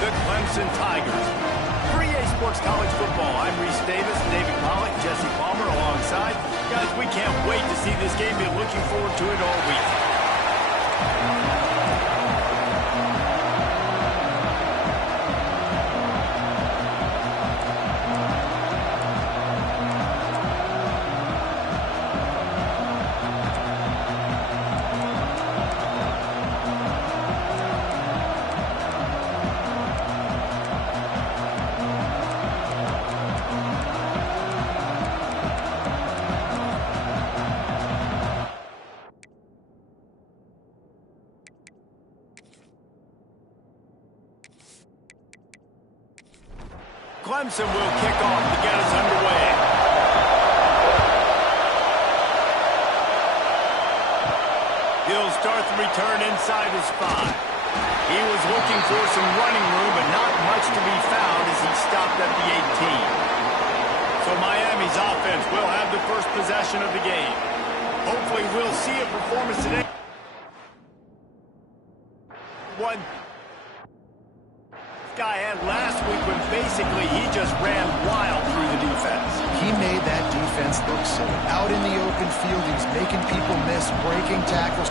the Clemson Tigers. For EA Sports College Football, I'm Reese Davis, David Pollack, Jesse Palmer alongside. Guys, we can't wait to see this game. Been looking forward to it all week. Clemson will kick off to get us underway. He'll start the return inside his 5. He was looking for some running room, but not much to be found as he stopped at the 18. So Miami's offense will have the first possession of the game. Hopefully we'll see a performance today. One guy had last week when basically he just ran wild through the defense. He made that defense look silly. Out in the open field, he's making people miss, breaking tackles.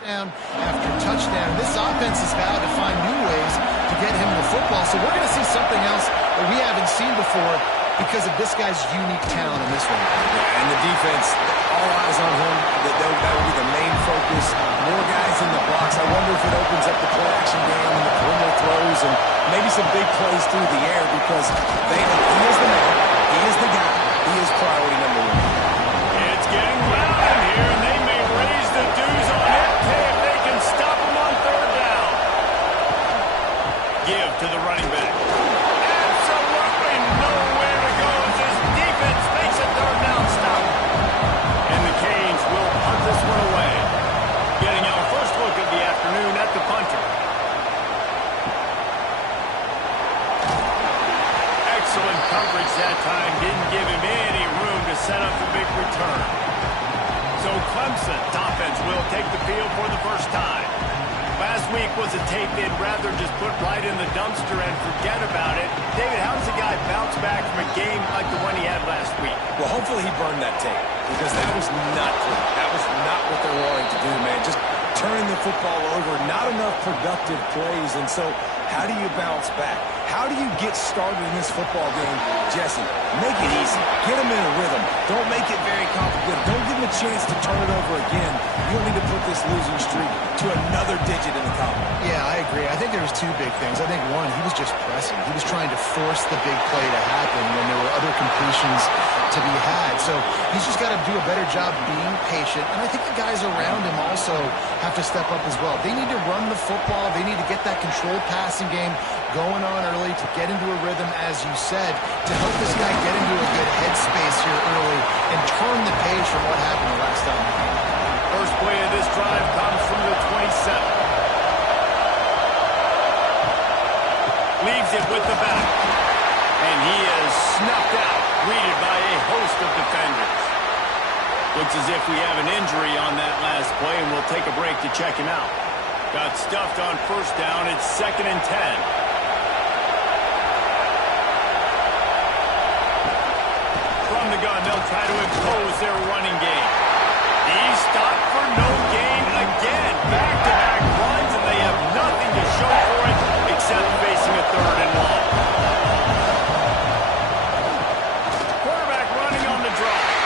Down after touchdown. This offense is vowed to find new ways to get him the football. So we're going to see something else that we haven't seen before because of this guy's unique talent in this one. Yeah, and the defense, all eyes on him. That will be the main focus. More guys in the box. I wonder if it opens up the play-action game and the perimeter throws and maybe some big plays through the air because they know he is the man, he is the guy, he is priority number 1. It's getting loud in here, and they may raise the dues on it. Hey, if they can stop him on 3rd down. Give to the running back. Absolutely nowhere to go as this defense makes a 3rd down stop. And the Canes will punt this one away. Getting our first look of the afternoon at the punter. Excellent coverage that time. Didn't give him any room to set up the big return. So Clemson's offense will take the field for the first time. Last week was a tape they'd rather just put right in the dumpster and forget about it. David, how does a guy bounce back from a game like the one he had last week? Well, hopefully he burned that tape because that was not clean. That was not what they're wanting to do, man. Just turning the football over, not enough productive plays. And so how do you bounce back? How do you get started in this football game, Jesse? Make it easy. Get them in a rhythm. Don't make it very complicated. Don't give them a chance to turn it over again. You don't need to put this losing streak to another digit in the column. Yeah, I agree. I think there was 2 big things. I think one, he was just pressing. He was trying to force the big play to happen when there were other completions to be had. So he's just got to do a better job being patient. And I think the guys around him also have to step up as well. They need to run the football. They need to get that controlled passing game going on early to get into a rhythm, as you said, to help this guy get into a good headspace here early and turn the page from what happened the last time. First play of this drive comes from the 27. Leaves it with the back. And he is snuffed out, greeted by a host of defenders. Looks as if we have an injury on that last play, and we'll take a break to check him out. Got stuffed on 1st down. It's 2nd and 10. From the gun, they'll try to impose their running game. He's stopped for no gain again. Back-to-back runs, and they have nothing to show for it except facing a 3rd and long. Quarterback running on the drive.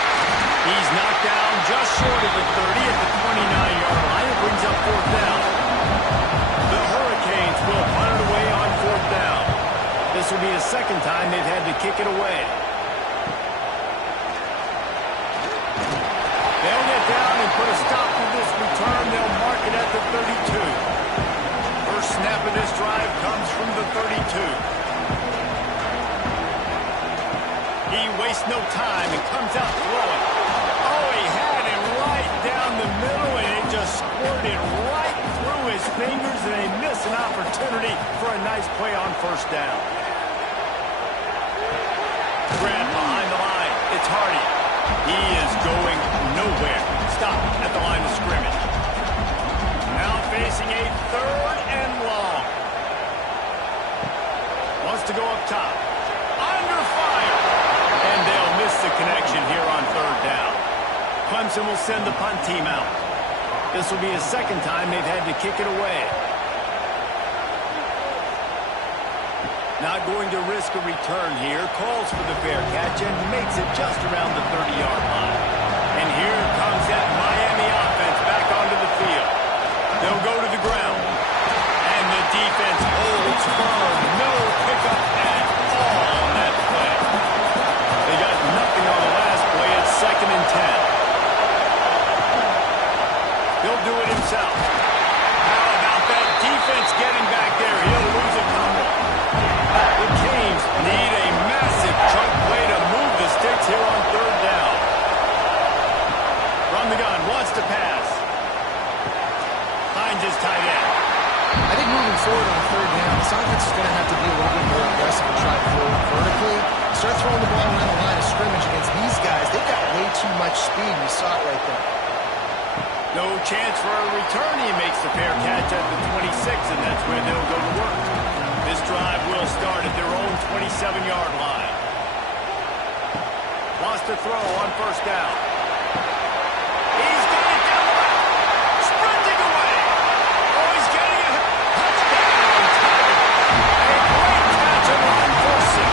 He's knocked down just short of the 30 at the 29-yard line. It brings up 4th down. The Hurricanes will punt it away on 4th down. This will be the 2nd time they've had to kick it away. They'll get down and put a stop to this return. They'll mark it at the 32. First snap of this drive comes from the 32. He wastes no time and comes out throwing. Oh, he had it right down the middle, and it just squirted right through his fingers, and they miss an opportunity for a nice play on 1st down. Grant behind the line. It's Hardy. He is going nowhere. Stop at the line of scrimmage. Now facing a 3rd and long. Wants to go up top. Under fire. And they'll miss the connection here on 3rd down. Clemson will send the punt team out. This will be the 2nd time they've had to kick it away. Not going to risk a return here. Calls for the fair catch and makes it just around the 30-yard line. And here comes that Miami offense back onto the field. They'll go to the ground. And the defense holds firm. No pickup at all on that play. They got nothing on the last play. It's 2nd and 10. He'll do it himself. How about that defense getting back there? He'll lose a couple. The Canes need a massive chunk play to move the sticks here on 3rd down. From the gun, wants to pass. Hines is tight end. I think moving forward on 3rd down, this offense is going to have to be a little bit more aggressive and try to throw it vertically. Start throwing the ball around the line of scrimmage against these guys. They've got way too much speed, and you saw it right there. No chance for a return. He makes the fair catch at the 26, and that's where they'll go to work. This drive will start at their own 27-yard line. Wants to throw on 1st down. He's got it down the route. Sprinting away. Oh, he's getting a touchdown target. A great catch and run for 6.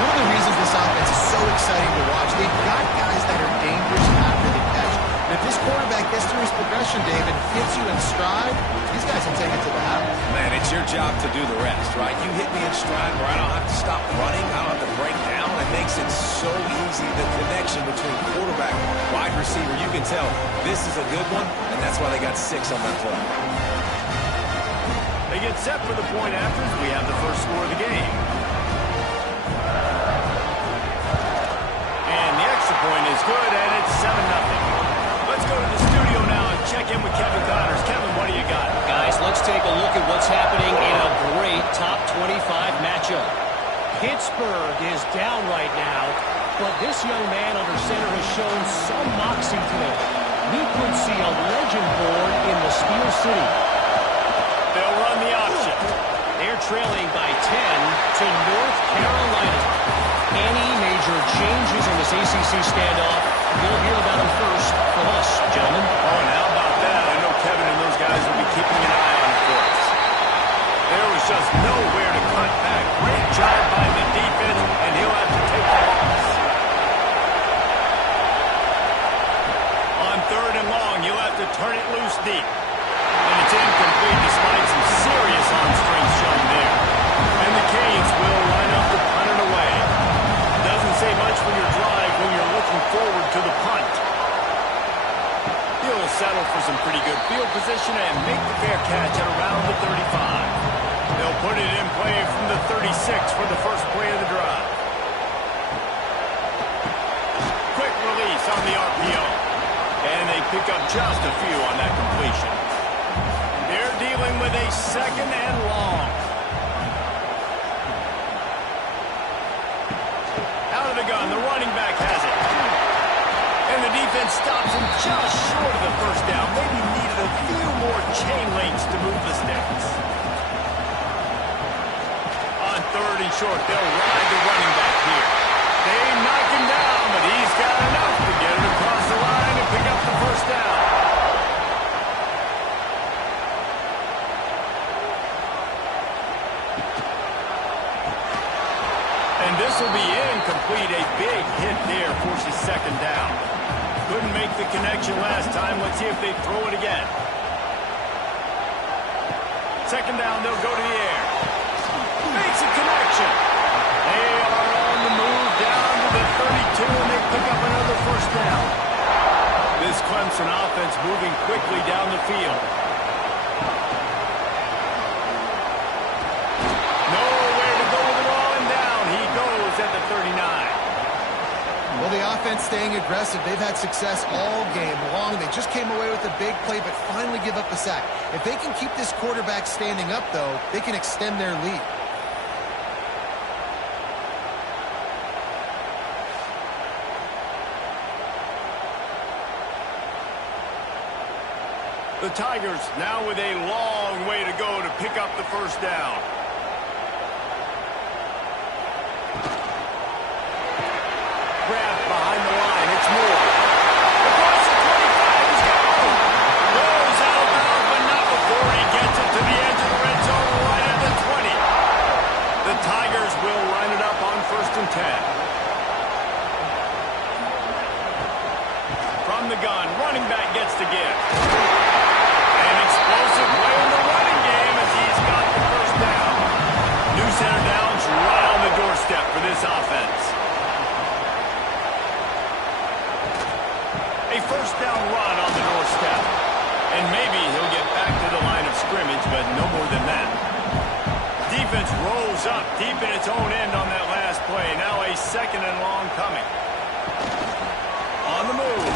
One of the reasons this offense is so exciting to watch, they've got guys that are dangerous after the catch. And if this quarterback gets through his progression, David, hits you in stride, these guys will take it to the house. Man, it's your job to do the rest, right? You hit me in stride where I don't have to stop running. I don't have to break down. It makes it so easy, the connection between quarterback and wide receiver. You can tell this is a good one, and that's why they got 6 on that play. They get set for the point after. We have the first score of the game. And the extra point is good, and it's 7-0. Let's go to the studio now and check in with Kevin Connors. Kevin, what do you got? Guys, let's take a look at what's happening in a great top 25 matchup. Pittsburgh is down right now, but this young man under center has shown some moxie today. We could see a legend born in the Steel City. They'll run the option. They're trailing by 10 to North Carolina. Any major changes in this ACC standoff, you'll hear about them first from us, gentlemen. Oh, and how about that? I know Kevin and those guys will be keeping an eye on it for us. There was just nowhere to cut back. Great job by the defense, and he'll have to take the loss. On 3rd and long, you'll have to turn it loose deep. And it's incomplete despite some serious arm strength shown there. And the Canes will line up to punt it away. Doesn't say much for your drive when you're looking forward to the punt. He'll settle for some pretty good field position and make the fair catch at around the 35. They'll put it in play from the 36 for the first play of the drive. Quick release on the RPO. And they pick up just a few on that completion. They're dealing with a 2nd and long. Out of the gun, the running back has it. And the defense stops him just short of the 1st down. Maybe needed a few more chain links to move the sticks. On 3rd and short, they'll ride the running back here. They knock him down, but he's got enough to get it across the line and pick up the 1st down. And this will be incomplete. A big hit there forces 2nd down. Couldn't make the connection last time. Let's see if they throw it again. 2nd down, they'll go to the air. Makes a connection. They are on the move down to the 32, and they pick up another 1st down. This Clemson offense moving quickly down the field. Nowhere to go with the ball, and down he goes at the 39. Well, the offense staying aggressive. They've had success all game long. They just came away with a big play, but finally give up the sack. If they can keep this quarterback standing up, though, they can extend their lead. The Tigers now with a long way to go to pick up the first down. Grab behind the line. It's Moore. Across the 25. He's got it. Goes out of bounds, but not before he gets it to the edge of the red zone right at the 20. The Tigers will line it up on 1st and 10. From the gun, running back gets the gift. An explosive play in the running game as he's got the first down. New center downs right on the doorstep for this offense. A first down run on the doorstep. And maybe he'll get back to the line of scrimmage, but no more than that. Defense rolls up deep in its own end on that last play. Now a 2nd and long coming. On the move.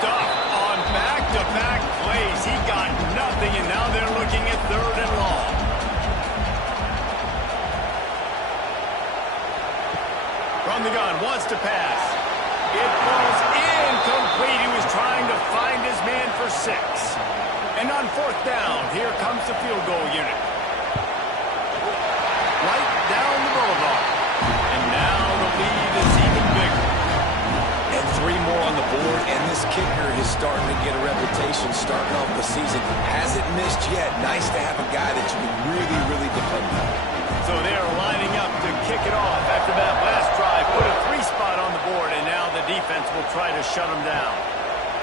Stuffed on back-to-back plays. He got nothing, and now they're looking at 3rd and long. From the gun, wants to pass. It falls incomplete. He was trying to find his man for 6. And on 4th down, here comes the field goal unit. Right down the boulevard. And now the lead is even bigger. And 3 more on the board, and this kicker is starting to get a reputation starting off the season. Hasn't missed yet. Nice to have a guy that you can really, really depend on. So they're lining up to kick it off after that last drive. Put a 3 spot on the board, and now the defense will try to shut him down.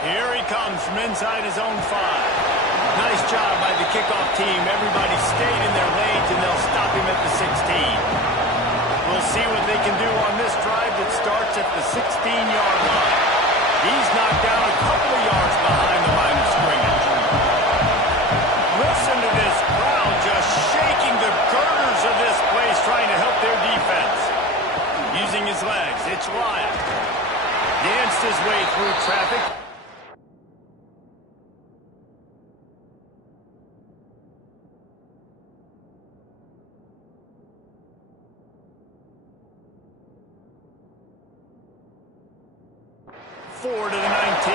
Here he comes from inside his own 5. Nice job by the kickoff team. Everybody stayed in their lanes, and they'll stop him at the 16. We'll see what they can do on this drive that starts at the 16-yard line. He's knocked down a couple of yards behind the line of scrimmage. Listen to this crowd just shaking the girders of this place, trying to help their defense. Using his legs, it's Ryan. Danced his way through traffic. Forward to the 19.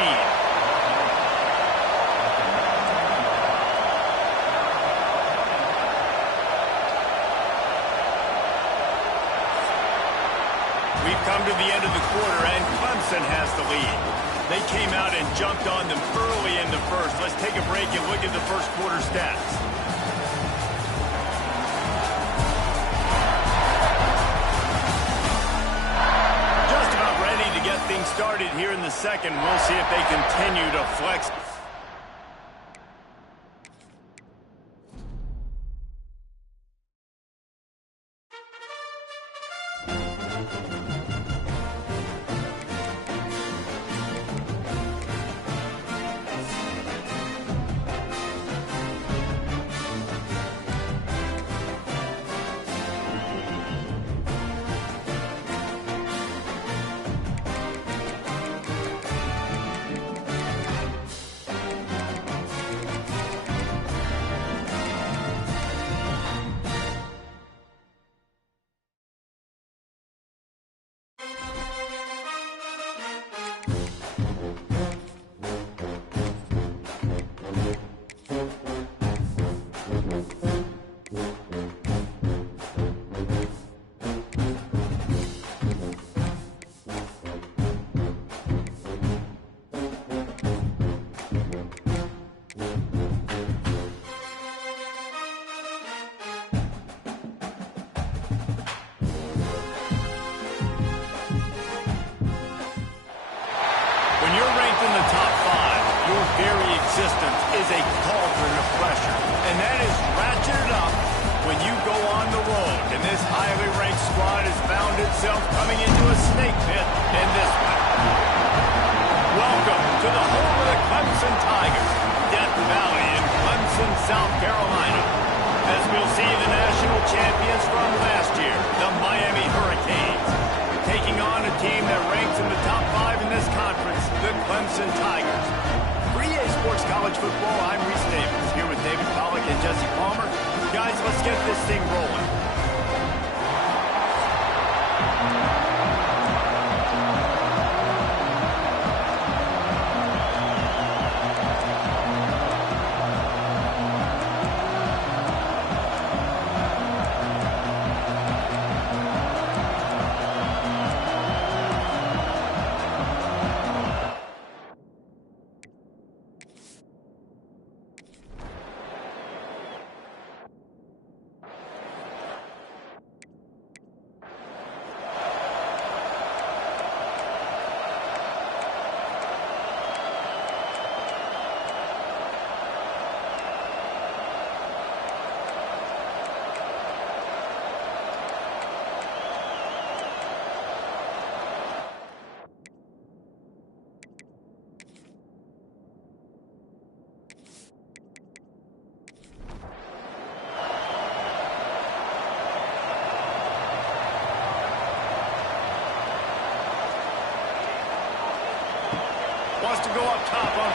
We've come to the end of the quarter, and Clemson has the lead. They came out and jumped on them early in the first. Let's take a break and look at the first quarter stats. Just about ready to get things started here in the second. We'll see if they continue to flex. Existence is a cauldron of pressure, and that is ratcheted up when you go on the road. And this highly ranked squad has found itself coming into a snake pit in this one. Welcome to the home of the Clemson Tigers, Death Valley in Clemson, South Carolina. As we'll see the national champions from last year, the Miami Hurricanes, taking on a team that ranks in the top 5 in this conference, the Clemson Tigers. EA Sports College Football, I'm Reese Davis, here with David Pollack and Jesse Palmer. Guys, let's get this thing rolling.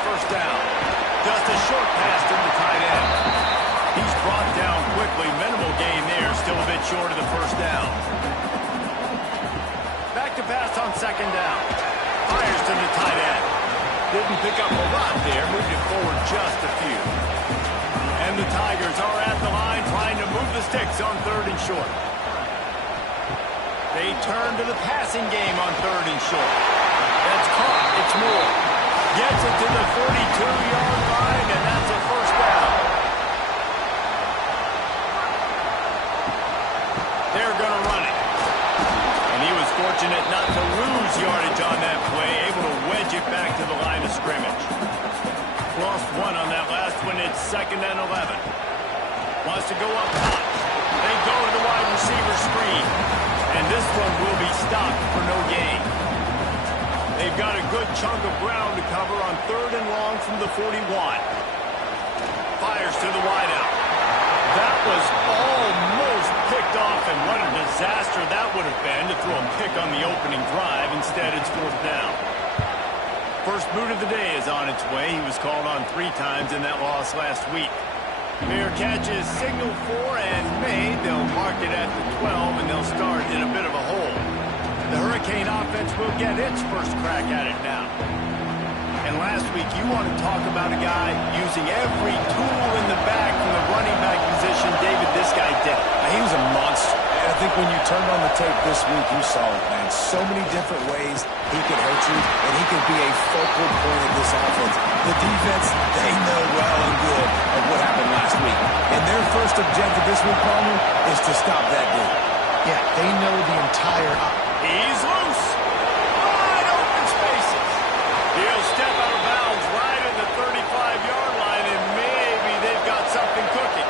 first down. Just a short pass to the tight end. He's brought down quickly. Minimal gain there. Still a bit short of the first down. Back to pass on second down. Fires to the tight end. Didn't pick up a lot there. Moved it forward just a few. And the Tigers are at the line trying to move the sticks on third and short. They turn to the passing game on third and short. That's caught. It's Moore. Gets it to the 42-yard line, and that's a first down. They're going to run it. And he was fortunate not to lose yardage on that play, able to wedge it back to the line of scrimmage. Lost one on that last one. It's 2nd and 11. Wants to go up top. They go to the wide receiver screen. And this one will be stopped for no gain. They've got a good chunk of ground to cover on third and long from the 41. Fires to the wideout. That was almost picked off, and what a disaster that would have been to throw a pick on the opening drive. Instead, it's fourth down. First boot of the day is on its way. He was called on 3 times in that loss last week. Fair catch is signaled for and made. They'll mark it at the 12, and they'll start in a bit of a hole. The Hurricane offense will get its first crack at it now. And last week, you want to talk about a guy using every tool in the bag from the running back position. David, this guy did it. He was a monster. I think when you turned on the tape this week, you saw it, man. So many different ways he could hurt you, and he could be a focal point of this offense. The defense, they know well and good of what happened last week. And their first objective this week, Palmer, is to stop that dude. Yeah, they know the entire... He's loose. Wide open spaces. He'll step out of bounds right at the 35-yard line, and maybe they've got something cooking.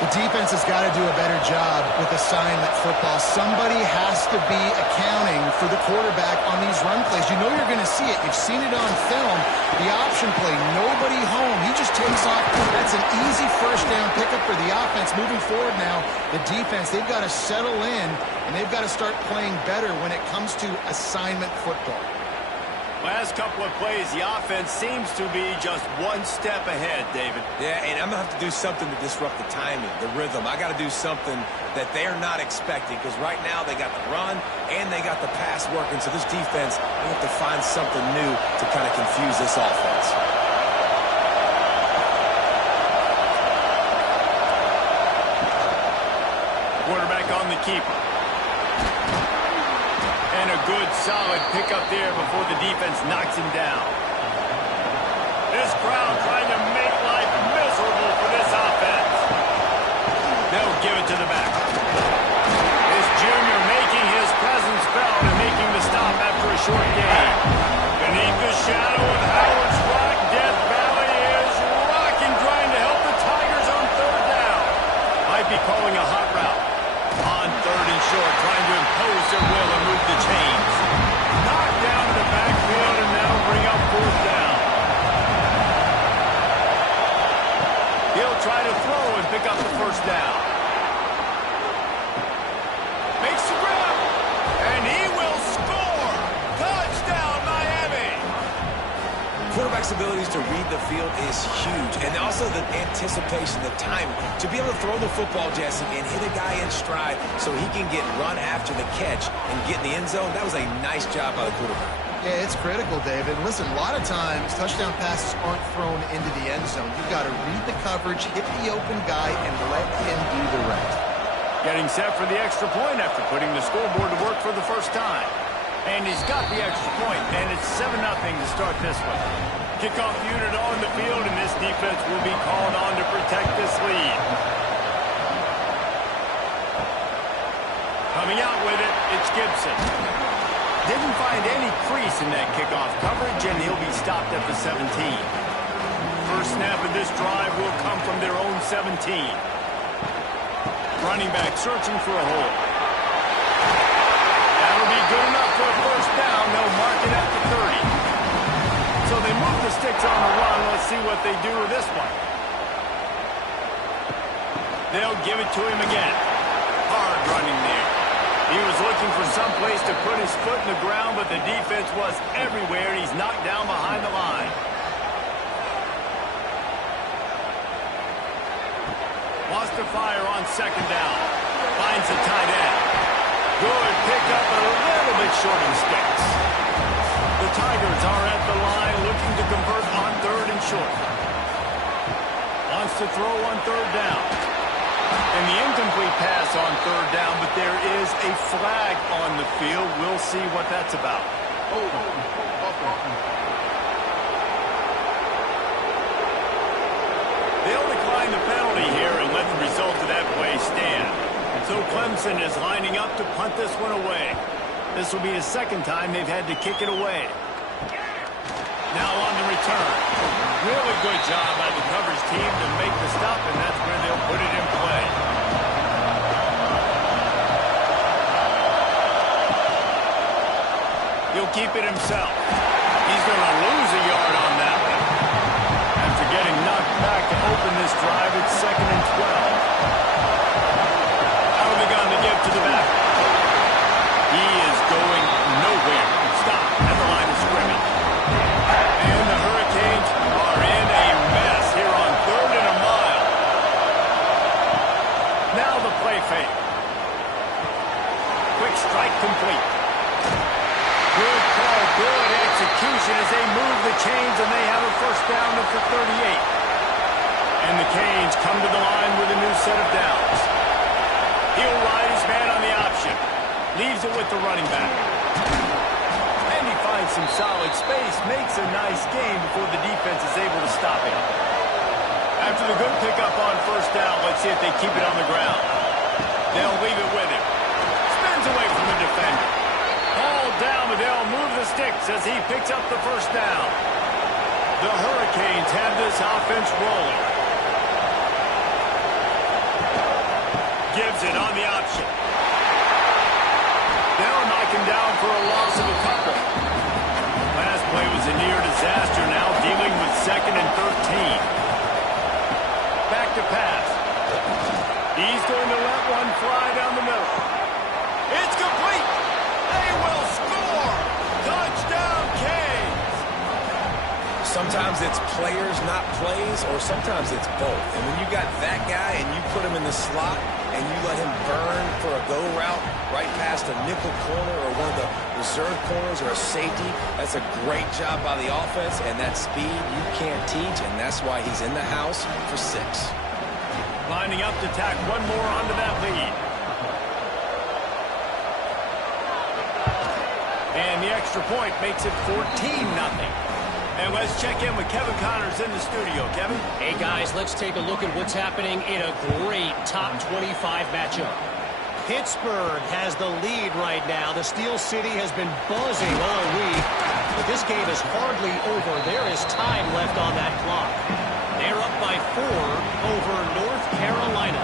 The defense has got to do a better job with assignment football. Somebody has to be accounting for the quarterback on these run plays. You know you're going to see it. You've seen it on film. The option play, nobody home. He just takes off. That's an easy first down pickup for the offense. Moving forward now, the defense, they've got to settle in, and they've got to start playing better when it comes to assignment football. Last couple of plays, the offense seems to be just one step ahead, David. Yeah, and I'm going to have to do something to disrupt the timing, the rhythm. I got to do something that they're not expecting, because right now they got the run and they got the pass working. So this defense, they have to find something new to kind of confuse this offense. Quarterback on the keeper. And a good, solid pickup there before the defense knocks him down. This crowd trying to make life miserable for this offense. They'll give it to the back. This junior making his presence felt and making the stop after a short gain. Beneath the shadow of Howard's Rock, Death Valley is rocking, trying to help the Tigers on third down. Might be calling a hot route. On third and short, trying to impose their will and move the chains. Knocked down to the backfield, and now bring up fourth down. He'll try to throw and pick up the first down. Makes the grab, and he will score. Touchdown, Miami. Quarterback's abilities to read the field is huge, and also the anticipation, the time to be able to throw the football, Jesse, and hit a guy in stride so he can get run after the catch and get in the end zone. That was a nice job by the quarterback. Yeah, it's critical, David. Listen, a lot of times touchdown passes aren't thrown into the end zone. You've got to read the coverage, hit the open guy, and let him do the rest. Getting set for the extra point after putting the scoreboard to work for the first time. And he's got the extra point, and it's 7-0 to start this one. Kickoff unit on the field, and this defense will be called on to protect this lead. Coming out with it, it's Gibson. Didn't find any crease in that kickoff coverage, and he'll be stopped at the 17. First snap of this drive will come from their own 17. Running back searching for a hole. That'll be good enough for a first down. They'll mark it at the 30. So they move the sticks on the run. Let's see what they do with this one. They'll give it to him again. Hard running there. He was looking for some place to put his foot in the ground, but the defense was everywhere. He's knocked down behind the line. Wants to fire on second down. Finds the tight end. Good pickup, a little bit short of the sticks. The Tigers are at the line looking to convert on third and short. Wants to throw on third down. And the incomplete pass on third down, but there is a flag on the field. We'll see what that's about. They'll decline the penalty here and let the result of that play stand. So Clemson is lining up to punt this one away. This will be the second time they've had to kick it away. Now on the return. Really good job by the coverage team to make the stop, and that's where they'll put it in play. He'll keep it himself. He's going to lose a yard on that one. After getting knocked back to open this drive, it's 2nd and 12. How are they going to give to the back? He is going nowhere. Stop at the line of scrimmage. And the Hurricanes are in a mess here on 3rd and a mile. Now the play fake. Quick strike complete. Good call, good execution as they move the chains, and they have a first down at the 38. And the Canes come to the line with a new set of downs. He'll ride his man on the option. Leaves it with the running back. And he finds some solid space, makes a nice game before the defense is able to stop him. After the good pickup on first down, let's see if they keep it on the ground. They'll leave it with him. Spins away from the defender. Ball down, but they'll move the sticks as he picks up the first down. The Hurricanes have this offense rolling. Gives it on the option. They'll knock him down for a loss of a couple. Last play was a near disaster, now dealing with 2nd and 13. Back to pass. He's going to let one fly down the middle. It's complete. They will score. Touchdown, Canes. Sometimes it's players, not plays, or sometimes it's both. And when you got that guy and you put him in the slot and you let him burn for a go route right past a nickel corner or one of the reserve corners or a safety, that's a great job by the offense, and that speed you can't teach, and that's why he's in the house for 6. Lining up to tack one more onto that lead. And the extra point makes it 14-0. And let's check in with Kevin Connors in the studio. Kevin? Hey, guys, let's take a look at what's happening in a great top 25 matchup. Pittsburgh has the lead right now. The Steel City has been buzzing all week, but this game is hardly over. There is time left on that clock. They're up by 4 over North Carolina.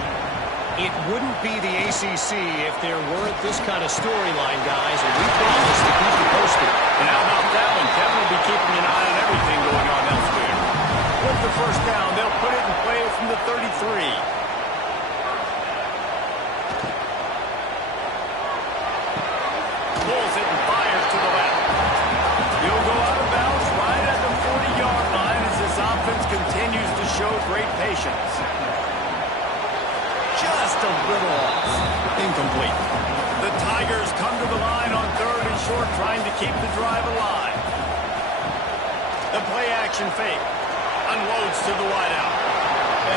It wouldn't be the ACC if there weren't this kind of storyline, guys, and we promise to keep you posted. And how about that one? Kevin will be keeping an eye on everything going on elsewhere. With the first down, they'll put it in play from the 33. Pulls it and fires to the left. He'll go out of bounds right at the 40-yard line as this offense continues to show great patience. Just a little off. Incomplete. The Tigers come to the line on 3rd and short, trying to keep the drive alive. The play-action fake. Unloads to the wideout.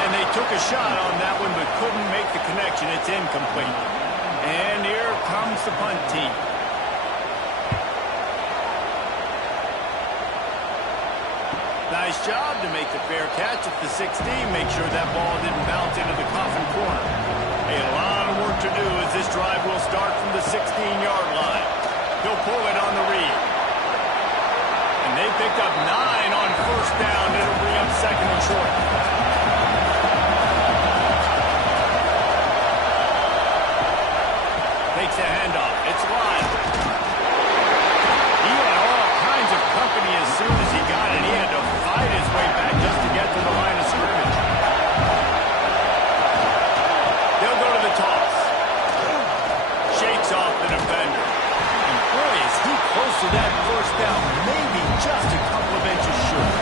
And they took a shot on that one, but couldn't make the connection. It's incomplete. And here comes the punt team. Nice job to make the fair catch at the 16. Make sure that ball didn't bounce into the coffin corner. A lot of work to do as this drive will start from the 16-yard line. He'll pull it on the read. And they pick up 9 on first down. It'll bring up 2nd and short. Takes a handoff. It's Lyle. He had all kinds of company as soon as he got it. He had to fight his way back just to get to the line of scrimmage. They'll go to the toss. Shakes off the defender. And boy, is he close to that first down. Maybe just a couple of inches short.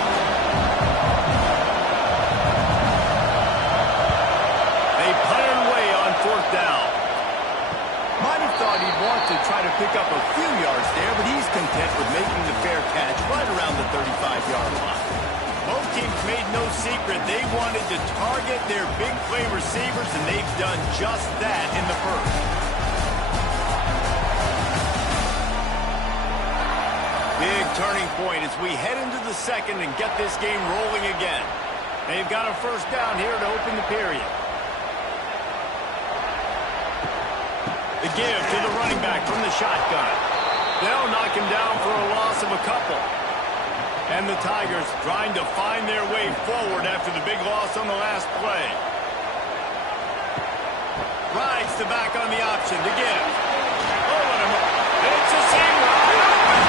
They wanted to target their big play receivers, and they've done just that in the first. Big turning point as we head into the second and get this game rolling again. They've got a first down here to open the period. The give to the running back from the shotgun. They'll knock him down for a loss of a couple. And the Tigers trying to find their way forward after the big loss on the last play. Rides the back on the option to give. It's a seam wide open.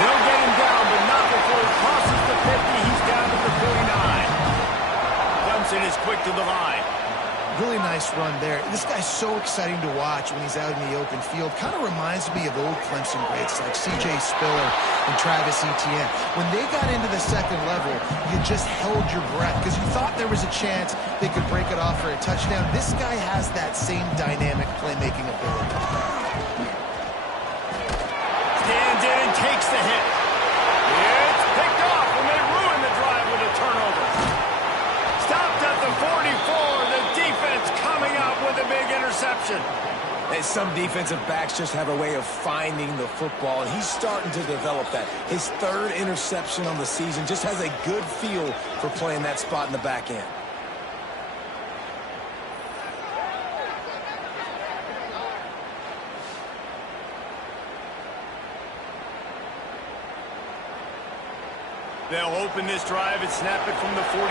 They'll get him down, but not before he crosses the 50. He's down to the 49. Clemson is quick to the line. Really nice run there. This guy's so exciting to watch when he's out in the open field. Kind of reminds me of old Clemson greats like C.J. Spiller and Travis Etienne. When they got into the second level, you just held your breath because you thought there was a chance they could break it off for a touchdown. This guy has that same dynamic playmaking ability. Stands in and takes the hit. It's picked off, and they ruin the drive with a turnover. Stopped at the 44. The defense coming up with a big interception. And some defensive backs just have a way of finding the football, and he's starting to develop that. His third interception on the season, just has a good feel for playing that spot in the back end. They'll open this drive and snap it from the 44.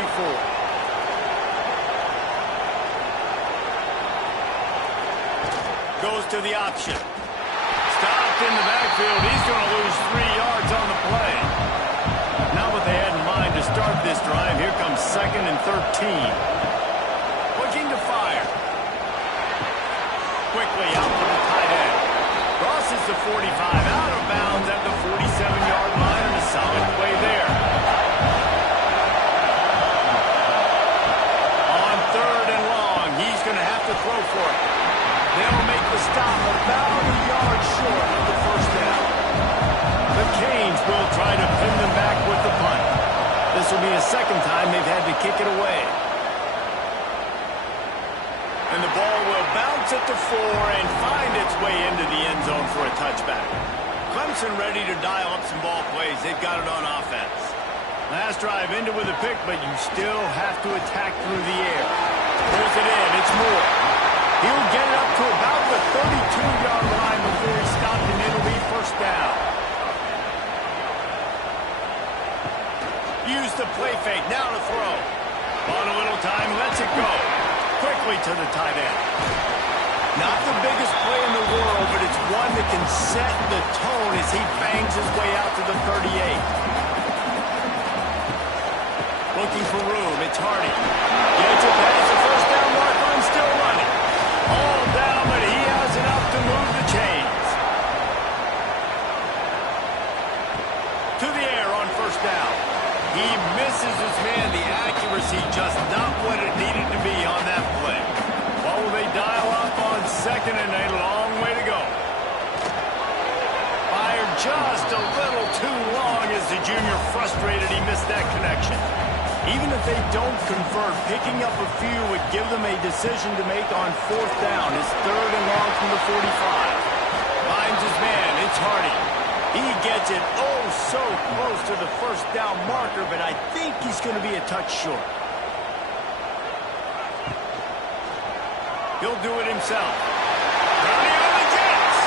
Goes to the option. Stopped in the backfield. He's going to lose 3 yards on the play. Not what they had in mind to start this drive. Here comes 2nd and 13. Looking to fire. Quickly out to the tight end. Crosses the 45 out of bounds at the 47-yard line, and a solid play there. On 3rd and long, he's going to have to throw for it. They'll make the stop about a yard short of the first down. The Canes will try to pin them back with the punt. This will be a second time they've had to kick it away. And the ball will bounce at the 4 and find its way into the end zone for a touchback. Clemson ready to dial up some ball plays. They've got it on offense. Last drive ended with a pick, but you still have to attack through the air. Pulls it in. It's Moore. He'll get it up to about the 32-yard line before he's stopped, and it'll be first down. Use the play fake. Now to throw. On a little time, lets it go. Quickly to the tight end. Not the biggest play in the world, but it's one that can set the tone as he bangs his way out to the 38. Looking for room. It's Hardy. Gets it past the first down mark line, still running. All down, but he has enough to move the chains. To the air on first down. He misses his man. The accuracy just not what it needed to be on that play. What will they dial up on 2nd and a long way to go? Fired just a little too long as the junior frustrated he missed that connection. Even if they don't convert, picking up a few would give them a decision to make on 4th down. His 3rd and long from the 45. Finds his man. It's Hardy. He gets it oh so close to the first down marker, but I think he's going to be a touch short. He'll do it himself. Brownie on the Jets.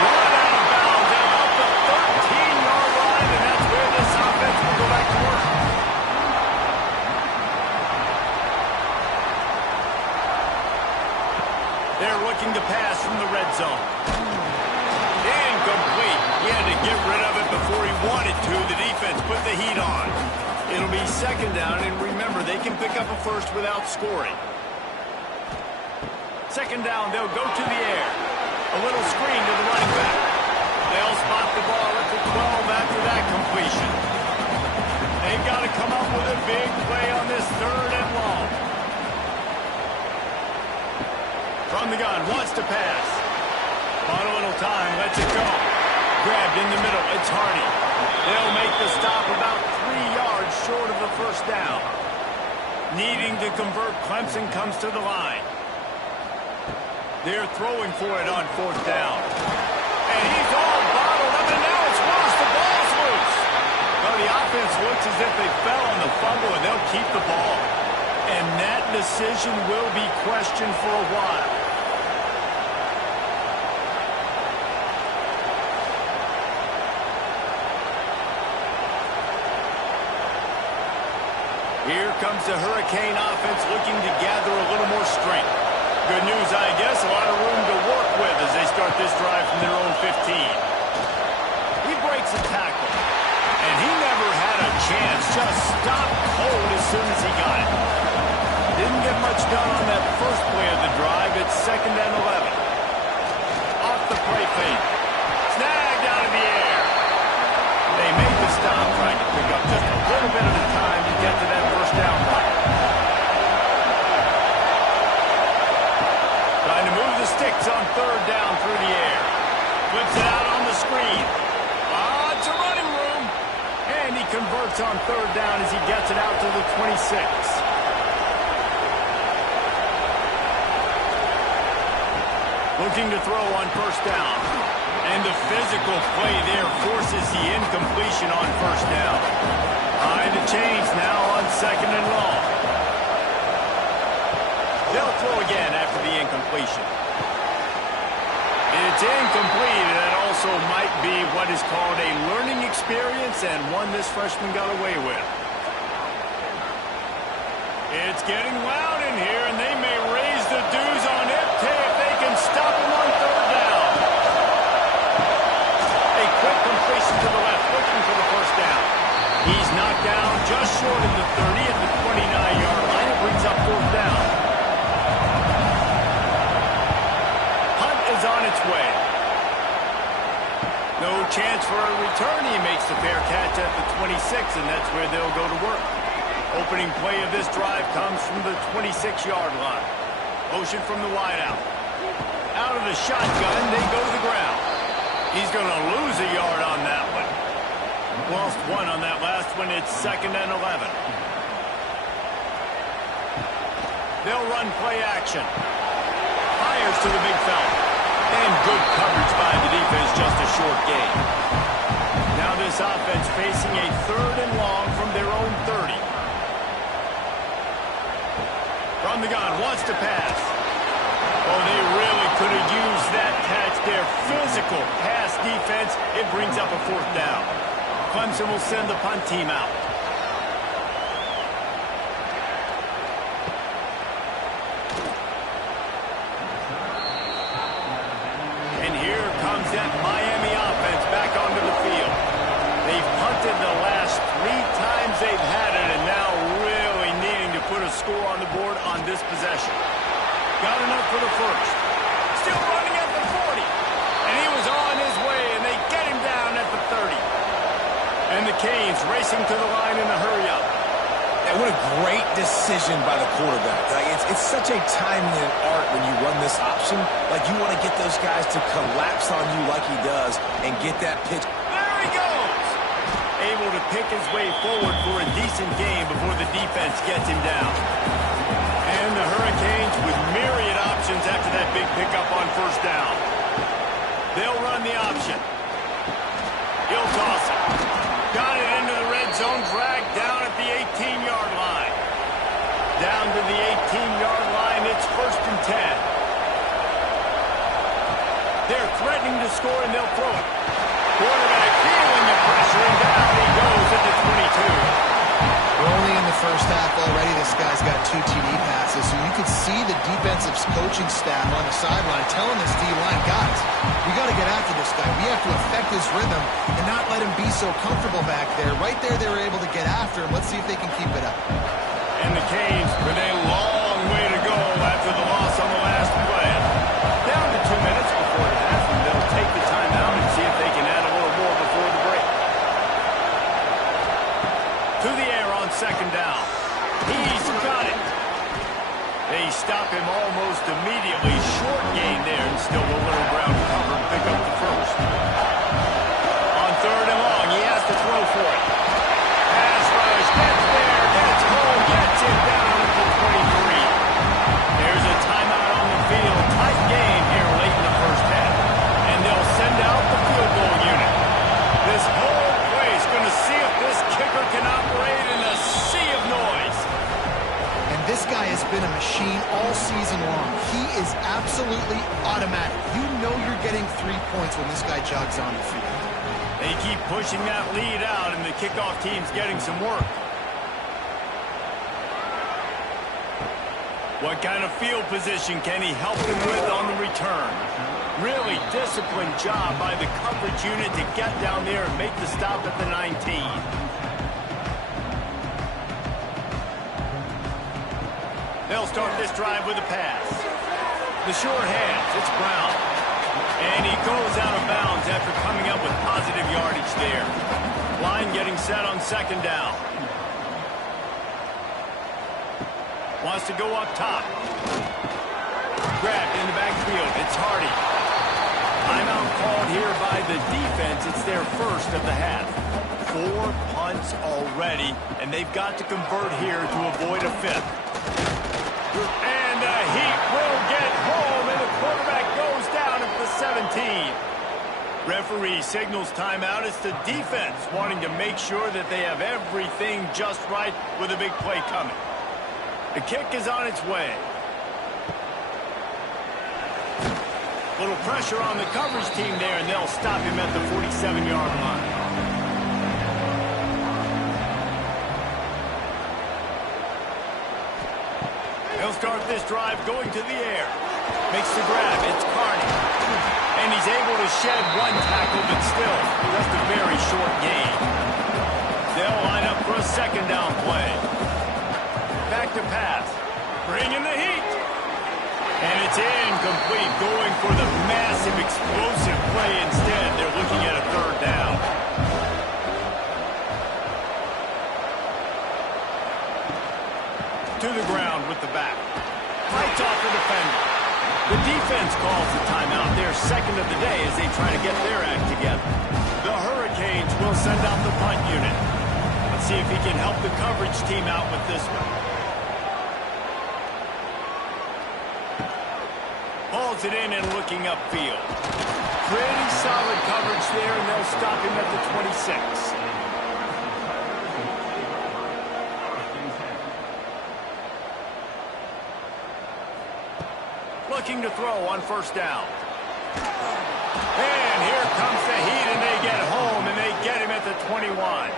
Run out of bounds at about the 13-yard line, and that's where this offense will go back to work. They're looking to pass from the red zone. Incomplete. He had to get rid of it before he wanted to. The defense put the heat on. It'll be 2nd down, and remember, they can pick up a first without scoring. 2nd down, they'll go to the air. A little screen to the running back. They'll spot the ball at the 12 after that completion. They've got to come up with a big play on this 3rd and long. From the gun, wants to pass. On a little time, lets it go. Grabbed in the middle, it's Hardy. They'll make the stop about 3 yards yards short of the first down. Needing to convert, Clemson comes to the line. They're throwing for it on fourth down. And he's all bottled up, and now it's worse. The ball's loose. Well, the offense looks as if they fell on the fumble, and they'll keep the ball. And that decision will be questioned for a while. Here comes the Hurricane offense looking to gather a little more strength. Good news, I guess, a lot of room to work with as they start this drive from their own 15. He breaks a tackle, and he never had a chance. Just stopped cold as soon as he got it. Didn't get much done on that first play of the drive. It's 2nd and 11. Off the play fake. Snagged out of the air. They make the stop, trying to pick up just a little bit of the time to get to that first down line. Trying to move the sticks on 3rd down through the air. Flips it out on the screen. Lots of running room. And he converts on 3rd down as he gets it out to the 26. Looking to throw on 1st down. And the physical play there forces the incompletion on 1st down. High to change now on 2nd and long. They'll throw again after the incompletion. It's incomplete, and that also might be what is called a learning experience, and one this freshman got away with. It's getting loud in here, and they may raise the dues on FK if they can stop him on 3rd down. A quick completion to the left, looking for the first down. He's knocked down just short of the 30 at the 29-yard line. It brings up 4th down. Hunt is on its way. No chance for a return. He makes the fair catch at the 26, and that's where they'll go to work. Opening play of this drive comes from the 26-yard line. Motion from the wideout. Out of the shotgun, they go to the ground. He's going to lose a yard on that one. Lost 1 on that last one. It's 2nd and 11. They'll run play action. Fires to the big fella. And good coverage by the defense, just a short gain. Now this offense facing a 3rd and long from their own 30. From the gun, wants to pass. Oh, they really could have used that catch there. Physical pass defense. It brings up a 4th down. Clemson will send the punt team out. And here comes that Miami offense back onto the field. They've punted the last 3 times they've had it, and now really needing to put a score on the board on this possession. Got enough for the first. Still running at the 40. And he was on his way, and they get him down at the 30. And the Canes racing to the line in a hurry-up. And what a great decision by the quarterback. Like, it's such a timing and art when you run this option. Like, you want to get those guys to collapse on you like he does and get that pitch. There he goes! Able to pick his way forward for a decent game before the defense gets him down. And the Hurricanes with myriad options after that big pickup on 1st down. They'll run the option. He'll toss it. Got it into the red zone, dragged down at the 18-yard line. Down to the 18-yard line, it's 1st and 10. They're threatening to score, and they'll throw it. Quarterback feeling the pressure, and down he goes at the 22. We're only in the first half already. This guy's got 2 TD passes, so you could see the defensive coaching staff on the sideline telling this D-line, guys, we got to get after this guy. We have to affect his rhythm and not let him be so comfortable back there. Right there, they were able to get after him. Let's see if they can keep it up. And the Canes with a long way to go after the loss on the last play. Down to 2 minutes before the half, and they'll take the timeout and see if they can add a little more before the break. To the air on 2nd down. He's got it. They stop him almost immediately. Short gain there, and still a little ground to cover and pick up the first. On 3rd and long, he has to throw for it. Pass rush. This guy has been a machine all season long. He is absolutely automatic. You know you're getting 3 points when this guy jogs on the field. They keep pushing that lead out, and the kickoff team's getting some work. What kind of field position can he help them with on the return? Really disciplined job by the coverage unit to get down there and make the stop at the 19. They'll start this drive with a pass. The short hands, it's Brown. And he goes out of bounds after coming up with positive yardage there. Line getting set on second down. Wants to go up top. Grabbed in the backfield, it's Hardy. Timeout called here by the defense. It's their first of the half. 4 punts already, and they've got to convert here to avoid a fifth. And the Heat will get home, and the quarterback goes down at the 17. Referee signals timeout. It's the defense wanting to make sure that they have everything just right with a big play coming. The kick is on its way. Little pressure on the coverage team there, and they'll stop him at the 47-yard line. He'll start this drive going to the air. Makes the grab. It's Carney. And he's able to shed one tackle, but still just a very short gain. They'll line up for a second down play. Back to pass. Bring in the heat. And it's incomplete, going for the massive explosive play instead. They're looking at a third down. To the ground with the back. Fights off the defender. The defense calls the timeout, their second of the day, as they try to get their act together. The Hurricanes will send out the punt unit. Let's see if he can help the coverage team out with this one. Hauls it in and looking upfield. Pretty solid coverage there, and they'll stop him at the 26. Looking to throw on first down. And here comes the Heat, and they get home, and they get him at the 21.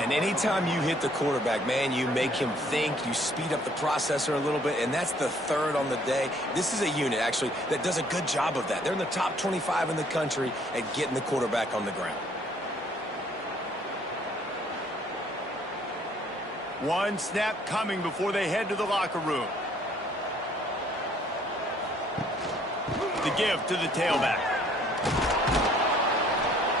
And anytime you hit the quarterback, man, you make him think, you speed up the processor a little bit, and that's the third on the day. This is a unit, actually, that does a good job of that. They're in the top 25 in the country at getting the quarterback on the ground. One snap coming before they head to the locker room. The give to the tailback.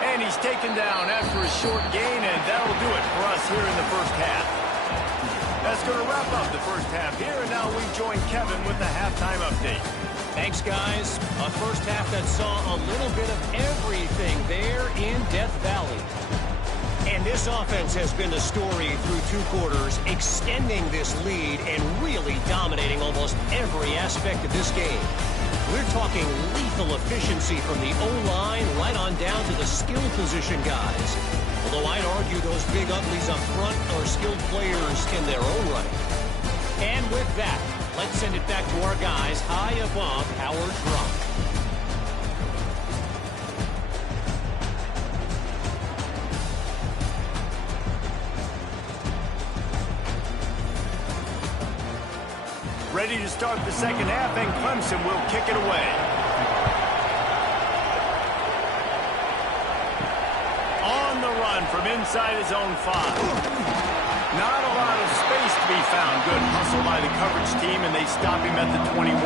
And he's taken down after a short gain, and that'll do it for us here in the first half. That's going to wrap up the first half here, and now we join Kevin with the halftime update. Thanks, guys. A first half that saw a little bit of everything there in Death Valley. And this offense has been the story through 2 quarters, extending this lead and really dominating almost every aspect of this game. We're talking lethal efficiency from the O-line right on down to the skill position guys. Although I'd argue those big uglies up front are skilled players in their own right. And with that, let's send it back to our guys high above Howard Rock. Ready to start the second half, and Clemson will kick it away. On the run from inside his own 5. Not a lot of space to be found. Good hustle by the coverage team, and they stop him at the 21.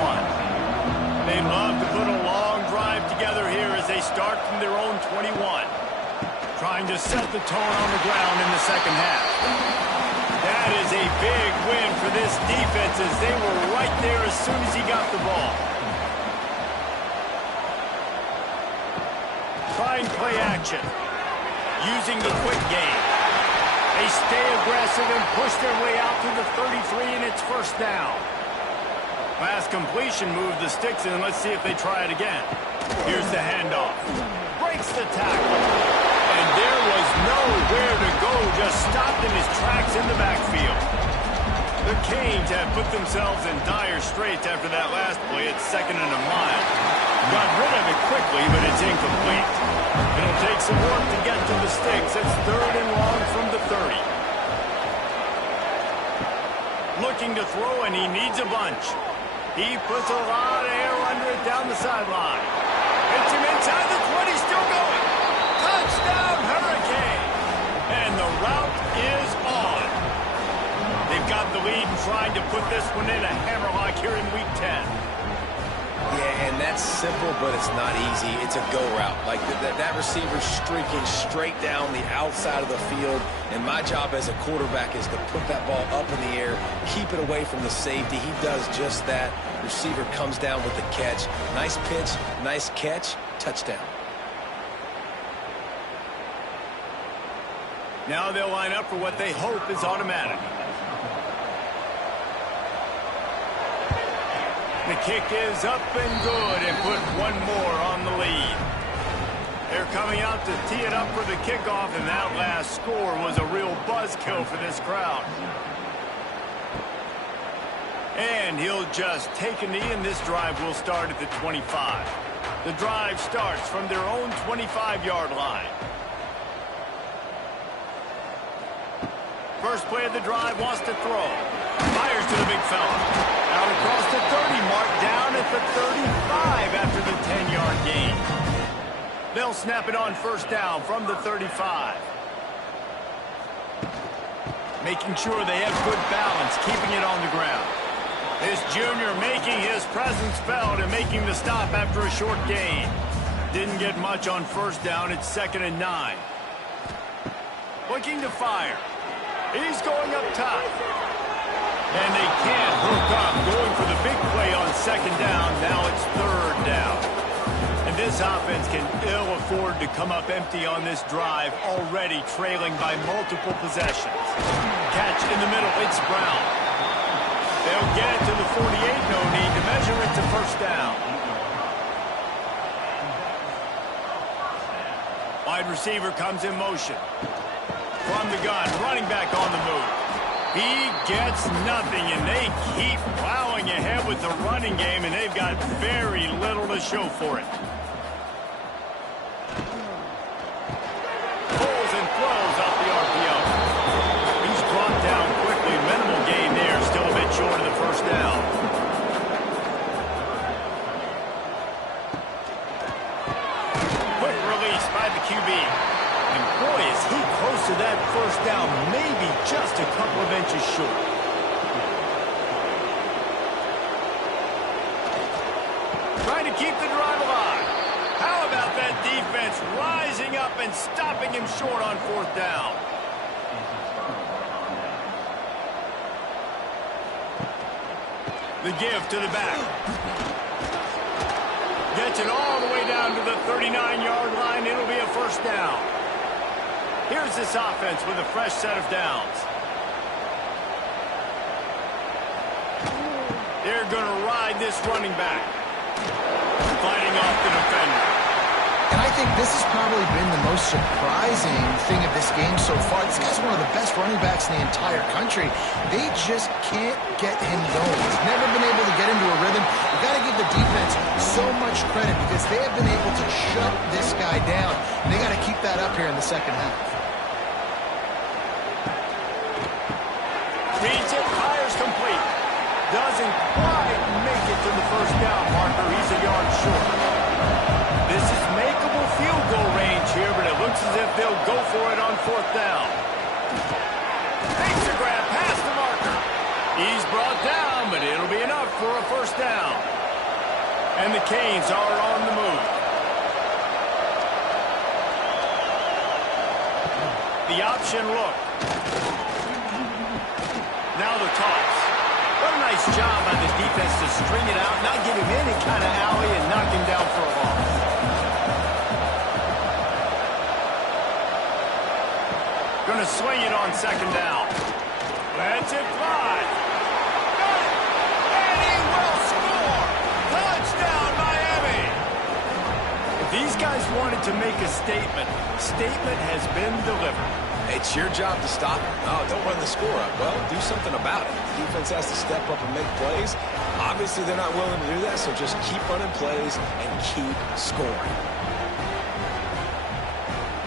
They'd love to put a long drive together here as they start from their own 21. Trying to set the tone on the ground in the second half. That is a big win for this defense, as they were right there as soon as he got the ball. Trying play action. Using the quick game. They stay aggressive and push their way out to the 33, and it's first down. Pass completion moved the sticks, and let's see if they try it again. Here's the handoff. Breaks the tackle. And there was nowhere to go, just stopped in his tracks in the backfield. The The Canes have put themselves in dire straits after that last play at 2nd and a mile. Got rid of it quickly, but it's incomplete. It'll take some work to get to the sticks. It's 3rd and long from the 30. Looking to throw, and he needs a bunch. He puts a lot of air under it down the sideline. Hits him inside the 20, still going. Touchdown, Hurricane! And the route is on. They've got the lead and trying to put this one in a hammerlock here in Week 10. Yeah, and that's simple, but it's not easy. It's a go route. Like that receiver streaking straight down the outside of the field, and my job as a quarterback is to put that ball up in the air, keep it away from the safety. He does just that. Receiver comes down with the catch. Nice pitch, nice catch, touchdown. Now they'll line up for what they hope is automatic. The kick is up and good, and put one more on the lead. They're coming out to tee it up for the kickoff, and that last score was a real buzzkill for this crowd. And he'll just take a knee, and this drive will start at the 25. The drive starts from their own 25-yard line. First play of the drive, wants to throw. Fires to the big fella. Out across the 30, mark down at the 35 after the 10-yard gain. They'll snap it on first down from the 35. Making sure they have good balance, keeping it on the ground. This junior making his presence felt and making the stop after a short gain. Didn't get much on first down. It's 2nd and 9. Looking to fire. He's going up top. And they can't hook up, going for the big play on 2nd down. Now it's 3rd down. And this offense can ill afford to come up empty on this drive, already trailing by multiple possessions. Catch in the middle, it's Brown. They'll get it to the 48, no need to measure it to first down. Wide receiver comes in motion. From the gun, running back on the move. He gets nothing, and they keep plowing ahead with the running game, and they've got very little to show for it. Pulls and throws off the RPO. He's brought down quickly. Minimal gain there, still a bit short of the first down. Quick release by the QB. And boy, is he close to that first down, maybe just a couple of inches short. Trying to keep the drive alive. How about that defense rising up and stopping him short on 4th down? The give to the back. Gets it all the way down to the 39-yard line. It'll be a first down. Here's this offense with a fresh set of downs. They're going to ride this running back. Fighting off the defender. And I think this has probably been the most surprising thing of this game so far. This guy's one of the best running backs in the entire country. They just can't get him going. He's never been able to get into a rhythm. You've got to give the defense so much credit because they have been able to shut this guy down. And they got to keep that up here in the second half. Reads it, fires complete. Doesn't quite make it to the first down marker. He's a yard short. This is makeable field goal range here, but it looks as if they'll go for it on 4th down. Takes a grab past the marker. He's brought down, but it'll be enough for a first down. And the Canes are on the move. The option look. Now the toss. What a nice job by the defense to string it out, not give him any kind of alley, and knock him down for a loss. Going to swing it on 2nd down. Lets it fly. Got it. And he will score. Touchdown, Miami. If These guys wanted to make a statement. Statement has been delivered. It's your job to stop it. Oh, don't run the score up. Well, do something about it. The defense has to step up and make plays. Obviously, they're not willing to do that, so just keep running plays and keep scoring.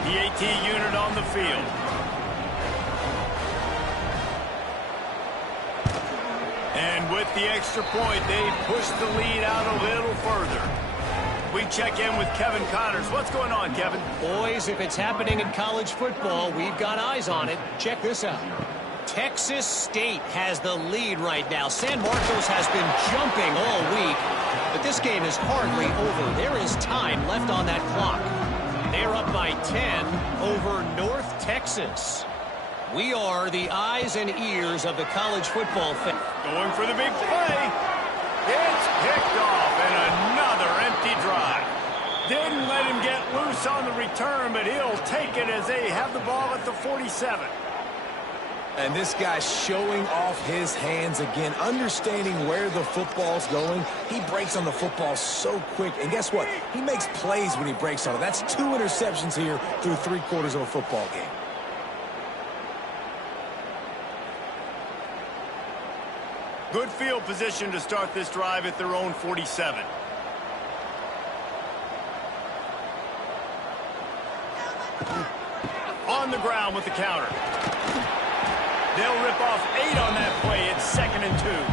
The AT unit on the field. And with the extra point, they push the lead out a little further. We check in with Kevin Connors. What's going on, Kevin? Boys, if it's happening in college football, we've got eyes on it. Check this out. Texas State has the lead right now. San Marcos has been jumping all week, but this game is hardly over. There is time left on that clock. They're up by 10 over North Texas. We are the eyes and ears of the college football fan. Going for the big play. It's picked off, and another empty drive. Didn't let him get loose on the return, but he'll take it as they have the ball at the 47. And this guy's showing off his hands again, understanding where the football's going. He breaks on the football so quick. And guess what? He makes plays when he breaks on it. That's 2 interceptions here through 3/4 of a football game. Good field position to start this drive at their own 47. On the ground with the counter. They'll rip off 8 on that play. It's 2nd and 2.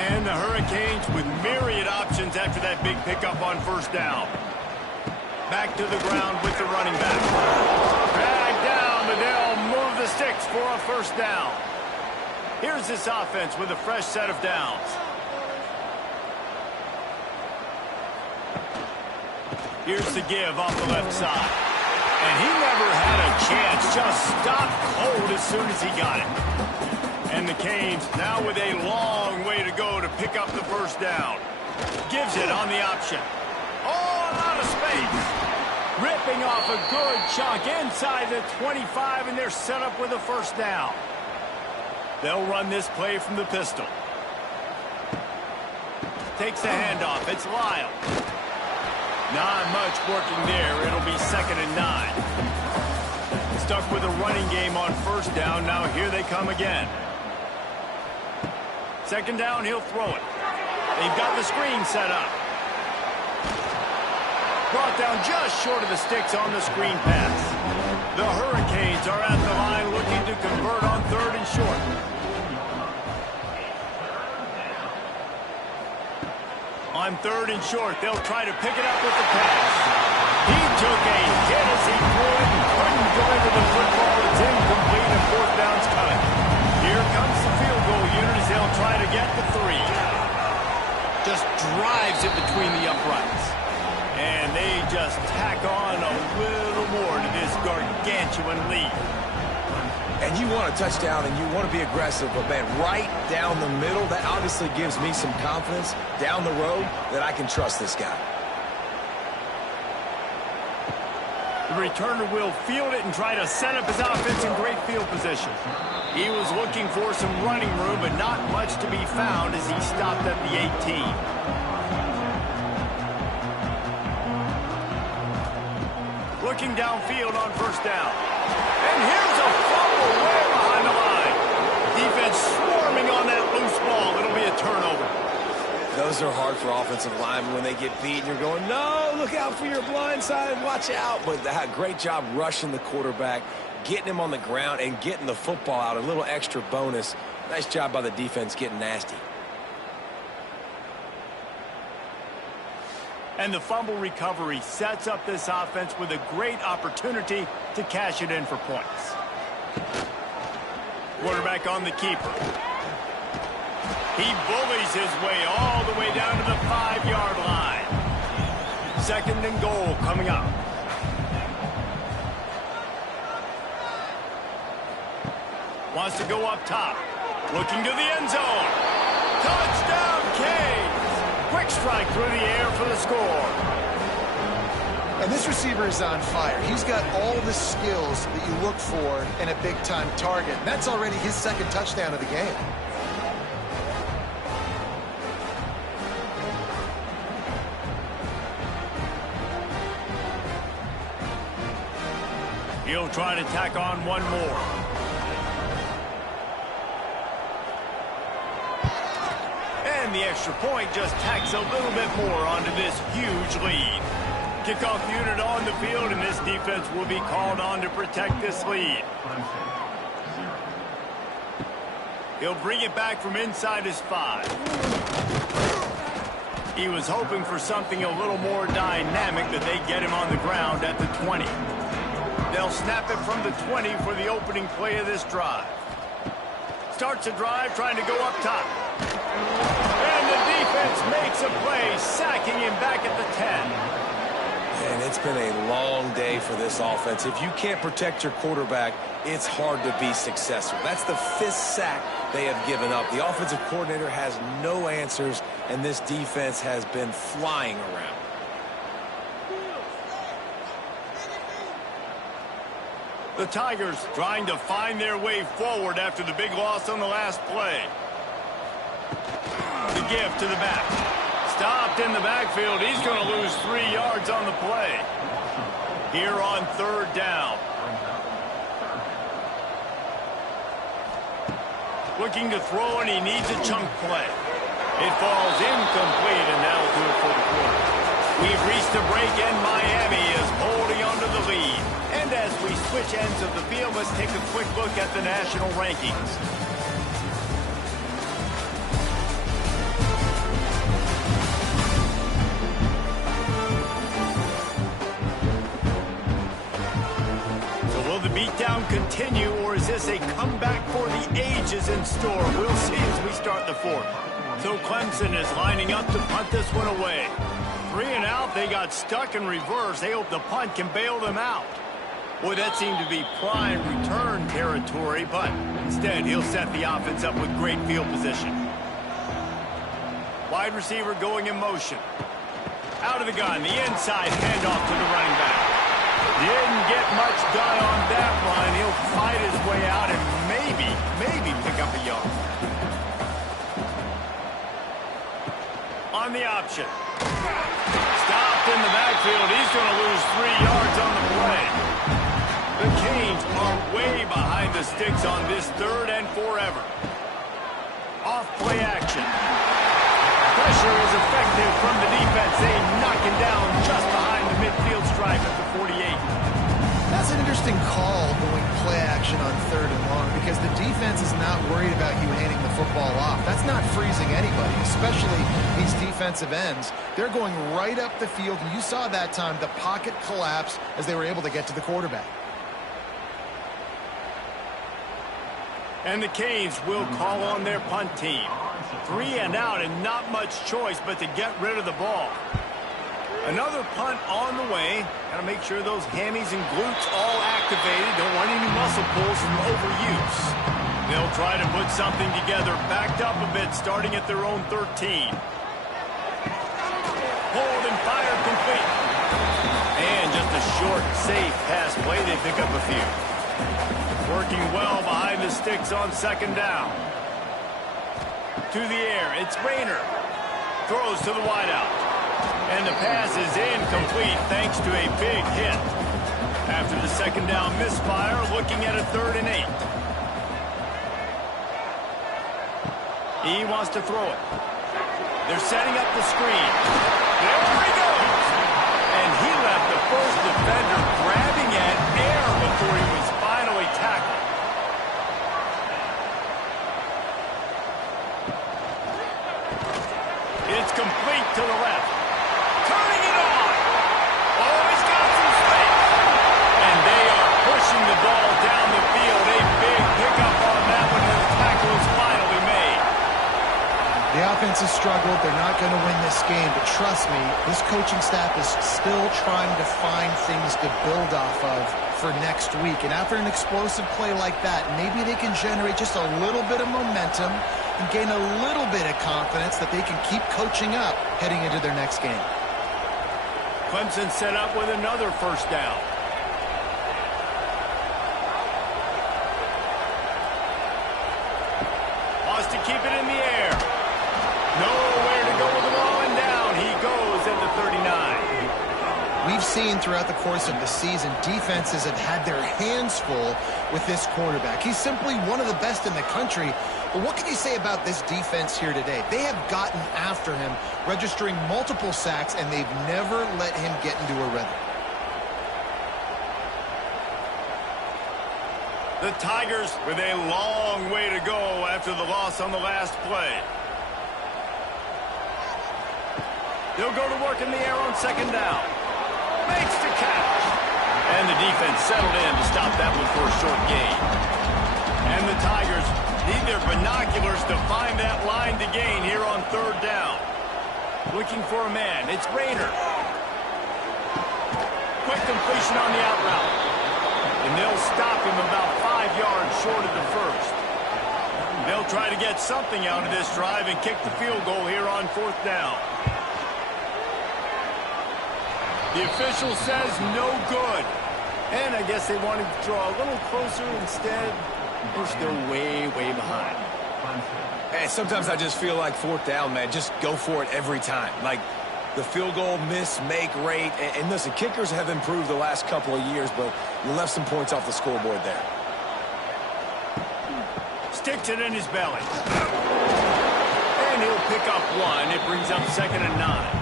And the Hurricanes with myriad options after that big pickup on first down. Back to the ground with the running back. Drag down, but they'll move the sticks for a first down. Here's this offense with a fresh set of downs. Here's the give off the left side. And he never had a chance. Just stopped cold as soon as he got it. And the Canes now with a long way to go to pick up the first down. Gives it on the option. Oh, a lot of space. Ripping off a good chunk inside the 25, and they're set up with a first down. They'll run this play from the pistol. Takes the handoff. It's Lyle. Not much working there. It'll be 2nd and 9. Stuck with a running game on first down. Now here they come again. 2nd down, he'll throw it. They've got the screen set up. Brought down just short of the sticks on the screen pass. The Hurricanes are at the line looking to convert on 3rd and short. On 3rd and short, they'll try to pick it up with the pass. He took a hit as he threw it and couldn't deliver the football. It's incomplete and 4th down's coming. Here comes the field goal unit as they'll try to get the 3. Just drives it between the uprights. And they just tack on a little more to this gargantuan lead. And you want a touchdown and you want to be aggressive, but man, right down the middle, that obviously gives me some confidence down the road that I can trust this guy. The returner will field it and try to set up his offense in great field position. He was looking for some running room, but not much to be found as he stopped at the 18. Looking downfield on first down. And here's a fumble way behind the line. Defense swarming on that loose ball. It'll be a turnover. Those are hard for offensive linemen when they get beat and you're going, no, look out for your blind side, watch out. But great job rushing the quarterback, getting him on the ground and getting the football out. A little extra bonus. Nice job by the defense getting nasty. And the fumble recovery sets up this offense with a great opportunity to cash it in for points. Quarterback on the keeper. He bullies his way all the way down to the 5-yard line. 2nd and goal coming up. Wants to go up top. Looking to the end zone. Touchdown, Canes! Quick strike through the air for the score. And this receiver is on fire. He's got all the skills that you look for in a big-time target. And that's already his 2nd touchdown of the game. He'll try to tack on one more. And the extra point just tacks a little bit more onto this huge lead. Kickoff unit on the field, and this defense will be called on to protect this lead. He'll bring it back from inside his 5. He was hoping for something a little more dynamic, that they get him on the ground at the 20. They'll snap it from the 20 for the opening play of this drive. Starts a drive trying to go up top. And the defense makes a play, sacking him back at the 10. And it's been a long day for this offense. If you can't protect your quarterback, it's hard to be successful. That's the 5th sack they have given up. The offensive coordinator has no answers, and this defense has been flying around. The Tigers trying to find their way forward after the big loss on the last play. The give to the back. Stopped in the backfield. He's going to lose 3 yards on the play. Here on 3rd down. Looking to throw, and he needs a chunk play. It falls incomplete, and that'll do it for the quarter. We've reached a break, and Miami is holding on to the lead. And as we switch ends of the field, let's take a quick look at the national rankings. So will the beatdown continue, or is this a comeback for the ages in store? We'll see as we start the 4th. So Clemson is lining up to punt this one away. 3 and out, they got stuck in reverse. They hope the punt can bail them out. Boy, that seemed to be prime return territory, but instead he'll set the offense up with great field position. Wide receiver going in motion. Out of the gun, the inside handoff to the running back. Didn't get much done on that run. He'll fight his way out and maybe pick up a yard. On the option. Stopped in the backfield. He's going to lose 3 yards on the play. The Canes are way behind the sticks on this 3rd and forever. Off play action. Pressure is effective from the defense. They knock him down just behind the midfield stripe at the 48. That's an interesting call, going play action on 3rd and long, because the defense is not worried about you handing the football off. That's not freezing anybody, especially these defensive ends. They're going right up the field, and you saw that time the pocket collapse as they were able to get to the quarterback. And the Canes will call on their punt team. 3 and out, and not much choice but to get rid of the ball. Another punt on the way. Got to make sure those hammies and glutes all activated. Don't want any muscle pulls from overuse. They'll try to put something together, backed up a bit, starting at their own 13. Hold and fire complete. And just a short, safe pass play. They pick up a few. Working well behind the sticks on 2nd down. To the air, it's Rayner. Throws to the wideout. And the pass is incomplete thanks to a big hit. After the 2nd down misfire, looking at a 3rd and 8. He wants to throw it. They're setting up the screen. There he goes. And he left the first defender grabbing at air before he was finally tackled. It's complete to the left. Turning it on. Oh, he's got some space. And they are pushing the ball down the field. A big pickup on that one, and the tackle is finally made. The offense has struggled. They're not going to win this game, but trust me, this coaching staff is still trying to find things to build off of for next week. And after an explosive play like that, maybe they can generate just a little bit of momentum and gain a little bit of confidence that they can keep coaching up heading into their next game. Clemson set up with another 1st down. Wants to keep it in the air. Nowhere to go with the ball, and down he goes at the 39. We've seen throughout the course of the season, defenses have had their hands full with this quarterback. He's simply one of the best in the country. But what can you say about this defense here today? They have gotten after him, registering multiple sacks, and they've never let him get into a rhythm. The Tigers with a long way to go after the loss on the last play. They'll go to work in the air on second down. Makes the catch. And the defense settled in to stop that one for a short gain. And the Tigers need their binoculars to find that line to gain here on third down. Looking for a man. It's Rayner. Quick completion on the out route. And they'll stop him about 5 yards short of the first. They'll try to get something out of this drive and kick the field goal here on fourth down. The official says no good. And I guess they wanted to draw a little closer. Instead, they're still way, way behind. Hey, sometimes I just feel like fourth down, man. Just go for it every time. Like the field goal miss-make rate. And listen, kickers have improved the last couple of years, but you left some points off the scoreboard there. Sticks it in his belly. And he'll pick up one. It brings up 2nd and 9.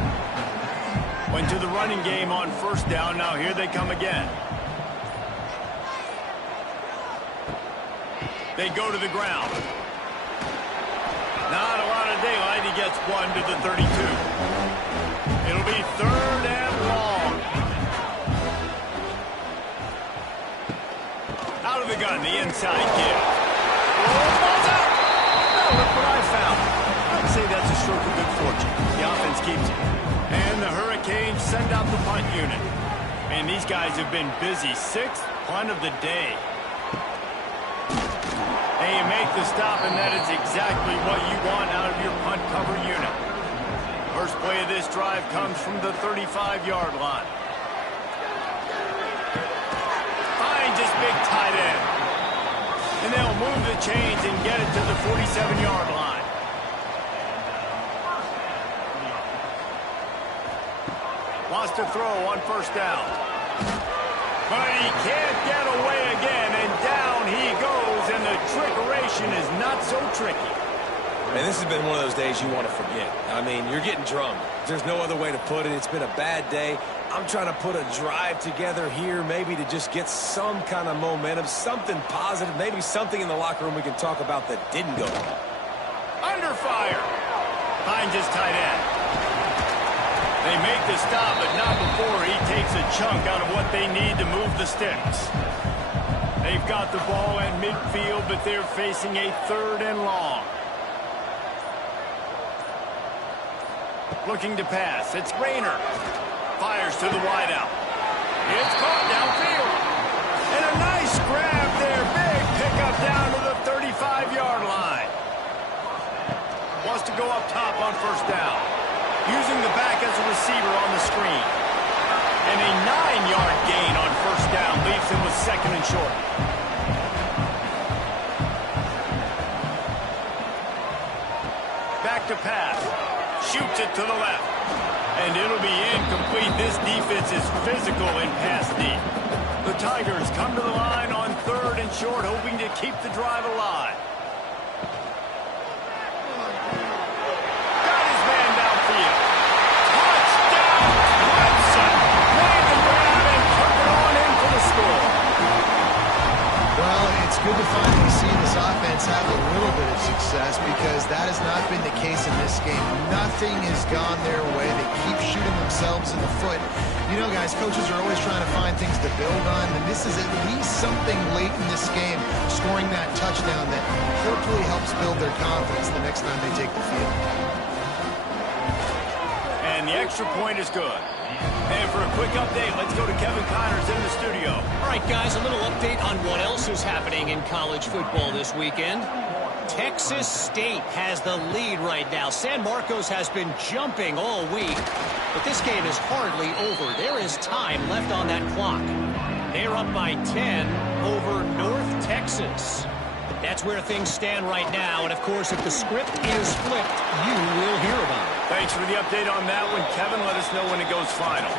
Went to the running game on first down. Now here they come again. They go to the ground. Not a lot of daylight. He gets one to the 32. It'll be 3rd and long. Out of the gun, the inside give. Oh, ball's out! Oh, look what I found. I'd say that's a stroke of good fortune. The offense keeps it. And the Hurricanes send out the punt unit. Man, these guys have been busy. 6th punt of the day. And you make the stop, and that is exactly what you want out of your punt cover unit. First play of this drive comes from the 35-yard line. Finds this big tight end. And they'll move the chains and get it to the 47-yard line. Wants to throw on first down. But he can't get away again, and down he goes, and the trickeration is not so tricky. And this has been one of those days you want to forget. I mean, you're getting drummed. There's no other way to put it. It's been a bad day. I'm trying to put a drive together here, maybe to just get some kind of momentum, something positive, maybe something in the locker room we can talk about that didn't go well. Under fire. Finds his tight end. They make the stop, but not before he takes a chunk out of what they need to move the sticks. They've got the ball at midfield, but they're facing a 3rd and long. Looking to pass. It's Rayner. Fires to the wideout. It's caught downfield. And a nice grab there. Big pickup down to the 35-yard line. Wants to go up top on first down. Using the back as a receiver on the screen. And a 9-yard gain on first down leaves him with 2nd and short. Back to pass. Shoots it to the left. And it'll be incomplete. This defense is physical in pass deep. The Tigers come to the line on 3rd and short, hoping to keep the drive alive. Good to finally see this offense have a little bit of success because that has not been the case in this game. Nothing has gone their way. They keep shooting themselves in the foot. You know, guys, coaches are always trying to find things to build on, and this is at least something late in this game, scoring that touchdown that hopefully helps build their confidence the next time they take the field. And the extra point is good. And for a quick update, let's go to Kevin Connors in the studio. All right, guys, a little update on what else is happening in college football this weekend. Texas State has the lead right now. San Marcos has been jumping all week, but this game is hardly over. There is time left on that clock. They're up by 10 over North Texas. That's where things stand right now, and of course, if the script is flipped, you will hear about it. Thanks for the update on that one, Kevin. Let us know when it goes final.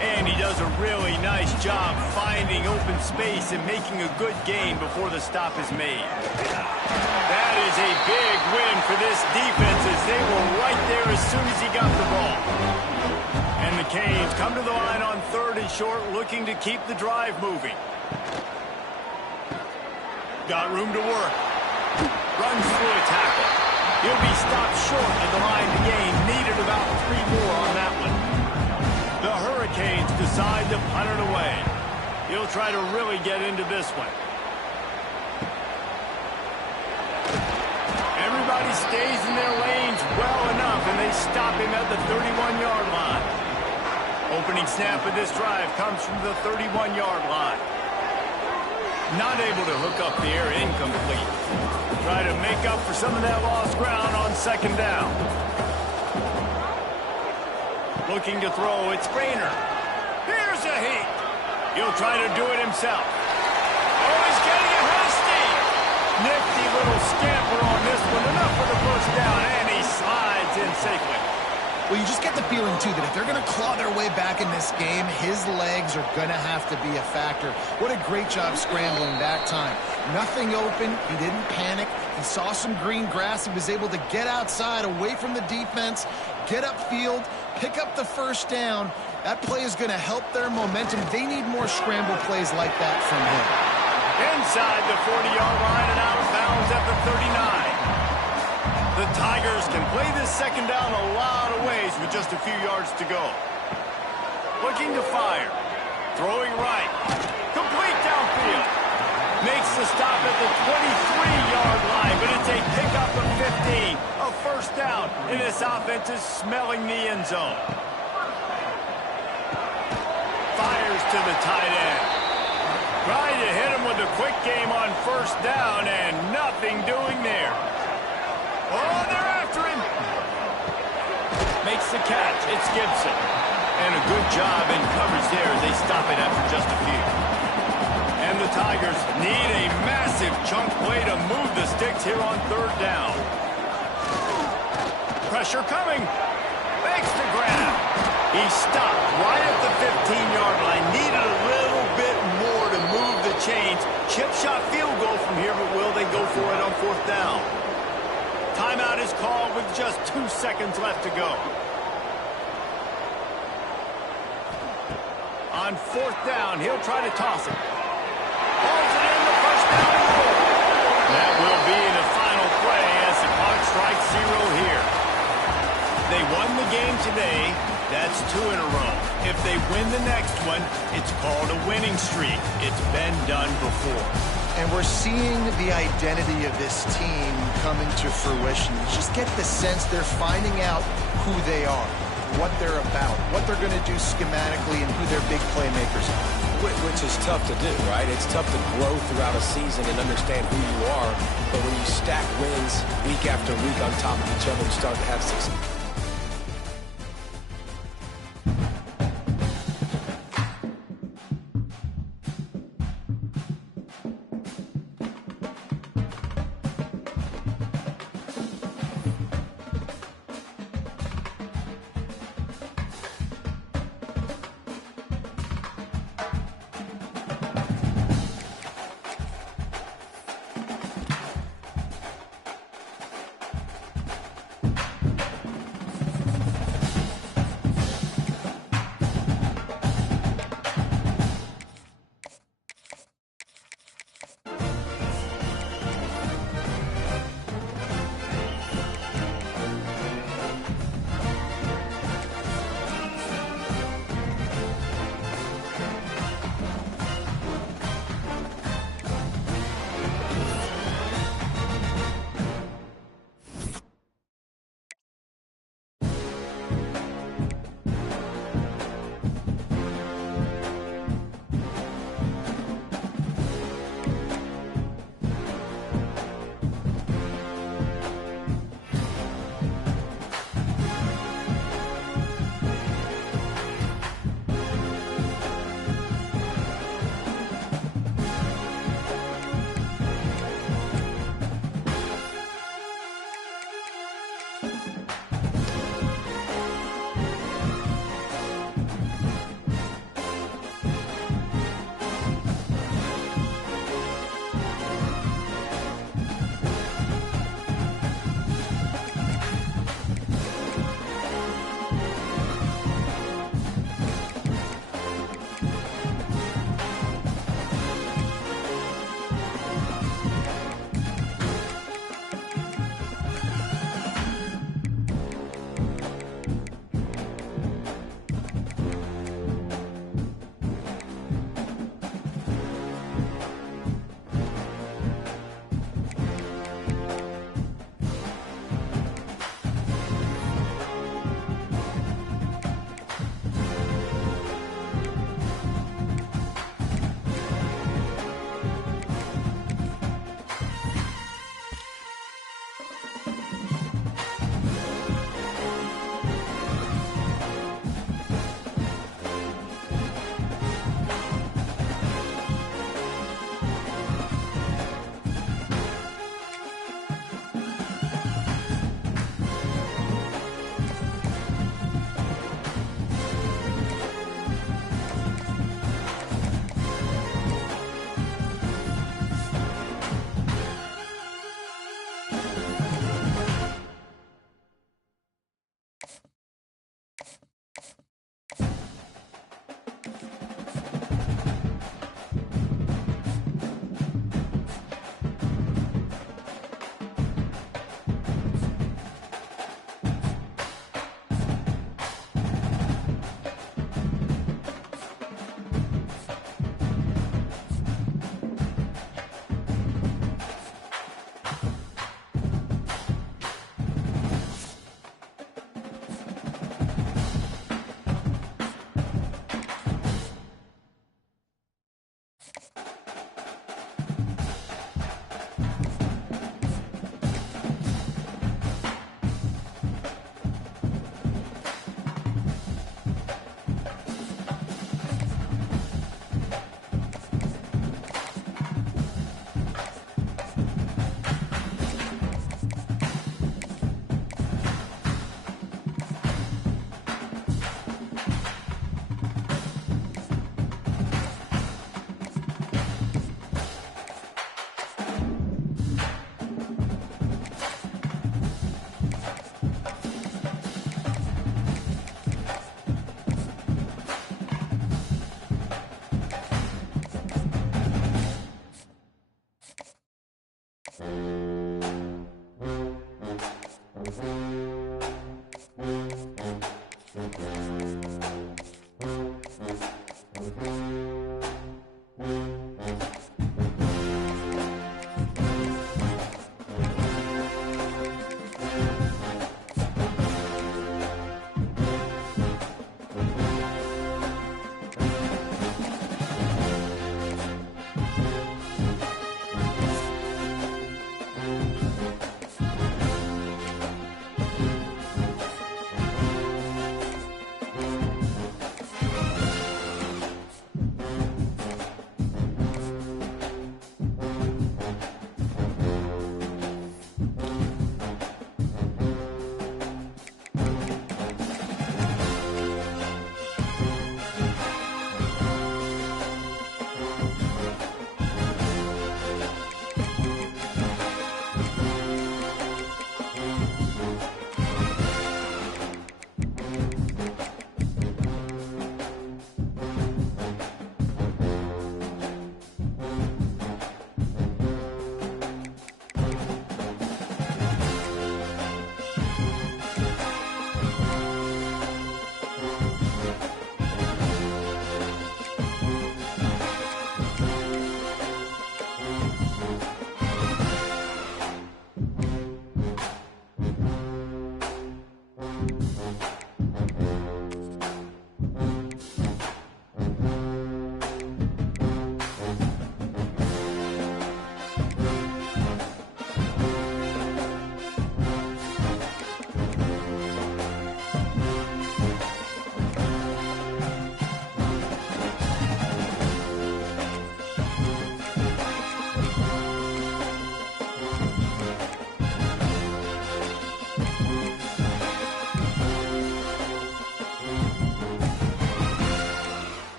And he does a really nice job finding open space and making a good gain before the stop is made. That is a big win for this defense as they were right there as soon as he got the ball. And the Canes come to the line on 3rd and short, looking to keep the drive moving. Got room to work. Runs through a tackle. He'll be stopped short at the line to gain. Needed about 3 more on that one. The Hurricanes decide to punt it away. He'll try to really get into this one. Everybody stays in their lanes well enough, and they stop him at the 31-yard line. Opening snap of this drive comes from the 31-yard line. Not able to hook up the air, incomplete. Try to make up for some of that lost ground on 2nd down. Looking to throw, it's Rainer. Here's a heat. He'll try to do it himself. Oh, he's getting ahead of steam. Nifty little scamper on this one. Enough for the 1st down, and he slides in safely. Well, you just get the feeling, too, that if they're going to claw their way back in this game, his legs are going to have to be a factor. What a great job scrambling that time. Nothing open. He didn't panic. He saw some green grass. He was able to get outside, away from the defense, get upfield, pick up the 1st down. That play is going to help their momentum. They need more scramble plays like that from him. Inside the 40-yard line and out of bounds at the 39. The Tigers can play this 2nd down a lot of ways with just a few yards to go. Looking to fire. Throwing right. Complete downfield. Makes the stop at the 23-yard line, but it's a pickup of 15. A 1st down, and this offense is smelling the end zone. Fires to the tight end. Trying to hit him with a quick game on 1st down, and nothing doing there. Oh, they're after him. Makes the catch. It's Gibson. And a good job in coverage there as they stop it after just a few. And the Tigers need a massive chunk play to move the sticks here on 3rd down. Pressure coming. Makes the grab. He stopped right at the 15-yard line. Needed a little bit more to move the chains. Chip shot field goal from here, but will they go for it on 4th down? Timeout is called with just 2 seconds left to go. On 4th down, he'll try to toss it. Holds it in the 1st down and goal. That will be the final play as the clock strikes 0 here. They won the game today. That's 2 in a row. If they win the next one, it's called a winning streak. It's been done before. And we're seeing the identity of this team coming to fruition. You just get the sense they're finding out who they are, what they're about, what they're going to do schematically, and who their big playmakers are. Which is tough to do, right? It's tough to grow throughout a season and understand who you are. But when you stack wins week after week on top of each other, you start to have success.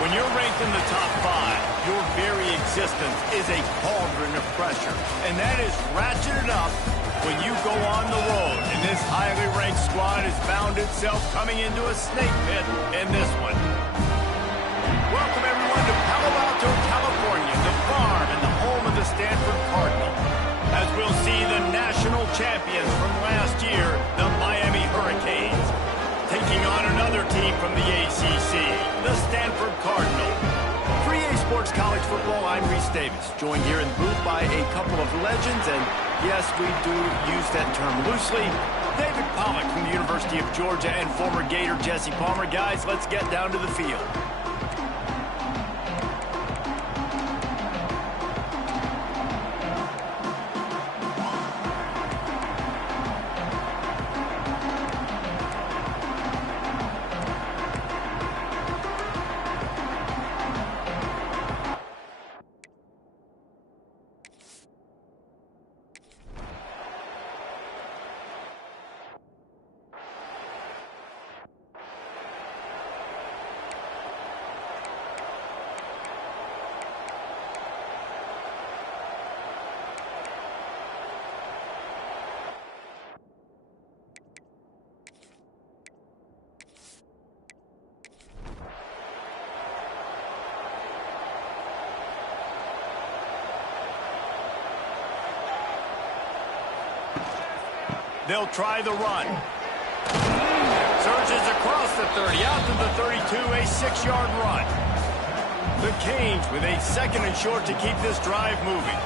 When you're ranked in the top 5, your very existence is a cauldron of pressure. And that is ratcheted up when you go on the road. And this highly ranked squad has found itself coming into a snake pit in this one. Welcome, everyone, to Palo Alto, California, the farm and the home of the Stanford Cardinal. As we'll see the national champions from last year, the Miami Hurricanes, taking on another team from the ACC, the Stanford Cardinal. For EA Sports College Football, I'm Reese Davis, joined here in the booth by a couple of legends, and yes, we do use that term loosely. David Pollack from the University of Georgia and former Gator Jesse Palmer. Guys, let's get down to the field. They'll try the run. Surges across the 30, out to the 32, a 6-yard run. The Canes with a 2nd and short to keep this drive moving.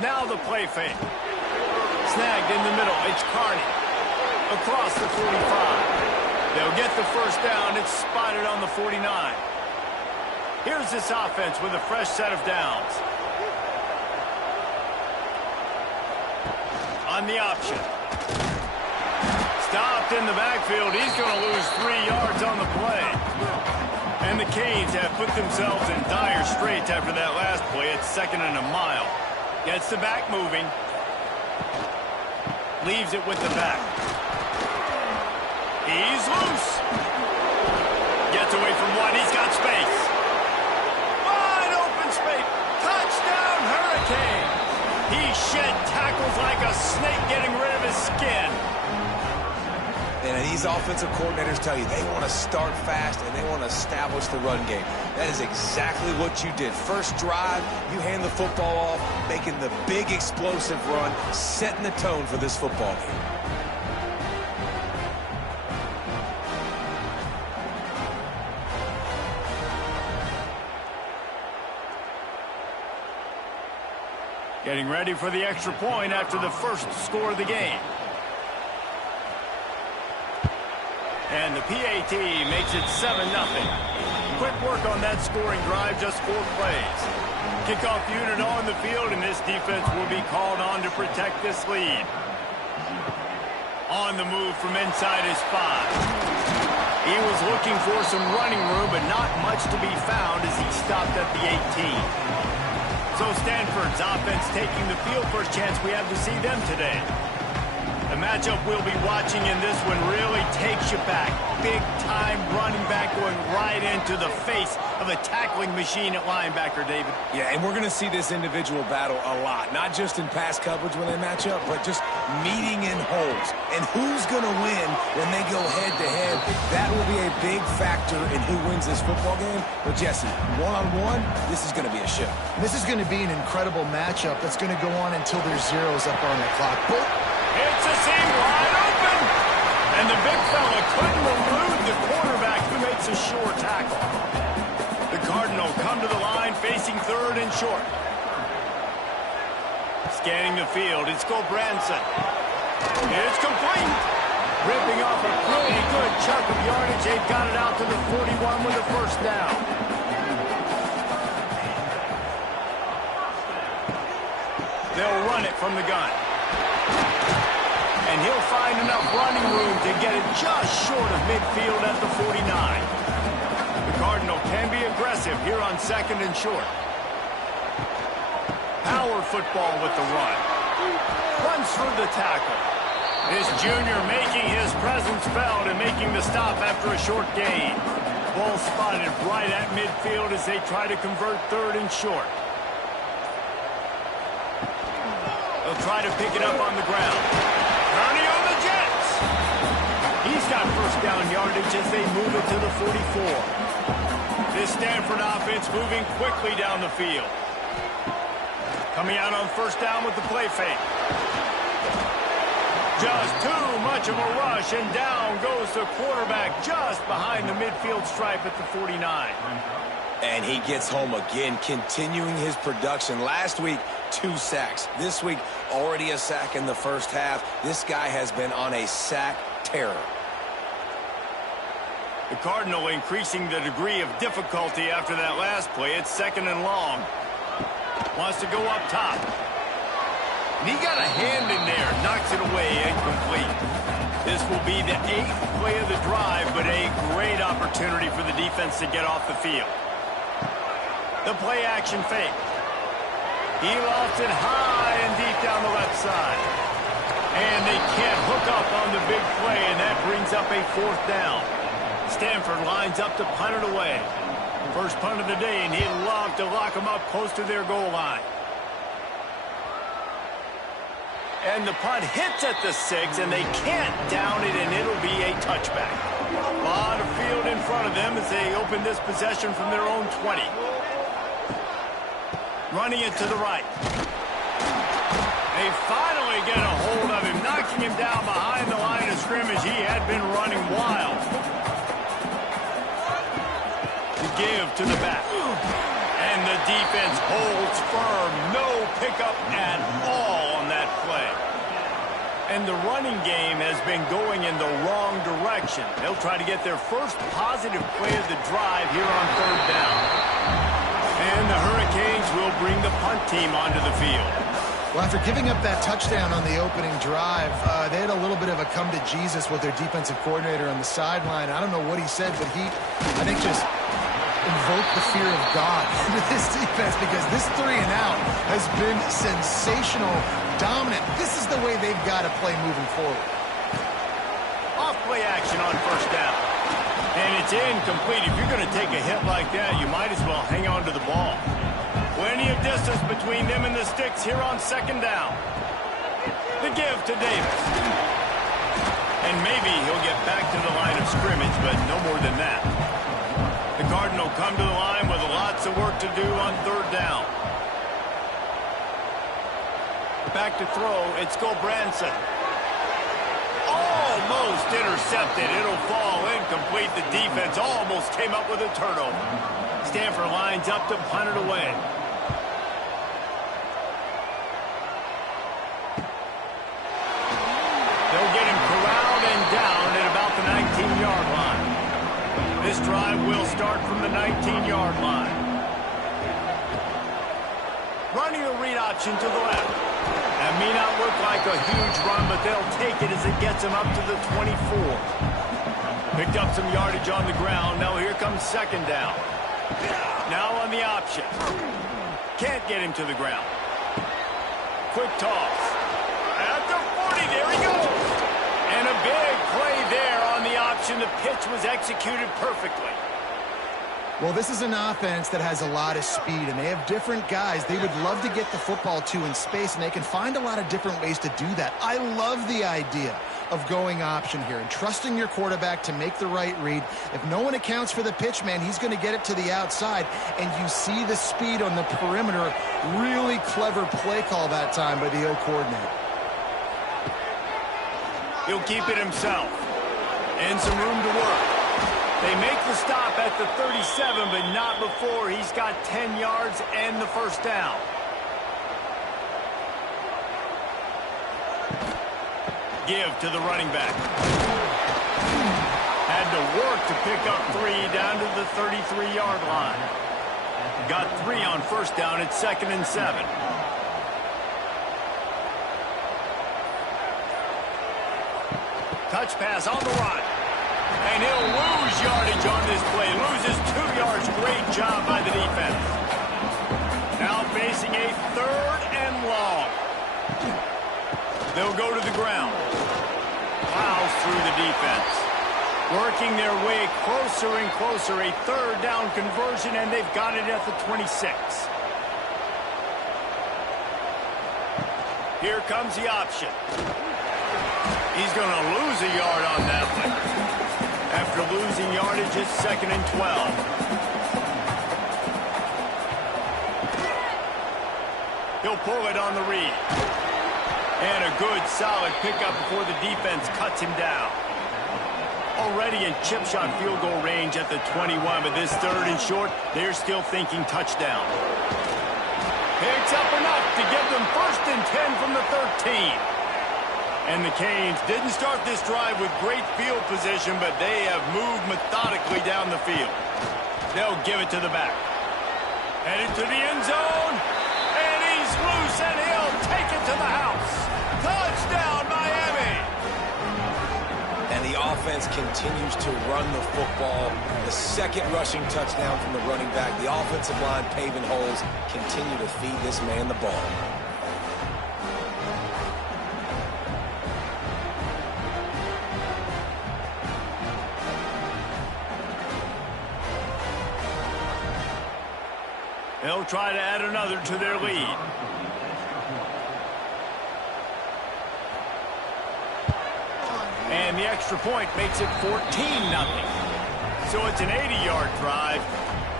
Now the play fake. Snagged in the middle. It's Carney. Across the 45. They'll get the first down. It's spotted on the 49. Here's this offense with a fresh set of downs. On the option. Stopped in the backfield. He's going to lose 3 yards on the play. And the Canes have put themselves in dire straits after that last play. It's 2nd and a mile. Gets the back moving. Leaves it with the back. He's loose. Gets away from one. He's got space. Wide open space. Touchdown, Hurricane. He shed tackles like a snake getting rid of his skin. And these offensive coordinators tell you they want to start fast and they want to establish the run game. That is exactly what you did. First drive, you hand the football off, making the big explosive run, setting the tone for this football game. Getting ready for the extra point after the first score of the game. And the PAT makes it 7-0. Quick work on that scoring drive, just 4 plays. Kickoff unit on the field, and this defense will be called on to protect this lead. On the move from inside his 5. He was looking for some running room, but not much to be found as he stopped at the 18. So Stanford's offense taking the field. First chance we have to see them today. The matchup we'll be watching in this one really takes you back. Big-time running back going right into the face of a tackling machine at linebacker, David. Yeah, and we're going to see this individual battle a lot. Not just in pass coverage when they match up, but just meeting in holes. And who's going to win when they go head-to-head? That will be a big factor in who wins this football game. But, Jesse, one-on-one, this is going to be a show. This is going to be an incredible matchup that's going to go on until there's zeros up on the clock. It's a seam wide open. And the big fella couldn't elude the quarterback who makes a sure tackle. The Cardinal come to the line facing 3rd and short. Scanning the field, it's Gulbranson. It's complete. Ripping off a pretty good chunk of yardage. They've got it out to the 41 with the first down. They'll run it from the gun. And he'll find enough running room to get it just short of midfield at the 49. The Cardinal can be aggressive here on 2nd and short. Power football with the run. Runs through the tackle. This junior making his presence felt and making the stop after a short gain. Ball spotted right at midfield as they try to convert 3rd and short. They'll try to pick it up on the ground. Kearney on the Jets. He's got first down yardage as they move it to the 44. This Stanford offense moving quickly down the field. Coming out on first down with the play fake. Just too much of a rush, and down goes the quarterback just behind the midfield stripe at the 49. And he gets home again, continuing his production. Last week, 2 sacks. This week, already a sack in the first half. This guy has been on a sack terror. The Cardinal increasing the degree of difficulty after that last play. It's 2nd and long. Wants to go up top. And he got a hand in there. Knocks it away. Incomplete. This will be the 8th play of the drive, but a great opportunity for the defense to get off the field. The play action fake. He lofts it high and deep down the left side. And they can't hook up on the big play, and that brings up a 4th down. Stanford lines up to punt it away. First punt of the day, and he'd love to lock them up close to their goal line. And the punt hits at the 6, and they can't down it, and it'll be a touchback. A lot of field in front of them as they open this possession from their own 20. Running it to the right. They finally get a hold of him, knocking him down behind the line of scrimmage. He had been running wild. To give to the back. And the defense holds firm. No pickup at all on that play. And the running game has been going in the wrong direction. They'll try to get their first positive play of the drive here on third down. And the Hurricanes will bring the punt team onto the field. Well, after giving up that touchdown on the opening drive, they had a little bit of a come to Jesus with their defensive coordinator on the sideline. I don't know what he said, but he, I think, just invoked the fear of God into this defense, because this 3 and out has been sensational, dominant. This is the way they've got to play moving forward. Off play action on first down. And it's incomplete. If you're going to take a hit like that, you might as well hang on to the ball. Plenty of distance between them and the sticks here on second down. The give to Davis. And maybe he'll get back to the line of scrimmage, but no more than that. The Cardinal come to the line with lots of work to do on third down. Back to throw, it's Gulbranson. Almost intercepted. It'll fall incomplete. The defense almost came up with a turnover. Stanford lines up to punt it away. They'll get him corralled and down at about the 19-yard line. This drive will start from the 19-yard line. Running the read option to the left. That may not look like a huge run, but they'll take it as it gets them up to the 24. Picked up some yardage on the ground. Now here comes second down. Now on the option. Can't get him to the ground. Quick toss. At the 40, there he goes. And a big play there on the option. The pitch was executed perfectly. Well, this is an offense that has a lot of speed, and they have different guys they would love to get the football to in space, and they can find a lot of different ways to do that. I love the idea of going option here and trusting your quarterback to make the right read. If no one accounts for the pitch, man, he's going to get it to the outside, and you see the speed on the perimeter. Really clever play call that time by the O coordinator. He'll keep it himself. And some room to work. They make the stop at the 37, but not before he's got 10 yards and the first down. Give to the running back. Had to work to pick up 3 down to the 33-yard line. Got 3 on first down at 2nd and 7. Touch pass on the run. And he'll lose yardage on this play. Loses 2 yards. Great job by the defense. Now facing a 3rd and long. They'll go to the ground. Plows through the defense. Working their way closer and closer. A 3rd down conversion, and they've got it at the 26. Here comes the option. He's going to lose a yard on that one. After losing yardage, it's 2nd and 12. He'll pull it on the read. And a good, solid pickup before the defense cuts him down. Already in chip shot field goal range at the 21, but this 3rd and short, they're still thinking touchdown. Picks up enough to get them 1st and 10 from the 13. And the Canes didn't start this drive with great field position, but they have moved methodically down the field. They'll give it to the back. Headed to the end zone. And he's loose, and he'll take it to the house. Touchdown, Miami! And the offense continues to run the football. The 2nd rushing touchdown from the running back. The offensive line paving holes. Continue to feed this man the ball. They'll try to add another to their lead. And the extra point makes it 14-0. So it's an 80-yard drive.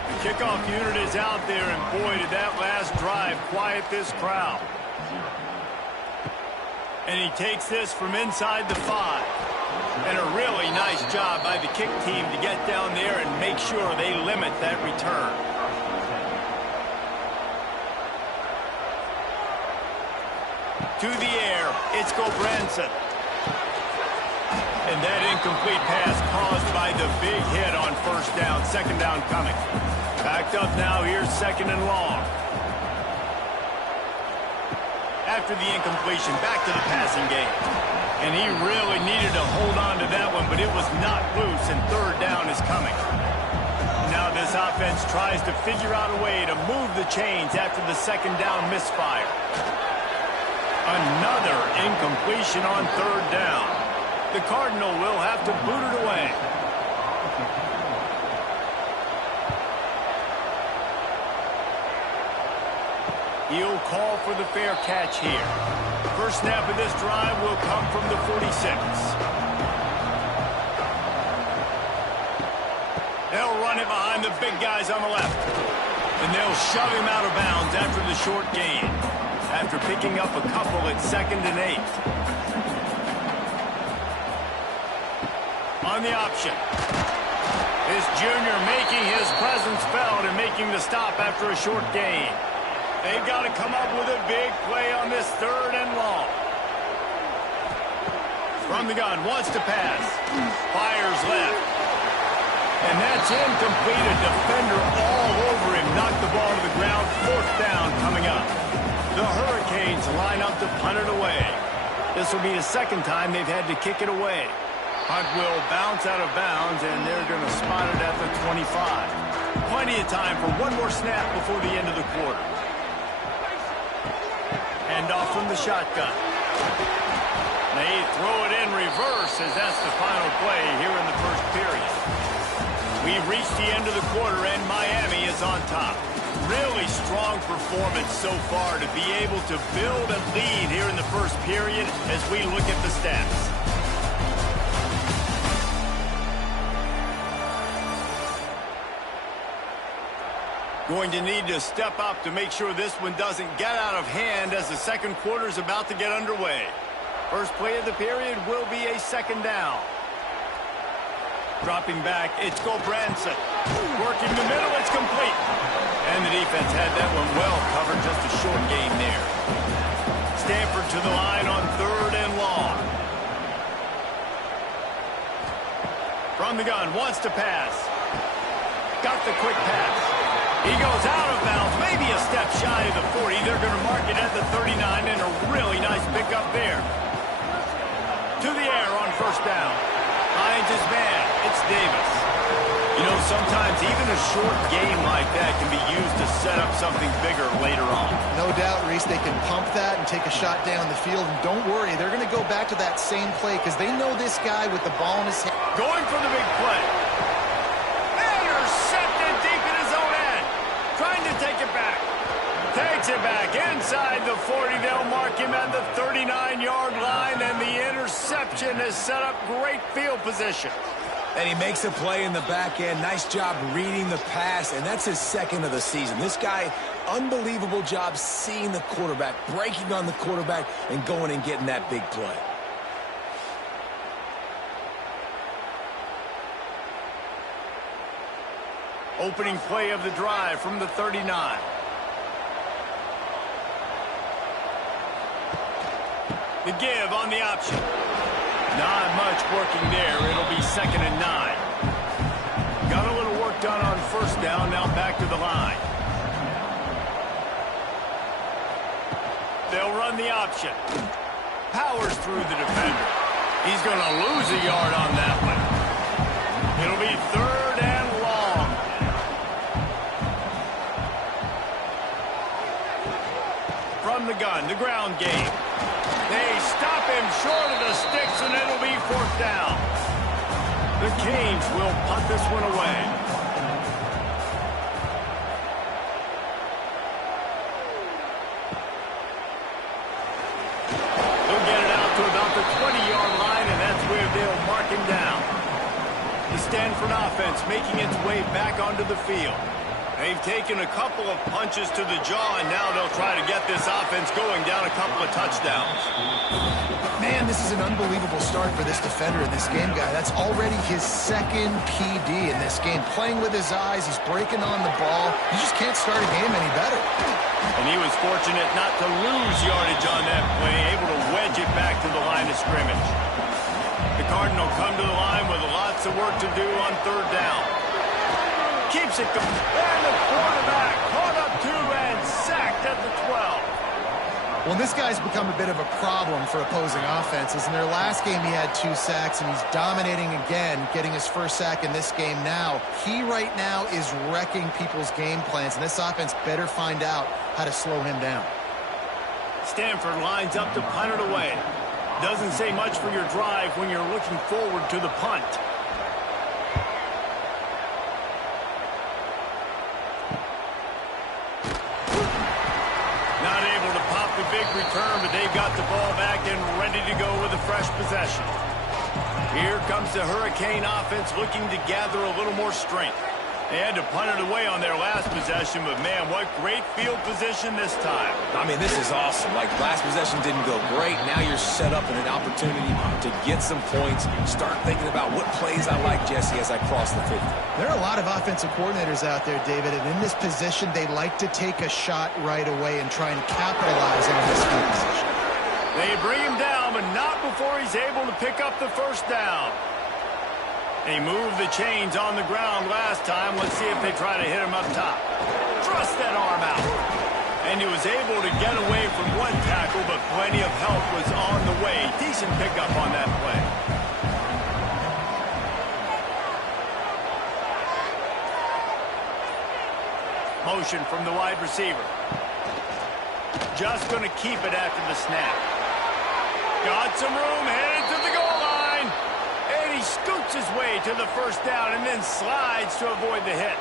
The kickoff unit is out there, and boy, did that last drive quiet this crowd. And he takes this from inside the 5. And a really nice job by the kick team to get down there and make sure they limit that return. To the air, it's Gulbranson. And that incomplete pass caused by the big hit on first down. Second down coming. Backed up now, here's second and long. After the incompletion, back to the passing game. And he really needed to hold on to that one, but it was not loose, and third down is coming. Now this offense tries to figure out a way to move the chains after the second down misfire. Another incompletion on third down. The Cardinal will have to boot it away. He'll call for the fair catch here. First snap of this drive will come from the 46. They'll run it behind the big guys on the left. And they'll shove him out of bounds after the short gain. After picking up a couple at 2nd and 8. On the option. This junior making his presence felt and making the stop after a short gain. They've got to come up with a big play on this third and long. From the gun, wants to pass. Fires left. And that's incomplete. A defender all over him. Knocked the ball to the ground. Fourth down coming up. The Hurricanes line up to punt it away. This will be the second time they've had to kick it away. Punt will bounce out of bounds, and they're going to spot it at the 25. Plenty of time for one more snap before the end of the quarter. Handoff from the shotgun. They throw it in reverse as that's the final play here in the first period. We've reached the end of the quarter, and Miami is on top. Really strong performance so far to be able to build a lead here in the first period as we look at the stats. Going to need to step up to make sure this one doesn't get out of hand as the second quarter is about to get underway. First play of the period will be a second down. Dropping back, it's Gulbranson. Working the middle, it's complete. And the defense had that one well covered, just a short gain there. Stanford to the line on third and long. From the gun, wants to pass. Got the quick pass. He goes out of bounds, maybe a step shy of the 40. They're going to mark it at the 39, and a really nice pickup there. To the air on first down. Finds his man. It's Davis. You know, sometimes even a short game like that can be used to set up something bigger later on. No doubt, Reese, they can pump that and take a shot down the field. And don't worry, they're going to go back to that same play because they know this guy with the ball in his hand. Going for the big play. Intercepted deep in his own end. Trying to take it back. Takes it back inside the 40. They'll mark him at the 39-yard line, and the interception has set up great field position. And he makes a play in the back end. Nice job reading the pass, and that's his second of the season. This guy, unbelievable job seeing the quarterback, breaking on the quarterback, and going and getting that big play. Opening play of the drive from the 39. The give on the option. Not much working there. It'll be 2nd and 9. Got a little work done on first down. Now back to the line. They'll run the option. Powers through the defender. He's going to lose a yard on that one. It'll be 3rd and long. From the gun, the ground game. They stop him short of the sticks, and it'll be 4th down. The Canes will punt this one away. They'll get it out to about the 20-yard line, and that's where they'll mark him down. The Stanford offense making its way back onto the field. They've taken a couple of punches to the jaw, and now they'll try to get this offense going down a couple of touchdowns. Man, this is an unbelievable start for this defender in this game, guy. That's already his second PD in this game. Playing with his eyes, he's breaking on the ball. You just can't start a game any better. And he was fortunate not to lose yardage on that play, able to wedge it back to the line of scrimmage. The Cardinal come to the line with lots of work to do on third down. Keeps it going. And the quarterback caught up to and sacked at the 12. Well, this guy's become a bit of a problem for opposing offenses. In their last game, he had 2 sacks, and he's dominating again, getting his first sack in this game now. He right now is wrecking people's game plans, and this offense better find out how to slow him down. Stanford lines up to punt it away. Doesn't say much for your drive when you're looking forward to the punt. Not able to pop the big return, but they've got the ball back and ready to go with a fresh possession. Here comes the Hurricane offense looking to gather a little more strength. They had to punt it away on their last possession, but man, what great field position this time. I mean, this is awesome. Like, last possession didn't go great. Now you're set up in an opportunity to get some points. Start thinking about what plays I like, Jesse, as I cross the 50. There are a lot of offensive coordinators out there, David, and in this position, they like to take a shot right away and try and capitalize on this field position. They bring him down, but not before he's able to pick up the first down. They moved the chains on the ground last time. Let's see if they try to hit him up top. Thrust that arm out. And he was able to get away from one tackle, but plenty of help was on the way. Decent pickup on that play. Motion from the wide receiver. Just going to keep it after the snap. Got some room, headed to the goal line. And he scoots his way to the first down and then slides to avoid the hit.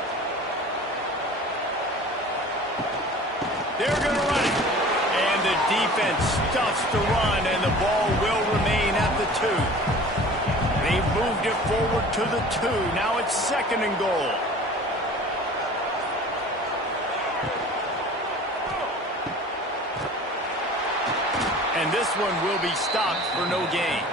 They're going to run it. And the defense stuffs the run, and the ball will remain at the 2. They've moved it forward to the 2. Now it's 2nd and goal. And this one will be stopped for no gain.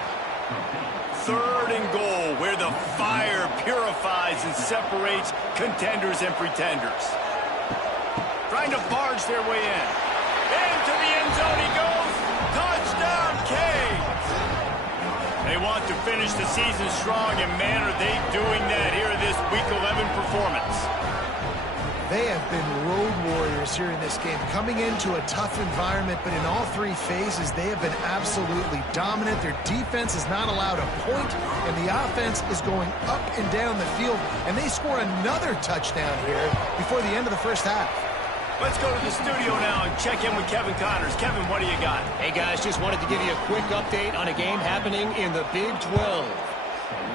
3rd and goal, where the fire purifies and separates contenders and pretenders. Trying to barge their way in. Into the end zone he goes. Touchdown, Canes! They want to finish the season strong, and man, are they doing that here in this Week 11 performance. They have been road warriors here in this game, coming into a tough environment, but in all 3 phases, they have been absolutely dominant. Their defense is not allowed a point, and the offense is going up and down the field, and they score another touchdown here before the end of the first half. Let's go to the studio now and check in with Kevin Connors. Kevin, what do you got? Hey, guys, just wanted to give you a quick update on a game happening in the Big 12.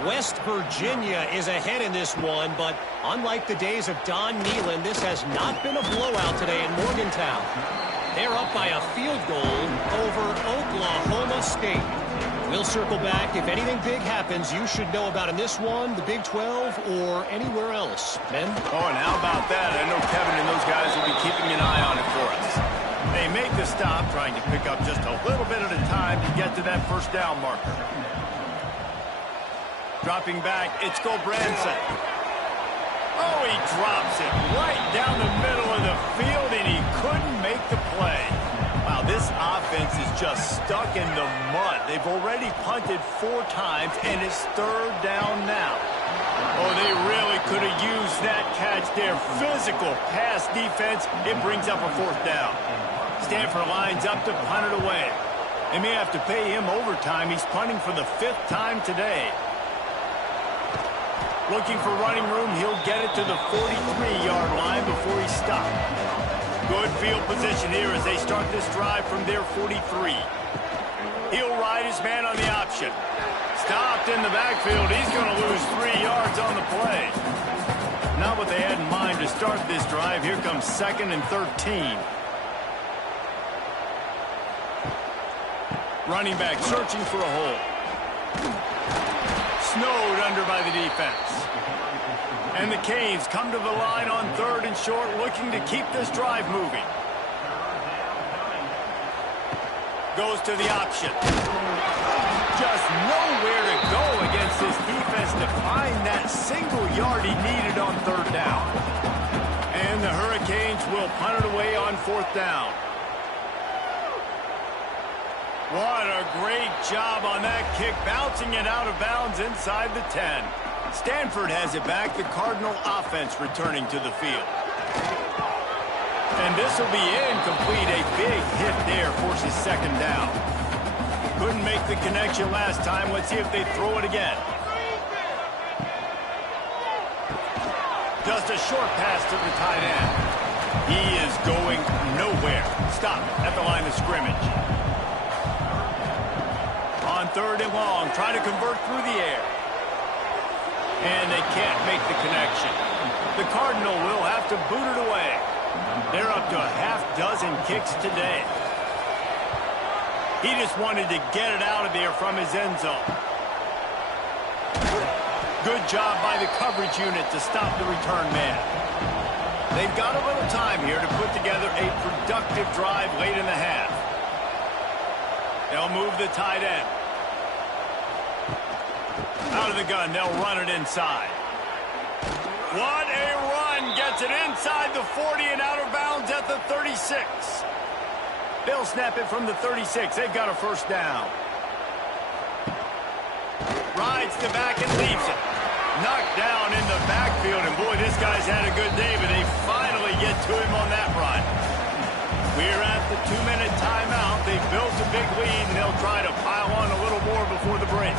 West Virginia is ahead in this one, but unlike the days of Don Nehlen, this has not been a blowout today in Morgantown. They're up by a field goal over Oklahoma State. We'll circle back. If anything big happens, you should know about in this one, the Big 12, or anywhere else. Men? Oh, and how about that? I know Kevin and those guys will be keeping an eye on it for us. They make the stop, trying to pick up just a little bit at a time to get to that first down marker. Dropping back, it's Gulbranson. Oh, he drops it right down the middle of the field, and he couldn't make the play. Wow, this offense is just stuck in the mud. They've already punted 4 times, and it's 3rd down now. Oh, they really could have used that catch there. Physical pass defense. It brings up a 4th down. Stanford lines up to punt it away. They may have to pay him overtime. He's punting for the 5th time today. Looking for running room, he'll get it to the 43-yard line before he's stopped. Good field position here as they start this drive from their 43. He'll ride his man on the option. Stopped in the backfield. He's going to lose 3 yards on the play. Not what they had in mind to start this drive. Here comes 2nd and 13. Running back searching for a hole. Snowed under by the defense. And the Canes come to the line on 3rd and short, looking to keep this drive moving. Goes to the option. Just nowhere to go against this defense to find that single yard he needed on 3rd down. And the Hurricanes will punt it away on 4th down. What a great job on that kick, bouncing it out of bounds inside the 10. Stanford has it back, the Cardinal offense returning to the field. And this will be incomplete. A big hit there forces 2nd down. Couldn't make the connection last time. Let's see if they throw it again. Just a short pass to the tight end. He is going nowhere. Stop at the line of scrimmage. On 3rd and long, try to convert through the air. And they can't make the connection. The Cardinal will have to boot it away. They're up to a half-dozen kicks today. He just wanted to get it out of there from his end zone. Good job by the coverage unit to stop the return man. They've got a little time here to put together a productive drive late in the half. They'll move the tight end. Out of the gun, they'll run it inside. What a run! Gets it inside the 40 and out of bounds at the 36. They'll snap it from the 36. They've got a 1st down. Rides the back and leaves it. Knocked down in the backfield, and boy, this guy's had a good day, but they finally get to him on that run. We're at the 2-minute timeout. They built a big lead, and they'll try to pile on a little more before the break.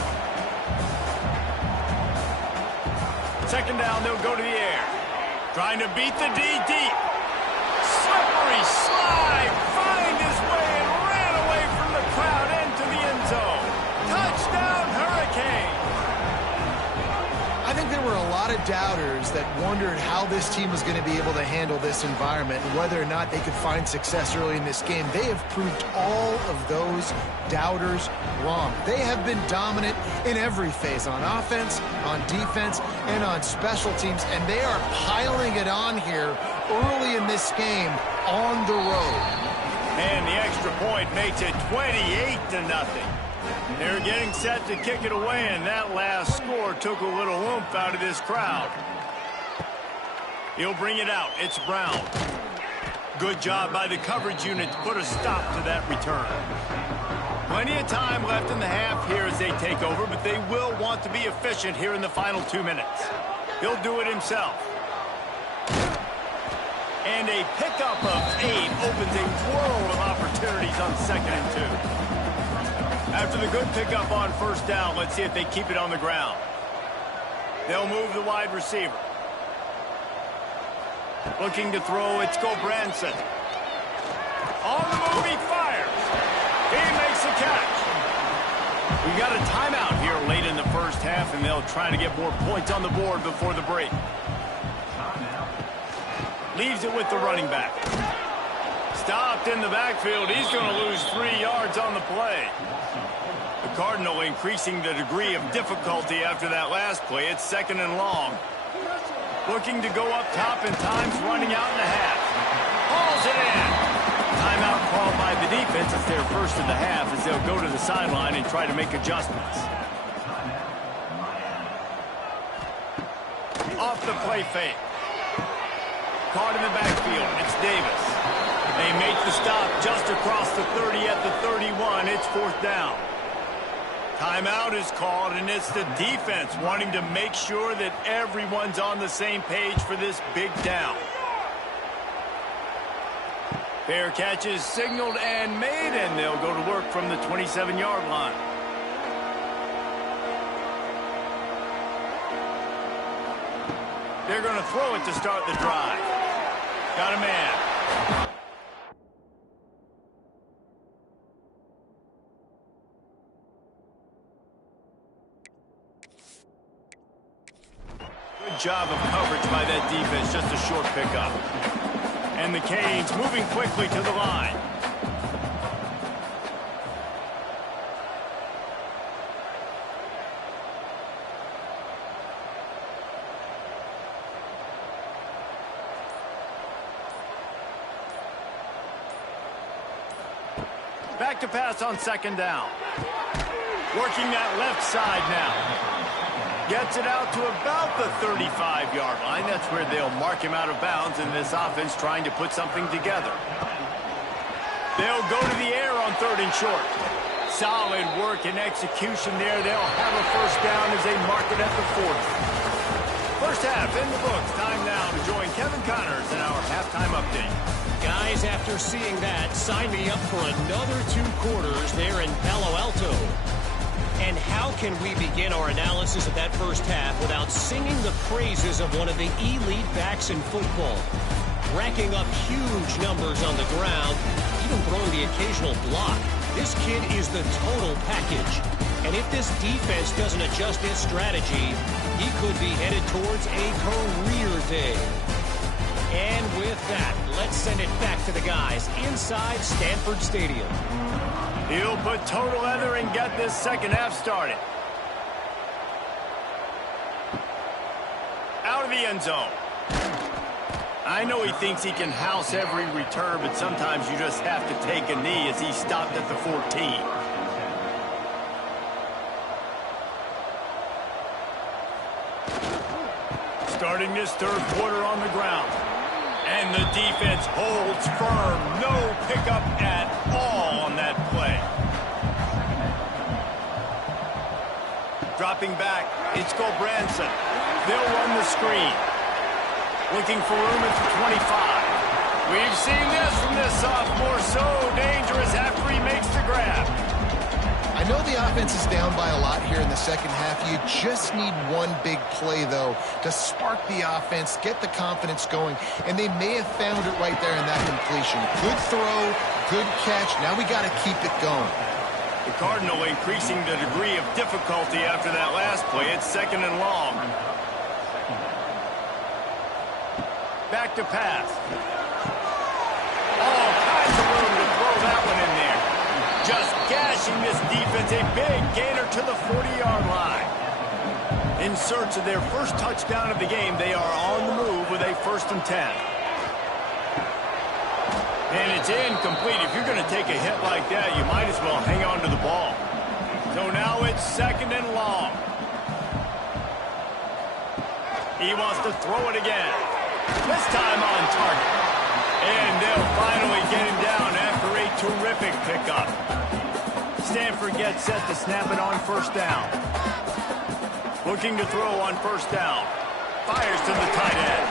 2nd down, they'll go to the air. Trying to beat the D deep. Slippery slide. Find his way and ran away from the crowd into the end zone. Touchdown, Hurricane. I think there were a lot of doubters that wondered how this team was going to be able to handle this environment and whether or not they could find success early in this game. They have proved all of those doubters wrong. They have been dominant in every phase, on offense, on defense, and on special teams, and they are piling it on here early in this game on the road. And the extra point makes it 28-0. They're getting set to kick it away, and that last score took a little oomph out of this crowd. He'll bring it out. It's Brown. Good job by the coverage unit to put a stop to that return. Plenty of time left in the half here as they take over, but they will want to be efficient here in the final 2 minutes. He'll do it himself. And a pickup of 8 opens a world of opportunities on 2nd and 2. After the good pickup on 1st down, let's see if they keep it on the ground. They'll move the wide receiver. Looking to throw, it's Gulbranson. On the move, he fires. He makes the catch. We've got a timeout here late in the 1st half, and they'll try to get more points on the board before the break. Leaves it with the running back. Stopped in the backfield. He's going to lose 3 yards on the play. The Cardinal increasing the degree of difficulty after that last play. It's 2nd and long. Looking to go up top, and time's running out in the half. Hauls it in. Timeout called by the defense. It's their 1st of the half as they'll go to the sideline and try to make adjustments. Off the play fake. Caught in the backfield. It's Davis. They make the stop just across the 30 at the 31. It's 4th down. Timeout is called, and it's the defense wanting to make sure that everyone's on the same page for this big down. Fair catch is signaled and made, and they'll go to work from the 27-yard line. They're going to throw it to start the drive. Got a man. Good job of coverage by that defense, just a short pickup. And the Canes moving quickly to the line. to pass on second down. Working that left side now. Gets it out to about the 35-yard line. That's where they'll mark him out of bounds in this offense trying to put something together. They'll go to the air on 3rd and short. Solid work and execution there. They'll have a first down as they mark it at the 40. First half in the books. Time now to join Kevin Connors in our halftime update. Guys, after seeing that, sign me up for another 2 quarters there in Palo Alto. And how can we begin our analysis of that first half without singing the praises of one of the elite backs in football? Racking up huge numbers on the ground, even throwing the occasional block. This kid is the total package. And if this defense doesn't adjust its strategy, he could be headed towards a career day. And with that, let's send it back to the guys inside Stanford Stadium. He'll put total leather and get this second half started. Out of the end zone. I know he thinks he can house every return, but sometimes you just have to take a knee as he stopped at the 14. Starting this third quarter on the ground. And the defense holds firm. No pickup at all on that play. Dropping back, it's Gulbranson. They'll run the screen. Looking for room at the 25. We've seen this from this sophomore. So dangerous after he makes the grab. I know the offense is down by a lot here in the second half. You just need one big play, though, to spark the offense, get the confidence going, and they may have found it right there in that completion. Good throw, good catch. Now we got to keep it going. The Cardinal increasing the degree of difficulty after that last play. It's 2nd and long. Back to pass. All kinds of room to throw that one in there. Just gashing this defense, a big gainer to the 40-yard line. In search of their first touchdown of the game, they are on the move with a 1st and 10. And it's incomplete. If you're going to take a hit like that, you might as well hang on to the ball. So now it's 2nd and long. He wants to throw it again. This time on target. And they'll finally get him down after a terrific pickup. Stanford gets set to snap it on 1st down. Looking to throw on 1st down. Fires to the tight end.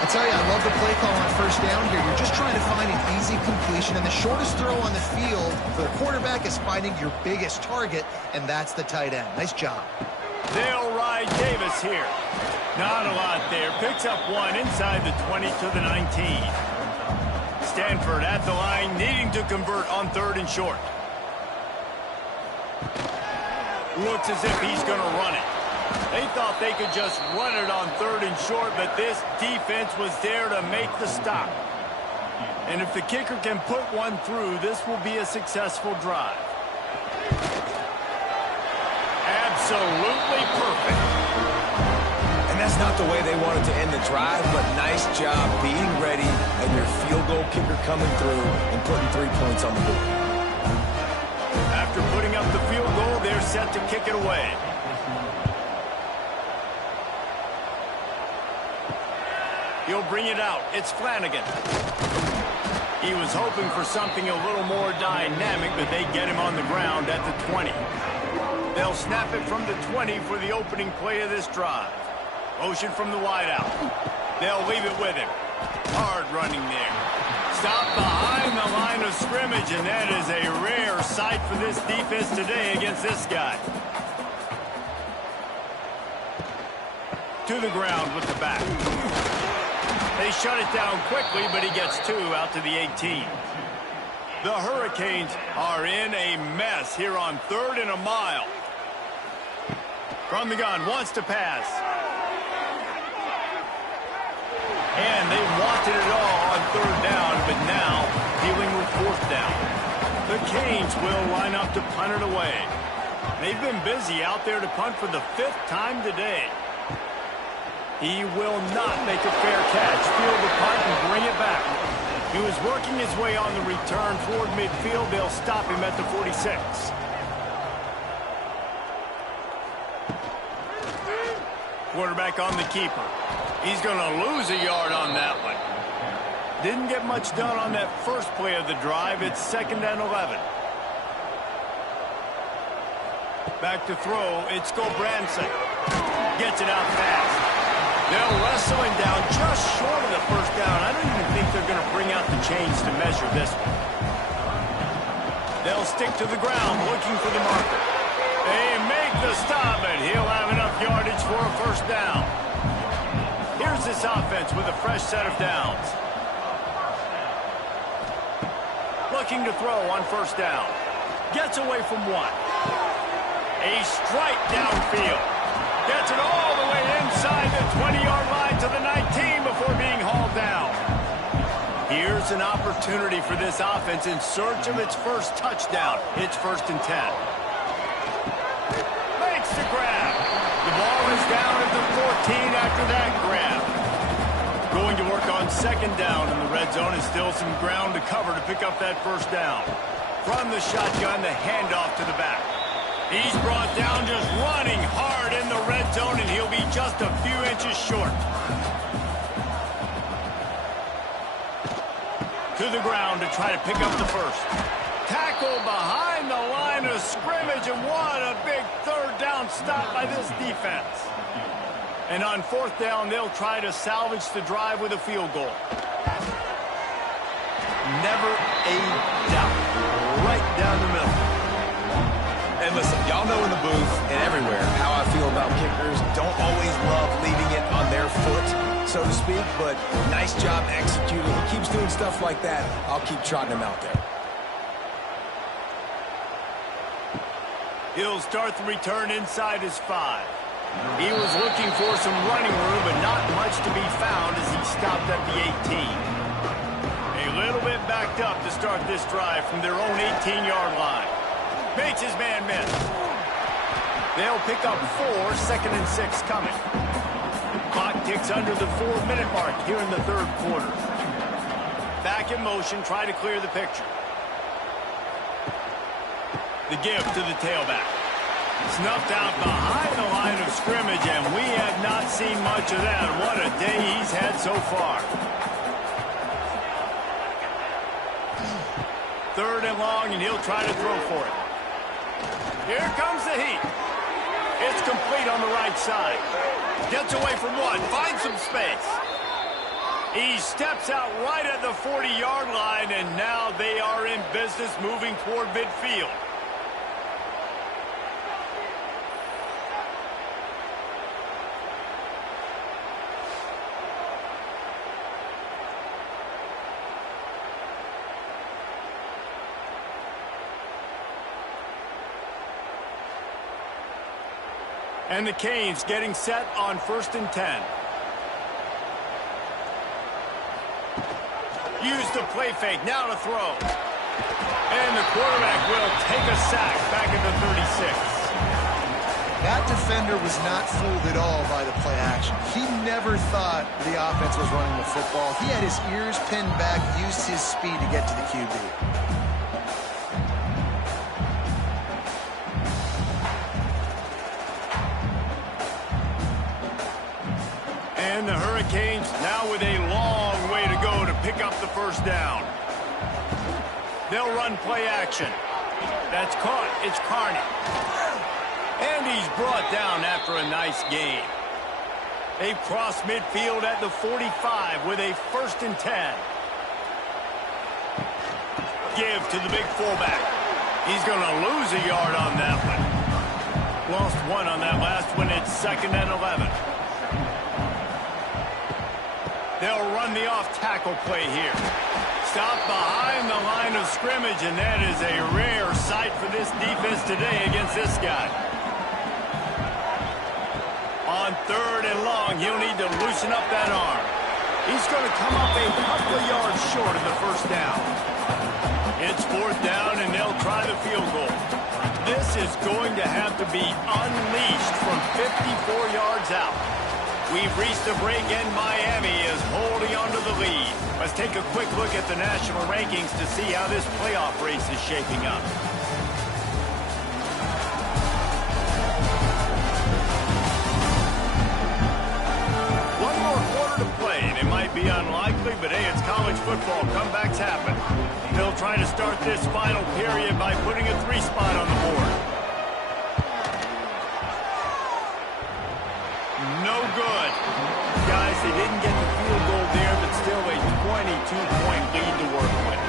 I tell you, I love the play call on 1st down here. You're just trying to find an easy completion, and the shortest throw on the field for the quarterback is finding your biggest target, and that's the tight end. Nice job. They'll ride Davis here. Not a lot there. Picks up one inside the 20 to the 19. Stanford at the line, needing to convert on 3rd and short. Looks as if he's going to run it. They thought they could just run it on 3rd and short, but this defense was there to make the stop. And if the kicker can put one through, this will be a successful drive. Absolutely perfect. And that's not the way they wanted to end the drive, but nice job being ready and your field goal kicker coming through and putting 3 points on the board. After putting up the field goal, they're set to kick it away. He'll bring it out. It's Flanagan. He was hoping for something a little more dynamic, but they get him on the ground at the 20. They'll snap it from the 20 for the opening play of this drive. Motion from the wideout. They'll leave it with him. Hard running there. Stop behind the line of scrimmage, and that is a rare sight for this defense today against this guy. To the ground with the back. They shut it down quickly, but he gets 2 out to the 18. The Hurricanes are in a mess here on 3rd and a mile. From the gun, wants to pass. And they wanted it all on 3rd down, but now dealing with 4th down. The Canes will line up to punt it away. They've been busy out there to punt for the 5th time today. He will not make a fair catch. Field the punt and bring it back. He was working his way on the return toward midfield. They'll stop him at the 46. Quarterback on the keeper. He's going to lose a yard on that one. Didn't get much done on that first play of the drive. It's 2nd and 11. Back to throw. It's Gulbranson. Gets it out fast. They'll wrestle him down just short of the first down. I don't even think they're going to bring out the chains to measure this one. They'll stick to the ground looking for the marker. They make the stop, and he'll have enough yardage for a first down. Here's this offense with a fresh set of downs. Looking to throw on first down. Gets away from one. A strike downfield. Gets it all the way inside the 20-yard line to the 19 before being hauled down. Here's an opportunity for this offense in search of its first touchdown. It's 1st and 10. Makes the grab. The ball is down at the 14 after that grab. Going to work on 2nd down in the red zone, and still some ground to cover to pick up that first down. From the shotgun, the handoff to the back. He's brought down just running hard in the red zone, and he'll be just a few inches short. To the ground to try to pick up the first. Tackle behind the line of scrimmage, and what a big 3rd down stop by this defense. And on 4th down, they'll try to salvage the drive with a field goal. Never a doubt. Right down the middle. And listen, y'all know in the booth and everywhere how I feel about kickers. Don't always love leaving it on their foot, so to speak, but nice job executing. He keeps doing stuff like that. I'll keep trotting him out there. He'll start the return inside his 5. He was looking for some running room, but not much to be found as he stopped at the 18. A little bit backed up to start this drive from their own 18-yard line. Makes his man miss. They'll pick up 4, 2nd and 6 coming. Clock ticks under the 4-minute mark here in the 3rd quarter. Back in motion, try to clear the picture. The give to the tailback. Snuffed out behind the line of scrimmage, and we have not seen much of that. What a day he's had so far. 3rd and long, and he'll try to throw for it. Here comes the heat. It's complete on the right side. Gets away from one, finds some space. He steps out right at the 40-yard line, and now they are in business moving toward midfield. And the Canes getting set on 1st and 10. Use the play fake, now to throw. And the quarterback will take a sack back at the 36. That defender was not fooled at all by the play action. He never thought the offense was running the football. He had his ears pinned back, used his speed to get to the QB. And the Hurricanes now with a long way to go to pick up the first down. They'll run play action. That's caught. It's Carney. And he's brought down after a nice gain. They've crossed midfield at the 45 with a 1st and 10. Give to the big fullback. He's going to lose a yard on that one. Lost 1 on that last one. It's 2nd and 11. They'll run the off-tackle play here. Stop behind the line of scrimmage, and that is a rare sight for this defense today against this guy. On 3rd and long, he'll need to loosen up that arm. He's going to come up a couple of yards short of the first down. It's 4th down, and they'll try the field goal. This is going to have to be unleashed from 54 yards out. We've reached the break, and Miami is holding on to the lead. Let's take a quick look at the national rankings to see how this playoff race is shaping up. One more quarter to play, and it might be unlikely, but hey, it's college football. Comebacks happen. They'll try to start this final period by putting a 3 spot on the board. No good. Guys, they didn't get the field goal there, but still a 22-point lead to work with.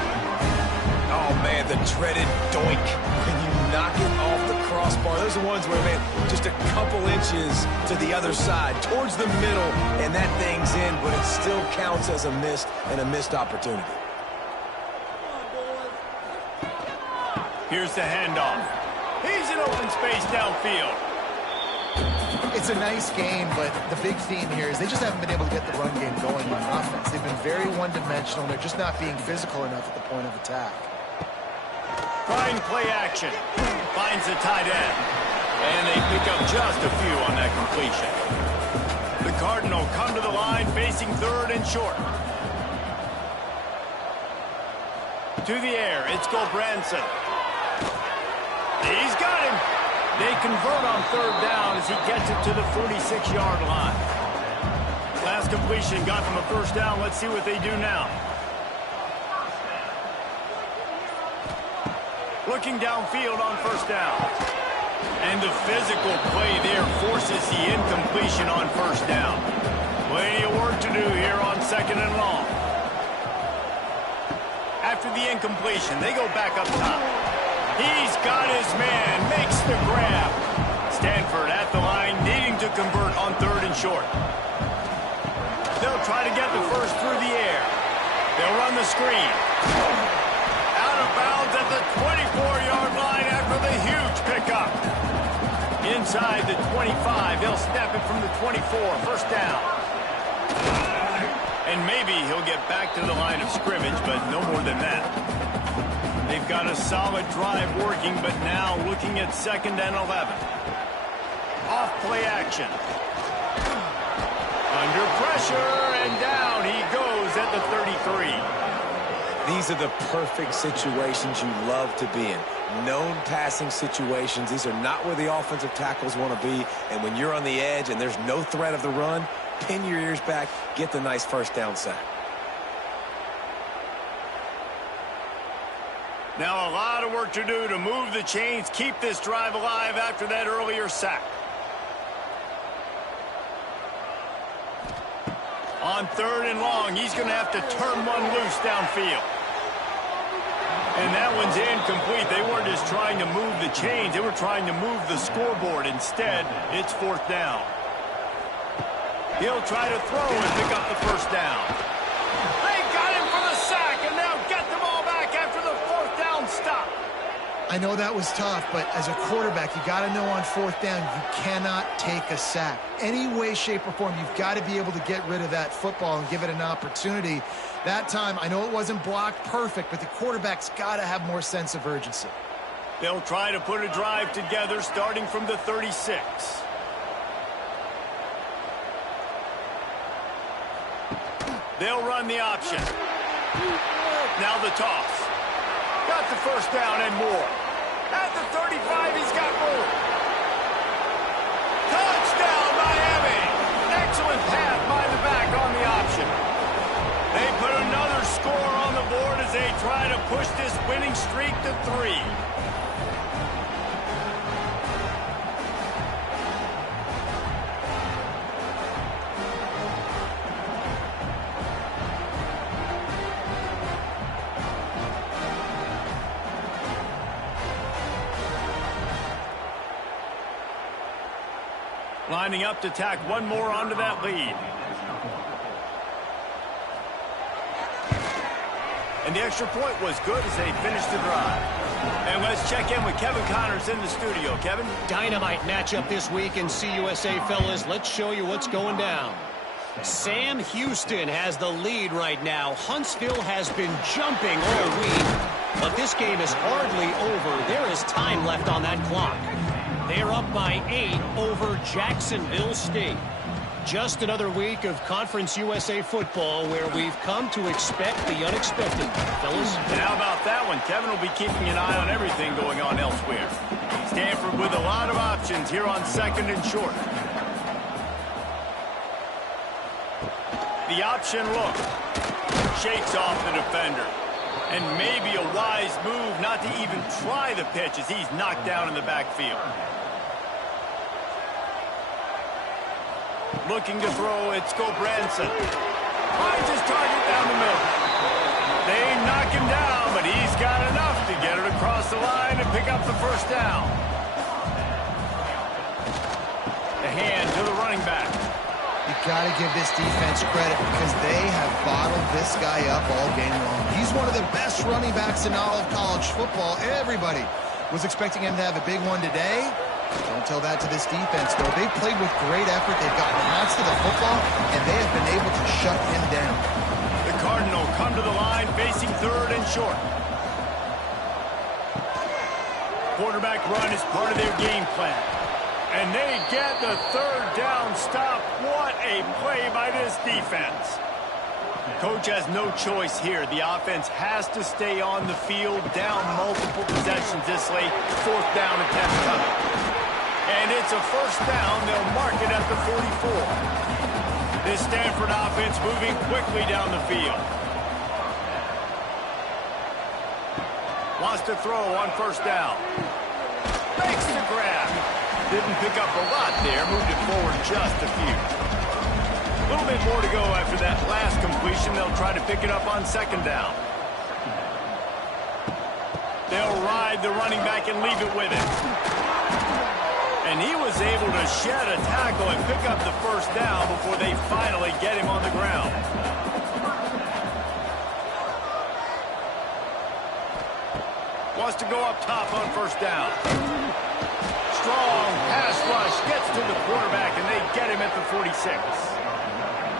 Oh, man, the dreaded doink. When you knock it off the crossbar, those are ones where, man, just a couple inches to the other side, towards the middle, and that thing's in, but it still counts as a missed and a missed opportunity. Here's the handoff. He's in open space downfield. It's a nice game, but the big theme here is they just haven't been able to get the run game going on offense. They've been very one-dimensional, and they're just not being physical enough at the point of attack. Trying play action. Finds the tight end. And they pick up just a few on that completion. The Cardinal come to the line facing 3rd and short. To the air, it's Gulbranson. He's got him. They convert on 3rd down as he gets it to the 46-yard line. Last completion got them a 1st down. Let's see what they do now. Looking downfield on 1st down. And the physical play there forces the incompletion on 1st down. Plenty of work to do here on 2nd and long. After the incompletion, they go back up top. He's got his man, makes the grab. Stanford at the line, needing to convert on 3rd and short. They'll try to get the first through the air. They'll run the screen. Out of bounds at the 24-yard line after the huge pickup. Inside the 25, they'll snap it from the 24, 1st down. And maybe he'll get back to the line of scrimmage, but no more than that. They've got a solid drive working, but now looking at 2nd and 11. Off play action. Under pressure, and down he goes at the 33. These are the perfect situations you love to be in. Known passing situations. These are not where the offensive tackles want to be. And when you're on the edge and there's no threat of the run, pin your ears back, get the nice 1st down sack. Now a lot of work to do to move the chains, keep this drive alive after that earlier sack. On 3rd and long, he's going to have to turn one loose downfield. And that one's incomplete. They weren't just trying to move the chains. They were trying to move the scoreboard. Instead, it's 4th down. He'll try to throw and pick up the 1st down. They got him for the sack, and they'll get them all back after the 4th down stop. I know that was tough, but as a quarterback, you got to know on 4th down, you cannot take a sack. Any way, shape, or form, you've got to be able to get rid of that football and give it an opportunity. That time, I know it wasn't blocked perfect, but the quarterback's got to have more sense of urgency. They'll try to put a drive together starting from the 36. They'll run the option. Now the toss. Got the 1st down and more. At the 35, he's got more. Touchdown, Miami. Excellent pass by the back on the option. They put another score on the board as they try to push this winning streak to 3. Lining up to tack one more onto that lead. And the extra point was good as they finished the drive. And let's check in with Kevin Connors in the studio. Kevin? Dynamite matchup this week in CUSA, fellas. Let's show you what's going down. Sam Houston has the lead right now. Huntsville has been jumping all week, but this game is hardly over. There is time left on that clock. They're up by 8 over Jacksonville State. Just another week of Conference USA football where we've come to expect the unexpected, fellas. And how about that one? Kevin will be keeping an eye on everything going on elsewhere. Stanford with a lot of options here on 2nd and short. The option look. Shakes off the defender. And maybe a wise move not to even try the pitch as he's knocked down in the backfield. Looking to throw, it's Gulbranson. Finds his target down the middle. They knock him down, but he's got enough to get it across the line and pick up the first down. The hand to the running back. You've got to give this defense credit because they have bottled this guy up all game long. He's one of the best running backs in all of college football. Everybody was expecting him to have a big one today. Don't tell that to this defense, though. They've played with great effort. They've gotten lots to the football, and they have been able to shut him down. The Cardinal come to the line facing 3rd and short. Quarterback run is part of their game plan. And they get the 3rd down stop. What a play by this defense. Coach has no choice here. The offense has to stay on the field, down multiple possessions this late. 4th down attempt coming. And it's a first down. They'll mark it at the 44. This Stanford offense moving quickly down the field. Wants to throw on 1st down. Makes the grab. Didn't pick up a lot there. Moved it forward just a few. A little bit more to go after that last completion. They'll try to pick it up on 2nd down. They'll ride the running back and leave it with him. And he was able to shed a tackle and pick up the first down before they finally get him on the ground. Wants to go up top on 1st down. Strong pass rush gets to the quarterback, and they get him at the 46.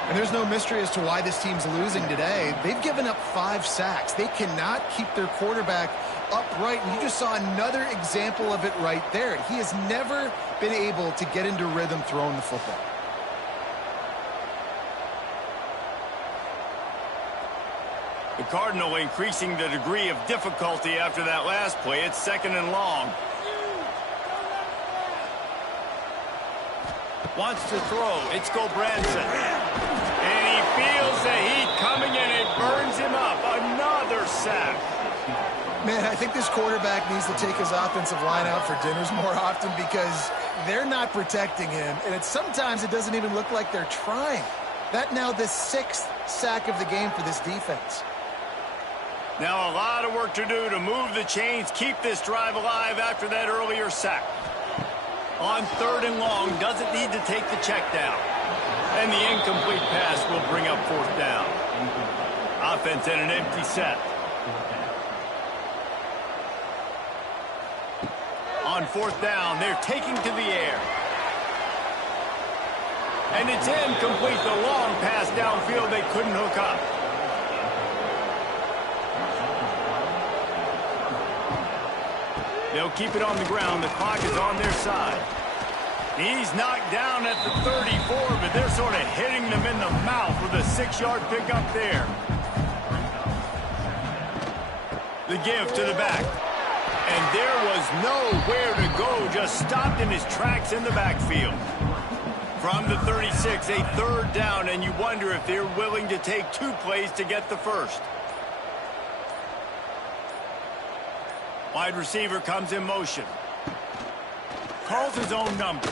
And there's no mystery as to why this team's losing today. They've given up 5 sacks. They cannot keep their quarterback upright, and you just saw another example of it right there. He has never been able to get into rhythm throwing the football. The Cardinal increasing the degree of difficulty after that last play. It's 2nd and long. Wants to throw. It's Gulbranson. And he feels the heat coming, and it burns him up. Another sack. Man, I think this quarterback needs to take his offensive line out for dinners more often because they're not protecting him. And sometimes it doesn't even look like they're trying. That now the 6th sack of the game for this defense. Now a lot of work to do to move the chains, keep this drive alive after that earlier sack. On 3rd and long, doesn't need to take the check down. And the incomplete pass will bring up 4th down. Offense in an empty set. On 4th down, they're taking to the air. And it's incomplete. The long pass downfield they couldn't hook up. They'll keep it on the ground. The clock is on their side. He's knocked down at the 34, but they're sort of hitting them in the mouth with a 6-yard pickup there. The give to the back. And there was nowhere to go, just stopped in his tracks in the backfield. From the 36, a 3rd down, and you wonder if they're willing to take 2 plays to get the first. Wide receiver comes in motion. Calls his own number.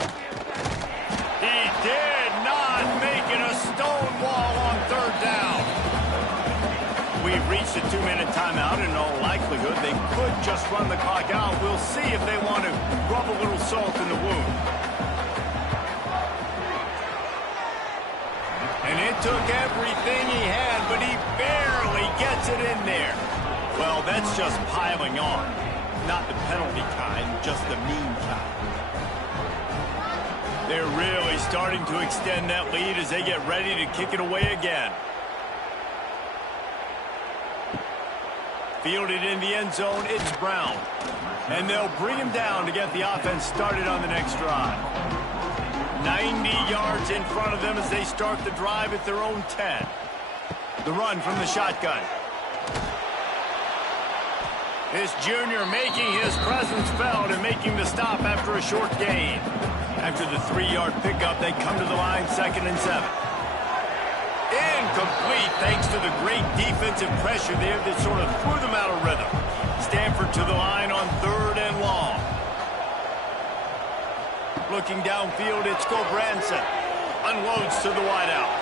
He did not make it a stone wall on 3rd down. We've reached a 2-minute timeout. In all likelihood, they could just run the clock out. We'll see if they want to rub a little salt in the wound. And it took everything he had, but he barely gets it in there. Well, that's just piling on. Not the penalty kind, just the mean kind. They're really starting to extend that lead as they get ready to kick it away again. Fielded in the end zone, it's Brown. And they'll bring him down to get the offense started on the next drive. 90 yards in front of them as they start the drive at their own 10. The run from the shotgun. This junior making his presence felt and making the stop after a short gain. After the 3-yard pickup, they come to the line, 2nd and 7. Incomplete thanks to the great defensive pressure there that sort of threw them out of rhythm. Stanford to the line on 3rd and long. Looking downfield, it's Gulbranson. Unloads to the wideout.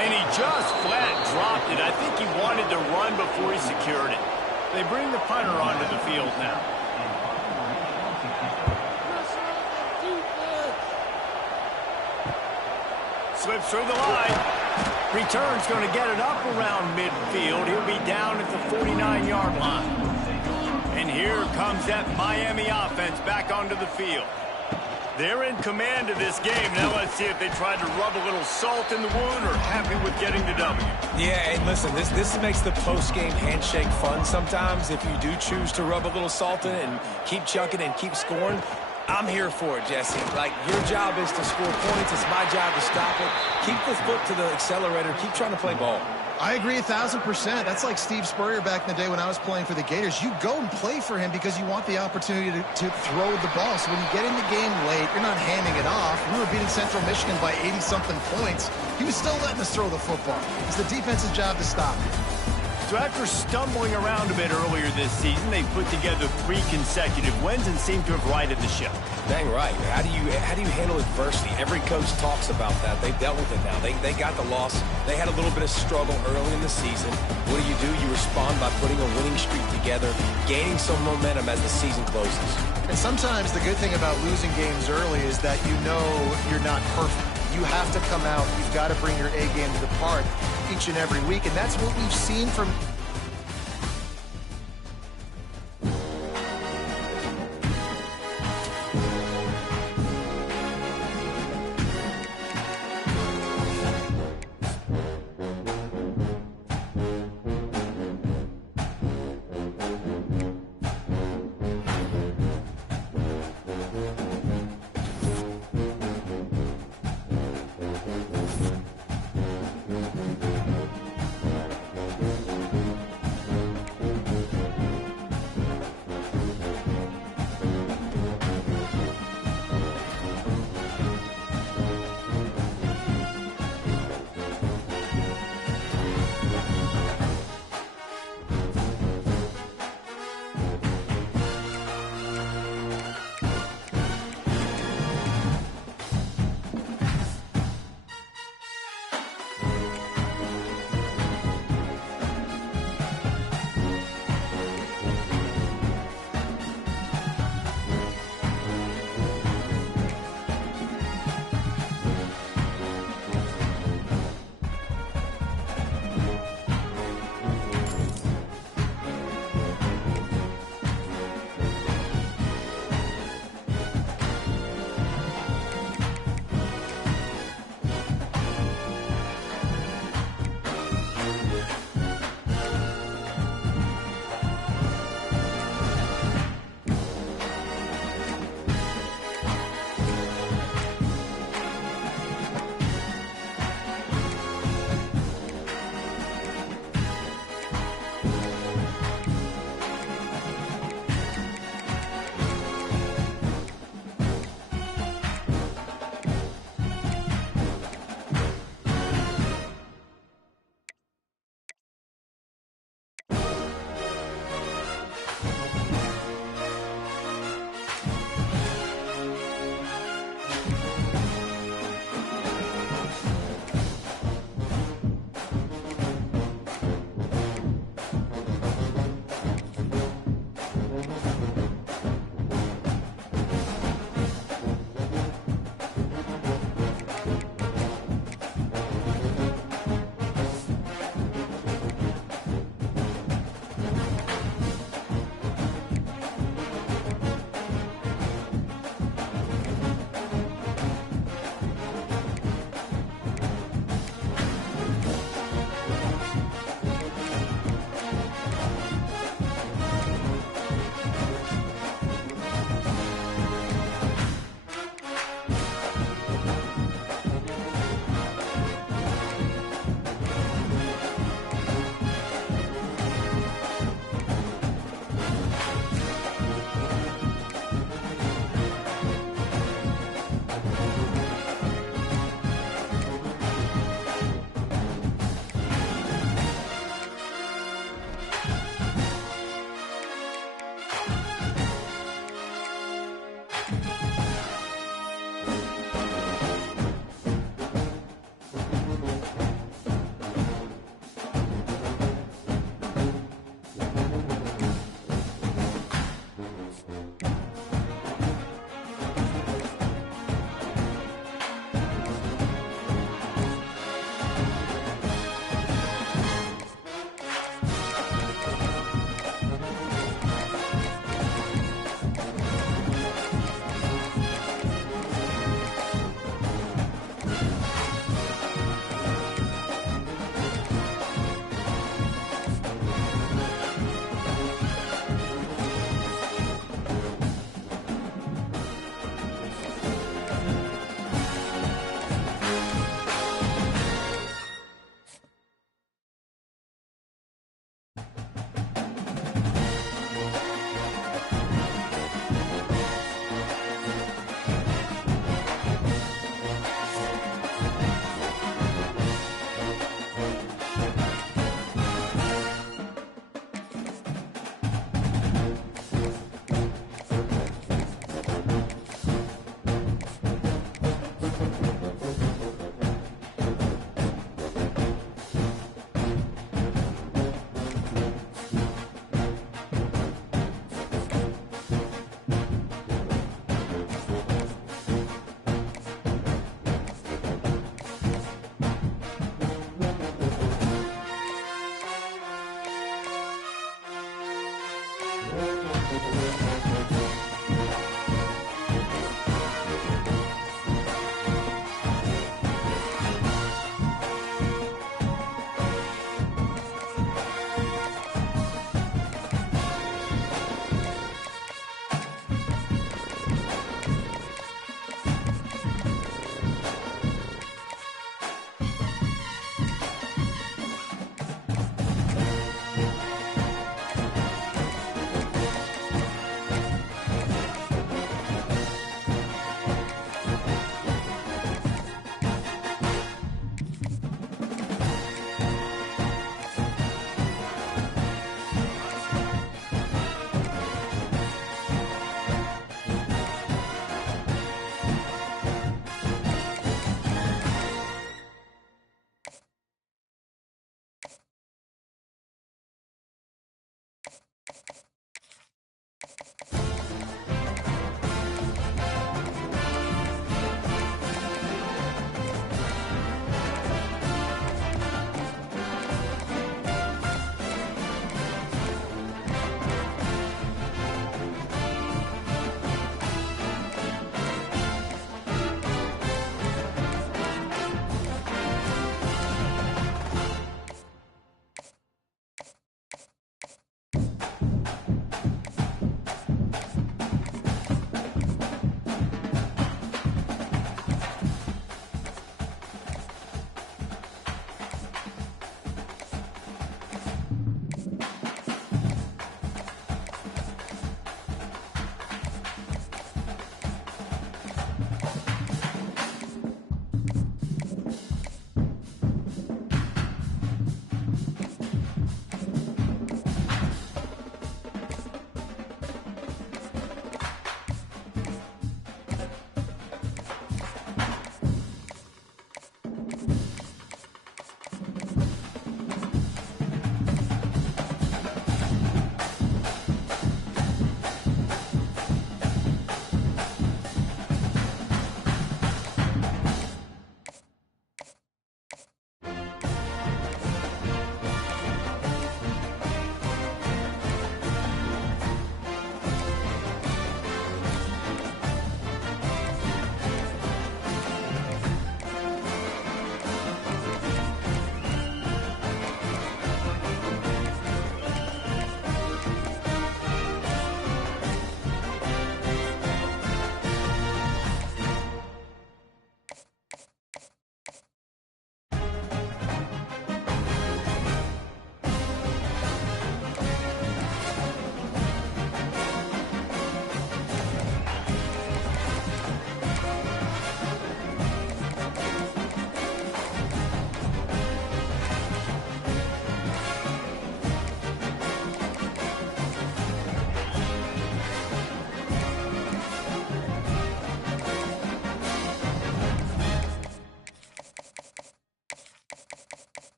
And he just flat dropped it. I think he wanted to run before he secured it. They bring the punter onto the field now. Slips through the line. Return's going to get it up around midfield. He'll be down at the 49-yard line. And here comes that Miami offense back onto the field. They're in command of this game. Now let's see if they try to rub a little salt in the wound or happy with getting the W. Yeah, and listen, this makes the post-game handshake fun sometimes. If you do choose to rub a little salt in it and keep chucking and keep scoring, I'm here for it, Jesse. Like, your job is to score points. It's my job to stop it. Keep the foot to the accelerator. Keep trying to play ball. I agree 1,000%. That's like Steve Spurrier back in the day when I was playing for the Gators. You go and play for him because you want the opportunity to throw the ball. So when you get in the game late, you're not handing it off. We were beating Central Michigan by 80-something points. He was still letting us throw the football. It's the defense's job to stop it. So after stumbling around a bit earlier this season, they put together 3 consecutive wins and seem to have righted the ship. Dang right. How do you handle adversity? Every coach talks about that. They've dealt with it now. They got the loss. They had a little bit of struggle early in the season. What do? You respond by putting a winning streak together, gaining some momentum as the season closes. And sometimes the good thing about losing games early is that you know you're not perfect. You have to come out. You've got to bring your A game to the park each and every week, and that's what we've seen from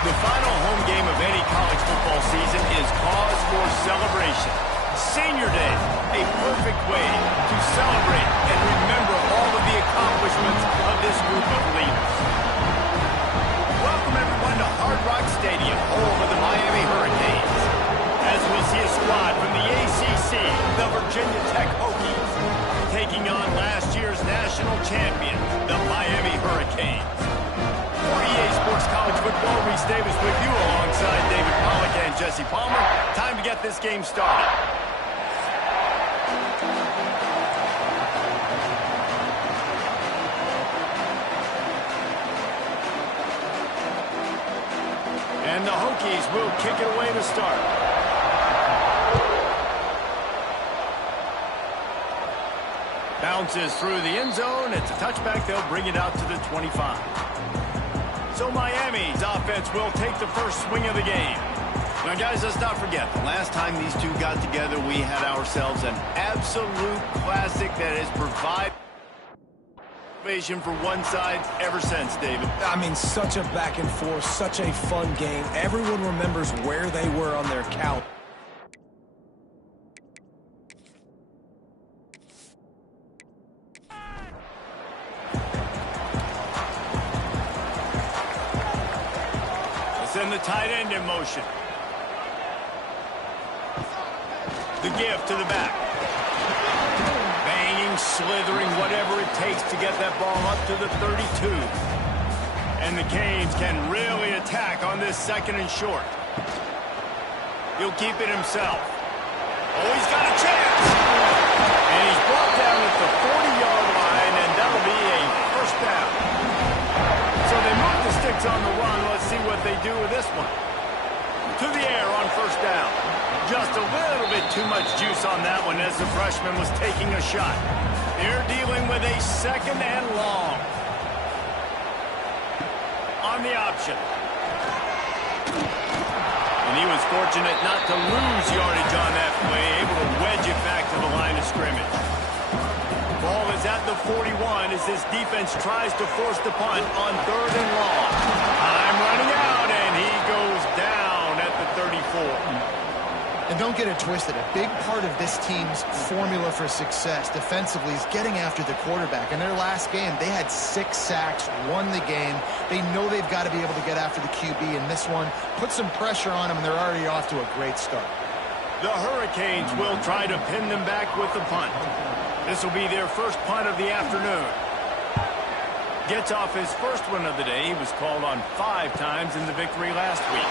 The final home game of any college football season is cause for celebration. Senior Day, a perfect way to celebrate and remember all of the accomplishments of this group of leaders. Welcome everyone to Hard Rock Stadium, home of the Miami Hurricanes. As we'll see a squad from the ACC, the Virginia Tech Hokies, taking on last year's national champion, the Miami Hurricanes. For EA Sports College Football, Reese Davis with you alongside David Pollack and Jesse Palmer. Time to get this game started. And the Hokies will kick it away to start. Bounces through the end zone. It's a touchback. They'll bring it out to the 25. So Miami's offense will take the first swing of the game. Now, guys, let's not forget, the last time these two got together, we had ourselves an absolute classic that has provided motivation for one side ever since, David. I mean, such a back and forth, such a fun game. Everyone remembers where they were on their count. Send the tight end in motion. The give to the back. Banging, slithering, whatever it takes to get that ball up to the 32. And the Canes can really attack on this second and short. He'll keep it himself. Oh, he's got a chance. And he's brought down at the 40-yard line, and that'll be a first down. So they move the sticks on the run. Let's see what they do with this one. To the air on first down. Just a little bit too much juice on that one as the freshman was taking a shot. They're dealing with a second and long. On the option. And he was fortunate not to lose yardage on that play, able to wedge it back to the line of scrimmage. Ball is at the 41 as this defense tries to force the punt on third and long. Time running out, and he goes down at the 34. And don't get it twisted. A big part of this team's formula for success defensively is getting after the quarterback. In their last game, they had 6 sacks, won the game. They know they've got to be able to get after the QB, and this one put some pressure on them, and they're already off to a great start. The Hurricanes will try to pin them back with the punt. This will be their first punt of the afternoon. Gets off his first one of the day. He was called on 5 times in the victory last week.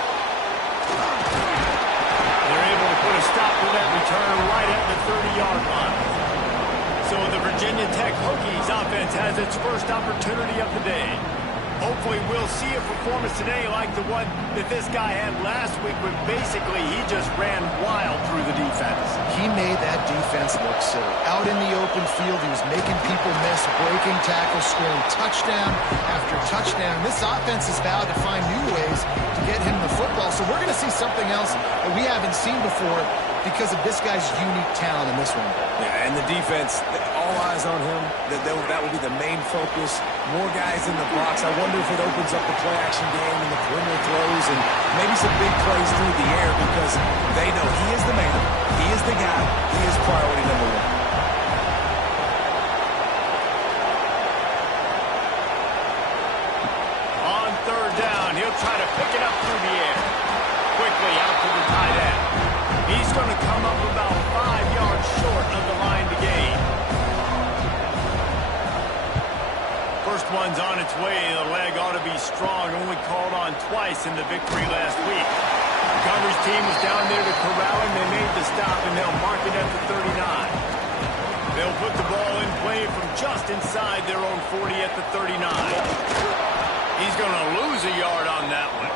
They're able to put a stop to that return right at the 30-yard line. So the Virginia Tech Hokies offense has its first opportunity of the day. Hopefully we'll see a performance today like the one that this guy had last week when basically he just ran wild through the defense. He made that defense look silly. Out in the open field, he was making people miss, breaking tackles, scoring touchdown after touchdown. This offense has vowed to find new ways to get him the football. So we're going to see something else that we haven't seen before because of this guy's unique talent in this one. Yeah, and the defense, all eyes on him. That will be the main focus. More guys in the box. I wonder if it opens up the play-action game and the perimeter throws and maybe some big plays through the air because they know he is the man. He is the guy. He is priority number 1. On third down, he'll try to pick it up through the air. Quickly out to the tight end. He's going to come up about 5 yards short of the line to gain. First one's on its way. The leg ought to be strong. Only called on twice in the victory last week. The coverage team was down there to corral him. They made the stop, and they'll mark it at the 39. They'll put the ball in play from just inside their own 40 at the 39. He's going to lose a yard on that one.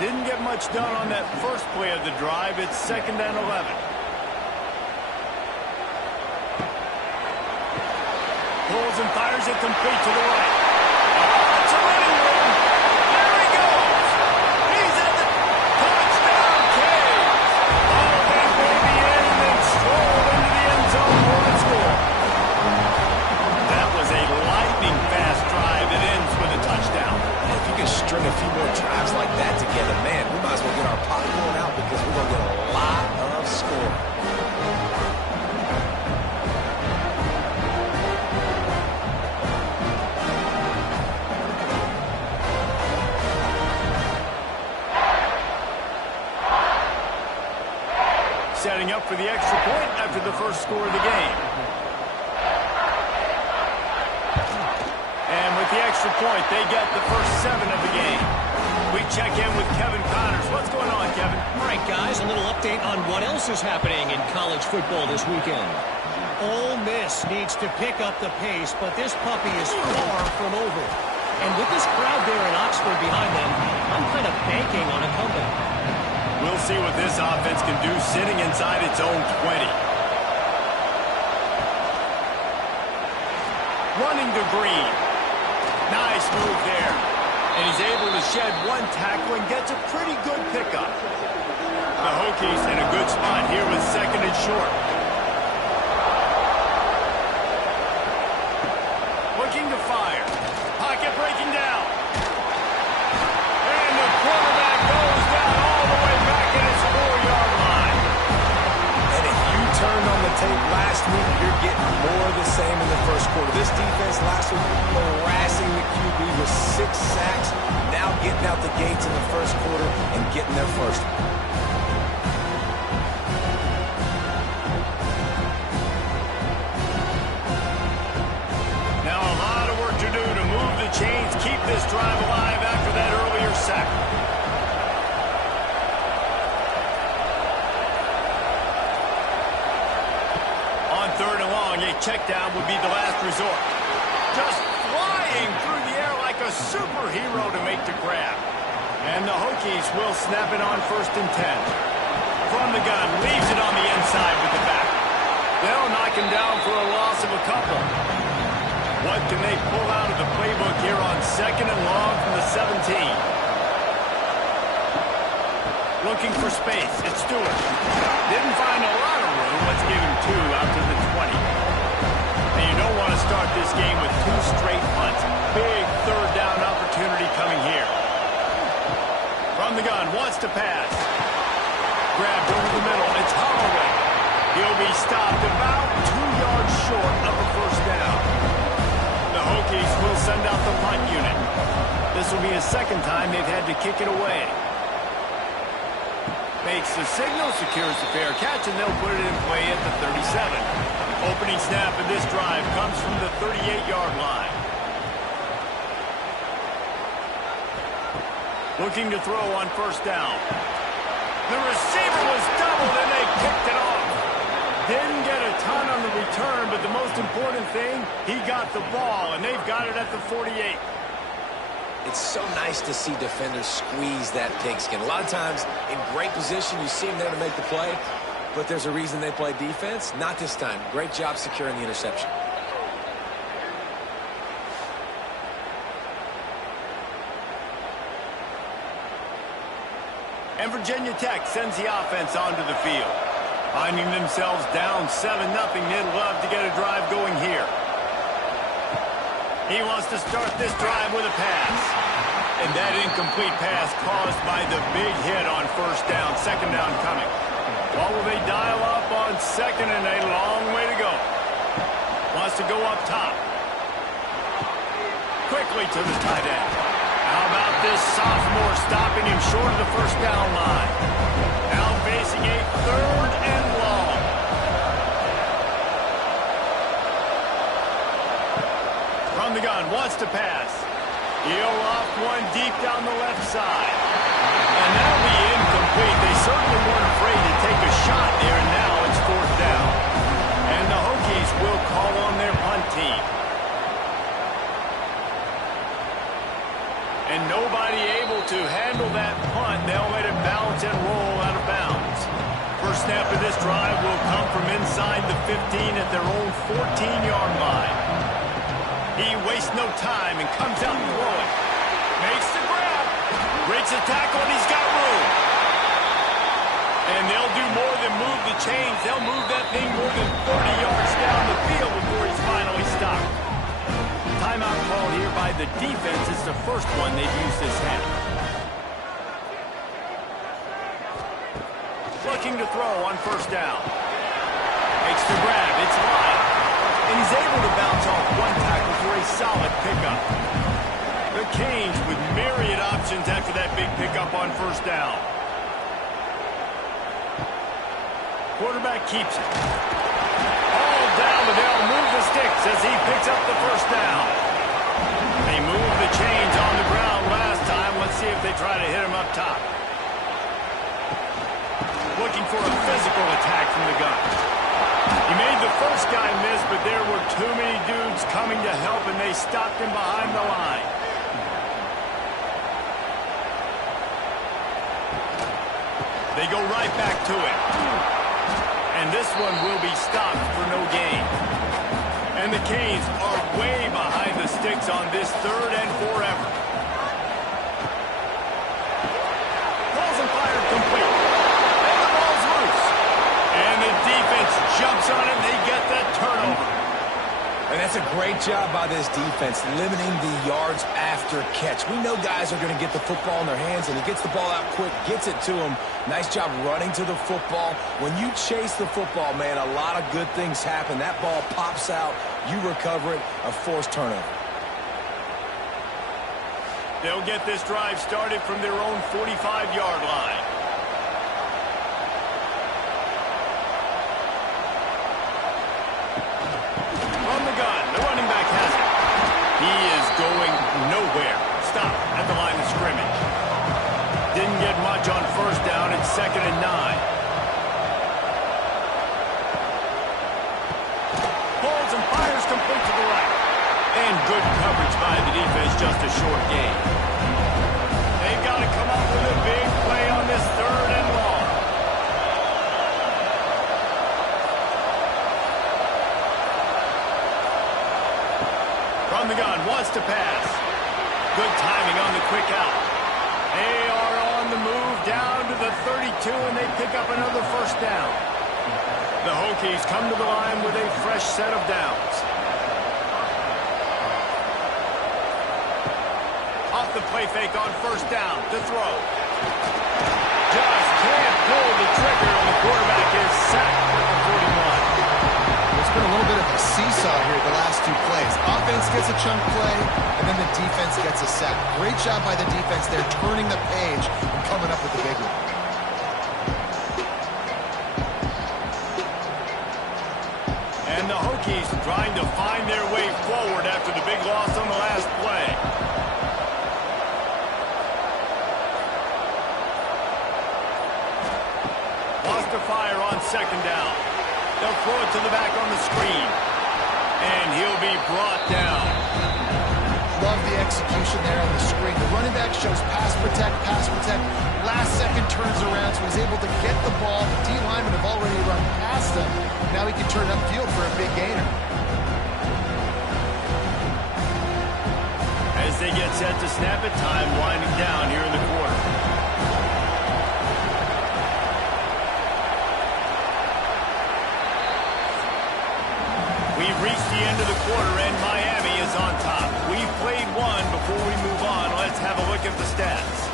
Didn't get much done on that first play of the drive. It's 2nd and 11. Pulls and fires it complete to the right. Oh, it's a running room. There he goes. He's at the touchdown cage. Oh, that baby in and then strolled into the end zone for a score. That was a lightning-fast drive that ends with a touchdown. If you can string a few more drives like that together, man, we might as well get our popcorn out because we're going to get a lot of score. Setting up for the extra point after the first score of the game. And with the extra point, they get the first 7 of the game. We check in with Kevin Connors. What's going on, Kevin? All right, guys, a little update on what else is happening in college football this weekend. Ole Miss needs to pick up the pace, but this puppy is far from over. And with this crowd there in Oxford behind them, I'm kind of banking on a comeback. We'll see what this offense can do sitting inside its own 20. Running to Green. Nice move there. And he's able to shed 1 tackle and gets a pretty good pickup. The Hokies in a good spot here with 2nd and short. Looking to fire. Pocket breaking down. And the quarterback goes down all the way back at his 4-yard line. And if you turned on the tape last week, you're getting more of the same in the first quarter. This defense last week harassing the QB with 6 sacks, now getting out the gates in the first quarter and getting their first one. Now a lot of work to do to move the chains, keep this drive alive after that earlier sack. On 3rd and long, a check down would be the last resort. Just flying through the air like a superhero to make the grab. And the Hokies will snap it on 1st and 10. From the gun, leaves it on the inside with the back. They'll knock him down for a loss of a couple. What can they pull out of the playbook here on 2nd and long from the 17? Looking for space. It's Stewart. Didn't find a lot of room. Let's give him 2 out to the 20. And you don't want to start this game with 2 straight punts. Big 3rd down opportunity coming here. From the gun, wants to pass. grabbed over the middle. It's Holloway. He'll be stopped about 2 yards short of a first down. The Hokies will send out the punt unit. This will be the second time they've had to kick it away. Makes the signal, secures the fair catch, and they'll put it in play at the 37. Opening snap of this drive comes from the 38-yard line. Looking to throw on first down. The receiver was doubled, and they picked it off. Didn't get a ton on the return, but the most important thing, he got the ball, and they've got it at the 48. It's so nice to see defenders squeeze that pigskin. A lot of times, in great position, you see them there to make the play, but there's a reason they play defense. Not this time. Great job securing the interception. And Virginia Tech sends the offense onto the field. Finding themselves down 7-0, they'd love to get a drive going here. He wants to start this drive with a pass. And that incomplete pass caused by the big hit on first down, second down coming. What will they dial up on second, and a long way to go. Wants to go up top. Quickly to the tight end. How about this sophomore stopping him short of the first down line? Now facing a third and long. From the gun, wants to pass. He'll loft one deep down the left side. And that'll be incomplete. They certainly weren't afraid to take a shot there, and now it's fourth down. And the Hokies will call on their punt team. And nobody able to handle that punt. They'll let it bounce and roll out of bounds. First snap of this drive will come from inside the 15 at their own 14-yard line. He wastes no time and comes out throwing. Makes the grab. Breaks the tackle, and he's got room. And they'll do more than move the chains. They'll move that thing more than 30 yards down the field before he's finally stopped. Timeout called here by the defense. It's the first one they've used this half. Looking to throw on first down. Makes the grab. It's wide. And he's able to bounce off one tackle for a solid pickup. The Canes with myriad options after that big pickup on first down. Quarterback keeps it. All down, but they'll move the sticks as he picks up the first down. They moved the chains on the ground last time. Let's see if they try to hit him up top. Looking for a physical attack from the gun. He made the first guy miss, but there were too many dudes coming to help, and they stopped him behind the line. They go right back to it. And this one will be stopped for no gain. And the Canes are way behind the sticks on this third and forever. Balls and fired complete. And the ball's loose. And the defense jumps on it, and they get that turnover. And that's a great job by this defense, limiting the yards after catch. We know guys are going to get the football in their hands, and he gets the ball out quick, gets it to him. Nice job running to the football. When you chase the football, man, a lot of good things happen. That ball pops out, you recover it, a forced turnover. They'll get this drive started from their own 45-yard line. From the gun, the running back has it. He is going nowhere. Stop at the line of scrimmage. Didn't get much on first down. It's 2nd and 9. Pulls and fires complete to the right. And good coverage by the defense, just a short gain. They've got to come up with a big play on this third and long. From the gun, wants to pass. Good timing on the quick out. They are on the move down to the 32, and they pick up another first down. The Hokies come to the line with a fresh set of downs. Off the play fake on first down to throw. just can't pull the trigger, and the quarterback is sacked at the 41. It's been a little bit of a seesaw here the last two plays. Offense gets a chunk play, and then the defense gets a sack. Great job by the defense there, turning the page and coming up with the big one. And the Hokies trying to find their way forward after the big loss on the last play. Lost to fire on second down. They'll throw it to the back on the screen. And he'll be brought down. Love the execution there on the screen. The running back shows pass protect, pass protect. Last second turns around, so he's able to get the ball. The D linemen have already run past him. Now he can turn upfield for a big gainer. As they get set to snap it, time winding down here in the quarter. We've reached the end of the quarter, and Miami is on top. We've played one. Before we move on, let's have a look at the stats.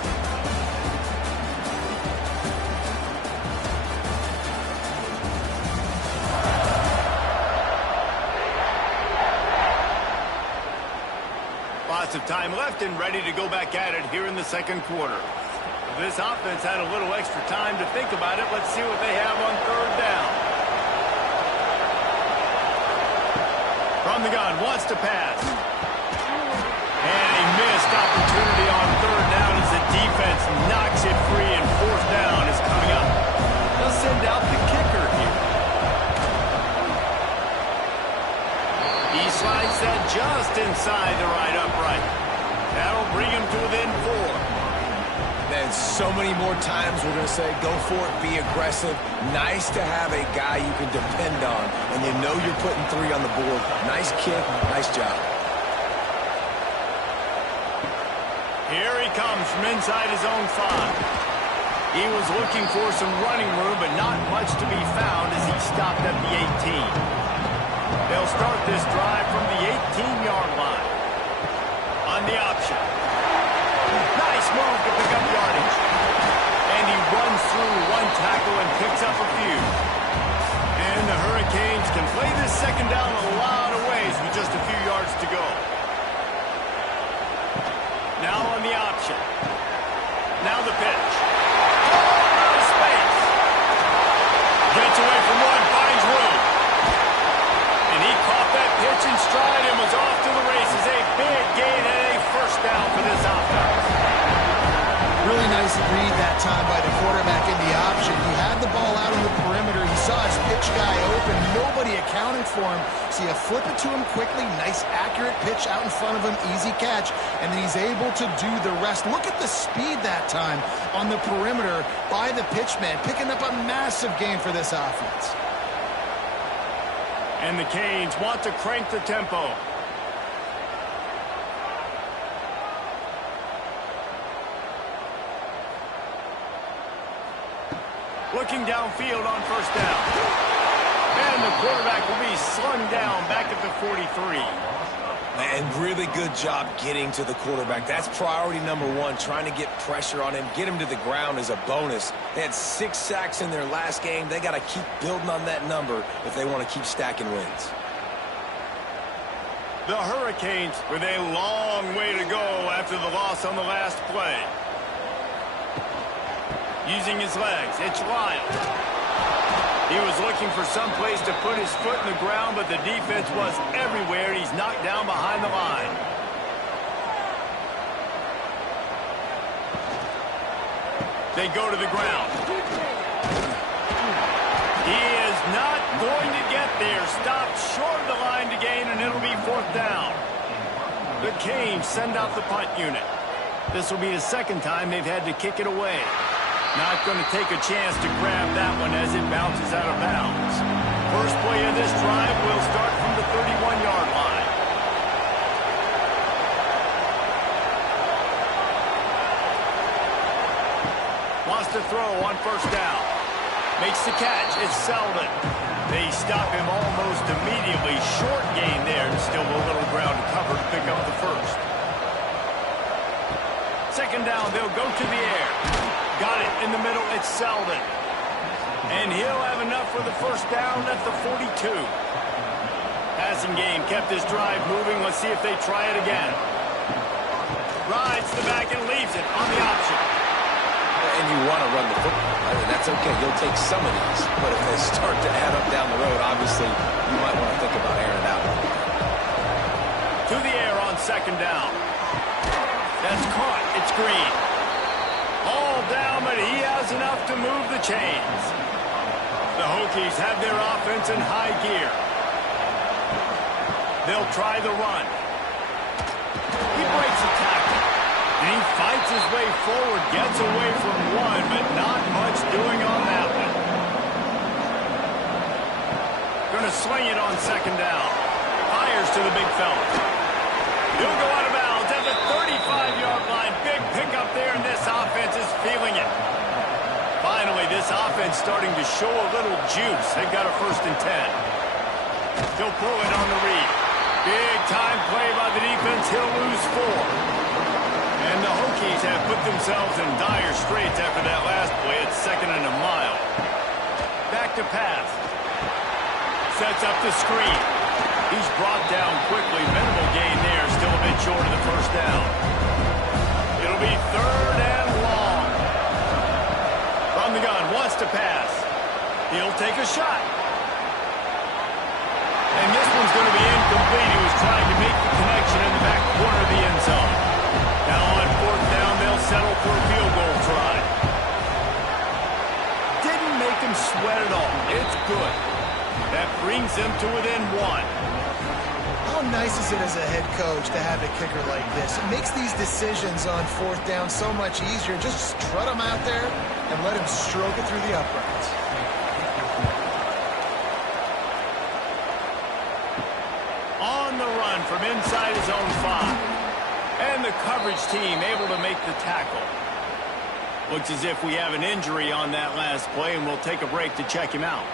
Lots of time left and ready to go back at it here in the second quarter. This offense had a little extra time to think about it. Let's see what they have on third down. From the gun, wants to pass. And a missed opportunity on third down as the defense knocks it free, and fourth down is coming up. They'll send out the kicker here. He slides that just inside the right upright. That'll bring him to within 4. And so many more times we're going to say, go for it, be aggressive. Nice to have a guy you can depend on, and you know you're putting 3 on the board. Nice kick, nice job. Here he comes from inside his own 5. He was looking for some running room, but not much to be found as he stopped at the 18. They'll start this drive from the 18-yard line. On the option. Nice move to pick up yardage. And he runs through one tackle and picks up a few. And the Hurricanes can play this second down a lot of ways with just a few yards to go. Now on the option. Now the pitch. Oh, out of space. Gets away from one, finds room. And he caught that pitch in stride and was off to the races. A big gain and a first down for this offense. Really nice read that time by the quarterback in the option. He had the ball out on the perimeter. He saw his pitch guy open. Nobody accounted for him. So you flip it to him quickly. Nice, accurate pitch out in front of him. Easy catch. And then he's able to do the rest. Look at the speed that time on the perimeter by the pitchman, picking up a massive gain for this offense. And the Canes want to crank the tempo. Looking downfield on first down. And the quarterback will be slung down back at the 43. And really good job getting to the quarterback. That's priority number 1, trying to get pressure on him. Get him to the ground is a bonus. They had 6 sacks in their last game. They got to keep building on that number if they want to keep stacking wins. The Hurricanes with a long way to go after the loss on the last play. Using his legs, it's Lyle. He was looking for some place to put his foot in the ground, but the defense was everywhere. He's knocked down behind the line. They go to the ground. He is not going to get there. Stopped short of the line to gain, and it'll be fourth down. The Canes send out the punt unit. This will be the second time they've had to kick it away. Not going to take a chance to grab that one as it bounces out of bounds. First play of this drive will start from the 31-yard line. Wants to throw on first down. Makes the catch. It's Selden. They stop him almost immediately. Short gain there, and still a little ground to cover to pick up the first. Second down, they'll go to the air. Got it in the middle. It's Selden. And he'll have enough for the first down at the 42. Passing game kept his drive moving. Let's see if they try it again. Rides the back and leaves it on the option. And you want to run the football. I mean, that's okay. You'll take some of these. But if they start to add up down the road, obviously, you might want to think about airing it out. To the air on second down. That's caught. It's Green. All down, but he has enough to move the chains. The Hokies have their offense in high gear. They'll try the run. He breaks a tackle. And he fights his way forward, gets away from one, but not much doing on that one. Going to swing it on second down. Fires to the big fella. He'll go out of bounds at the 35-yard line. Big pickup there, and this offense is feeling it. Finally, this offense starting to show a little juice. They've got a 1st and 10. He'll pull it on the read. Big time play by the defense. He'll lose 4. And the Hokies have put themselves in dire straits after that last play. It's 2nd and a mile. Back to pass. Sets up the screen. He's brought down quickly. Minimal gain there. Still a bit short of the first down. It'll be 3rd and long. From the gun. Wants to pass. He'll take a shot. And this one's going to be incomplete. He was trying to make the connection in the back corner of the end zone. Now on 4th down, they'll settle for a field goal try. Didn't make him sweat at all. It's good. That brings them to within 1. How nice is it as a head coach to have a kicker like this? It makes these decisions on 4th down so much easier. Just strut him out there and let him stroke it through the uprights. On the run from inside his own 5. And the coverage team able to make the tackle. Looks as if we have an injury on that last play, and we'll take a break to check him out.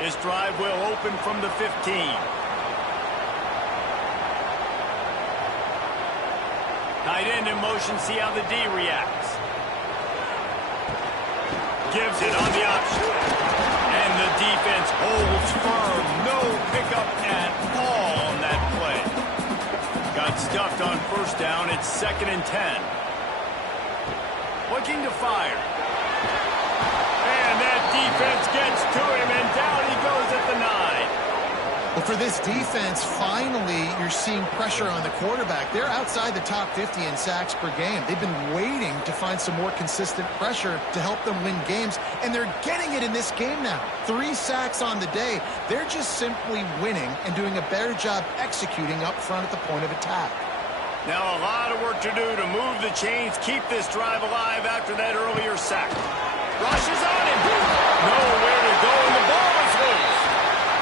This drive will open from the 15. Tight end in motion, see how the D reacts. Gives it on the option. And the defense holds firm. No pickup at all on that play. Got stuffed on 1st down. It's 2nd and 10. Looking to fire. And that defense gets to him, and down he goes at the 9. Well, for this defense, finally, you're seeing pressure on the quarterback. They're outside the top 50 in sacks per game. They've been waiting to find some more consistent pressure to help them win games, and they're getting it in this game now. 3 sacks on the day. They're just simply winning and doing a better job executing up front at the point of attack. Now a lot of work to do to move the chains, keep this drive alive after that earlier sack. Rushes on him. Nowhere to go, and the ball is loose.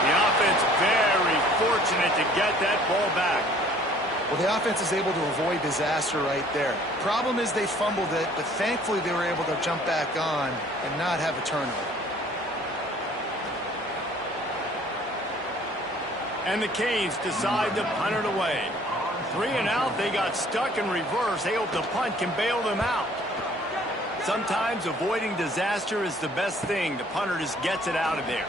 The offense very fortunate to get that ball back. Well, the offense is able to avoid disaster right there. Problem is they fumbled it, but thankfully they were able to jump back on and not have a turnover. And the Canes decide to punt it away. 3 and out, they got stuck in reverse. They hope the punt can bail them out. Sometimes avoiding disaster is the best thing. The punter just gets it out of there.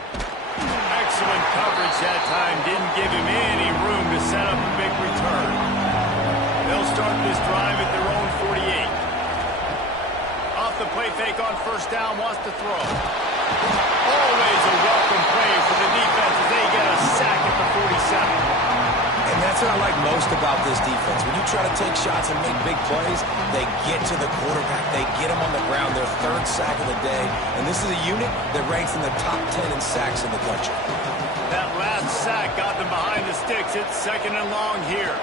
Excellent coverage that time. Didn't give him any room to set up a big return. They'll start this drive at their own 48. Off the play fake on 1st down, wants to throw. Always a welcome play for the defense as they get a sack at the 47. And that's what I like most about this defense. When you try to take shots and make big plays, they get to the quarterback. They get him on the ground, their 3rd sack of the day. And this is a unit that ranks in the top 10 in sacks in the country. That last sack got them behind the sticks. It's 2nd and long here.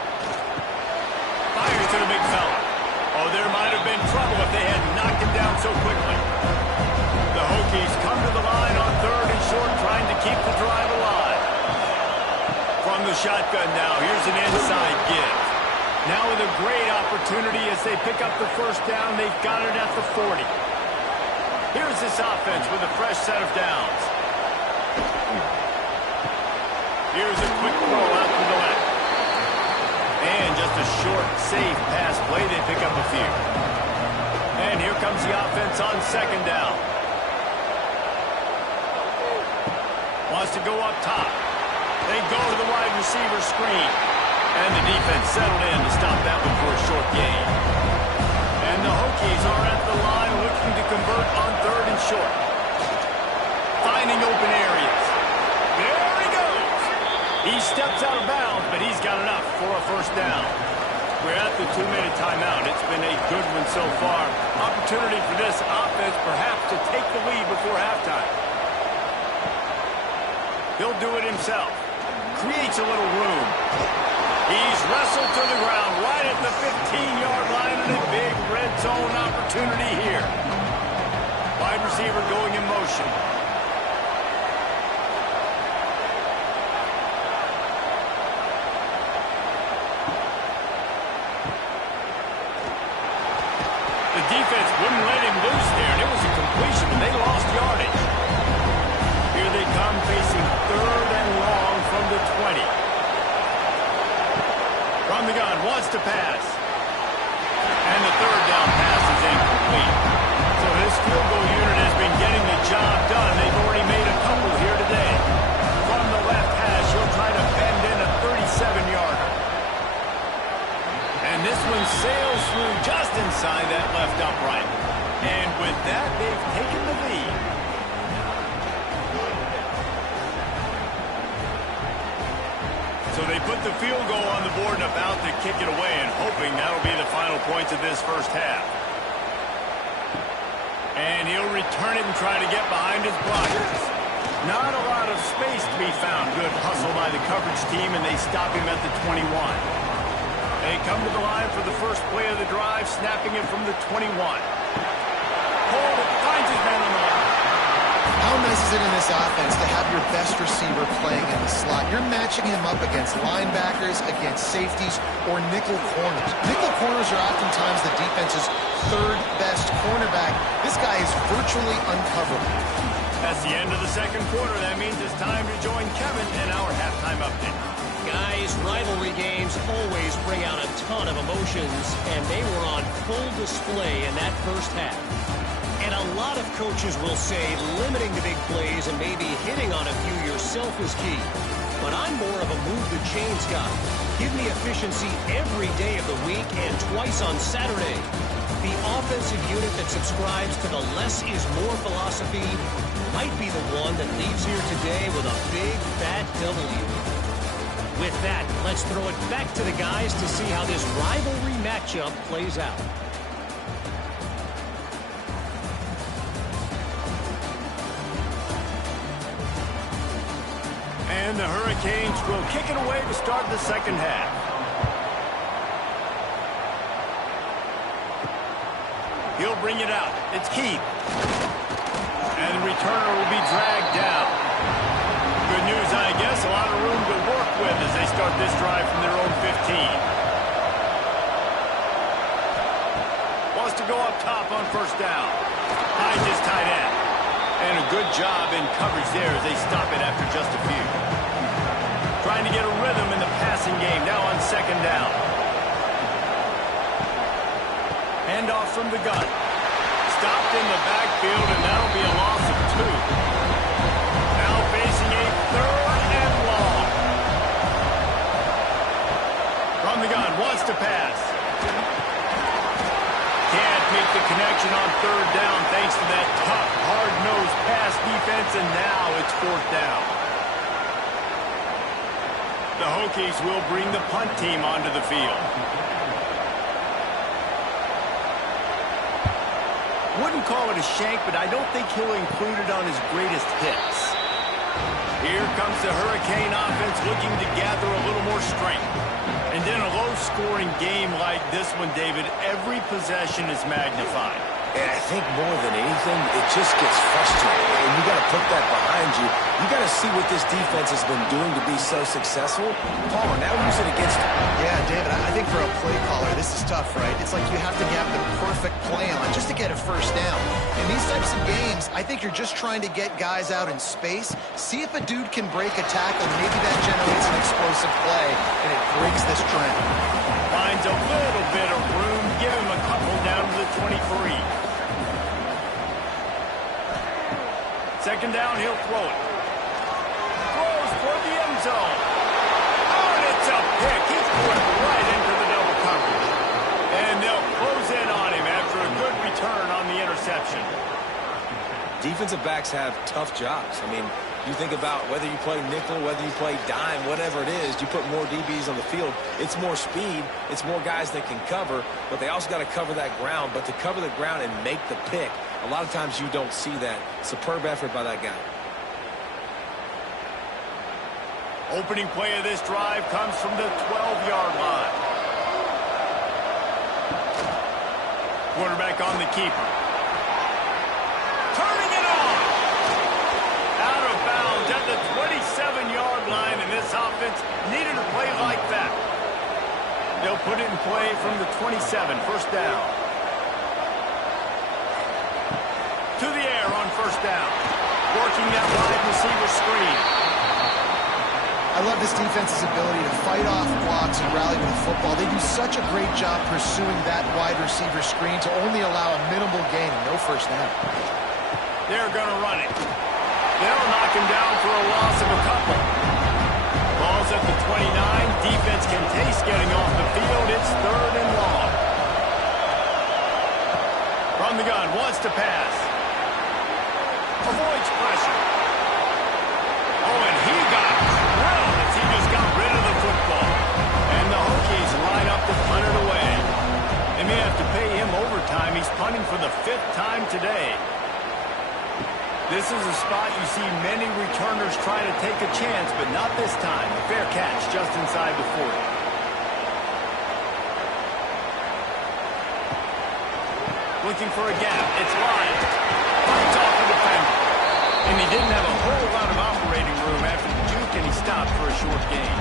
Fires to the big fella. Oh, there might have been trouble if they had knocked him down so quickly. The Hokies come to the line on 3rd and short, trying to keep the drive alive. From the shotgun now, here's an inside give. Now with a great opportunity as they pick up the 1st down, they've got it at the 40. Here's this offense with a fresh set of downs. Here's a quick throw out to the left. And just a short, safe pass play, they pick up a few. And here comes the offense on second down. Wants to go up top. They go to the wide receiver screen. And the defense settled in to stop that one for a short gain. And the Hokies are at the line looking to convert on third and short. Finding open areas. There he goes. He steps out of bounds, but he's got enough for a first down. We're at the 2-minute timeout. It's been a good one so far. Opportunity for this offense perhaps to take the lead before halftime. He'll do it himself. Creates a little room. He's wrestled to the ground right at the 15-yard line and a big red zone opportunity here. Wide receiver going in motion. The defense wouldn't let him loose there, and it was a completion, and they lost yardage. Here they come facing third and long from the 20. From the gun, wants to pass. And the third down pass is incomplete. So this field goal unit has been getting the job done. They've already made a couple here today. From the left hash, he'll try to bend in a 37-yarder. And this one sails through just inside that left upright. And with that, they've taken the lead. So they put the field goal on the board and about to kick it away, and hoping that'll be the final points of this first half. And he'll return it and try to get behind his blockers. Not a lot of space to be found. Good hustle by the coverage team, and they stop him at the 21. They come to the line for the first play of the drive, snapping it from the 21. Hall finds his man on the line. How nice is it in this offense to have your best receiver playing in the slot? You're matching him up against linebackers, against safeties, or nickel corners. Nickel corners are oftentimes the defense's third best cornerback. This guy is virtually uncoverable. That's the end of the second quarter. That means it's time to join Kevin in our halftime update. Guys, rivalry games always bring out a ton of emotions, and they were on full display in that first half. And a lot of coaches will say limiting the big plays and maybe hitting on a few yourself is key. But I'm more of a move-the-chains guy. Give me efficiency every day of the week and twice on Saturday. The offensive unit that subscribes to the less is more philosophy might be the one that leaves here today with a big, fat W. With that, let's throw it back to the guys to see how this rivalry matchup plays out. And the Hurricanes will kick it away to start the second half. He'll bring it out. It's Keith. And the returner will be dragged down. Good news, I guess. A lot of room to work with as they start this drive from their own 15. Wants to go up top on first down. Finds his tight end. And a good job in coverage there as they stop it after just a few. Trying to get a rhythm in the passing game now on second down. Handoff from the gun. Stopped in the backfield, and that'll be a loss of 2. Now facing a third and long. From the gun, wants to pass. Can't make the connection on third down thanks to that tough, hard-nosed pass defense, and now it's fourth down. The Hokies will bring the punt team onto the field. Wouldn't call it a shank, but I don't think he'll include it on his greatest hits. Here comes the Hurricane offense looking to gather a little more strength. And in a low-scoring game like this one, David, every possession is magnified. And I think more than anything, it just gets frustrating. And you got to put that behind you. You got to see what this defense has been doing to be so successful. Palmer, now use it against him. Yeah, David, I think for a play caller, this is tough, right? It's like you have to get the perfect play on just to get a first down. In these types of games, I think you're just trying to get guys out in space, see if a dude can break a tackle, and maybe that generates an explosive play, and it breaks this trend. Finds a little bit of room. Give him a couple down to the 25. 3. Second down, he'll throw it. Throws for the end zone. Oh, and it's a pick. He's put right into the double coverage. And they'll close in on him after a good return on the interception. Defensive backs have tough jobs. I mean, you think about whether you play nickel, whether you play dime, whatever it is, you put more DBs on the field. It's more speed. It's more guys that can cover, but they also got to cover that ground. But to cover the ground and make the pick, a lot of times you don't see that. Superb effort by that guy. Opening play of this drive comes from the 12-yard line. Quarterback on the keeper. Turning it on. Out of bounds at the 27-yard line, and this offense needed a play like that. They'll put it in play from the 27, first down. To the air on first down. Working that wide receiver screen. I love this defense's ability to fight off blocks and rally with the football. They do such a great job pursuing that wide receiver screen to only allow a minimal gain and no first down. They're going to run it. They'll knock him down for a loss of a couple. Ball's at the 29. Defense can taste getting off the field. It's third and long. From the gun, wants to pass. Avoids pressure. Oh, and he got drilled as he just got rid of the football. And the Hokies line up to punt it away. They may have to pay him overtime. He's punting for the 5th time today. This is a spot you see many returners try to take a chance, but not this time. A fair catch just inside the 40. Looking for a gap. It's Lyons. Fights off the defender. And he didn't have a whole lot of operating room after the juke, and he stopped for a short gain.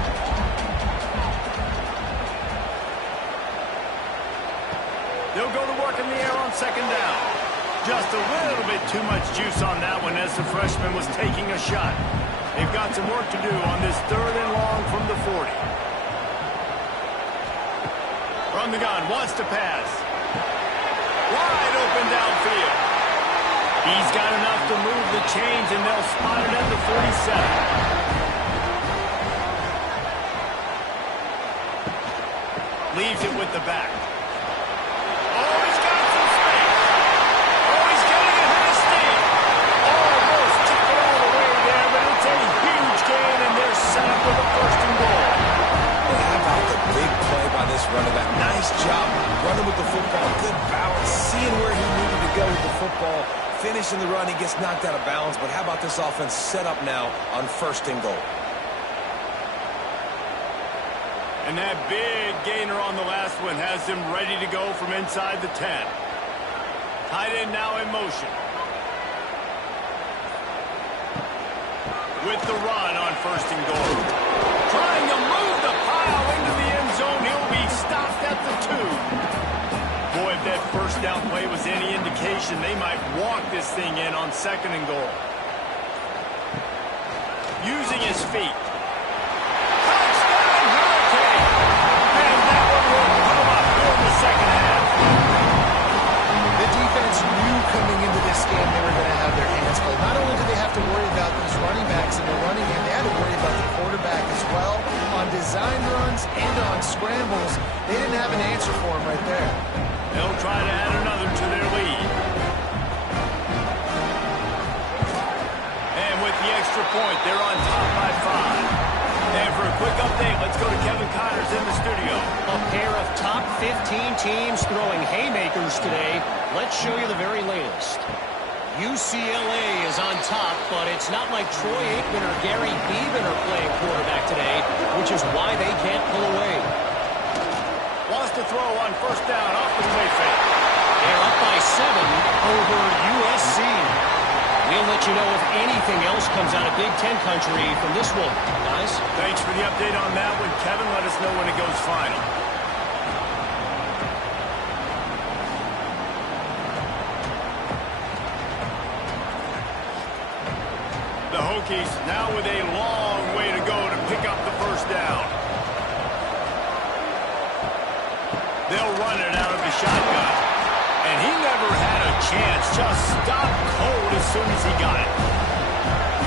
They'll go to work in the air on second down. Just a little bit too much juice on that one as the freshman was taking a shot. They've got some work to do on this third and long from the 40. From the gun, wants to pass. Wide open downfield. He's got enough to move the chains, and they'll spot it at the 47. Leaves it with the back. Set up with a first and goal. Hey, how about the big play by this running back? Nice job running with the football. Good balance, seeing where he needed to go with the football. Finishing the run, he gets knocked out of bounds. But how about this offense set up now on first and goal? And that big gainer on the last one has him ready to go from inside the 10. Tight end now in motion. With the run on first and goal. Trying to move the pile into the end zone. He'll be stopped at the 2. Boy, if that first down play was any indication, they might walk this thing in on second and goal. Using his feet. Touchdown, Hurricane! And that one will come up during the second half. The defense knew coming into this game they were going to have their hands full. Not only did they have to worry about these running backs in the running game, they had to worry about the quarterback as well. On design runs and on scrambles, they didn't have an answer for him right there. They'll try to add another to their lead. And with the extra point, they're on top by 5. And for a quick update, let's go to Kevin Connors in the studio. A pair of top 15 teams throwing haymakers today. Let's show you the very latest. UCLA is on top, but it's not like Troy Aikman or Gary Beeman are playing quarterback today, which is why they can't pull away. Wants to throw on first down off the play fake. They're up by 7 over USC. We'll let you know if anything else comes out of Big Ten country from this one, guys. Thanks for the update on that one, Kevin. Let us know when it goes final. The Hokies now with a long way to go to pick up the first down. They'll run it out of the shotgun. And he never had a chance. Just stopped cold as soon as he got it.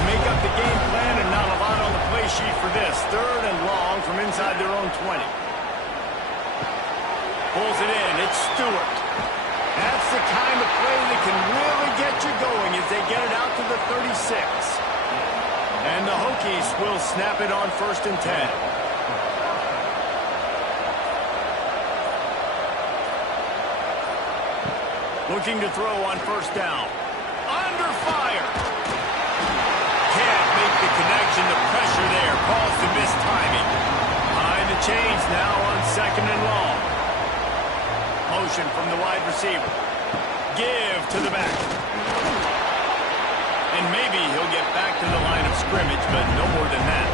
Make up the game plan and not a lot on the play sheet for this. 3rd and long from inside their own 20. Pulls it in. It's Stewart. That's the kind of play that can really get you going as they get it out to the 36. And the Hokies will snap it on 1st and 10. Looking to throw on 1st down. Under fire. Can't make the connection. The pressure there caused the missed timing. Behind the chains now on 2nd and long. Motion from the wide receiver. Give to the back. And maybe he'll get back to the line of scrimmage, but no more than that.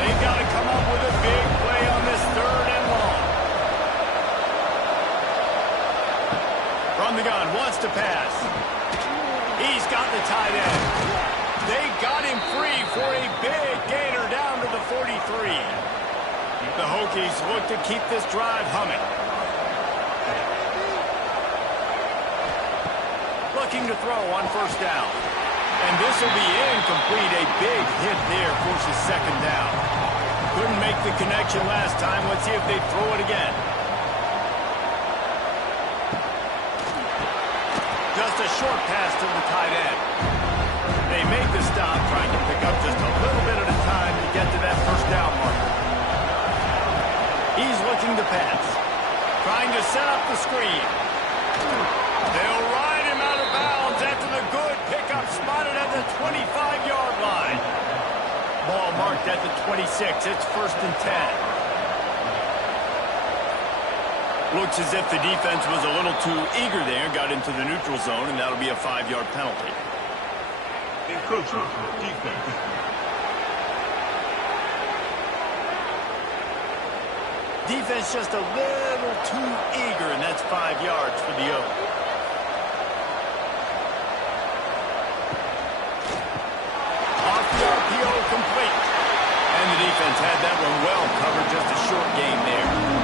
They've got to come up with a big play on this 3rd and long. From the gun, wants to pass. He's got the tight end. They got him free for a big gainer down to the 43. The Hokies look to keep this drive humming. Looking to throw on 1st down. And this will be incomplete. A big hit there forces 2nd down. Couldn't make the connection last time. Let's see if they throw it again. Just a short pass to the tight end. They make the stop, trying to pick up just a little bit at a time to get to that 1st down marker. He's looking to pass. Trying to set up the screen. They'll ride him out of bounds after the good pickup spotted at the 25-yard line. Ball marked at the 26. It's 1st and 10. Looks as if the defense was a little too eager there, got into the neutral zone, and that'll be a 5-yard penalty. Encroachment defense. Defense just a little too eager, and that's 5 yards for the O. Off the RPO, complete. And the defense had that one well covered, just a short gain there.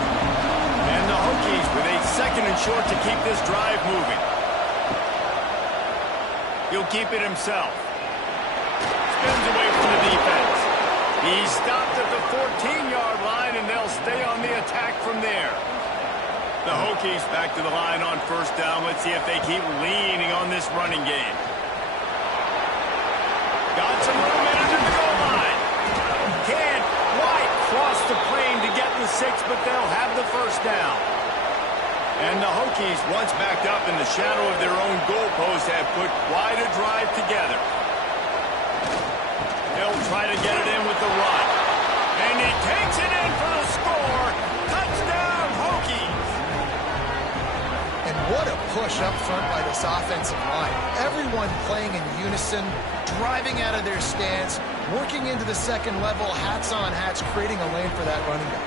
And the Hokies with a 2nd and short to keep this drive moving. He'll keep it himself. Spins away from the defense. He's stopped at the 14-yard line, and they'll stay on the attack from there. The Hokies back to the line on 1st down. Let's see if they keep leaning on this running game. Got some room in the goal line. Can't quite cross the plane to get the 6, but they'll have the 1st down. And the Hokies, once backed up in the shadow of their own goalpost, have put quite a drive together. They'll try to get it in with the run. And he takes it in for the score. Touchdown, Hokies. And what a push up front by this offensive line. Everyone playing in unison, driving out of their stance, working into the 2nd level, hats on hats, creating a lane for that running back.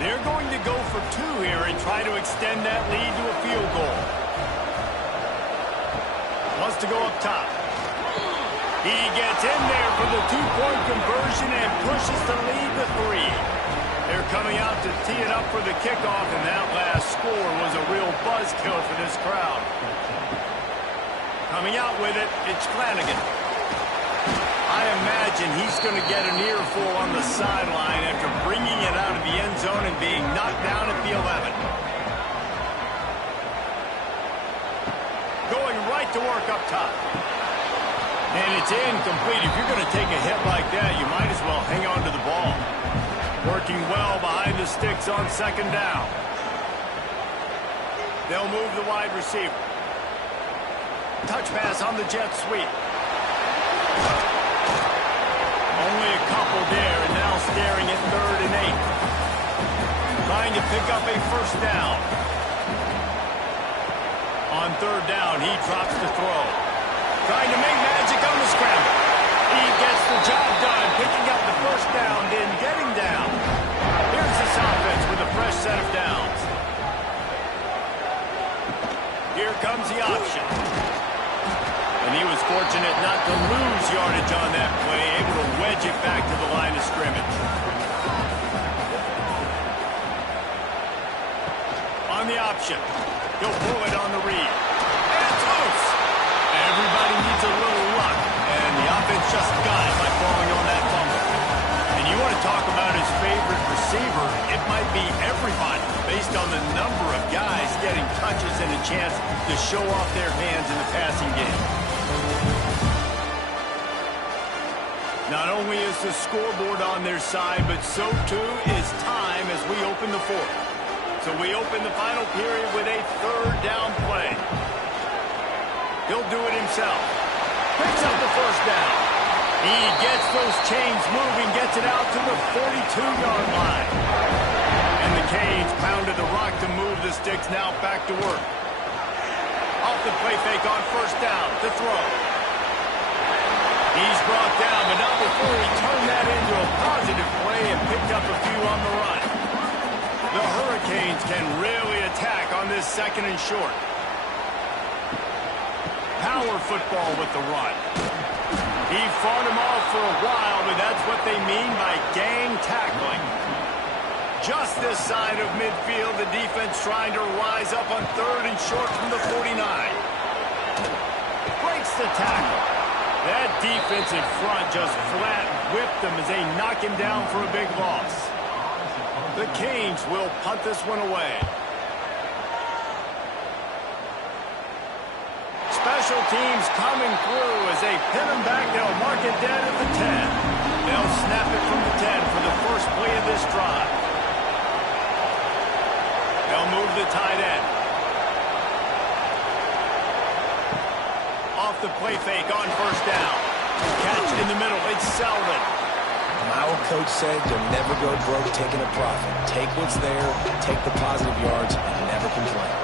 They're going to go for 2 here and try to extend that lead to a field goal. Wants to go up top. He gets in there for the 2-point conversion and pushes the lead to 3. They're coming out to tee it up for the kickoff, and that last score was a real buzzkill for this crowd. Coming out with it, it's Flanagan. I imagine he's going to get an earful on the sideline after bringing it out of the end zone and being knocked down at the 11. Going right to work up top. And it's incomplete. If you're going to take a hit like that, you might as well hang on to the ball. Working well behind the sticks on 2nd down. They'll move the wide receiver. Touch pass on the jet sweep. Only a couple there, and now staring at 3rd and 8. Trying to pick up a 1st down. On 3rd down, he drops the throw. Trying to make magic on the scramble. He gets the job done, picking up the 1st down, then getting down. Here's this offense with a fresh set of downs. Here comes the option. And he was fortunate not to lose yardage on that play, able to wedge it back to the line of scrimmage. On the option. He'll pull it on the read. And it's loose. Everybody needs a little luck, and the offense just got it by falling on that fumble. And you want to talk about his favorite receiver, it might be everybody, based on the number of guys getting touches and a chance to show off their hands in the passing game. Not only is the scoreboard on their side, but so too is time as we open the fourth. So we open the final period with a third down play. He'll do it himself. Picks up the first down. He gets those chains moving, gets it out to the 42-yard line. And the Canes pounded the rock to move the sticks, now back to work. Off the play fake on first down to throw. He's brought down, but not before he turned that into a positive play and picked up a few on the run. The Hurricanes can really attack on this second and short. Power football with the run. He fought him off for a while, but that's what they mean by gang tackling. Just this side of midfield, the defense trying to rise up on third and short from the 49. Breaks the tackle. That defense in front just flat whipped them as they knock him down for a big loss. The Canes will punt this one away. Special teams coming through as they pin him back. They'll mark it dead at the 10. They'll snap it from the 10 for the first play of this drive. They'll move the tight end. Off the play fake on first down. Catch in the middle. It's Selden. My old coach said you'll never go broke taking a profit. Take what's there, take the positive yards, and never complain.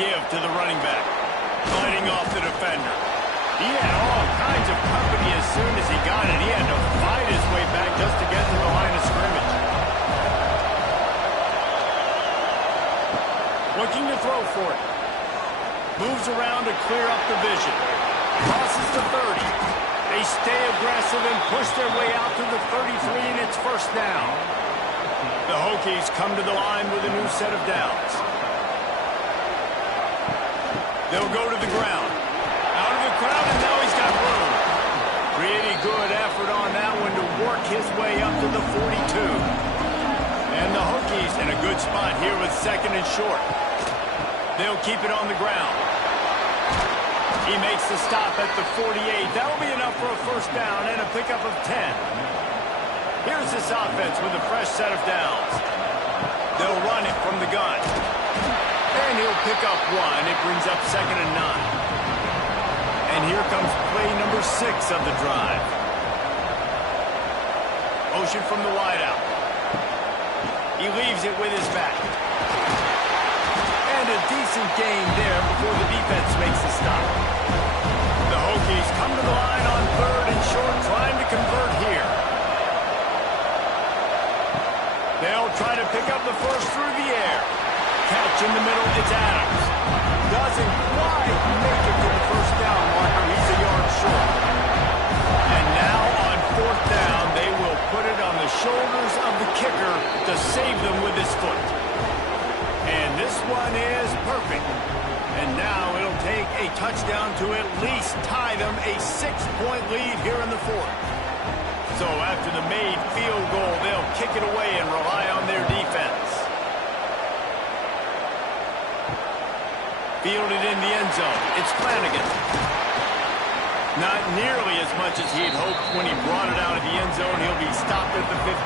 Give to the running back. Fighting off the defender. He had all kinds of company as soon as he got it. He had to fight his way back just to get to the line of scrimmage. Looking to throw for it. Moves around to clear up the vision. Crosses the 30. They stay aggressive and push their way out to the 33, and it's first down. The Hokies come to the line with a new set of downs. They'll go to the ground. Out of the crowd, and now he's got room. Pretty good effort on that one to work his way up to the 42. And the Hokies in a good spot here with second and short. They'll keep it on the ground. He makes the stop at the 48. That'll be enough for a first down and a pickup of 10. Here's this offense with a fresh set of downs. They'll run it from the gun. And he'll pick up one. It brings up second and 9. And here comes play number 6 of the drive. Motion from the wideout. He leaves it with his back. And a decent gain there before the defense makes the stop. The Hokies come to the line on third and short, trying to convert here. They'll try to pick up the first through the air. Catch in the middle, it's Adams. Doesn't quite make it to the first down marker. He's a yard short. And now on fourth down, they will put it on the shoulders of the kicker to save them with his foot. And this one is perfect. And now it'll take a touchdown to at least tie them a 6-point lead here in the fourth. So after the made field goal, they'll kick it away and rely on their defense. Fielded in the end zone. It's Flanagan. Not nearly as much as he had hoped when he brought it out of the end zone. He'll be stopped at the 15.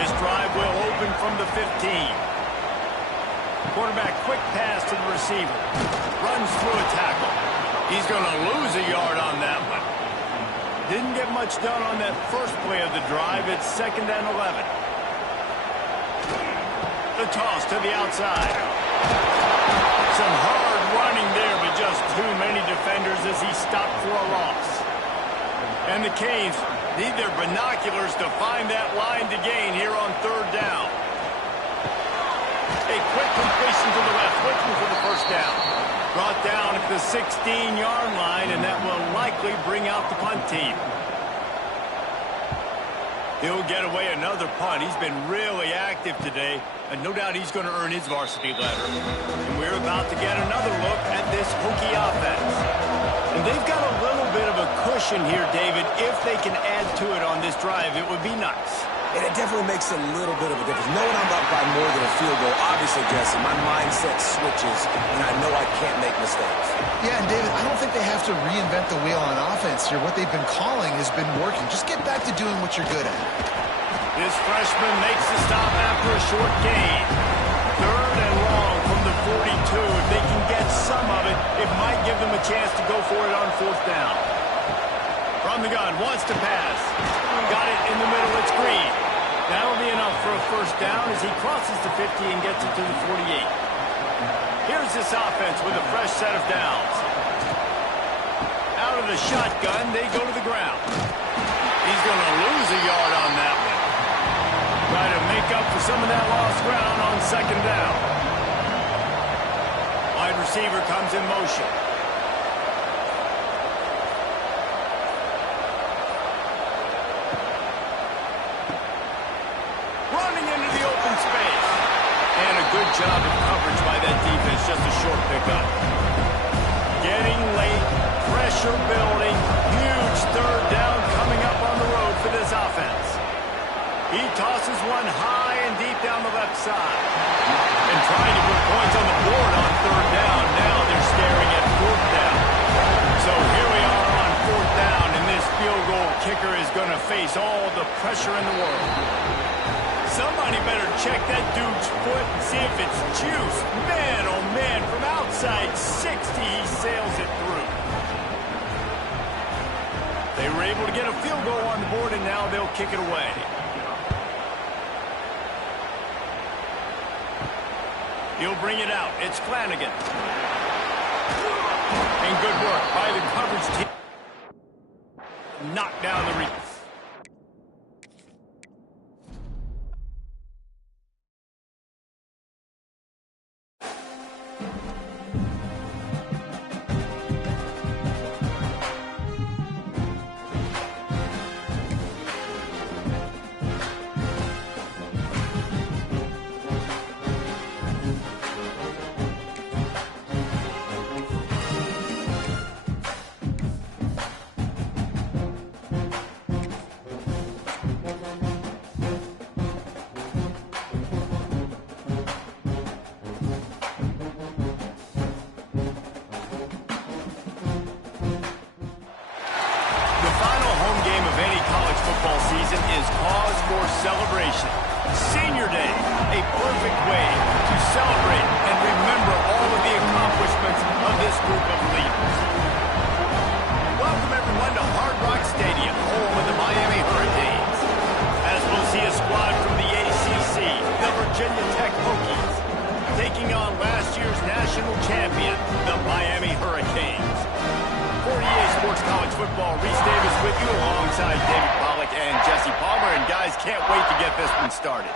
This drive will open from the 15. Quarterback quick pass to the receiver. Runs through a tackle. He's going to lose a yard on that one. Didn't get much done on that first play of the drive. It's second and 11. The toss to the outside. Some hard running there, but just too many defenders as he stopped for a loss. And the Canes need their binoculars to find that line to gain here on third down. A quick completion to the left, looking for the first down. Brought down at the 16-yard line, and that will likely bring out the punt team. He'll get away another punt. He's been really active today, and no doubt he's going to earn his varsity letter. And we're about to get another look at this Hokie offense. And they've got a little bit of a cushion here, David. If they can add to it on this drive, it would be nice. And it definitely makes a little bit of a difference. Knowing I'm up by more than a field goal, obviously, Jesse, my mindset switches, and I know I can't make mistakes. Yeah, and David, I don't think they have to reinvent the wheel on offense here. What they've been calling has been working. Just get back to doing what you're good at. This freshman makes the stop after a short gain. 3rd and long from the 42. If they can get some of it, it might give them a chance to go for it on 4th down. From the gun, wants to pass. Got it in the middle, it's Green. That'll be enough for a 1st down as he crosses the 50 and gets it to the 48. Here's this offense with a fresh set of downs. Out of the shotgun, they go to the ground. He's going to lose a yard on that one. Try to make up for some of that lost ground on 2nd down. Wide receiver comes in motion. Running into the open space. And a good job of coverage by that defense. Just a short pickup. Getting late. Pressure building. Huge 3rd down coming up on the road for this offense. He tosses one high and deep down the left side. And trying to put points on the board on 3rd down. Now they're staring at 4th down. So here we are on 4th down, and this field goal kicker is going to face all the pressure in the world. Somebody better check that dude's foot and see if it's juice. Man, oh man, from outside 60, he sails it through. They were able to get a field goal on the board, and now they'll kick it away. He'll bring it out. It's Flanagan. And good work by the coverage team. Knock down the reach. Season is cause for celebration. Senior Day, a perfect way to celebrate and remember all of the accomplishments of this group of leaders. Welcome everyone to Hard Rock Stadium, home of the Miami Hurricanes. As we'll see a squad from the ACC, the Virginia Tech Hokies, taking on last year's national champion, the Miami Hurricanes. For EA Sports College Football, Reese Davis with you alongside David Pollack and Jesse Palmer. And guys, can't wait to get this one started.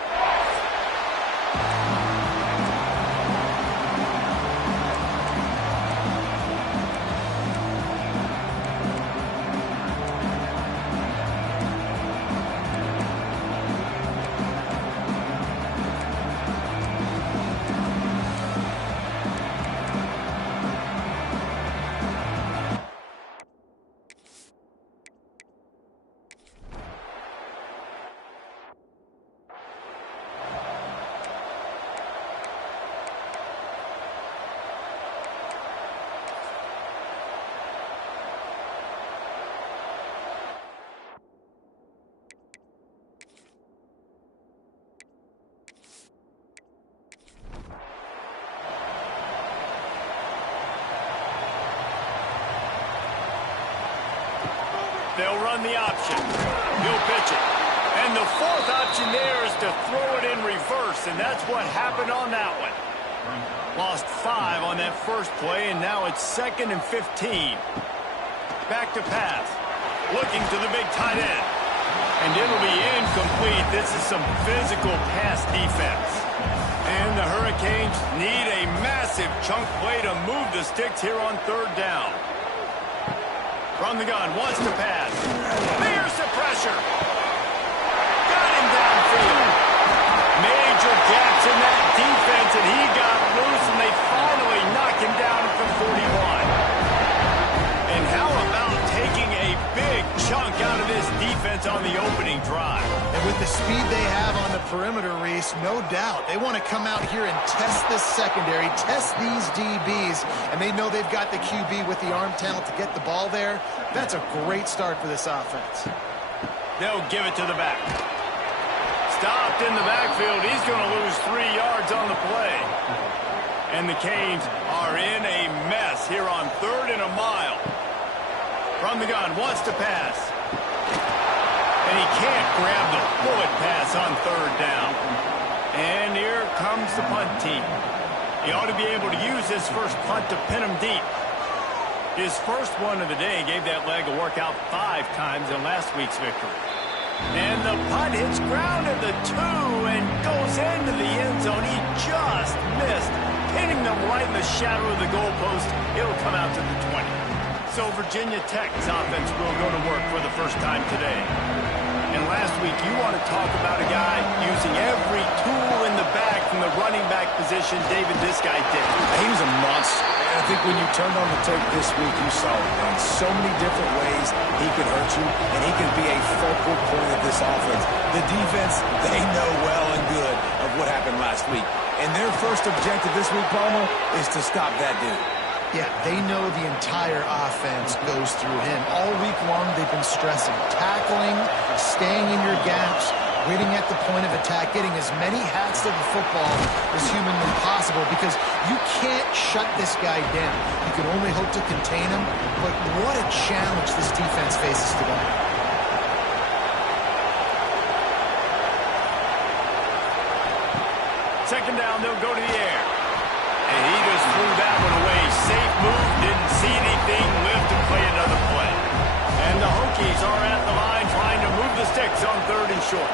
They'll run the option. He'll pitch it. And the 4th option there is to throw it in reverse, and that's what happened on that one. Lost 5 on that first play, and now it's 2nd and 15. Back to pass. Looking to the big tight end. And it'll be incomplete. This is some physical pass defense. And the Hurricanes need a massive chunk play to move the sticks here on 3rd down. From the gun, wants to pass. There's the pressure. field. Major gaps in that defense, and he got loose, and they finally knock him down at the 41. And how about taking a big chunk out of this defense on the opening drive? And with the speed they have on the perimeter, Reese, no doubt, they want to come out here and test this secondary, test these DBs, and they know they've got the QB with the arm talent to get the ball there. That's a great start for this offense. They'll give it to the back. Stopped in the backfield. He's going to lose 3 yards on the play. And the Canes are in a mess here on 3rd and a mile. From the gun, wants to pass. And he can't grab the bullet pass on 3rd down. And here comes the punt team. He ought to be able to use his first punt to pin him deep. His first one of the day gave that leg a workout 5 times in last week's victory. And the punt hits ground at the 2 and goes into the end zone. He just missed, hitting them right in the shadow of the goalpost. It'll come out to the 20. So Virginia Tech's offense will go to work for the first time today. And last week, you want to talk about a guy using every tool in the bag from the running back position. David, this guy did. He was a monster. And I think when you turned on the tape this week, you saw it in so many different ways he could hurt you, and he could be a focal point of this offense. The defense, they know well and good of what happened last week. And their first objective this week, Palmer, is to stop that dude. Yeah, they know the entire offense goes through him. All week long, they've been stressing, tackling, staying in your gaps, waiting at the point of attack, getting as many hats to the football as humanly possible, because you can't shut this guy down. You can only hope to contain him, but what a challenge this defense faces today. Second down, they'll go to the air. And he just threw that one away. Safe move, didn't see anything, lift and play another play. And the Hokies are at the line trying to move the sticks on 3rd and short.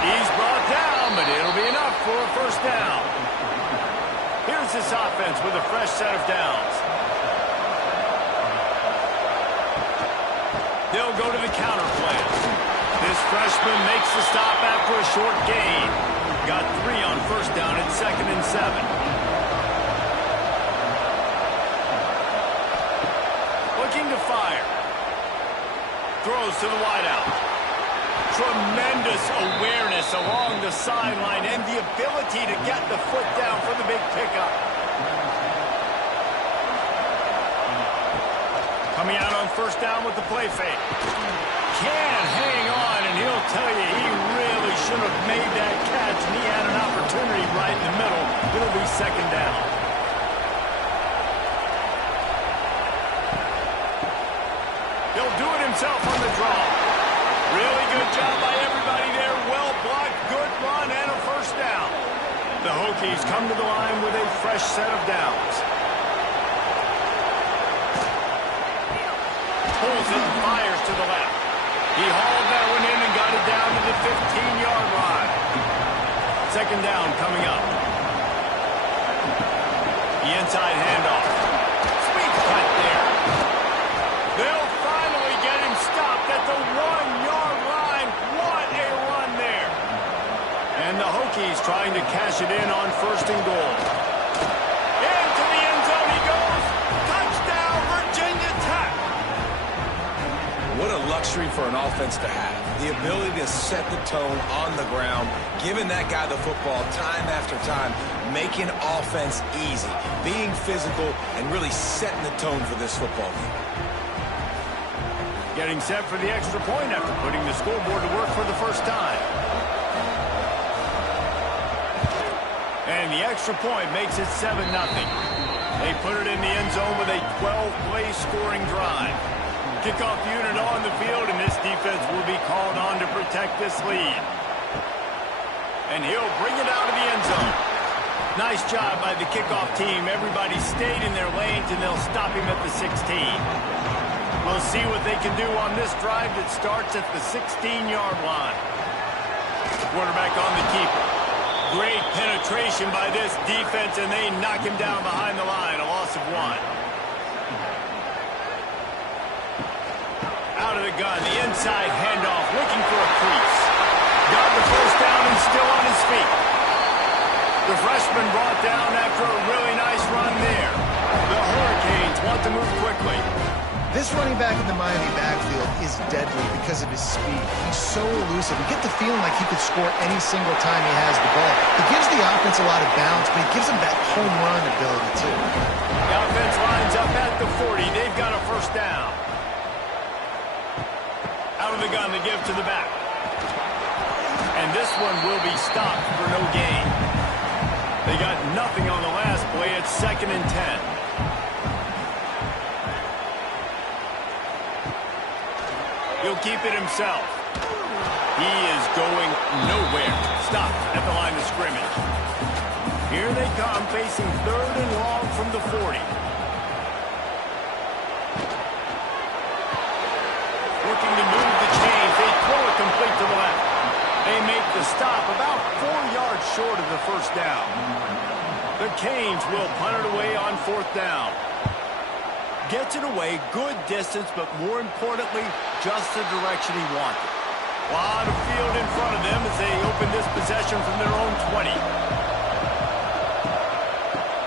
He's brought down, but it'll be enough for a first down. Here's this offense with a fresh set of downs. They'll go to the counter play. This freshman makes the stop after a short gain. Got 3 on first down at 2nd and 7. Looking to fire. Throws to the wideout. Tremendous awareness along the sideline and the ability to get the foot down for the big pickup. Coming out on first down with the play fake. Can't hang on, and he'll tell you he really should have made that catch, and he had an opportunity right in the middle. It'll be second down. He'll do it himself on the draw. Really good job by everybody there. Well blocked, good run, and a first down. The Hokies come to the line with a fresh set of downs. Pulls it and fires to the left. He hauled that one in and got it down to the 15-yard line. Second down coming up. The inside handoff. Sweet cut there. They'll finally get him stopped at the 1-yard line. What a run there. And the Hokies trying to cash it in on 1st and goal. Into the end zone he goes. Touchdown, Virginia Tech. What a luxury for an offense to have. The ability to set the tone on the ground, giving that guy the football time after time, making offense easy, being physical, and really setting the tone for this football game. Getting set for the extra point after putting the scoreboard to work for the first time. And the extra point makes it 7-0. They put it in the end zone with a 12-play scoring drive. Kickoff unit on the field, and this defense will be called on to protect this lead. And he'll bring it out of the end zone. Nice job by the kickoff team. Everybody stayed in their lanes, and they'll stop him at the 16. We'll see what they can do on this drive that starts at the 16-yard line. Quarterback on the keeper. Great penetration by this defense, and they knock him down behind the line. A loss of 1. Out of the gun, the inside handoff, looking for a crease. got the first down and still on his feet. The freshman brought down after a really nice run there. The Hurricanes want to move quickly. This running back in the Miami backfield is deadly because of his speed. He's so elusive. You get the feeling like he could score any single time he has the ball. He gives the offense a lot of balance, but he gives them that home run ability too. The offense lines up at the 40. They've got a first down. Out of the gun to give to the back. And this one will be stopped for no gain. They got nothing on the last play. It's 2nd and 10. He'll keep it himself. He is going nowhere. Stopped at the line of scrimmage. Here they come, facing 3rd and long from the 40. Looking to move the chains. They throw it complete to the left. They make the stop about 4 yards short of the first down. The Canes will punt it away on 4th down. Gets it away, good distance, but more importantly, just the direction he wanted. A lot of field in front of them as they open this possession from their own 20.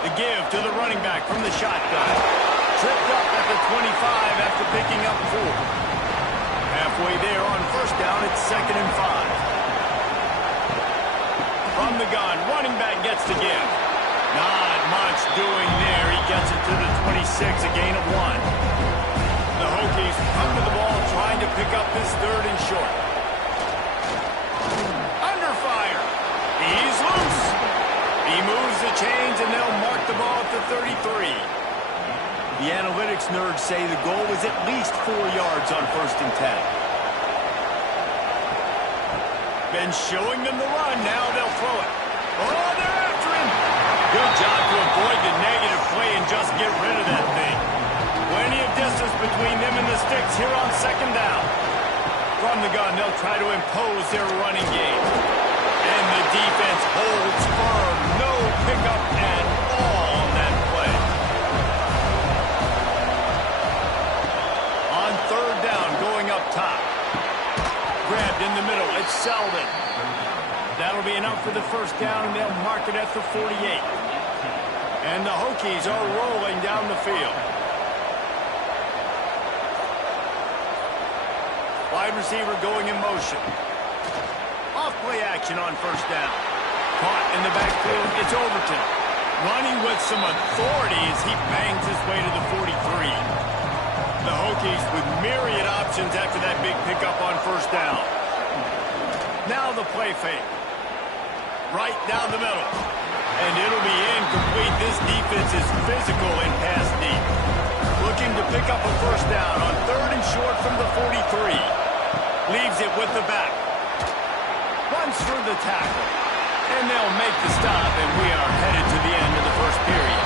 The give to the running back from the shotgun. Tripped up at the 25 after picking up 4. Halfway there on first down, it's 2nd and 5. From the gun, running back gets the give. Not much doing there. He gets it to the 26, a gain of 1. The Hokies come to the ball trying to pick up this 3rd and short. Under fire. He's loose. He moves the chains and they'll mark the ball at the 33. The analytics nerds say the goal is at least 4 yards on 1st and 10. Been showing them the run. Now they'll throw it. Oh, they're after him. Good job to avoid the negative play and just get rid of that thing. Plenty of distance between them and the sticks here on 2nd down. From the gun, they'll try to impose their running game. And the defense holds firm. No pickup at all on that play. On 3rd down, going up top. Grabbed in the middle. It's Selden. That'll be enough for the first down, and they'll mark it at the 48. And the Hokies are rolling down the field. Wide receiver going in motion. Off play action on first down. Caught in the backfield, it's Overton. Running with some authority as he bangs his way to the 43. The Hokies with myriad options after that big pickup on first down. Now the play fake. Right down the middle. And it'll be incomplete. This defense is physical and pass deep. Looking to pick up a first down on 3rd and short from the 43. Leaves it with the back. Runs through the tackle. And they'll make the stop, and we are headed to the end of the first period.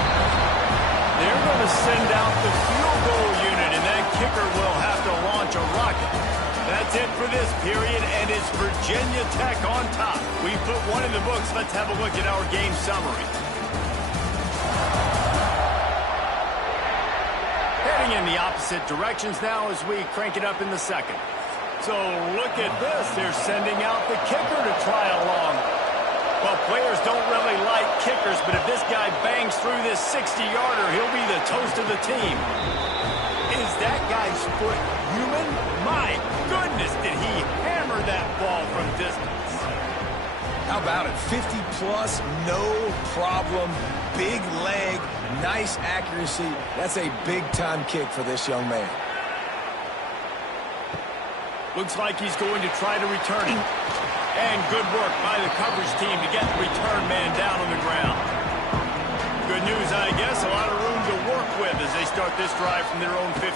They're going to send out the field goal unit, and that kicker will have to launch a rocket. That's it for this period, and it's Virginia Tech on top. We put one in the books. Let's have a look at our game summary. Heading in the opposite directions now as we crank it up in the second. So look at this. They're sending out the kicker to try along. Well, players don't really like kickers, but if this guy bangs through this 60-yarder, he'll be the toast of the team. Is that guy's foot human? My goodness, did he hammer that ball from distance. How about it? 50-plus, no problem. Big leg, nice accuracy. That's a big-time kick for this young man. Looks like he's going to try to return it. And good work by the coverage team to get the return man down on the ground. Good news, I guess. A lot of room to work with as they start this drive from their own 15.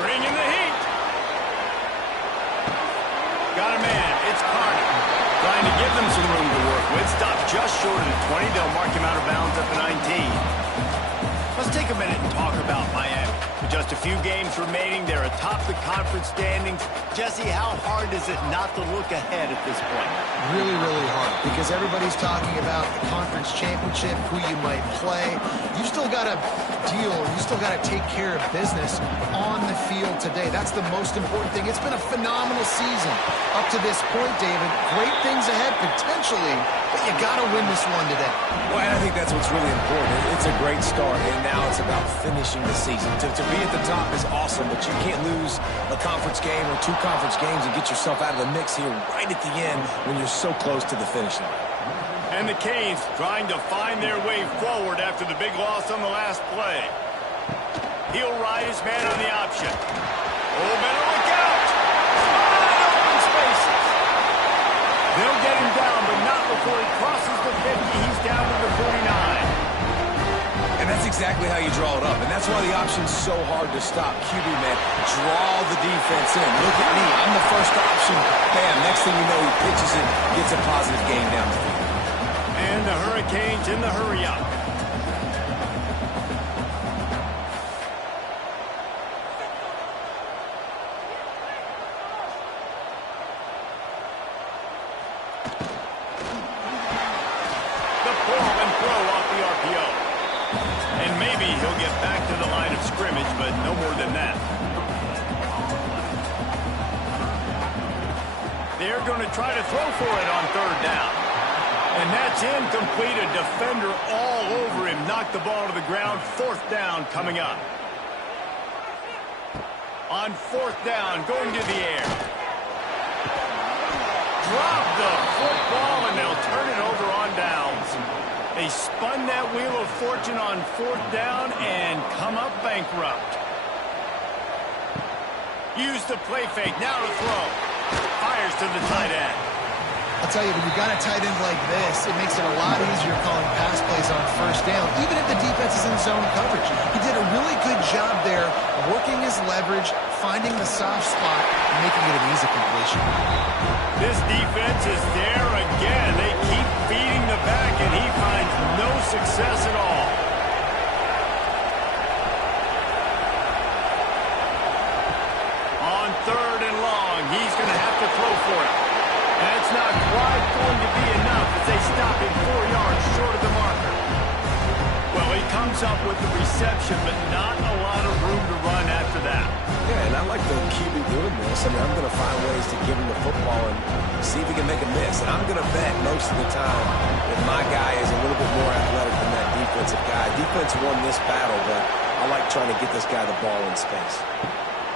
Bring in the heat. Got a man. It's Carney. Trying to give them some room to work with. Stopped just short of the 20. They'll mark him out of bounds at the 19. Let's take a minute and talk about Miami. With just a few games remaining, they're atop the conference standings. Jesse, how hard is it not to look ahead at this point? Really, really hard, because everybody's talking about the conference championship, who you might play. You still got to deal. You still got to take care of business on the field today. That's the most important thing. It's been a phenomenal season up to this point, David. Great things ahead potentially, but you got to win this one today. Well, and I think that's what's really important. It's a great start, and now it's about finishing the season. To be at the top is awesome, but you can't lose a conference game or 2 conference games and get yourself out of the mix here right at the end when you're so close to the finish line. And the Canes trying to find their way forward after the big loss on the last play. He'll ride his man on the option. Oh, better look out! Wide open spaces. They'll get him down, but not before he crosses the 50. He's down to the 49. And that's exactly how you draw it up. And that's why the option's so hard to stop. QB, man, draw the defense in. Look at me. I'm the first option. Bam. Next thing you know, he pitches it, gets a positive gain down the field. And the Hurricanes in the hurry-up. The pull and throw off the RPO. And maybe he'll get back to the line of scrimmage, but no more than that. They're going to try to throw for it on 3rd down. And that's incomplete. A defender all over him. Knocked the ball to the ground. 4th down coming up. On 4th down, going to the air. Drop the football, and they'll turn it over on downs. They spun that wheel of fortune on 4th down and come up bankrupt. Use the play fake. Now to throw. Fires to the tight end. I'll tell you, when you got a tight end like this, it makes it a lot easier calling pass plays on 1st down, even if the defense is in zone coverage. He did a really good job there, working his leverage, finding the soft spot, and making it an easy completion. This defense is there again. They keep feeding the back, and he finds no success at all. On 3rd and long, he's going to have to throw for it. That's not quite going to be enough as they stop him 4 yards short of the marker. Well, he comes up with the reception, but not a lot of room to run after that. Yeah, and I like the QB doing this. I mean, I'm going to find ways to give him the football and see if he can make a miss. And I'm going to bet most of the time that my guy is a little bit more athletic than that defensive guy. Defense won this battle, but I like trying to get this guy the ball in space.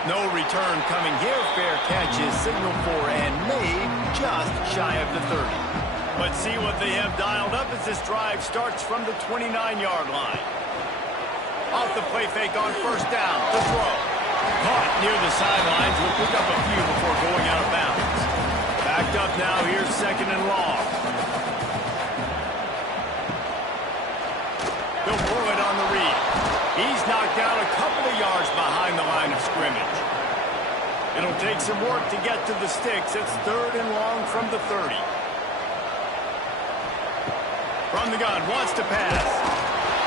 No return coming here. Fair catch is signaled for and made just shy of the 30. Let's see what they have dialed up as this drive starts from the 29-yard line. Off the play fake on 1st down. The throw. Caught near the sidelines. Will pick up a few before going out of bounds. Backed up now. Here's 2nd and long. He'll throw it on the read. He's knocked down a couple of yards behind the line of scrimmage. It'll take some work to get to the sticks. It's 3rd and long from the 30. From the gun, wants to pass.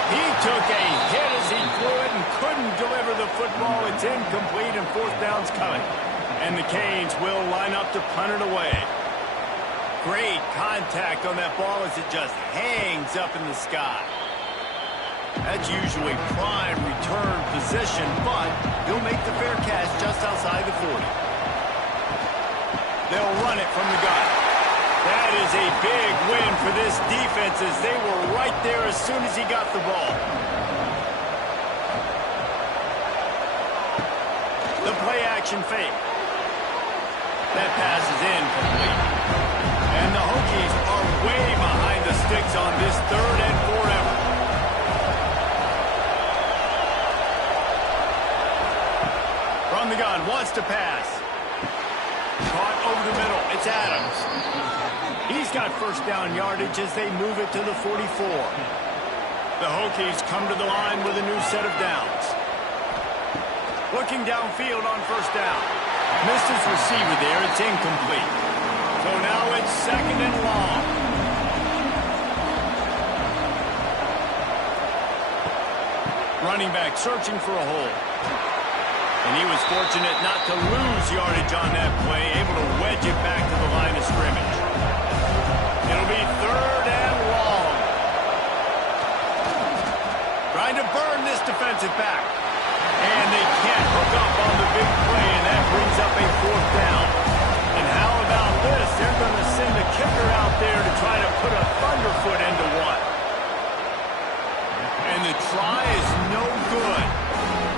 He took a hit as he threw it and couldn't deliver the football. It's incomplete and 4th down's coming. And the Canes will line up to punt it away. Great contact on that ball as it just hangs up in the sky. That's usually prime return position, but he'll make the fair catch just outside the 40. They'll run it from the gun. That is a big win for this defense as they were right there as soon as he got the ball. The play action fake. That pass is incomplete. And the Hokies are way behind the sticks on this 3rd and forever. From the gun, wants to pass. Caught over the middle. It's Adams. He's got 1st down yardage as they move it to the 44. The Hokies come to the line with a new set of downs. Looking downfield on 1st down. Missed his receiver there. It's incomplete. So now it's 2nd and long. Running back searching for a hole. And he was fortunate not to lose yardage on that play, able to wedge it back to the line of scrimmage. It'll be 3rd and long. Trying to burn this defensive back. And they can't hook up on the big play, and that brings up a fourth down. And how about this? They're going to send the kicker out there to try to put a thunderfoot into one. And the try is no good.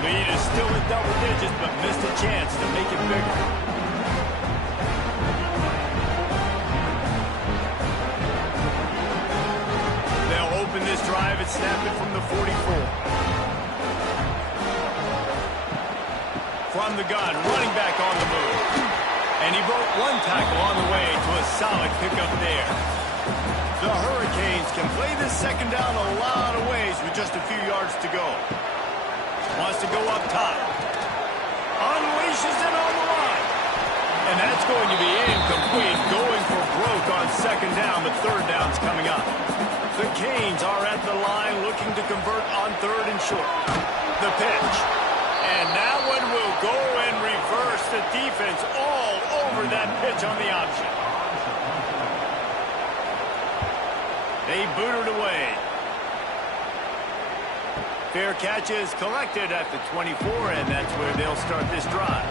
Lead is still in double digits, but missed a chance to make it bigger. They'll open this drive and snap it from the 44. From the gun, running back on the move. And he broke one tackle on the way to a solid pickup there. The Hurricanes can play this second down a lot of ways with just a few yards to go. Wants to go up top. Unleashes it on the line. And that's going to be incomplete. Going for broke on second down, but third down's coming up. The Canes are at the line looking to convert on third and short. The pitch. And that one will go and reverse the defense all over that pitch on the option. They boot it away. Fair catch is collected at the 24, and that's where they'll start this drive.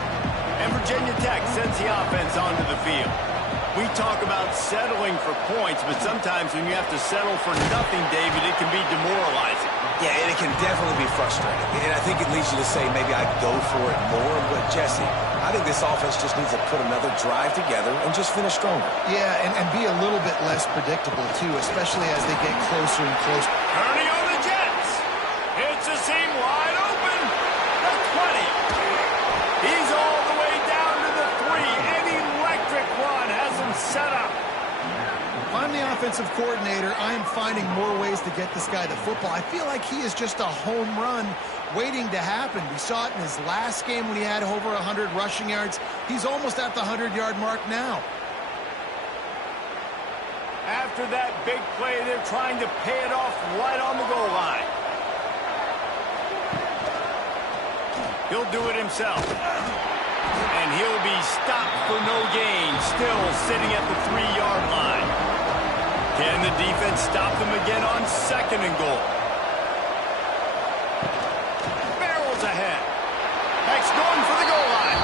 And Virginia Tech sends the offense onto the field. We talk about settling for points, but sometimes when you have to settle for nothing, David, it can be demoralizing. Yeah, and it can definitely be frustrating. And I think it leads you to say maybe I'd go for it more. But, Jesse, I think this offense just needs to put another drive together and just finish stronger. Yeah, and be a little bit less predictable, too, especially as they get closer and closer. Turning on the Jets. It's a seam wide open. The 20. He's all the way down to the 3. An electric run has him set up. If I'm the offensive coordinator, I am finding more ways to get this guy the football. I feel like he is just a home run waiting to happen. We saw it in his last game when he had over 100 rushing yards. He's almost at the 100-yard mark now. After that big play, they're trying to pay it off right on the goal line. He'll do it himself. And he'll be stopped for no gain, still sitting at the 3-yard line. Can the defense stop them again on second and goal? Barrels ahead. Heck's going for the goal line.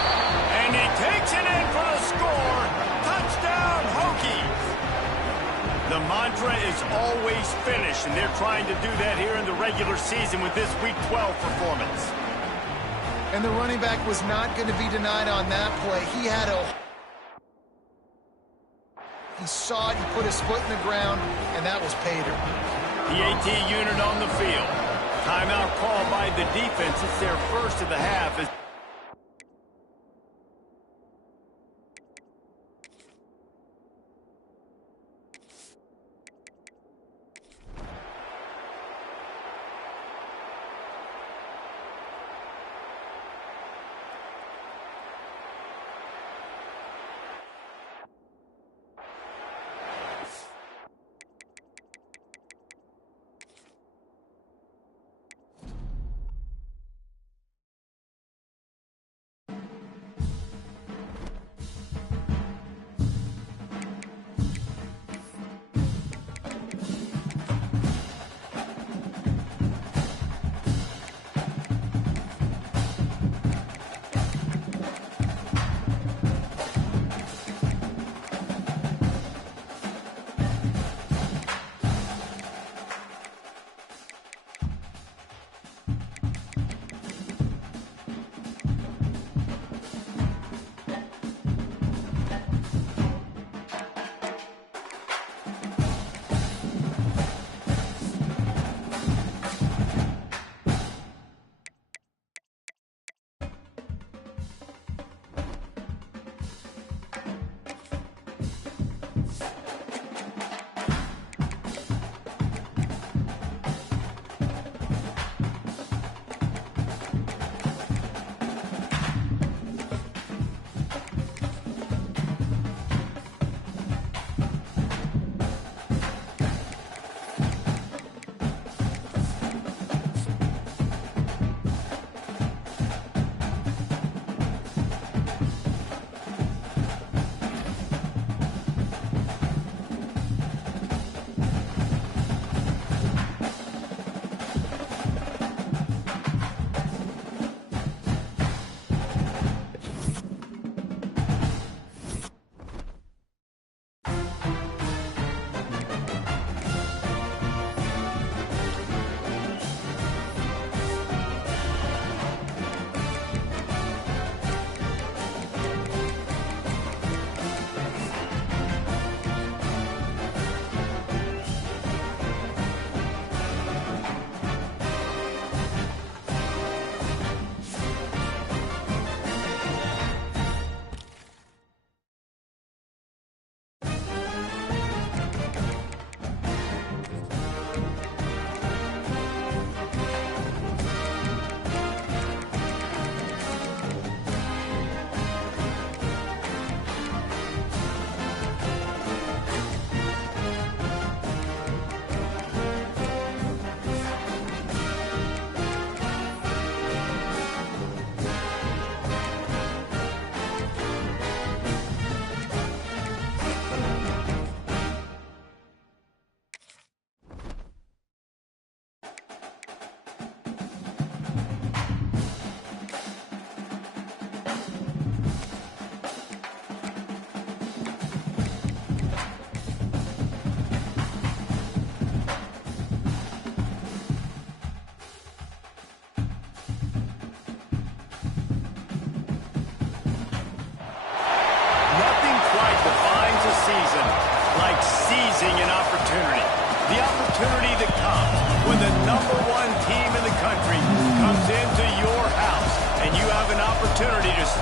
And he takes it in for the score. Touchdown, Hokies. The mantra is always finish, and they're trying to do that here in the regular season with this Week 12 performance. And the running back was not going to be denied on that play. He saw it, he put his foot in the ground, and that was pay dirt. PAT unit on the field. Timeout called by the defense. It's their first of the half.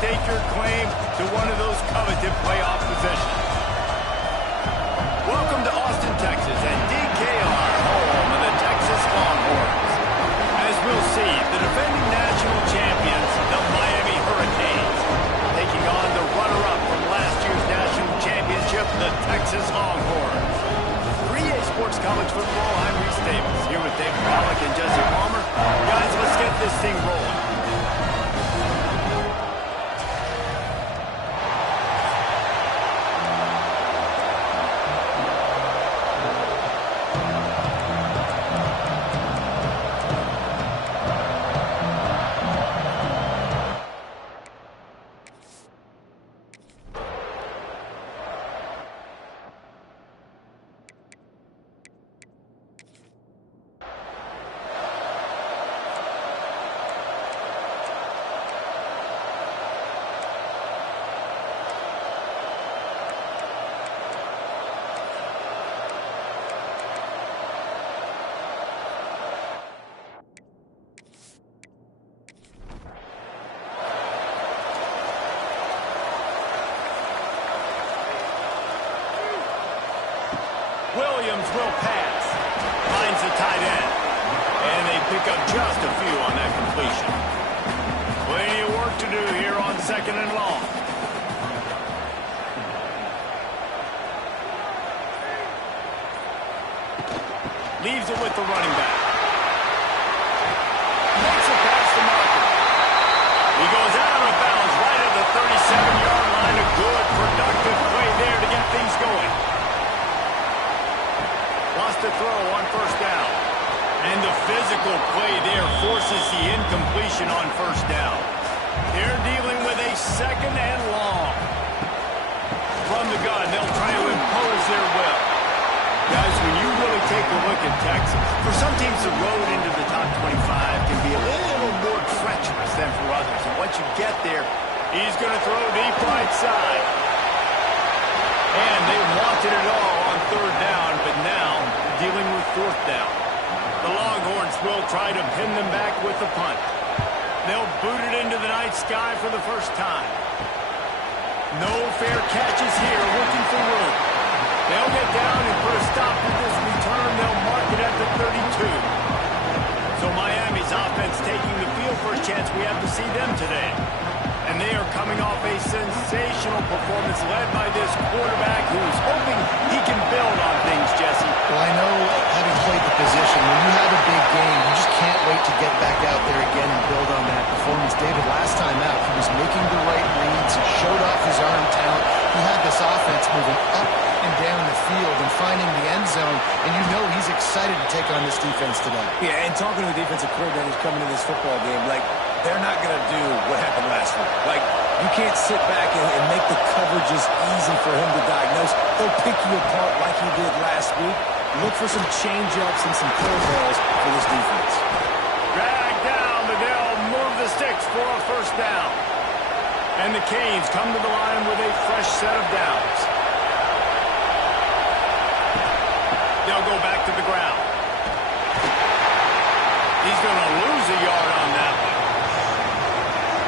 stake your claim to one of those coveted playoff positions. Welcome to Austin, Texas, and DKR, home of the Texas Longhorns. As we'll see, the defending national champions, the Miami Hurricanes, taking on the runner-up from last year's national championship, the Texas Longhorns. 3A Sports College Football, I'm Reese Davis, here with Dave Pollack and Jesse Palmer. Guys, let's get this thing rolling. Williams will pass. Finds the tight end. And they pick up just a few on that completion. Plenty of work to do here on 2nd and long. Leaves it with the running back. Makes it past the marker. He goes out of bounds right at the 37-yard line. A good, productive play there to get things going. Lost a throw on 1st down. And the physical play there forces the incompletion on 1st down. They're dealing with a 2nd and long. From the gun, they'll try to impose their will. Guys, when you really take a look at Texas, for some teams the road into the top 25 can be a little more treacherous than for others. And once you get there, he's going to throw deep right side. And they wanted it all on 3rd down, but now dealing with 4th down. The Longhorns will try to pin them back with the punt. They'll boot it into the night sky for the first time. No fair catches here, looking for room. They'll get down and put a stop to this return. They'll mark it at the 32. So Miami's offense taking the field for a chance. We have to see them today. And they are coming off a sensational performance led by this quarterback who's hoping he can build on things, Jesse. Well, I know, having played the position, when you have a big game, you just can't wait to get back out there again and build on that performance. David, last time out, he was making the right reads. He showed off his arm talent. He had this offense moving up and down the field and finding the end zone, and you know he's excited to take on this defense today. Yeah, and talking to the defensive coordinator who's coming to this football game, like, they're not going to do what happened last week. Like, you can't sit back and make the coverages easy for him to diagnose. They'll pick you apart like he did last week. Look for some change-ups and some curveballs for this defense. Drag down, but they'll move the sticks for a 1st down. And the Canes come to the line with a fresh set of downs. They'll go back to the ground. He's going to lose a yard on that one.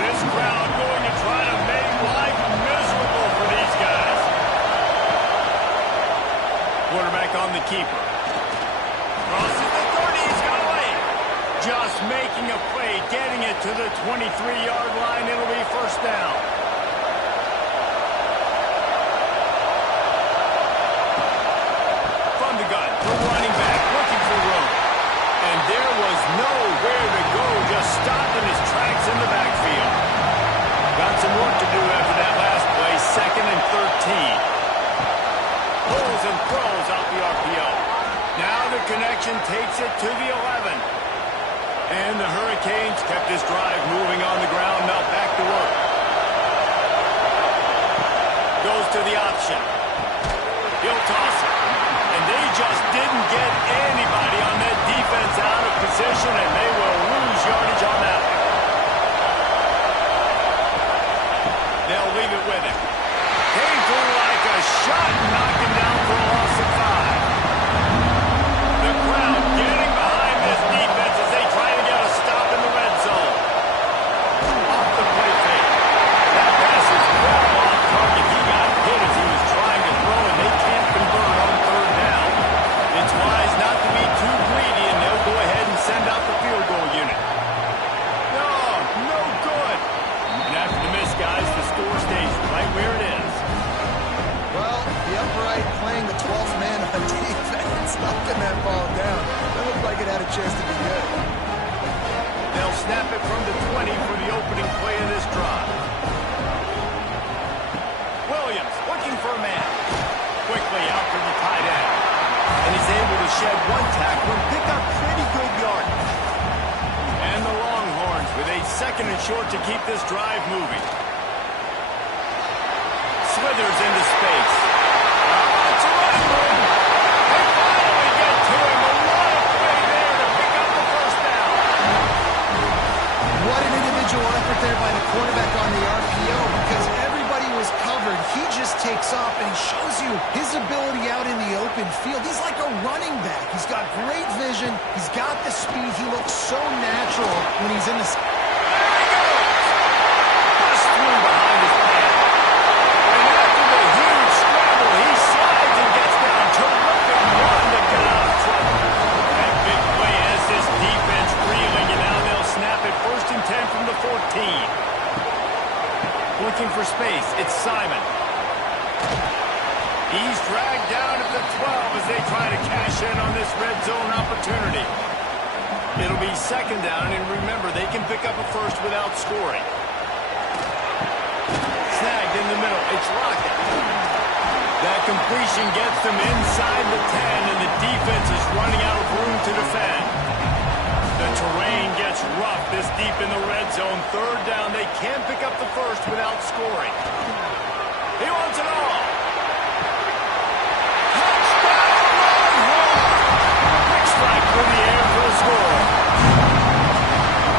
This crowd going to try to make life miserable for these guys. Quarterback on the keeper. Crosses the 30. He's got away. Just making a play, getting it to the 23-yard line. It'll be 1st down. From the gun, the running back looking for room. And there was nowhere to go, just stopped in his tracks in the backfield. Got some work to do after that last play, 2nd and 13. Pulls and throws out the RPO. Now the connection takes it to the 11. And the Hurricanes kept this drive moving on the ground, now back to work. Goes to the option. He'll toss it. And they just didn't get anybody on that defense out of position, and they will lose yardage on that one. They'll leave it with him. Came through like a shot and knocked him down for a loss of 5. The crowd getting behind this defense as they try to get a stop in the red zone. Off the play fake. That knocking that ball down. That looked like it had a chance to be good. They'll snap it from the 20 for the opening play of this drive. Williams looking for a man. Quickly out to the tight end. And he's able to shed one tackle and pick up pretty good yardage. And the Longhorns with a second and short to keep this drive moving. Slithers into space. It's a running room. They finally get to him. A lot of play there to pick up the first down. What an individual effort there by the quarterback on the RPO, because everybody was covered. He just takes off, and he shows you his ability out in the open field. He's like a running back. He's got great vision. He's got the speed. He looks so natural when he's in the... There he goes. Bust through behind his pad. And after the huge scramble, he slides and gets down. Terrific run to get out of trouble. That big play has this defense reeling, and now they'll snap it 1st and 10 from the 14. Looking for space. It's Simon. He's dragged down at the 12 as they try to cash in on this red zone opportunity. It'll be 2nd down, and remember, they can pick up a first without scoring. Snagged in the middle. It's Lockett. That completion gets them inside the 10, and the defense is running out of room to defend. The terrain gets rough this deep in the red zone. 3rd down, they can't pick up the first without scoring. He wants it all. Touchdown, Longhorns! Quick strike through the air for a score.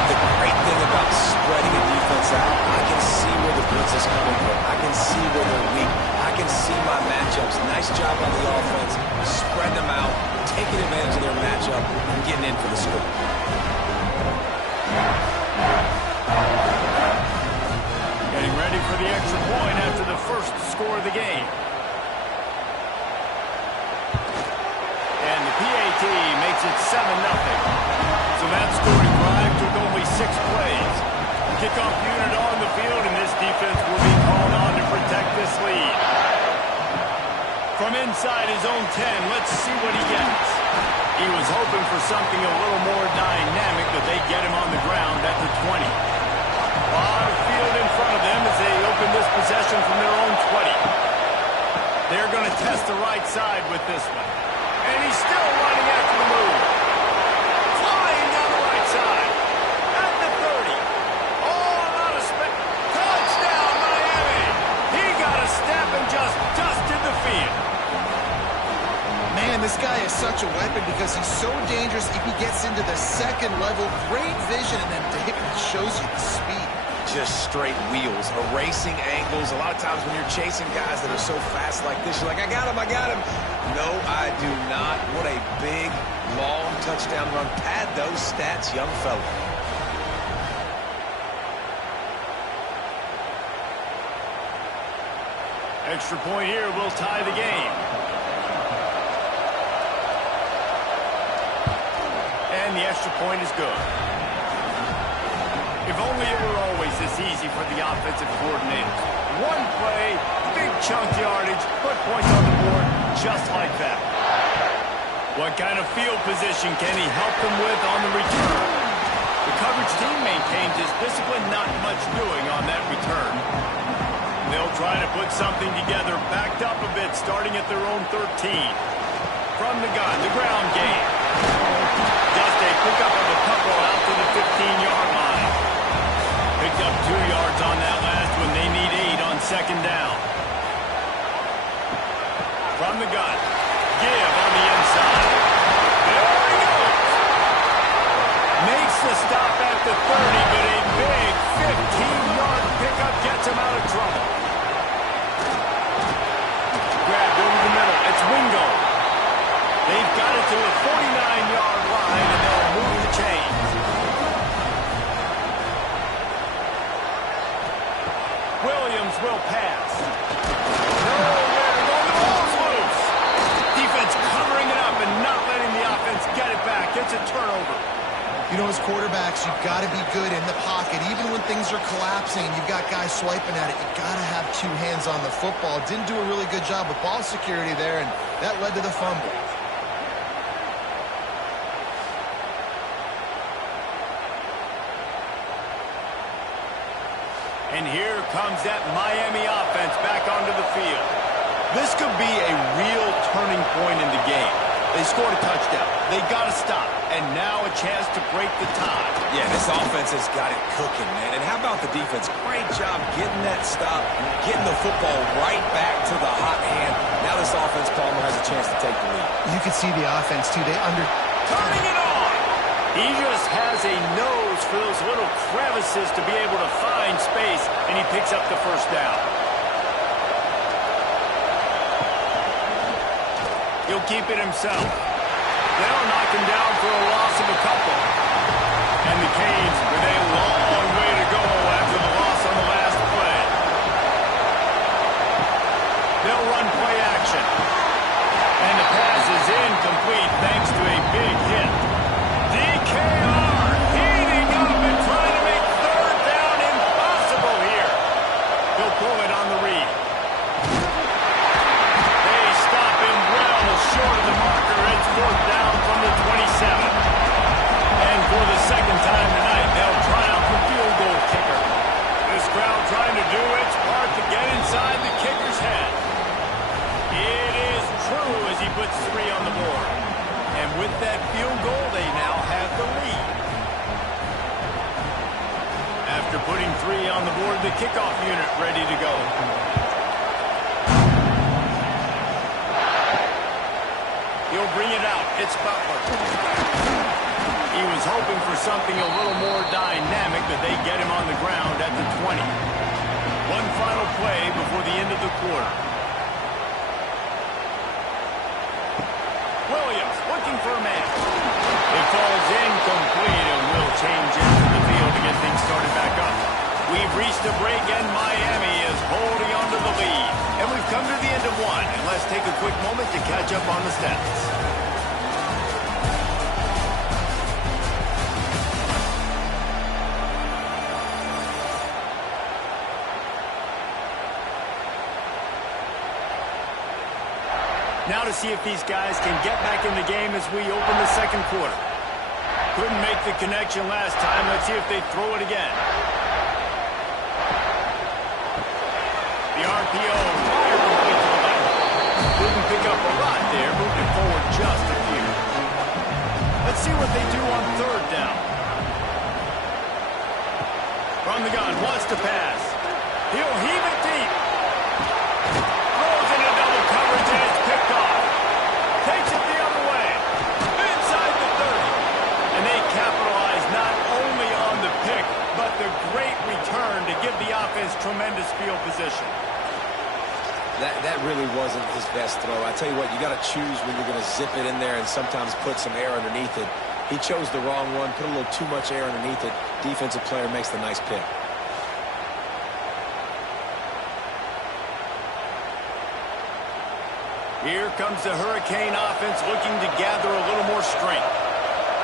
The great thing about spreading a defense out, I can see where the blitz is coming from. I can see where they're weak. I can see my matchups. Nice job on the offense. Spread them out, taking advantage of their matchup, and getting in for the score. Getting ready for the extra point after the first score of the game. And the PAT makes it 7-0. So that scoring drive took only 6 plays. Kickoff unit on the field, and this defense will be called on to protect this lead. From inside his own 10, let's see what he gets. He was hoping for something a little more dynamic, but they get him on the ground at the 20. A lot of field in front of them as they open this possession from their own 20. They're going to test the right side with this one. And he's still running after the move. Flying down the right side. At the 30. Oh, a lot of space. Touchdown, Miami. He got a step and just dusted the field. Man, this guy is such a weapon because he's so dangerous. If he gets into the 2nd level, great vision, and then David shows you the speed. Just straight wheels, erasing angles. A lot of times when you're chasing guys that are so fast like this, you're like, I got him, I got him. No, I do not. What a big, long touchdown run. Pad those stats, young fella. Extra point here will tie the game. And the extra point is good. If only it were always this easy for the offensive coordinators. One play, big chunk yardage, put points on the board, just like that. What kind of field position can he help them with on the return? The coverage team maintains his discipline, not much doing on that return. They'll try to put something together, backed up a bit, starting at their own 13. From the gun, the ground game. Just a pickup of a couple out to the 15-yard line. Picked up 2 yards on that last one. They need 8 on 2nd down. From the gun. Give on the inside. There he goes. Makes the stop at the 30, but a big 15-yard pickup gets him out of trouble. Grabbed over the middle. It's Wingo. They've got it to the 49-yard line, and they'll move the chains. Williams will pass. Nowhere to go. The ball's loose. Defense covering it up and not letting the offense get it back. It's a turnover. You know, as quarterbacks, you've got to be good in the pocket. Even when things are collapsing and you've got guys swiping at it, you've got to have 2 hands on the football. Didn't do a really good job with ball security there, and that led to the fumble. And here comes that Miami offense back onto the field. This could be a real turning point in the game. They scored a touchdown. They got to stop. And now a chance to break the tie. Yeah, this offense has got it cooking, man. And how about the defense? Great job getting that stop, getting the football right back to the hot hand. Now this offense, Palmer, has a chance to take the lead. You can see the offense, too. Turning it on! He just has a nose for those little crevices to be able to find space, and he picks up the first down. He'll keep it himself. They'll knock him down for a loss of a couple. And the Canes with a long way to go after the loss on the last play. They'll run play action. And the pass is incomplete thanks to a big hit. DKR heating up and trying to make third down impossible here. He'll pull it on the read. They stop him well short of the marker. It's fourth down from the 27. And for the second time tonight, they'll try out the field goal kicker. This crowd trying to do its part to get inside the kicker's head. It is true as he puts 3 on the board. And with that field goal, they now have the lead. After putting 3 on the board, the kickoff unit ready to go. He'll bring it out. It's Butler. He was hoping for something a little more dynamic, but they get him on the ground at the 20. One final play before the end of the quarter. Williams looking for a man. It falls incomplete and will change into the field to get things started back up. We've reached a break and Miami is holding on to the lead. And we've come to the end of one. And let's take a quick moment to catch up on the stats. Now to see if these guys can get back in the game as we open the second quarter. Couldn't make the connection last time. Let's see if they throw it again. The RPO, fire complete to the left. Couldn't pick up a lot there, moved it forward just a few. Let's see what they do on third down. From the gun, wants to pass. He'll heave it deep. Throws into double coverage and it's picked off. Takes it the other way. Inside the 30. And they capitalize not only on the pick, but the great return to give the offense tremendous field position. That really wasn't his best throw. I tell you what, you got to choose when you're going to zip it in there and sometimes put some air underneath it. He chose the wrong one, put a little too much air underneath it. Defensive player makes the nice pick. Here comes the Hurricane offense looking to gather a little more strength.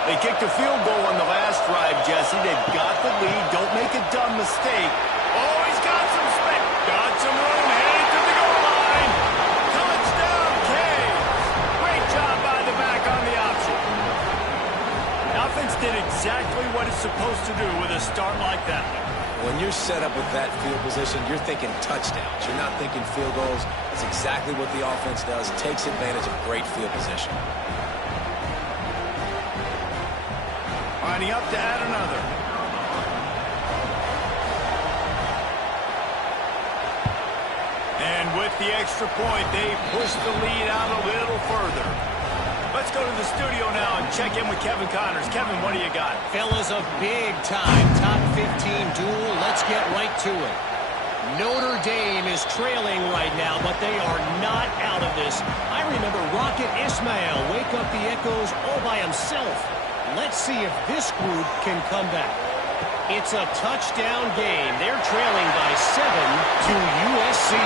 They kicked a field goal on the last drive, Jesse. They've got the lead. Don't make a dumb mistake. Oh, he's got some space. Got some room. Headed to the goal line. Touchdown, Canes. Great job by the back on the option. The offense did exactly what it's supposed to do with a start like that. When you're set up with that field position, you're thinking touchdowns. You're not thinking field goals. That's exactly what the offense does. Takes advantage of great field position. Lining up to add another. And with the extra point, they push the lead out a little further. Let's go to the studio now and check in with Kevin Connors. Kevin, what do you got? Fellas, a big-time top 15 duel. Let's get right to it. Notre Dame is trailing right now, but they are not out of this. I remember Rocket Ismail wake up the echoes all by himself. Let's see if this group can come back. It's a touchdown game. They're trailing by 7 to USC.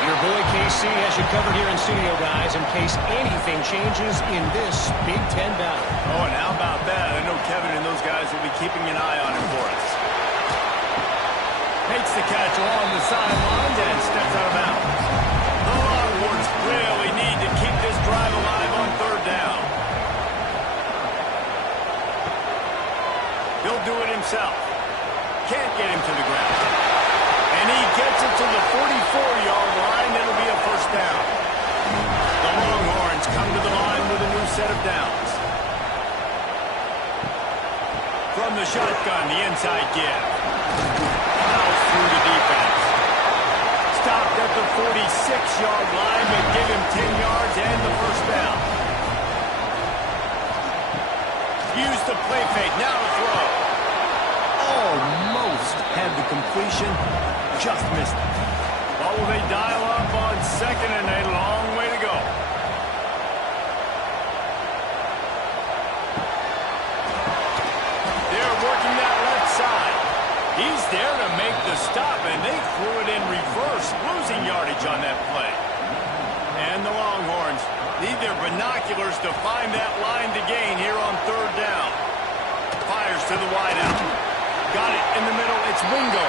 Your boy KC has you covered here in studio, guys, in case anything changes in this Big Ten battle. Oh, and how about that? I know Kevin and those guys will be keeping an eye on him for us. Makes the catch along the sidelines and steps out of bounds. The Longhorns really need to keep this drive alive on third down. He'll do it himself. Can't get him to the ground. And he gets it to the 44-yard line. It'll be a first down. The Longhorns come to the line with a new set of downs. From the shotgun, the inside give. Fouls through the defense. Stopped at the 46-yard line, but give him 10 yards and the first down. Use the play fake, now to throw. Almost had the completion, just missed it. What will they dial up on second and a long way to go? They're working that left side. He's there to make the stop, and they threw it in reverse, losing yardage on that play. And the Longhorns need their binoculars to find that line to gain here on third down. Fires to the wideout. Got it in the middle. It's Wingo.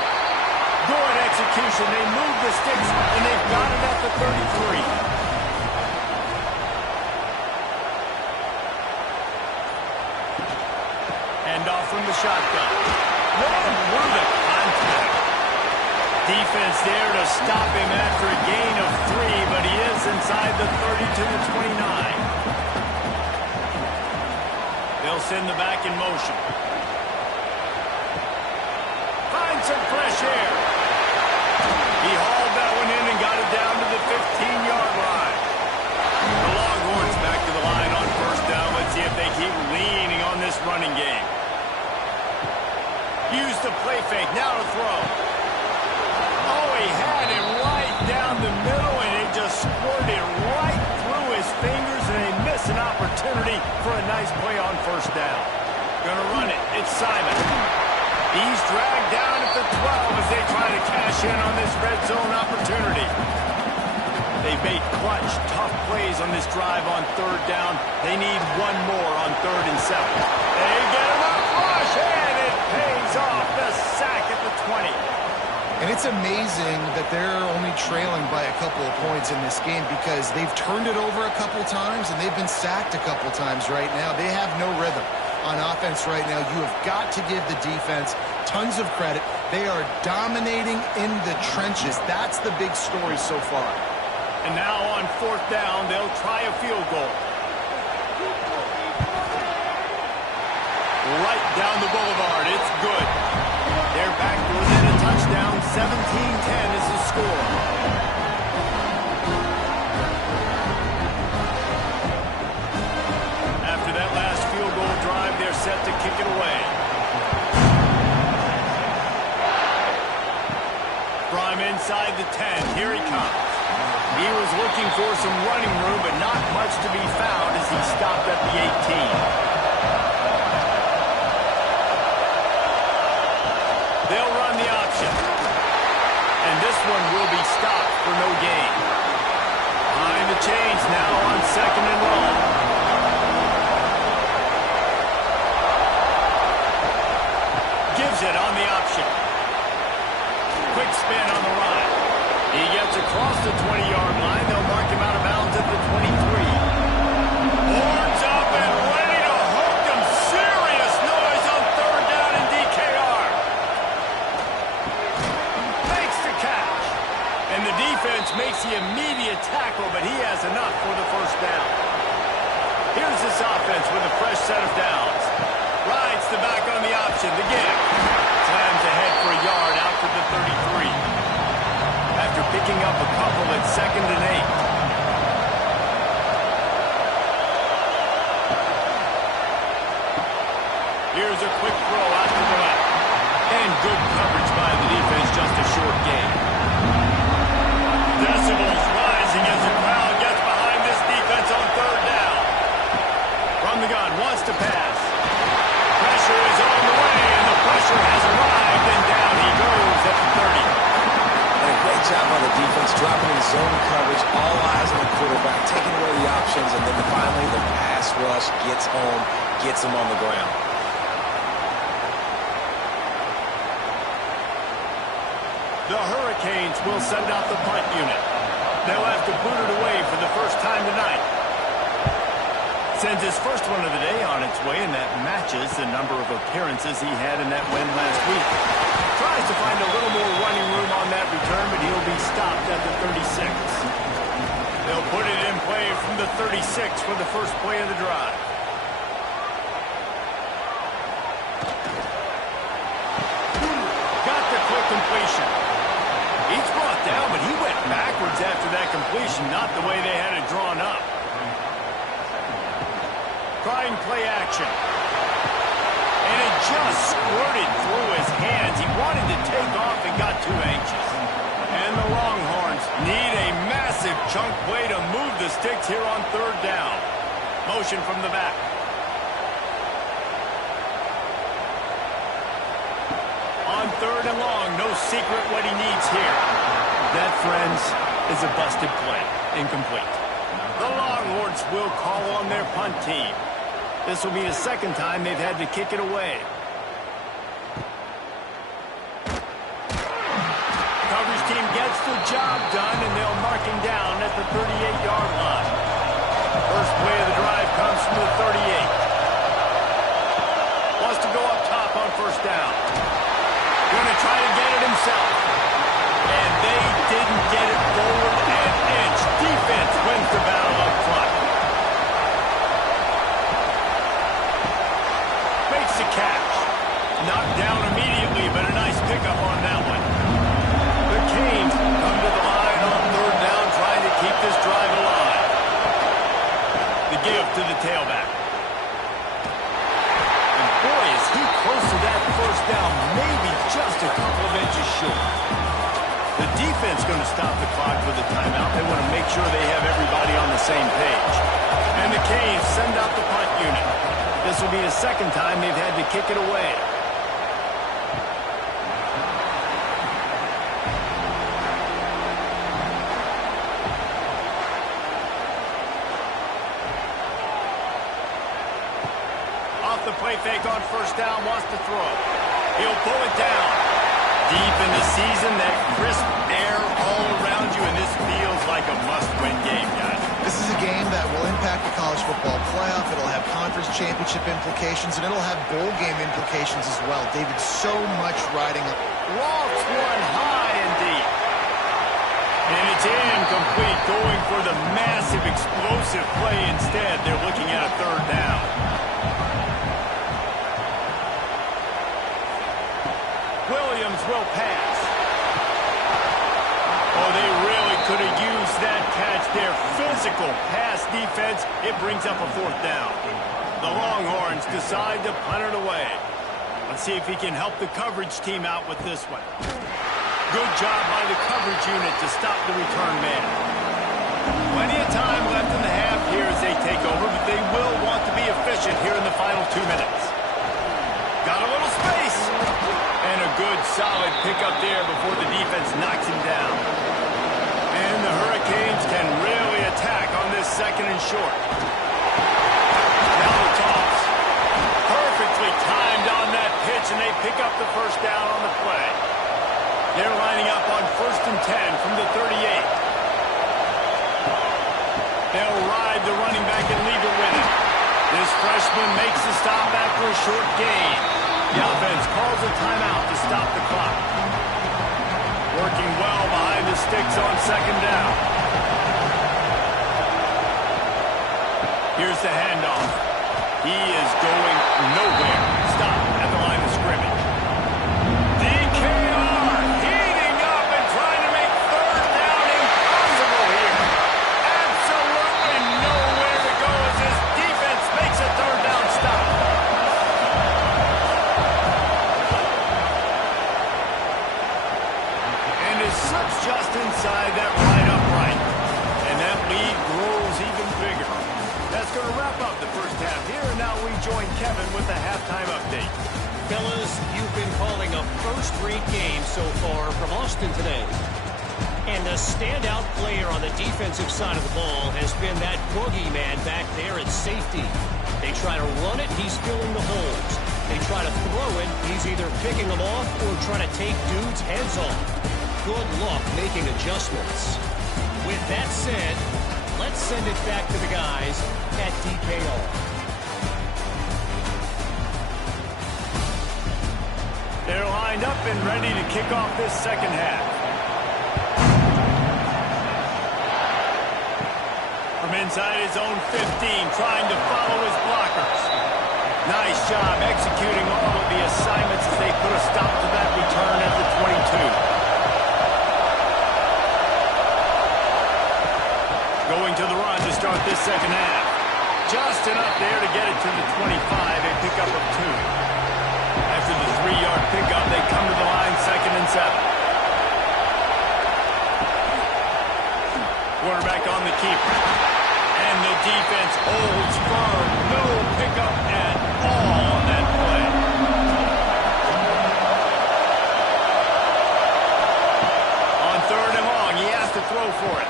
Good execution. They move the sticks, and they've got it at the 33. Hand off from the shotgun. One through the contact. Defense there to stop him after a gain of 3, but he is inside the 30 to the 29. They'll send the back in motion. Find some fresh air. He hauled that one in and got it down to the 15-yard line. The Longhorns back to the line on first down. Let's see if they keep leaning on this running game. Use the play fake. Now to throw. Oh, he had him right down the middle, and he just squirted right through his fingers, and they miss an opportunity for a nice play on first down. Gonna run it. It's Simon. He's dragged down at the 12 as they try to cash in on this red zone opportunity. They've made clutch, tough plays on this drive on third down. They need one more on 3rd and 7. They get him up rush, and it pays off. The sack at the 20. And it's amazing that they're only trailing by a couple of points in this game because they've turned it over a couple times and they've been sacked a couple times right now. They have no rhythm on offense right now. You have got to give the defense tons of credit. They are dominating in the trenches. That's the big story so far. And now on 4th down, they'll try a field goal. Right down the boulevard. It's good. They're back to within a touchdown. 17-10 is the score. After that last field goal drive, they're set to kick it away. From inside the 10, here he comes. He was looking for some running room, but not much to be found as he stopped at the 18. They'll run the option. And this one will be stopped for no gain. Behind the chains now on 2nd and long. Gives it on the option. Quick spin on the run. He gets across the 20-yard line. They'll mark him out of bounds at the 23. Horns up and ready to hook them. Serious noise on 3rd down in DKR. Makes the catch. And the defense makes the immediate tackle, but he has enough for the first down. Here's this offense with a fresh set of downs. Rides the back on the option. The give. Slams ahead for a yard out to the 33. After picking up a couple at 2nd and 8. Here's a quick throw out to the left. And good coverage by the defense, just a short gain. Decibels rising as the crowd gets behind this defense on 3rd down. From the gun, wants to pass. Pressure is on the way, and the pressure has arrived, and down he goes at the 30. And a great job by the defense, dropping in zone coverage, all eyes on the quarterback, taking away the options, and then finally the pass rush gets home, gets him on the ground. The Hurricanes will send out the punt unit. They'll have to boot it away for the first time tonight. Sends his first one of the day on its way, and that matches the number of appearances he had in that win last week. Tries to find a little more running room on that stopped at the 36. They'll put it in play from the 36 for the first play of the drive. Got the quick completion. He's brought down, but he went backwards after that completion, not the way they had it drawn up. Trying play action. And it just squirted through his hands. He wanted to take off and got too anxious. And the Longhorns need a massive chunk play to move the sticks here on third down. Motion from the back. On third and long, no secret what he needs here. That, friends, is a busted play. Incomplete. The Longhorns will call on their punt team. This will be the second time they've had to kick it away. Coverage team gets the job done, and they'll mark him down at the 38-yard line. First play of the drive comes from the 38. Wants to go up top on first down. Going to try to get it himself. And they didn't get it forward an inch. Defense wins the battle up front. Makes the catch. Knocked down immediately, but a nice pickup on that one. The Canes come to the line on third down, trying to keep this drive alive. The give to the tailback. And boy, is he close to that first down, maybe just a couple of inches short. The defense going to stop the clock with a timeout. They want to make sure they have everybody on the same page. And the Canes send out the punt unit. This will be the second time they've had to kick it away. Off the play fake on first down, wants to throw. He'll pull it down. Deep in the season, that crisp air all around you, and this feels like a must-win game, guys. This is a game that will impact the college football playoff. It'll have conference championship implications, and it'll have bowl game implications as well. David, so much riding. Lofts one high and deep. And it's incomplete, going for the massive explosive play instead. They're looking at a third down. Williams will pass. Oh, they really could have used that catch there. Physical pass defense. It brings up a fourth down. The Longhorns decide to punt it away. Let's see if he can help the coverage team out with this one. Good job by the coverage unit to stop the return man. Plenty of time left in the half here as they take over, but they will want to be efficient here in the final 2 minutes. Got a little space. And a good, solid pickup there before the defense knocks him down. And the Hurricanes can really attack on this second and short. Now the toss. Perfectly timed on that pitch, and they pick up the first down on the play. They're lining up on 1st and 10 from the 38. They'll ride the running back and leave it with him. This freshman makes the stop after a short gain. The offense calls a timeout to stop the clock. Working well behind the sticks on second down. Here's the handoff. He is going nowhere. Stop at the line of scrimmage. DKR heating up and trying to make third down impossible here. Absolutely nowhere to go as this defense makes a third down stop. And is slips just inside that right upright. And that lead grows even bigger. That's going to wrap up the first half here, and now we join Kevin with the halftime update. Fellas, you've been calling a first-rate game so far from Austin today. And the standout player on the defensive side of the ball has been that boogeyman back there at safety. They try to run it, he's filling the holes. They try to throw it, he's either picking them off or trying to take dudes' heads off. Good luck making adjustments. With that said, let's send it back to the guys at DKR. They're lined up and ready to kick off this second half. From inside his own 15, trying to follow his blockers. Nice job executing all of the assignments as they put a stop to that return at the 22. Going to the run to start this second half. Just enough there to get it to the 25, a pickup of 2. After the 3-yard pickup, they come to the line, 2nd and 7. Quarterback on the keeper. And the defense holds firm. No pickup at all on that play. On 3rd and long, he has to throw for it.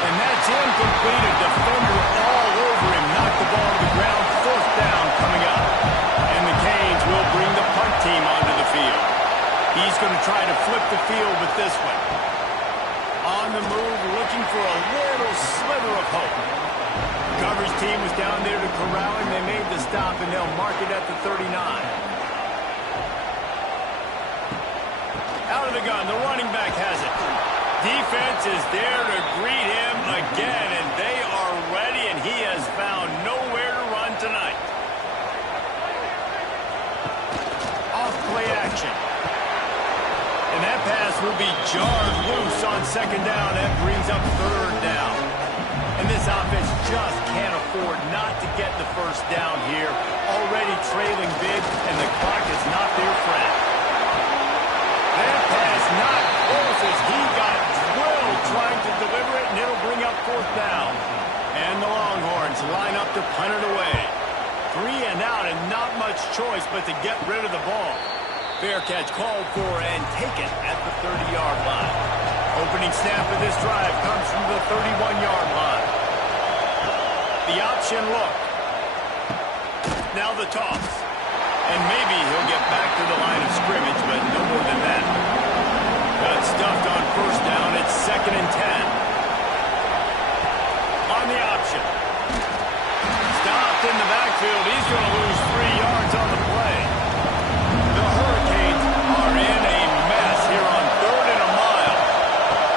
And that's incomplete. A defender all over him. Knocked the ball to the ground. 4th down coming up. And the Canes will bring the punt team onto the field. He's going to try to flip the field with this one. On the move, looking for a little sliver of hope. The coverage team was down there to corral him. They made the stop, and they'll mark it at the 39. Out of the gun, the running back has it. Defense is there to greet him again, and they are ready, and he has found nowhere to run tonight. Off play action. And that pass will be jarred loose on 2nd down. That brings up 3rd down. And this offense just can't afford not to get the 1st down here. Already trailing big, and the clock is not their friend. That pass not close as he got drilled trying to deliver it, and it'll bring up 4th down. And the Longhorns line up to punt it away. 3 and out, and not much choice but to get rid of the ball. Fair catch called for and taken at the 30-yard line. Opening snap of this drive comes from the 31-yard line. The option look. Now the toss. And maybe he'll get back to the line of scrimmage, but no more than that. Got stuffed on 1st down. It's 2nd and 10. On the option. Stopped in the backfield. He's going to lose 3 yards on the play. The Hurricanes are in a mess here on 3rd and a mile.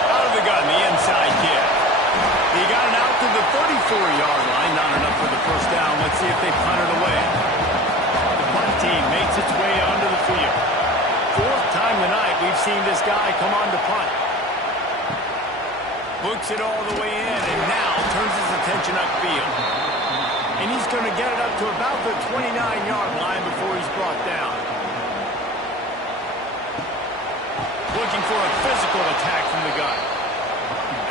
Out of the gun, the inside kick. He got it out to the 34-yard line. Not enough for the 1st down. Let's see if they punt it away. The punt team makes its way onto the field. 4th time tonight we've seen this guy come on to punt. Books it all the way in and now turns his attention upfield. And he's going to get it up to about the 29-yard line before he's brought down. Looking for a physical attack from the gun.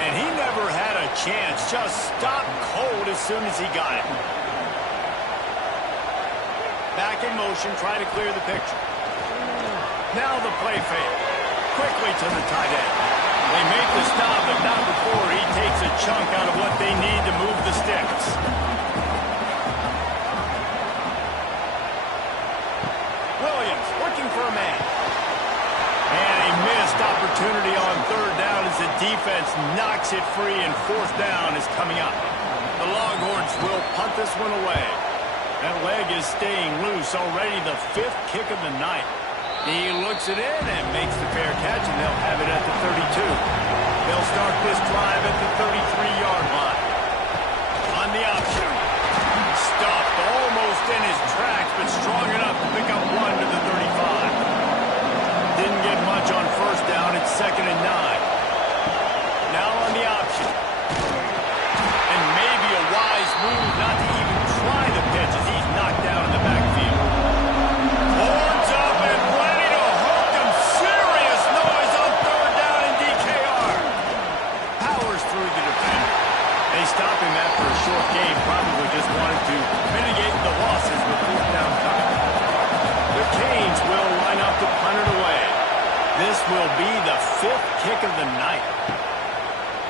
And he never had a chance. Just stopped cold as soon as he got it. Back in motion, try to clear the picture. Now the play fake. Quickly to the tight end. They make the stop, but not before he takes a chunk out of what they need to move the sticks. Williams looking for a man. And a missed opportunity on 3rd down as the defense knocks it free, and 4th down is coming up. The Longhorns will punt this one away. That leg is staying loose. Already the 5th kick of the night. He looks it in and makes the fair catch, and they'll have it at the 32. They'll start this drive at the 33-yard line. On the option. Stopped almost in his tracks, but strong enough to pick up 1 to the 35. Didn't get much on 1st down. It's 2nd and 9. Now on the option. And maybe a wise move not to even try the pitch as he's knocked down in the backfield. Horns up and ready to hook him. Serious noise on 3rd down in DKR. Powers through the defender. They stop him after a short game. Probably just wanted to mitigate the losses with 4th down coming. The Canes will line up to punt it away. This will be the 5th kick of the night.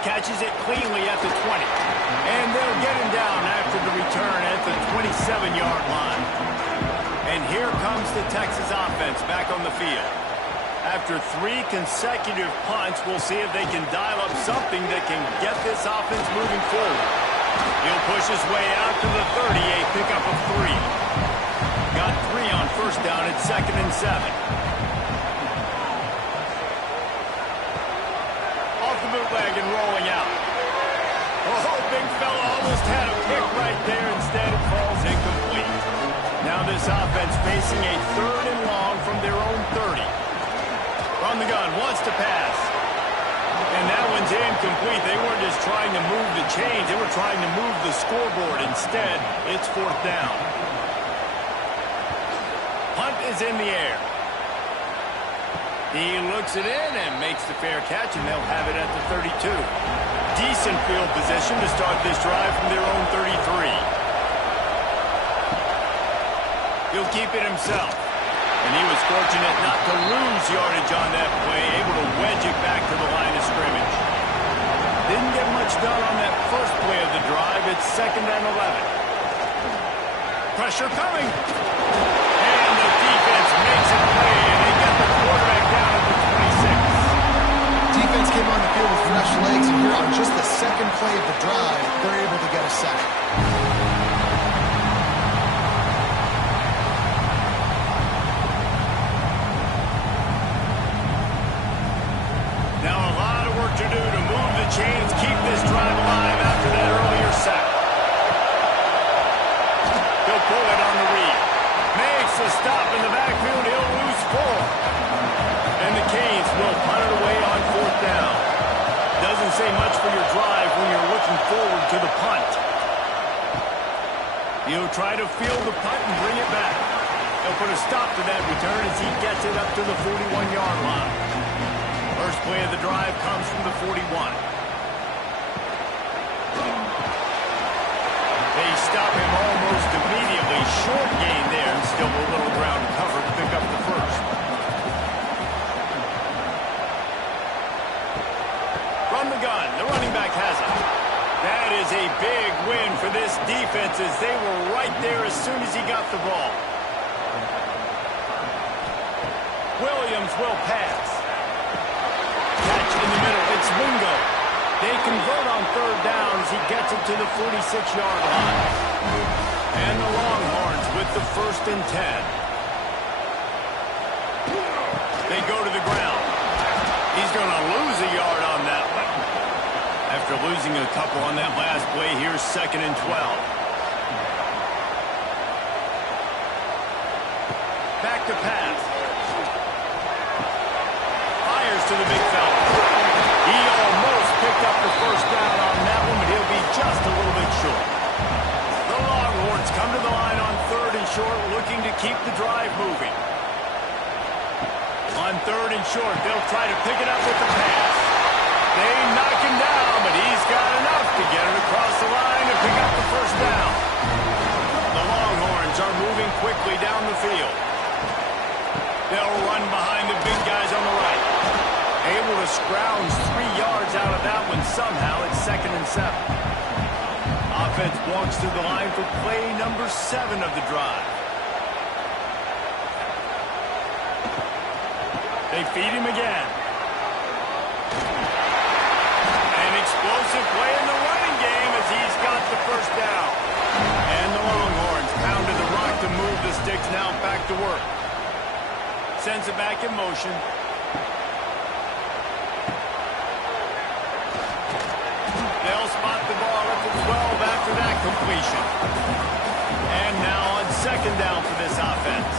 Catches it cleanly at the 20. And they'll get him down after the return at the 27-yard line. And here comes the Texas offense back on the field. After 3 consecutive punts, we'll see if they can dial up something that can get this offense moving forward. He'll push his way out to the 30, a pickup of 3. Got 3 on 1st down at 2nd and 7. Off the bootleg and rolling out. Oh, big right there. Instead, it falls incomplete. Now this offense facing a 3rd and long from their own 30. From the gun, wants to pass. And that one's incomplete. They weren't just trying to move the chains. They were trying to move the scoreboard. Instead, it's 4th down. Punt is in the air. He looks it in and makes the fair catch, and they'll have it at the 32. Decent field position to start this drive from their own 33. He'll keep it himself. And he was fortunate not to lose yardage on that play, able to wedge it back to the line of scrimmage. Didn't get much done on that first play of the drive. It's 2nd and 11. Pressure coming. And the defense makes it play, and they get the quarterback down at the 26. Defense came on the field with fresh legs, and here on just the 2nd play of the drive, they're able to get a sack. To do to move the chains, keep this drive alive after that earlier sack. He'll pull it on the read. Makes a stop in the backfield. He'll lose 4. And the Canes will punt it away on 4th down. Doesn't say much for your drive when you're looking forward to the punt. He'll try to field the punt and bring it back. He'll put a stop to that return as he gets it up to the 41-yard line. First play of the drive comes from the 41. They stop him almost immediately. Short gain there, and still a little ground to cover to pick up the first. From the gun, the running back has it. That is a big win for this defense as they were right there as soon as he got the ball. Williams will pass. Catch in the middle. It's Wingo. They convert on 3rd down as he gets it to the 46-yard line. And the Longhorns with the 1st and 10. They go to the ground. He's going to lose a yard on that one. After losing a couple on that last play, here's 2nd and 12. Back to pass. To the big fella. He almost picked up the 1st down on that one, but he'll be just a little bit short. The Longhorns come to the line on 3rd and short, looking to keep the drive moving. On 3rd and short, they'll try to pick it up with the pass. They knock him down, but he's got enough to get it across the line and pick up the 1st down. The Longhorns are moving quickly down the field. They'll run behind the big guys on the right. Able to scrounge 3 yards out of that one somehow. It's 2nd and 7. Offense walks to the line for play number 7 of the drive. They feed him again. An explosive play in the running game as he's got the 1st down. And the Longhorns pounded the rock to move the sticks, now back to work. Sends it back in motion. They'll spot the ball at the 12 after that completion. And now on 2nd down for this offense.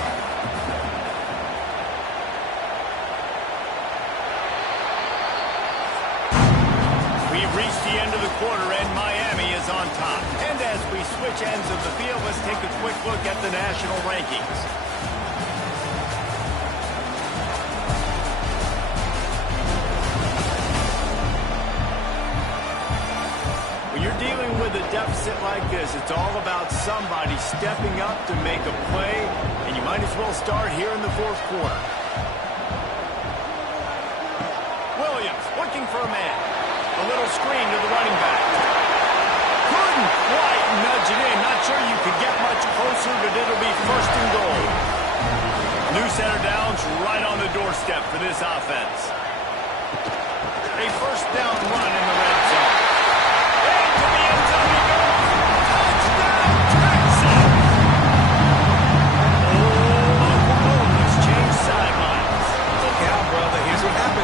We've reached the end of the quarter and Miami is on top. And as we switch ends of the field, let's take a quick look at the national rankings. You're dealing with a deficit like this, it's all about somebody stepping up to make a play, and you might as well start here in the 4th quarter. Williams looking for a man. A little screen to the running back. Couldn't quite nudge it in. Not sure you could get much closer, but it'll be 1st and goal. New center downs right on the doorstep for this offense. A 1st down run in the red zone.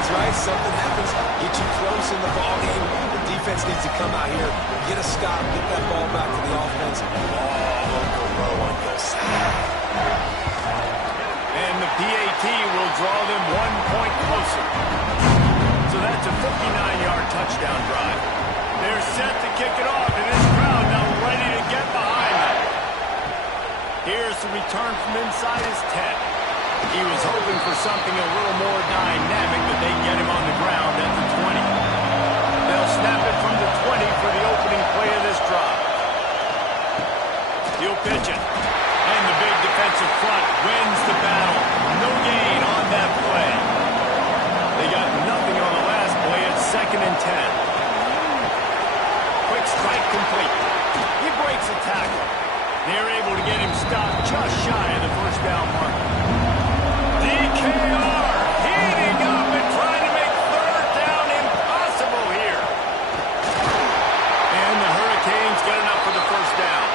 Right? Something happens, get you close in the ball game. The defense needs to come out here, get a stop, get that ball back to the offense. Oh, Uncle Rowe on your side. And the PAT will draw them 1 point closer. So that's a 59-yard touchdown drive. They're set to kick it off, and this crowd now ready to get behind them. Here's the return from inside his 10. He was hoping for something a little more dynamic, but they get him on the ground at the 20. They'll snap it from the 20 for the opening play of this drive. He'll pitch it. And the big defensive front wins the battle. No gain on that play. They got nothing on the last play. It's 2nd and 10. Quick strike complete. He breaks a tackle. They're able to get him stopped just shy of the first down mark. DKR heating up and trying to make 3rd down impossible here. And the Hurricanes get enough for the first down.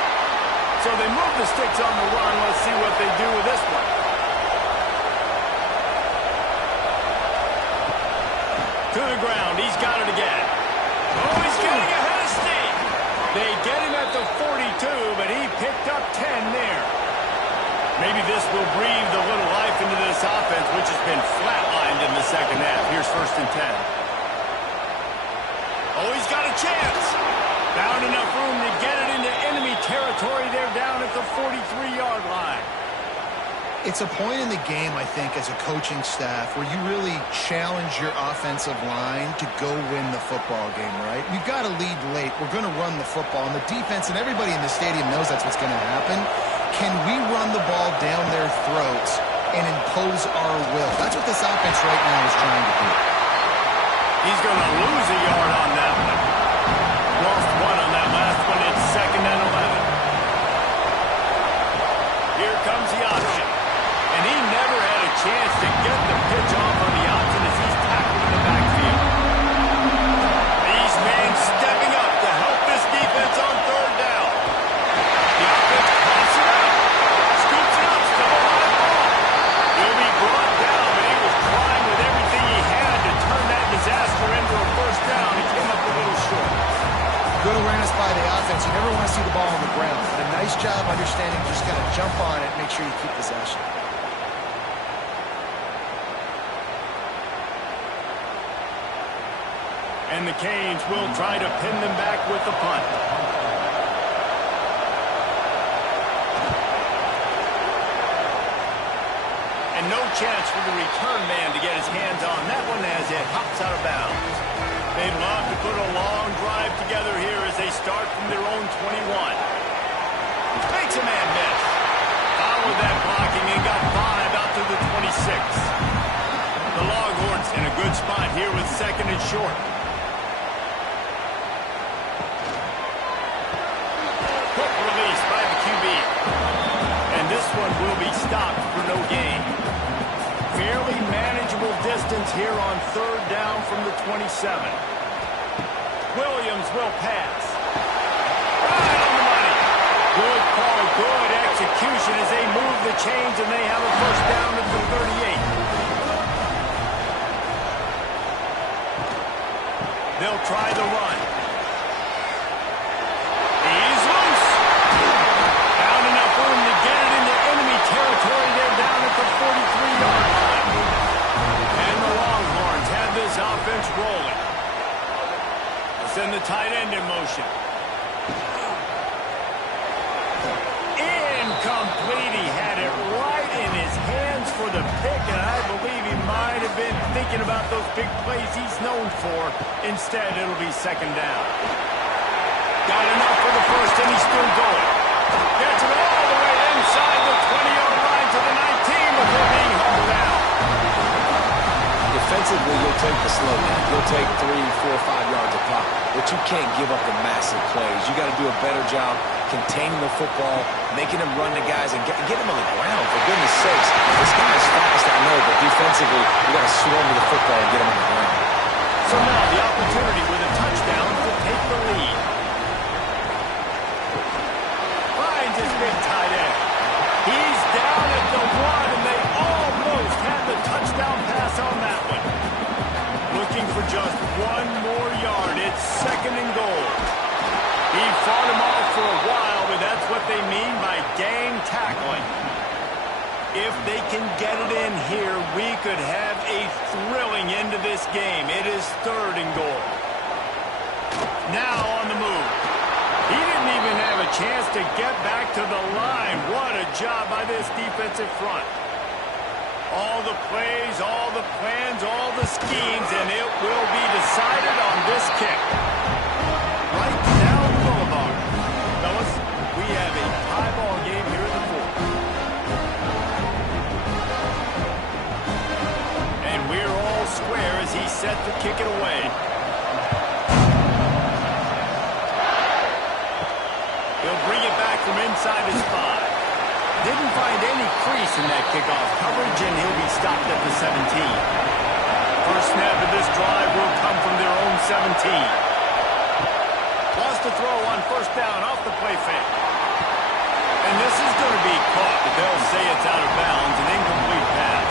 So they move the sticks on the run. Let's see what they do with this one. To the ground. He's got it again. Oh, he's getting ahead of steam. They get him at the 42, but he picked up 10 there. Maybe this will breathe a little life into this offense, which has been flatlined in the second half. Here's 1st and 10. Oh, he's got a chance. Found enough room to get it into enemy territory. They're down at the 43-yard line. It's a point in the game, I think, as a coaching staff where you really challenge your offensive line to go win the football game, right? We've got to lead late. We're going to run the football. And the defense and everybody in the stadium knows that's what's going to happen. Can we run the ball down their throats and impose our will? That's what this offense right now is trying to do. He's going to lose a yard on that one. Lost 1 on that last one. It's 2nd and 11. Here comes the option. And he never had a chance to get the pitch off on the option as he's tackled in the backfield. These men stepping up to help this defense on 3rd down. The offense pops it up. Scoops it up. Still a live ball. He'll be brought down, but he was trying with everything he had to turn that disaster into a first down. He came up a little short. Good awareness by the offense. You never want to see the ball on the ground. But a nice job understanding you just got to jump on it and make sure you keep possession. And the Canes will try to pin them back with the punt. And no chance for the return man to get his hands on that one as it hops out of bounds. They'd love to put a long drive together here as they start from their own 21. Makes a man miss. Followed that blocking and got 5 out to the 26. The Longhorns in a good spot here with 2nd and short. Quick release by the QB. And this one will be stopped for no gain. Fairly manageable distance here on 3rd down from the 27. Williams will pass. Right on the money. Good call, good execution as they move the chains and they have a first down at the 38. They'll try the run. He's loose. Found enough room to get it into enemy territory. They're down at the 43-yard line. And the Longhorns have this offense rolling. They'll send the tight end in motion. Incomplete. He had it right in his hands for the pick, and I believe he might have been thinking about those big plays he's known for. Instead, it'll be 2nd down. Got enough for the first, and he's still going. Gets it all the way inside the 20-yard line to the 19 before being hauled down. Defensively, you'll take the slow down. You'll take 3, 4, 5 yards a pop, but you can't give up the massive plays. You got to do a better job containing the football, making them run the guys, and get them on the ground, for goodness sakes. This guy's fast, I know, but defensively, you got to swarm to the football and get him on the ground. So now the opportunity with a touchdown to take the lead. Finds his big tight end. He's down at the 1, and they almost had the touchdown pass on that one. Looking for just 1 more yard. It's 2nd and a while, but that's what they mean by gang tackling. If they can get it in here, we could have a thrilling end to this game. It is 3rd and goal. Now on the move. He didn't even have a chance to get back to the line. What a job by this defensive front. All the plays, all the plans, all the schemes, and it will be decided on this kick. Right down the boulevard. Fellas, we have a tie ball game here in the 4th. And we're all square as he's set to kick it away. He'll bring it back from inside his 5. Didn't find any crease in that kickoff coverage, and he'll be stopped at the 17. First snap of this drive will come from their own 17. Lost a throw on first down off the play fake. And this is going to be caught, but they'll say it's out of bounds, an incomplete pass.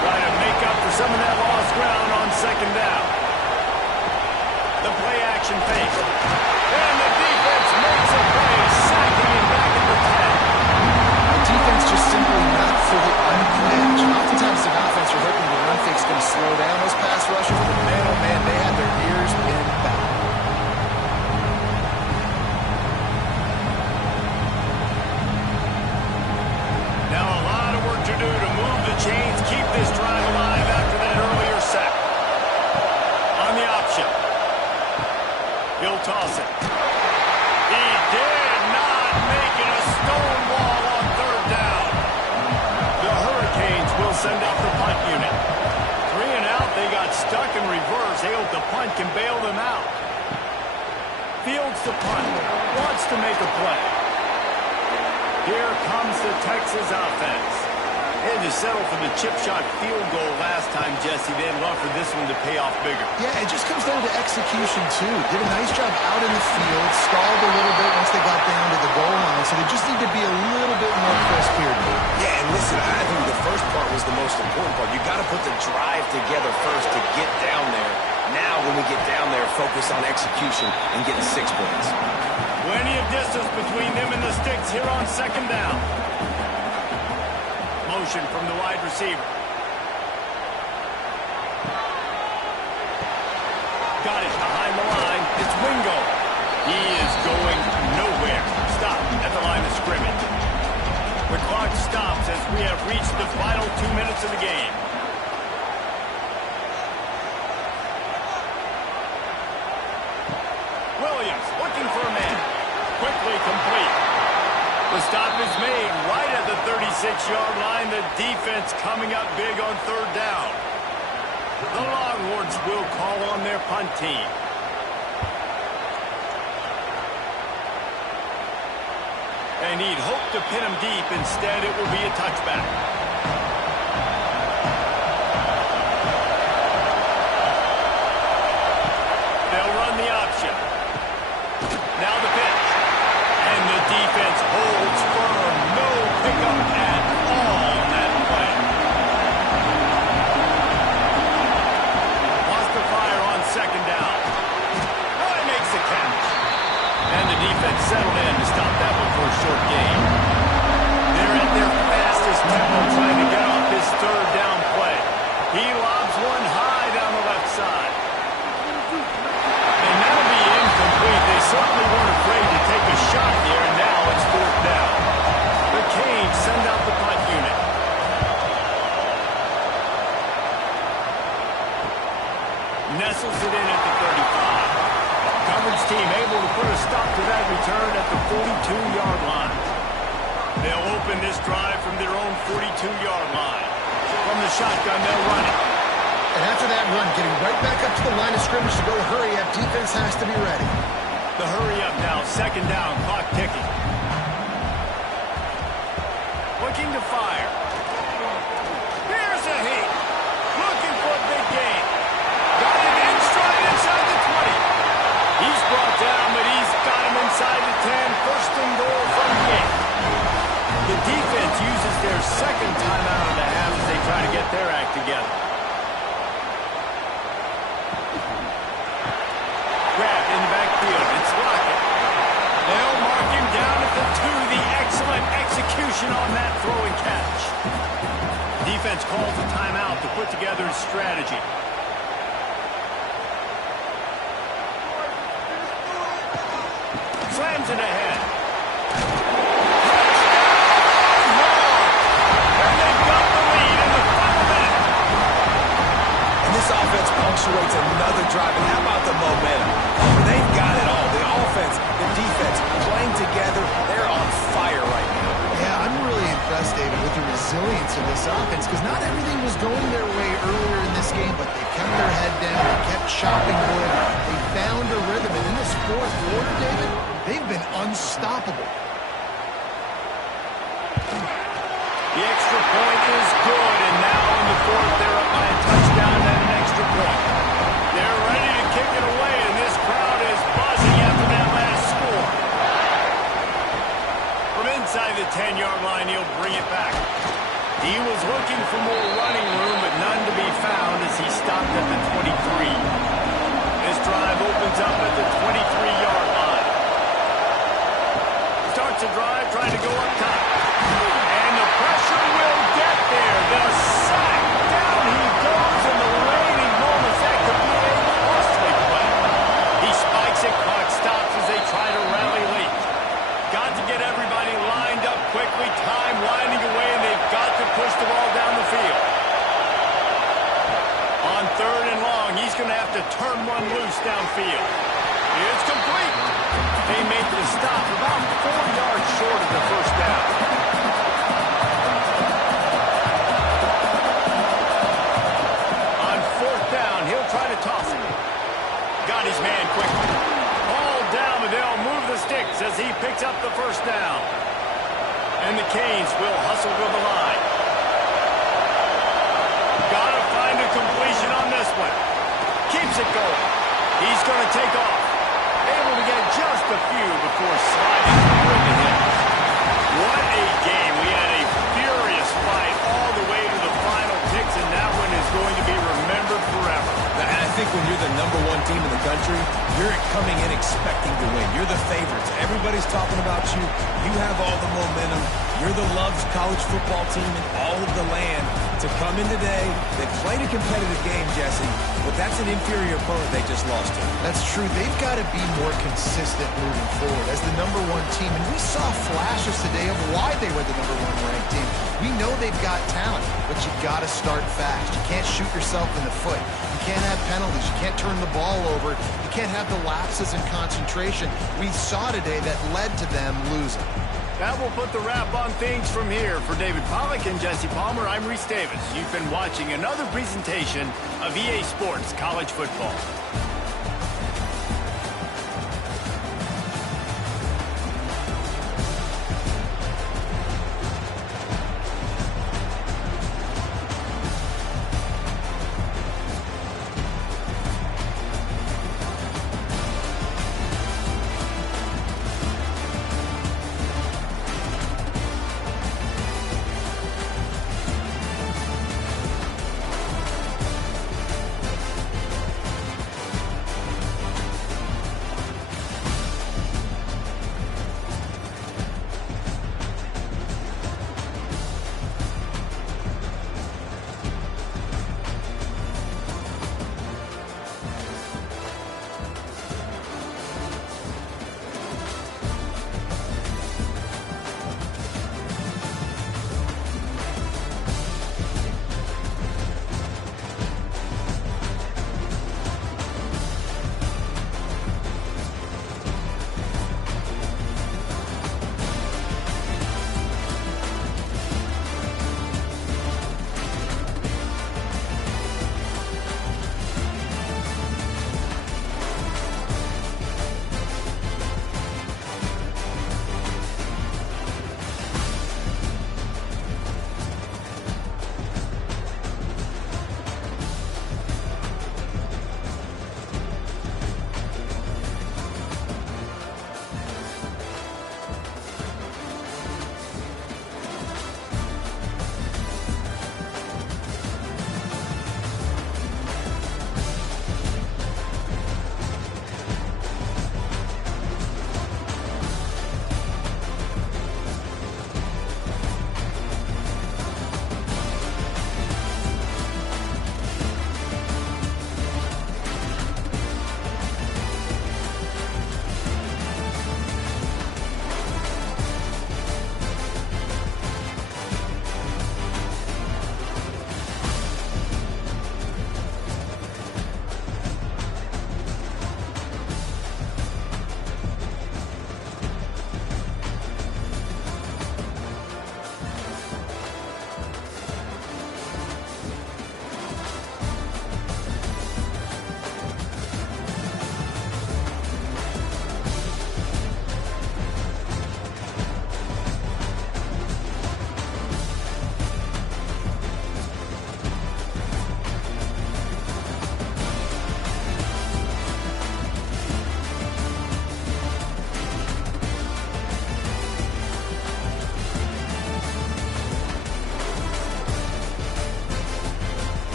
Trying to make up for some of that lost ground on second down. The play action fake. And the defense makes a play, sacking him back at the 10. Defense just simply not fully unpledged. Oftentimes the offense are hoping the run fake's going to slow down those pass rushers, but man, oh man, they had their ears pinned back. Now a lot of work to do to move the chains, keep this drive alive after that earlier sack. On the option. He'll toss it. He did not make it a stone wall on 3rd down. The Hurricanes will send out the punt unit. 3 and out, they got stuck in reverse. They hope the punt can bail them out. Fields the punt, wants to make a play. Here comes the Texas offense. They had to settle for the chip shot field goal last time, Jesse. They'd love for this one to pay off bigger. Yeah, it just comes down to execution, too. Did a nice job out in the field, stalled a little bit once they got down to the goal line, so they just need to be a little bit more crisp here, dude. Yeah, and listen, I think the first part was the most important part. You got to put the drive together first to get down there. Now, when we get down there, focus on execution and getting 6 points. Plenty of distance between them and the sticks here on second down. Motion from the wide receiver. Got it behind the line. It's Wingo. He is going nowhere. Stop at the line of scrimmage. The clock stops as we have reached the final 2 minutes of the game. Williams looking for a man. Quickly complete. The stop is made right at the 36-yard line. The defense coming up big on 3rd down. The Longhorns will call on their punt team. And he'd hope to pin him deep. Instead, it will be a touchback. They'll run the option. Now the pitch. And the defense holds firm. No pickup at all on that play. Lost the fire on second down. Roy makes the catch. And the defense settled in to stop that one for a short gain. They're at their fastest tempo trying to get off this 3rd down play. He lobs one high down the left side. And that'll be incomplete. They certainly weren't afraid to take a shot here, and now it's 4th down. The Canes send out the punt unit. Nestles it in at the 35. Coverage team able to put a stop to that return at the 42-yard line. They'll open this drive from their own 42-yard line. From the shotgun, they'll run it. And after that run, getting right back up to the line of scrimmage to go hurry up, defense has to be ready. The hurry up now, second down, clock ticking. Looking to fire. Here's a heat. Looking for a big gain. Got it in stride inside the 20. He's brought down, but he's got him inside the 10. First and goal from the 8. The defense uses their second timeout of the half as they try to get their act together. Grabbed in the backfield. It's Lockett. They'll mark completion on that throw and catch. Defense calls a timeout to put together a strategy. Slams it ahead. And they've got the lead in the final minute. And this offense punctuates another drive. And how about the momentum? They've got it all. The offense, the defense, playing together. They're on fire right now. Yeah, I'm really impressed, David, with the resilience of this offense because not everything was going their way earlier in this game, but they kept their head down, they kept chopping wood, they found a rhythm, and in this fourth quarter, David, they've been unstoppable. The extra point is good, and now in the fourth, they're up by a touchdown and an extra point. They're ready to kick it away, and this crowd is buzzing after that last score. From inside the 10-yard line, he'll bring it back. He was looking for more running room, but none to be found as he stopped at the 23. This drive opens up at the 23-yard line. Starts a drive, trying to go up top. And the pressure will get there. The sack. Down he goes in the waning moments. That could be a costly play. He spikes it, clock stops as they try to rally late. Got to get everybody lined up quickly. Time winding away, and they've got to push the ball down the field. On third and long, he's going to have to turn one loose downfield. It's complete. They make the stop about 4 yards short of the first down. On fourth down, he'll try to toss it. Got his man quickly. All down, and they'll move the sticks as he picks up the first down. And the Canes will hustle to the line. Gotta find a completion on this one. Keeps it going. He's going to take off. Able to get just a few before sliding through the hills. What a game. We had a furious fight all the way to the final picks, and that one is going to be remembered forever. And I think when you're the #1 team in the country, you're coming in expecting to win. You're the favorites. Everybody's talking about you. You have all the momentum. You're the loved college football team in all of the land. To come in today, they played a competitive game, Jesse, but that's an inferior opponent they just lost to. That's true. They've got to be more consistent moving forward as the #1 team. And we saw flashes today of why they were the #1 ranked team. We know they've got talent, but you got to start fast. You can't shoot yourself in the foot. You can't have penalties. You can't turn the ball over. You can't have the lapses in concentration we saw today that led to them losing. That will put the wrap on things from here. For David Pollack and Jesse Palmer, I'm Reese Davis. You've been watching another presentation of EA Sports College Football.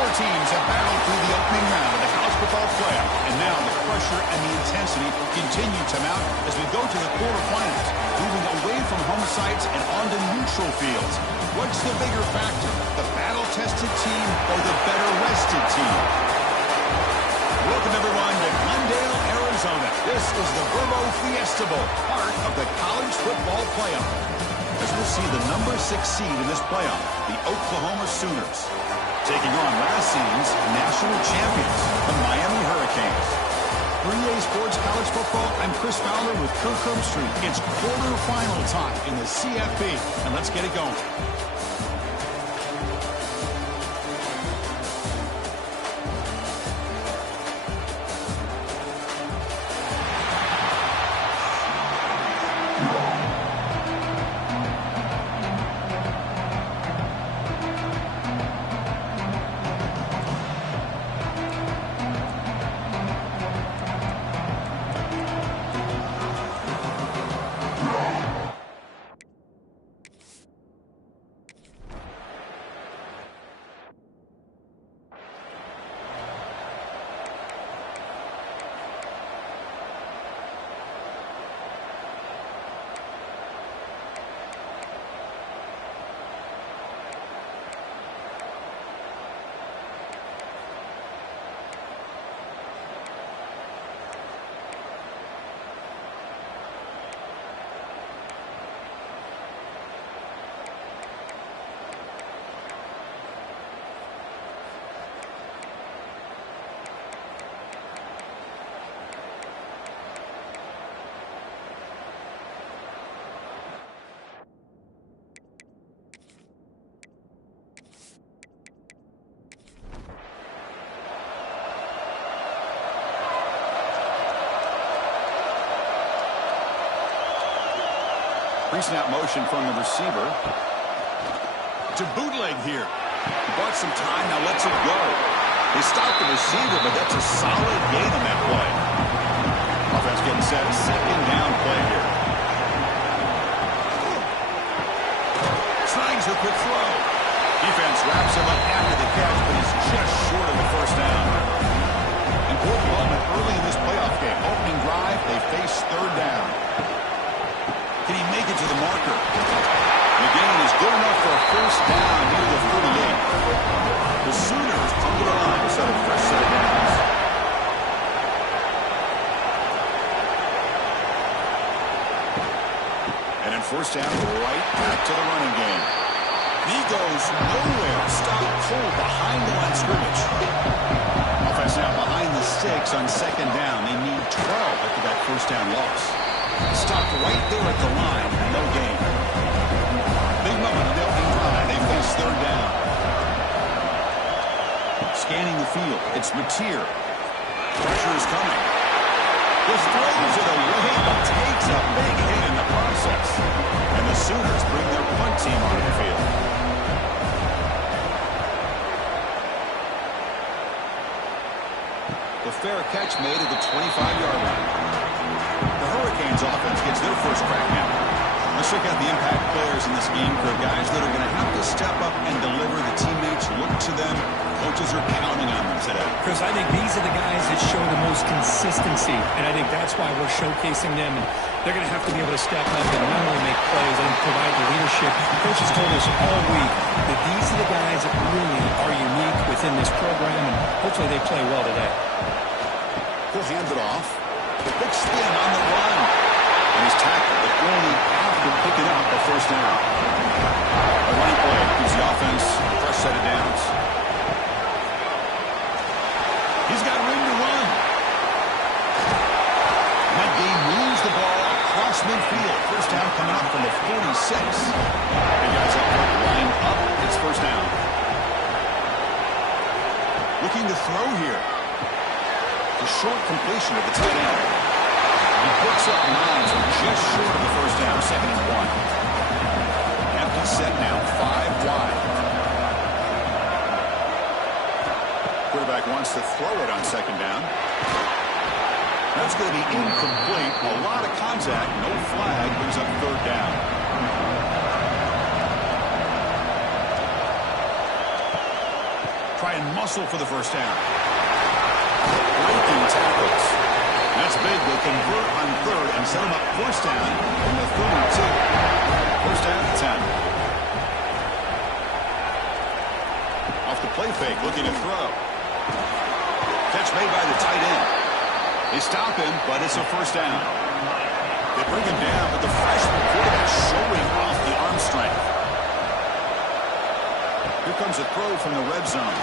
Four teams have battled through the opening round of the college football playoff, and now the pressure and the intensity continue to mount as we go to the quarterfinals, moving away from home sites and onto neutral fields. What's the bigger factor, the battle-tested team or the better-rested team? Welcome, everyone, to Glendale, Arizona. This is the Verbo Fiesta Bowl, part of the college football playoff, as we'll see the number 6 seed in this playoff, the Oklahoma Sooners, taking on last season's national champions, the Miami Hurricanes. 3A Sports College Football, I'm Chris Fowler with Kirk Herbstreit. It's quarterfinal time in the CFP, and let's get it going. Pre-snap motion from the receiver. To bootleg here. Bought some time, now lets it go. They stopped the receiver, but that's a solid gain on that play. Offense getting set, a second down play here. Slangs the quick throw. Defense wraps him up after the catch, but he's just short of the first down. Important moment early in this playoff game. Opening drive, they face third down. Can he make it to the marker? The gain is good enough for a first down near the 38. The Sooners come to the line to set a fresh set of downs. And in first down, right back to the running game. He goes nowhere. Stop cold behind the line scrimmage. Offense now behind the 6 on second down. They need 12 after that first down loss. Stopped right there at the line, no gain. Big moment of the opening drive. They face third down. Scanning the field, it's Mateer. Pressure is coming. Just throws it away, but takes a big hit in the process. And the Sooners bring their punt team onto the field. The fair catch made at the 25-yard line. The Hurricanes offense gets their first crack now. Let's check out the impact players in this game for guys that are going to have to step up and deliver. The teammates look to them. Coaches are counting on them today. Chris, I think these are the guys that show the most consistency, and I think that's why we're showcasing them. And they're going to have to be able to step up and not only make plays and provide the leadership. Coaches told us all week that these are the guys that really are unique within this program, and hopefully they play well today. He'll hand it off. The big spin on the run. And he's tackled, but only after picking up a first down. A running play gives the offense a fresh set of downs. He's got room to run. And that game moves the ball across midfield. First down coming up from the 46. The guys up front line up. It's first down. Looking to throw here. The short completion of the tight end. He picks up 9, so just short of the first down, 2nd and 1. Empty set now, 5 wide. Quarterback wants to throw it on 2nd down. That's going to be incomplete. A lot of contact, no flag, brings up 3rd down. Try and muscle for the first down. Breaking tackles. That's big. They'll convert on third and set them up first down in the 32. First down at 10. Off the play fake, looking to throw. Catch made by the tight end. They stop him, but it's a first down. They bring him down, but the freshman quarterback showing off the arm strength. Here comes a throw from the red zone.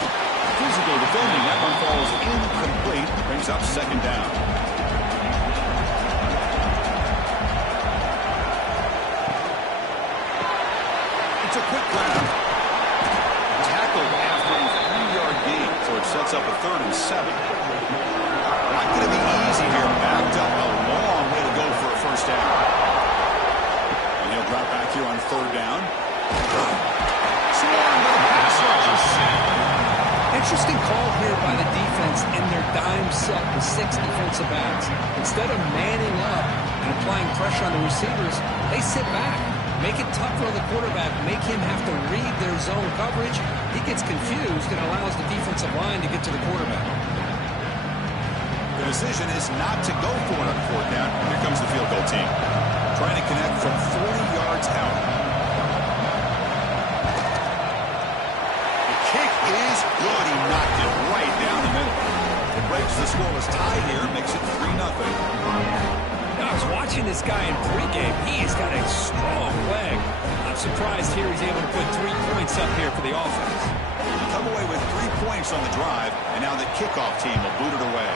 Physical defending. That one falls incomplete. Brings up second down. It's a quick grab. Tackled after a 3-yard gain, so it sets up a 3rd and 7. Not going to be easy here. Backed up a long way to go for a first down. And he'll drop back here on 3rd down. Swarmed with a pass rush. Interesting call here by the defense in their dime set with 6 defensive backs. Instead of manning up and applying pressure on the receivers, they sit back, make it tougher on the quarterback, make him have to read their zone coverage. He gets confused and allows the defensive line to get to the quarterback. The decision is not to go for it on 4th down. Here comes the field goal team. Trying to connect from 40 yards out. Is good. He knocked it right down the middle. It breaks the scoreless tie here, makes it 3-0. I was watching this guy in pregame. He's got a strong leg. I'm surprised here he's able to put 3 points up here for the offense. Come away with 3 points on the drive, and now the kickoff team will boot it away.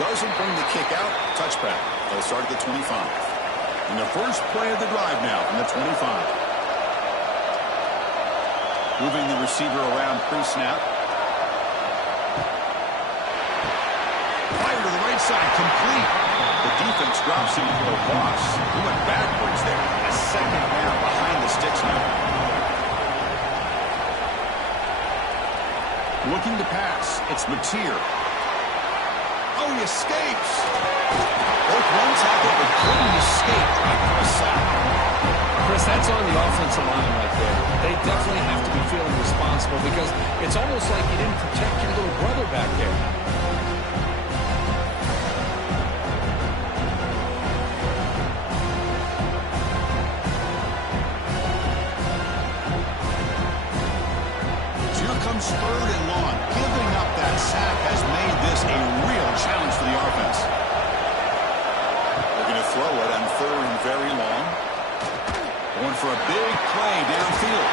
Doesn't bring the kick out. Touchback. They'll start at the 25. And the first play of the drive now from the 25. Moving the receiver around pre-snap. Fire to the right side, complete. The defense drops him for a loss. He went backwards there. A second down behind the sticks now. Looking to pass. It's Mateer. Oh, he escapes. Both one tackle, but couldn't escape after a sack. Chris, that's on the offensive line right there. They definitely have to be feeling responsible because it's almost like you didn't protect your little brother back there. Here comes 3rd and long. Giving up that sack has made this a real challenge for the offense. They're going to throw it on 3rd and very long. Going for a big play downfield.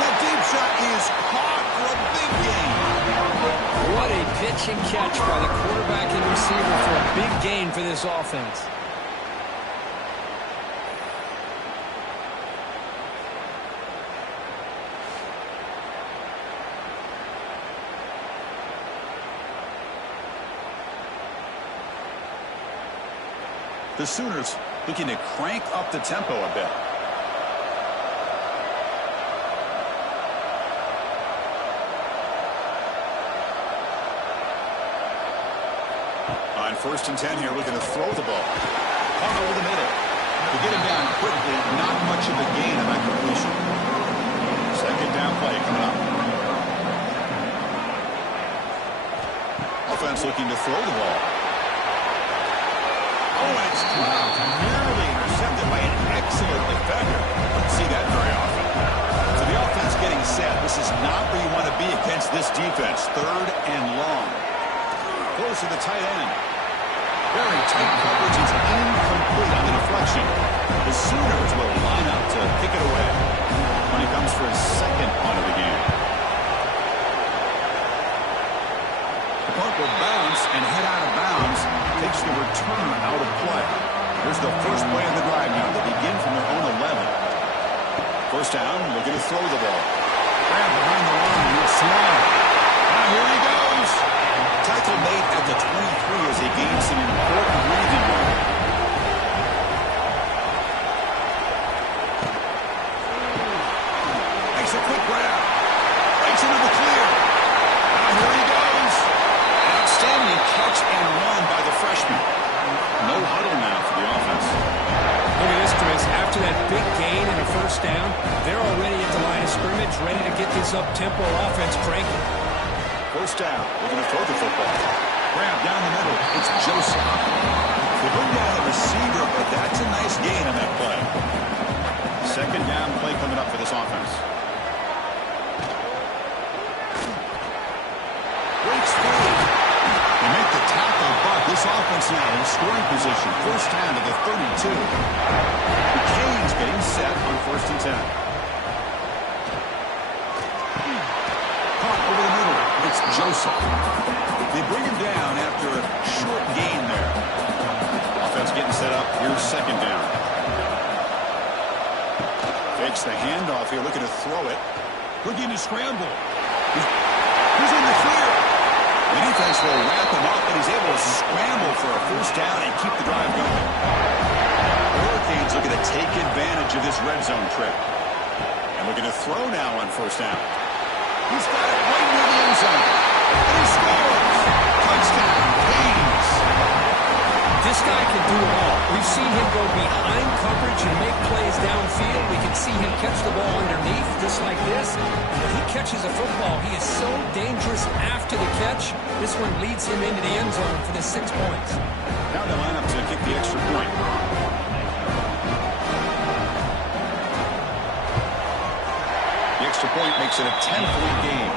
That deep shot is caught for a big gain. What a pitch and catch by the quarterback and receiver for a big gain for this offense. The Sooners looking to crank up the tempo a bit. On 1st and 10 here, looking to throw the ball. Caught over the middle. To get him down quickly, not much of a gain on that completion. Second down play coming up. Offense looking to throw the ball. Oh, and it's dropped. Nearly intercepted by an excellent defender. Don't see that very often. So the offense getting set. This is not where you want to be against this defense. 3rd and long. Close to the tight end. Very tight coverage. It's incomplete on the deflection. The Sooners will line up to kick it away when he comes for his 2nd punt of the game. The punt will bounce and head out of bounds. Takes the return out of play. Here's the first play of the drive now. They begin from their own 11. First down, looking to throw the ball. Grab behind the line. It's Swan. Now here he goes. Tackle made at the 23 as he gains some important breathing room. Makes a quick grab. Breaks into the clear. Now here he goes. An outstanding catch and run by the freshman. No huddle now for the offense. Look at this, Chris. After that big gain and a first down, they're already at the line of scrimmage, ready to get this up-tempo offense cranking. First down. They're going to throw the football. Grab down the middle. It's Joseph. They bring down the receiver, but that's a nice gain on that play. Second down play coming up for this offense. Breaks through. They make the tackle, but this offense now in scoring position. First down to the 32. The Canes getting set on 1st and 10. Caught over the middle. It's Joseph. They bring him down after a short gain there. Offense getting set up. Here's second down. Fakes the handoff here, looking to throw it. Looking to scramble. He's in the clear. The defense will wrap him up, and he's able to scramble for a first down and keep the drive going. The Hurricanes looking to take advantage of this red zone trip. And looking to throw now on first down. He's got it right near the end zone. And he scores! Touchdown, Canes! This guy can do it all. We've seen him go behind coverage and make plays downfield. We can see him catch the ball underneath, just like this. When he catches a football, he is so dangerous after the catch. This one leads him into the end zone for the 6 points. Now they line up to kick the extra point. The extra point makes it a 10-point game.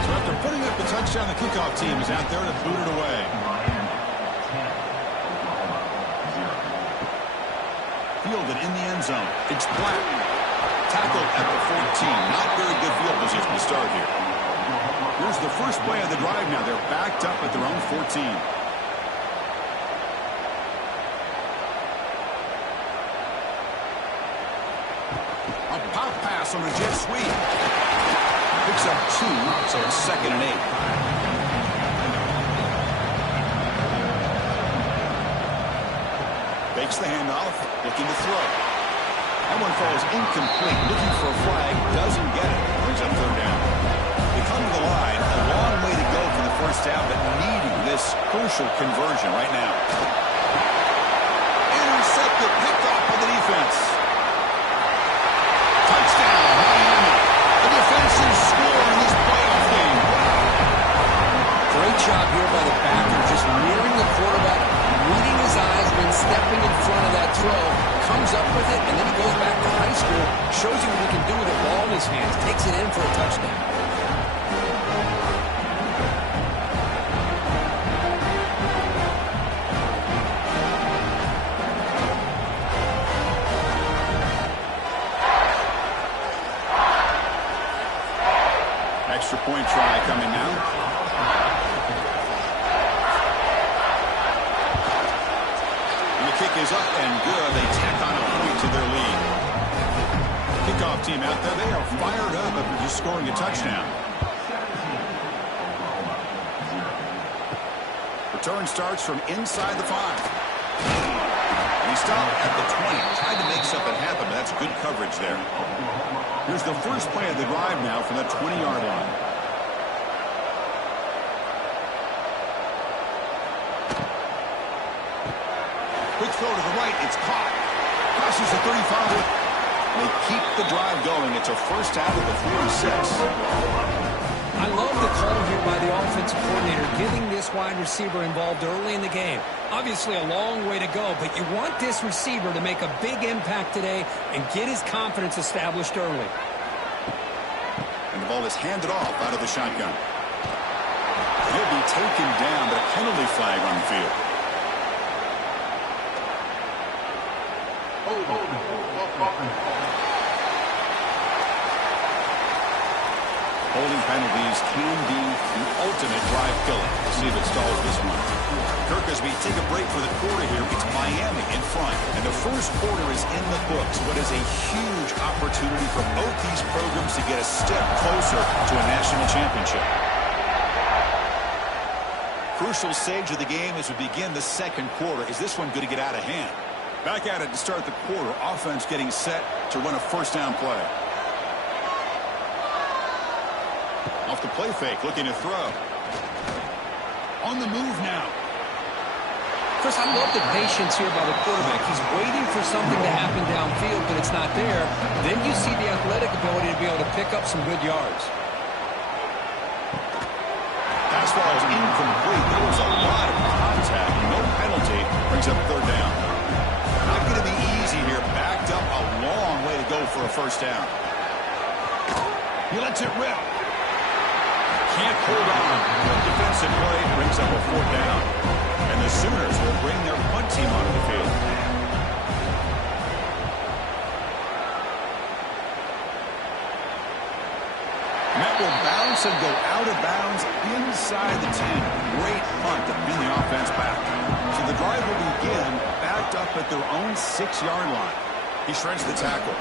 So after putting up the touchdown, the kickoff team is out there to boot it away. Fielded in the end zone. It's Black. Tackled at the 14. Not very good field position to start here. Here's the first play of the drive now. They're backed up at their own 14. A pop pass on a jet sweep. Picks up 2, so it's 2nd and 8. Fakes the handoff, looking to throw. That one falls incomplete, looking for a flag, doesn't get it. Brings up 3rd down. They come to the line, a long way to go for the first down, but needing this crucial conversion right now. Intercepted, picked off by the defense. Touchdown, Miami. The defensive score in this playoff game. Great job here by the backer, just nearing the quarterback, reading his eyes, then stepping in front of that throw, comes up with it, and then he goes back to high school, shows you what he can do with the ball in his hands, takes it in for a touchdown. Extra point try coming now. And the kick is up and good. They tack on a point to their lead. Kickoff team out there, they are fired up after just scoring a touchdown. Return starts from inside the 5. And he stopped at the 20. Tried to make something happen, but that's good coverage there. Here's the first play of the drive now from the 20-yard line. Quick throw to the right. It's caught. Crosses the 35. They keep the drive going. It's a first out of the 46. I love the call here by the offensive coordinator, getting this wide receiver involved early in the game. Obviously a long way to go, but you want this receiver to make a big impact today and get his confidence established early. And the ball is handed off out of the shotgun. He'll be taken down, but a penalty flag on the field. Holding penalties can be the ultimate drive killer. We'll see if it stalls this one. Kirk, as we take a break for the quarter here, it's Miami in front. And the first quarter is in the books. What is a huge opportunity for both these programs to get a step closer to a national championship. Crucial stage of the game as we begin the second quarter. Is this one going to get out of hand? Back at it to start the quarter. Offense getting set to run a first down play. Off the play fake, looking to throw. On the move now. Chris, I love the patience here by the quarterback. He's waiting for something to happen downfield, but it's not there. Then you see the athletic ability to be able to pick up some good yards. Pass ball is incomplete. There was a lot of contact. No penalty. Brings up third down. Not going to be easy here. Backed up a long way to go for a first down. He lets it rip. Can't hold on. Good defensive play brings up a fourth down. And the Sooners will bring their punt team onto the field. That will bounce and go out of bounds inside the 10. Great punt to bring the offense back. So the drive will begin backed up at their own 6-yard line. He shreds the tackle.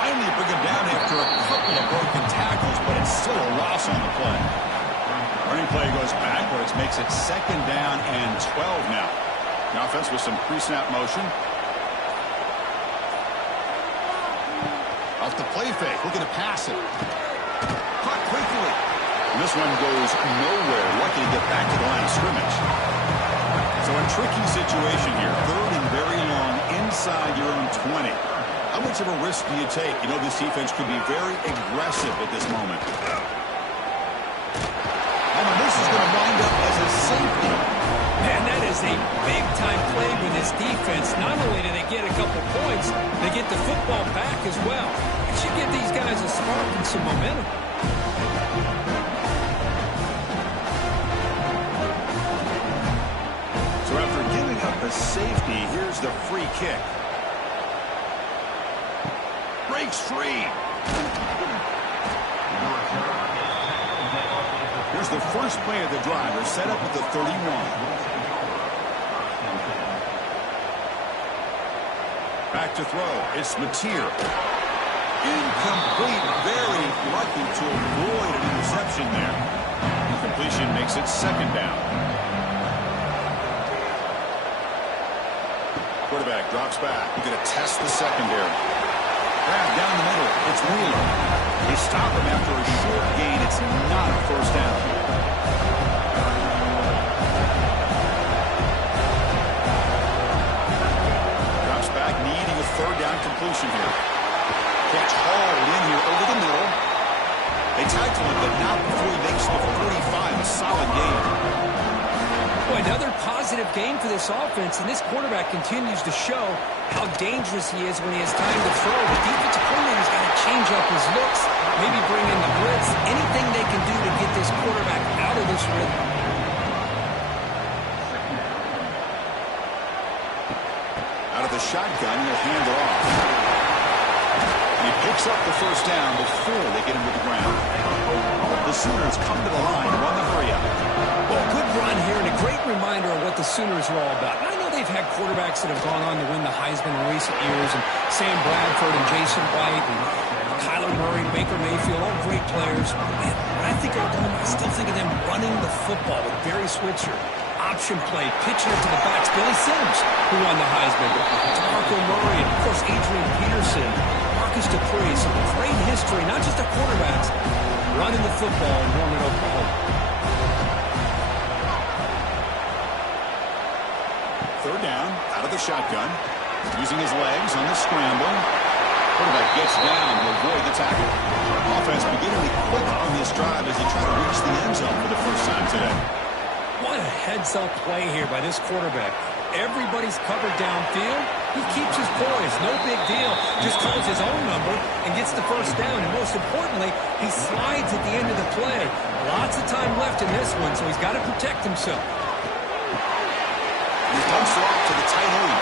Finally bring him down after a couple of broken tackles, but it's still a loss on the play. Running play goes backwards, makes it 2nd down and 12 now. The offense with some pre-snap motion. Off the play fake, looking to pass it. Caught quickly. This one goes nowhere. Lucky to get back to the line of scrimmage. So a tricky situation here. 3rd and very long inside your own 20. How much of a risk do you take? You know this defense could be very aggressive at this moment. And this is going to wind up as a safety. Man, that is a big-time play with this defense. Not only do they get a couple points, they get the football back as well. It should give these guys a spark and some momentum. So after giving up a safety, here's the free kick. Breaks free. Here's the first play of the drive. They're set up at the 31. Back to throw. It's Mateer. Incomplete. Very lucky to avoid an interception there. Completion makes it 2nd down. Quarterback drops back. He's going to test the secondary. Grab down the middle. It's Wheeler. They stop him after a short gain. It's not a first down. Drops back, needing a 3rd down completion here. Catch hauled in here over the middle. They tackle him, but not before he makes the 45. A solid gain. Boy, another positive game for this offense, and this quarterback continues to show how dangerous he is when he has time to throw. The defensive coordinator's got to change up his looks, maybe bring in the blitz, anything they can do to get this quarterback out of this rhythm. Out of the shotgun, he'll hand it off. And he picks up the first down before they get him to the ground. The Sooners come to the line, run the hurry up. Well, good run here and a great reminder of what the Sooners are all about. I know they've had quarterbacks that have gone on to win the Heisman in recent years, and Sam Bradford and Jason White and Kyler Murray, Baker Mayfield, all great players. Man, when I think of Oklahoma, I still think of them running the football with Barry Switzer. Option play, pitching it to the backs. Billy Sims, who won the Heisman. DeMarco Murray, and of course Adrian Peterson, Marcus Dupree. Some great history, not just the quarterbacks, running the football in Norman, Oklahoma. 3rd down, out of the shotgun. Using his legs on the scramble. Quarterback gets down to avoid the tackle. Offense beginning to click on this drive as they try to reach the end zone for the first time today. What a heads-up play here by this quarterback. Everybody's covered downfield. He keeps his poise. No big deal. Just calls his own number and gets the first down. And most importantly, he slides at the end of the play. Lots of time left in this one, so he's got to protect himself. He dumps it off to the tight end.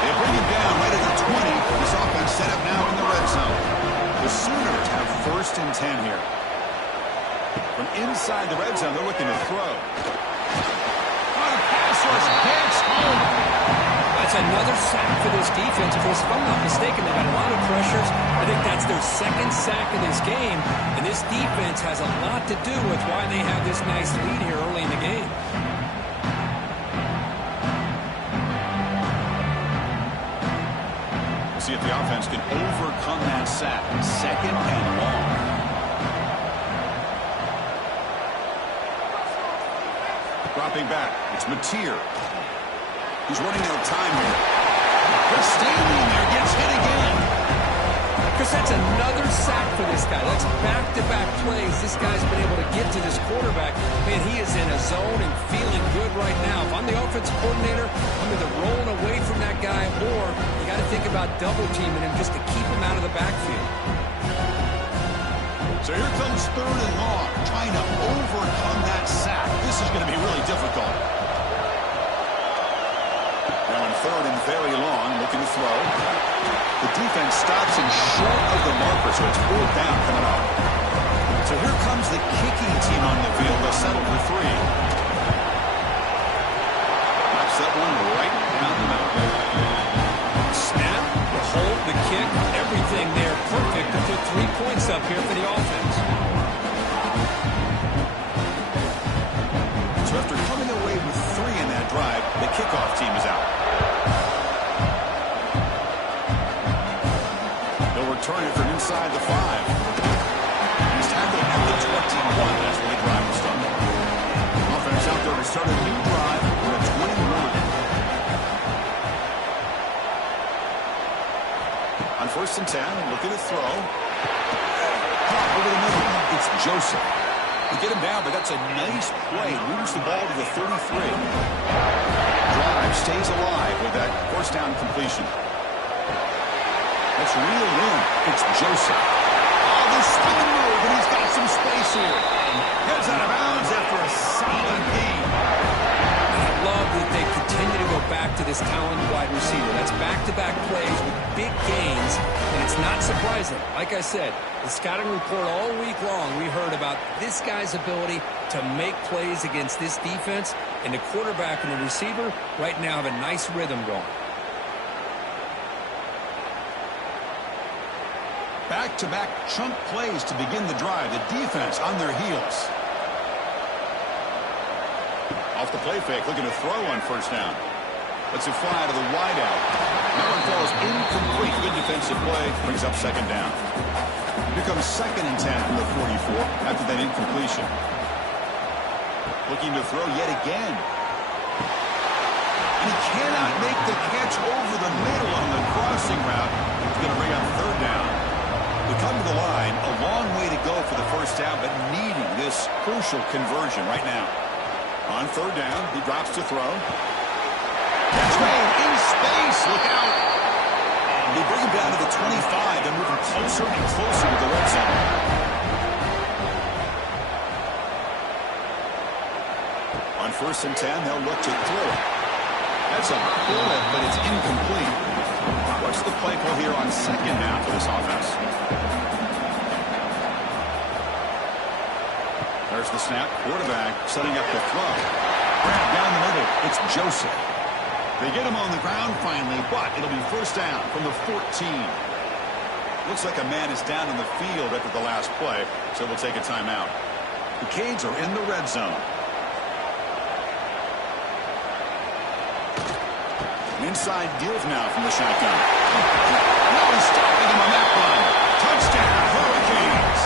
They bring him down right at the 20. This offense set up now in the red zone. The Sooners have 1st and 10 here. From inside the red zone, they're looking to throw. On a pass rush, gets home. That's another sack for this defense, Chris. If I'm not mistaken, they've had a lot of pressures. I think that's their 2nd sack of this game. And this defense has a lot to do with why they have this nice lead here early in the game. See if the offense can overcome that sack. 2nd and long. Dropping back, it's Mateer. He's running out of time here. They're standing there, gets hit again. Because that's another sack for this guy. That's back-to-back plays. This guy's been able to get to this quarterback. Man, he is in a zone and feeling good right now. If I'm the offensive coordinator, I'm either rolling away from that guy or you got to think about double-teaming him just to keep him out of the backfield. So here comes 3rd and long, trying to overcome that sack. This is going to be really difficult. Now in 3rd and very long, looking to throw. The defense stops him short of the marker, so it's 4th down coming up. So here comes the kicking team on the field. They'll settle for 3. Knocks that one right down the middle. Snap, the hold, the kick, everything there perfect to put 3 points up here for the offense. So after coming away with 3 in that drive, the kickoff team is out. They'll return it from inside the 5. He's tackled at the 21. That's where the drive will start. Offense out there to start a new drive with a 21. On 1st and 10, looking to throw. Over the middle, it's Joseph. They get him down, but that's a nice play. Moves the ball to the 33. Drive stays alive with that 1st down completion. That's reeled in. It's Joseph. Oh, the spin move, and he's got some space here. Heads out of bounds after a solid gain. I love that they continue to go back to this talented wide receiver. That's back-to-back plays with big gains, and it's not surprising. Like I said, the scouting report all week long, we heard about this guy's ability to make plays against this defense, and the quarterback and the receiver right now have a nice rhythm going. Back-to-back chunk plays to begin the drive. The defense on their heels. Off the play fake, looking to throw on 1st down. Lets it fly to the wideout. That one falls incomplete. Good defensive play. Brings up 2nd down. Here comes 2nd and 10 from the 44 after that incompletion. Looking to throw yet again. And he cannot make the catch over the middle on the crossing route. It's going to bring up 3rd down. We come to the line, a long way to go for the 1st down, but needing this crucial conversion right now. On 3rd down, he drops to throw. Catch made in space. Look out. And they bring him down to the 25. They're moving closer and closer to the red zone. On 1st and 10, they'll look to throw it. That's a bullet, but it's incomplete. What's the play call here on 2nd down for this offense? There's the snap. Quarterback setting up the throw. Grab down the middle. It's Joseph. They get him on the ground finally, but it'll be 1st down from the 14. Looks like a man is down in the field after the last play, so we'll take a timeout. The Canes are in the red zone. Inside deals now from the shotgun. No one's stopping him on that run. Touchdown, Hurricanes.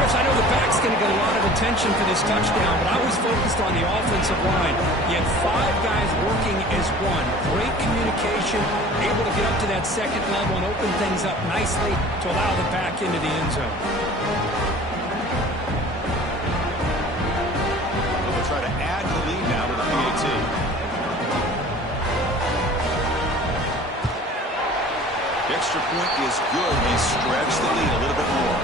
Chris, I know the back's going to get a lot of attention for this touchdown, but I was focused on the offensive line. You had 5 guys working as one. Great communication, able to get up to that 2nd level and open things up nicely to allow the back into the end zone. They'll try to add the lead now with a PAT. The extra point is good. They stretch the lead a little bit more.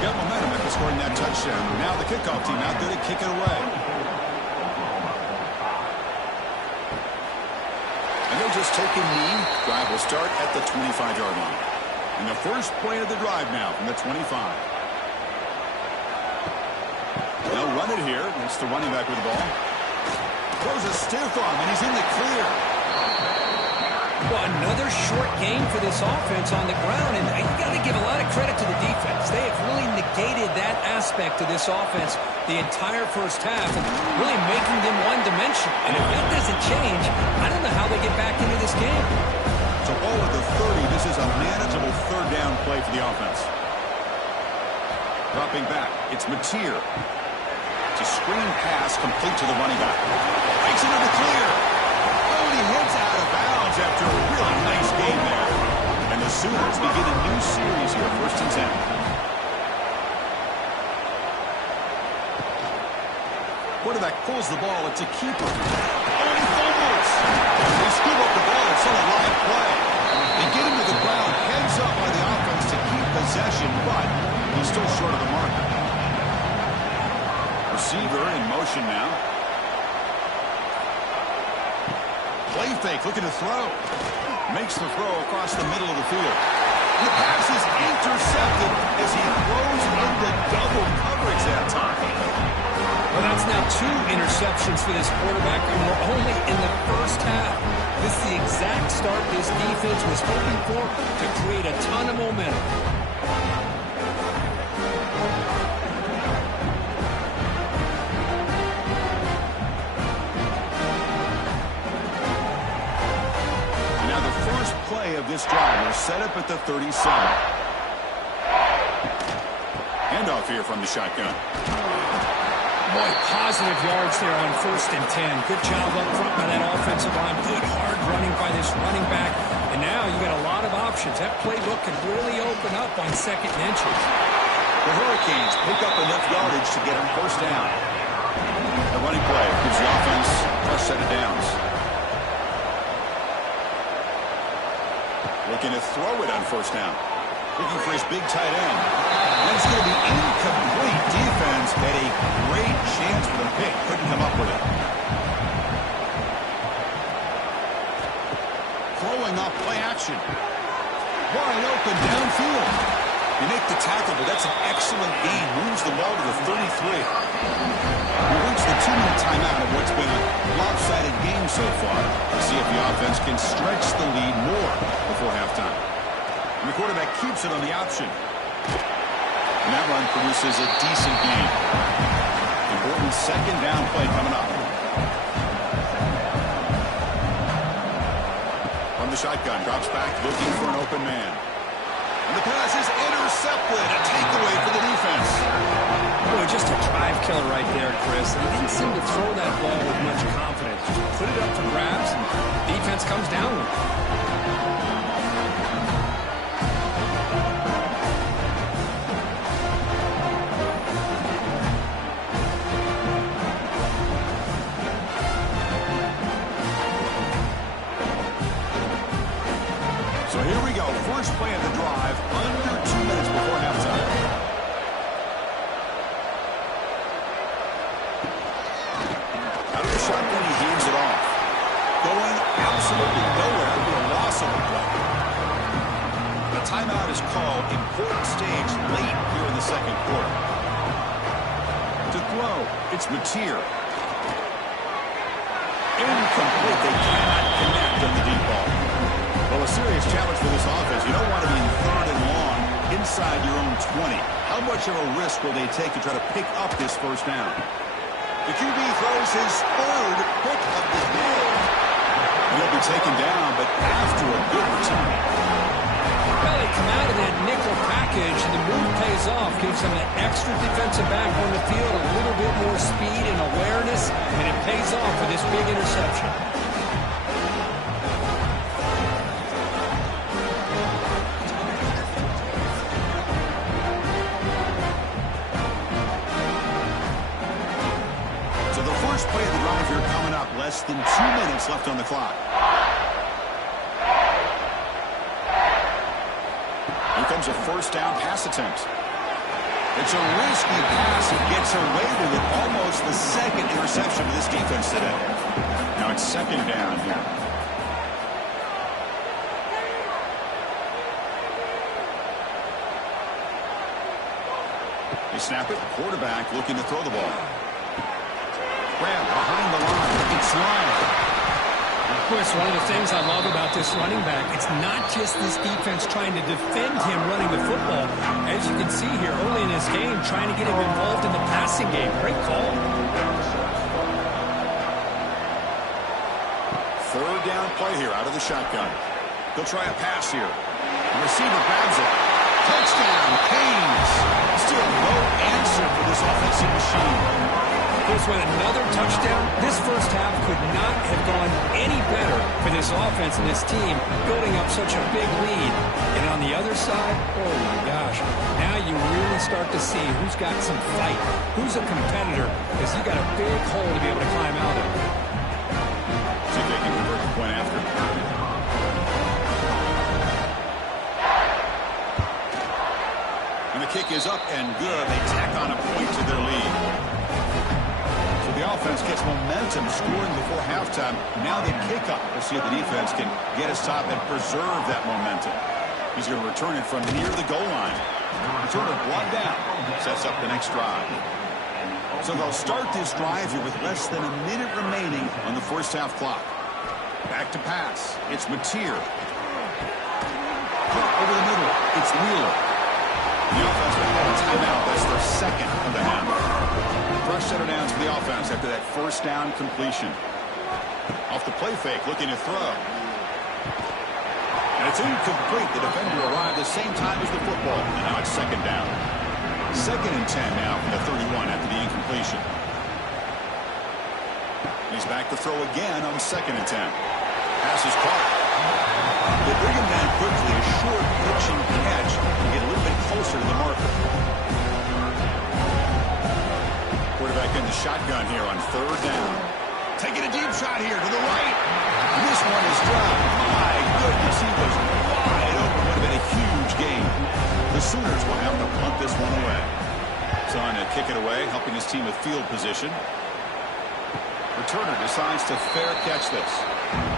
Got momentum after scoring that touchdown. Now the kickoff team out there to kick it away. And they'll just take a knee. Drive will start at the 25-yard line. And the first play of the drive now from the 25. They'll run it here. It's the running back with the ball. Throws a stiff arm, and he's in the clear. Well, another short game for this offense on the ground, and you got to give a lot of credit to the defense. They have really negated that aspect of this offense the entire 1st half, and really making them one-dimensional. And if that doesn't change, I don't know how they get back into this game. So all of the 30, this is a manageable 3rd down play for the offense. Dropping back, it's Mateer. It's a screen pass complete to the running back. Breaks into the clear. Oh, and he heads out of bounds after a really nice game there. And the Sooners begin a new series here, 1st and 10. Quarterback pulls the ball. It's a keeper. Oh, and he fumbles. They scoop up the ball. It's on a live play. They get him to the ground. Heads up by the offense to keep possession, but he's still short of the mark. Receiver in motion now. Play fake, looking to throw. Makes the throw across the middle of the field. The pass is intercepted as he throws into double coverage that time. Well, that's now 2 interceptions for this quarterback, and we're only in the first half. This is the exact start this defense was hoping for to create a ton of momentum. And now the first play of this drive is set up at the 37. Handoff here from the shotgun. Boy, positive yards there on 1st and 10. Good job up front by that offensive line. Good hard running by this running back. And now you got a lot of options. That playbook can really open up on 2nd and inches. The Hurricanes pick up enough yardage to get them 1st down. The running play gives the offense a set of downs. Looking to throw it on 1st down. Looking for his big tight end. And it's going to be incomplete. Defense had a great chance for the pick. Couldn't come up with it. Throwing off play action. Wide open downfield. They make the tackle, but that's an excellent gain. Moves the ball to the 33. We reach the 2-minute timeout of what's been a lopsided game so far. Let's see if the offense can stretch the lead more before halftime. And the quarterback keeps it on the option. And that run produces a decent gain. Important 2nd down play coming up. From the shotgun, drops back, looking for an open man. And the pass is intercepted. A takeaway for the defense. Boy, just a drive killer right there, Chris. He didn't seem to throw that ball with much confidence. Just put it up for grabs, and defense comes down with it. So here we go. First play of the drive, under 2 minutes before halftime. Out of the shotgun, he hands it off. Going absolutely nowhere with a loss of the play. The timeout is called. Important stage late here in the 2nd quarter. To throw, it's Mateer. Incomplete. They cannot connect on the deep ball. Well, a serious challenge for this offense. You don't want to be in 3rd and long inside your own 20. How much of a risk will they take to try to pick up this 1st down? The QB throws his 3rd pick of the day. And he'll be taken down, but after a good return. Well, they come out of that nickel package, and the move pays off. Gives them an extra defensive back on the field, a little bit more speed and awareness, and it pays off for this big interception. First play of the drive here coming up. Less than 2 minutes left on the clock. Here comes a 1st down pass attempt. It's a risky pass. He gets away with it. Almost the 2nd interception of this defense today. Now it's 2nd down here. They snap it. Quarterback looking to throw the ball. Grab behind the line. It's line. Of course, one of the things I love about this running back, it's not just this defense trying to defend him running the football. As you can see here early in this game, trying to get him involved in the passing game. Great call. 3rd down play here out of the shotgun. They'll try a pass here. The receiver grabs it. Touchdown, Canes. Still no answer for this offensive machine. Chris, with another touchdown, this first half could not have gone any better for this offense and this team, building up such a big lead. And on the other side, oh my gosh, now you really start to see who's got some fight, who's a competitor, because you got a big hole to be able to climb out of. See if they can convert the point after. And the kick is up and good. They tack on a point to their lead. So the offense gets momentum scoring before halftime. Now they kick up. We'll see if the defense can get a stop and preserve that momentum. He's going to return it from near the goal line. Returner brought down. Sets up the next drive. So they'll start this drive here with less than a minute remaining on the first half clock. Back to pass. It's Mateer. Over the middle. It's Wheeler. The offense will have a timeout. That's their second of the half. Fresh set of downs for the offense after that first down completion. Off the play fake, looking to throw. And it's incomplete. The defender arrived the same time as the football. And now it's second down. 2nd and 10 now from the 31 after the incompletion. He's back to throw again on 2nd and 10. Pass is caught. They bring him down quickly. A short pitch and catch to get a little bit closer to the marker. Quarterback in the shotgun here on 3rd down. Taking a deep shot here to the right. And this one is dropped. My goodness, he was wide open. Would have been a huge game. The Sooners will have to punt this one away. Son to kick it away, helping his team with field position. Returner decides to fair catch this.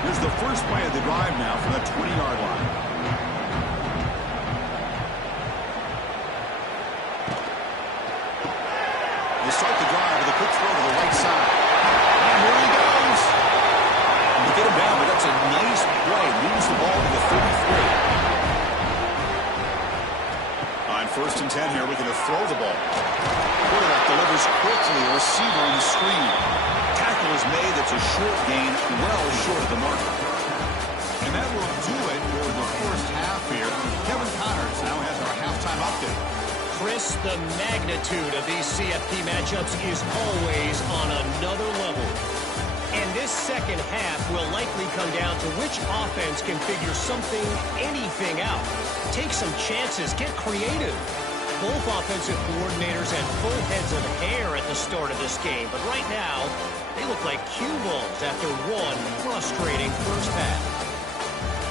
Here's the first play of the drive now from the 20-yard line. They start the drive with a quick throw to the right side. And here he goes. They get him down, but that's a nice play. Moves the ball to the 33. On 1st and 10 here, looking to throw the ball. Quarterback delivers quickly. A receiver on the screen. Tackle is made. That's a short gain, well short of the marker. And that will do it for the first half here. Kevin Connors now has our halftime update. Chris, the magnitude of these CFP matchups is always on another level. And this second half will likely come down to which offense can figure something, anything out. Take some chances, get creative. Both offensive coordinators had full heads of hair at the start of this game, but right now, they look like cue balls after one frustrating first half.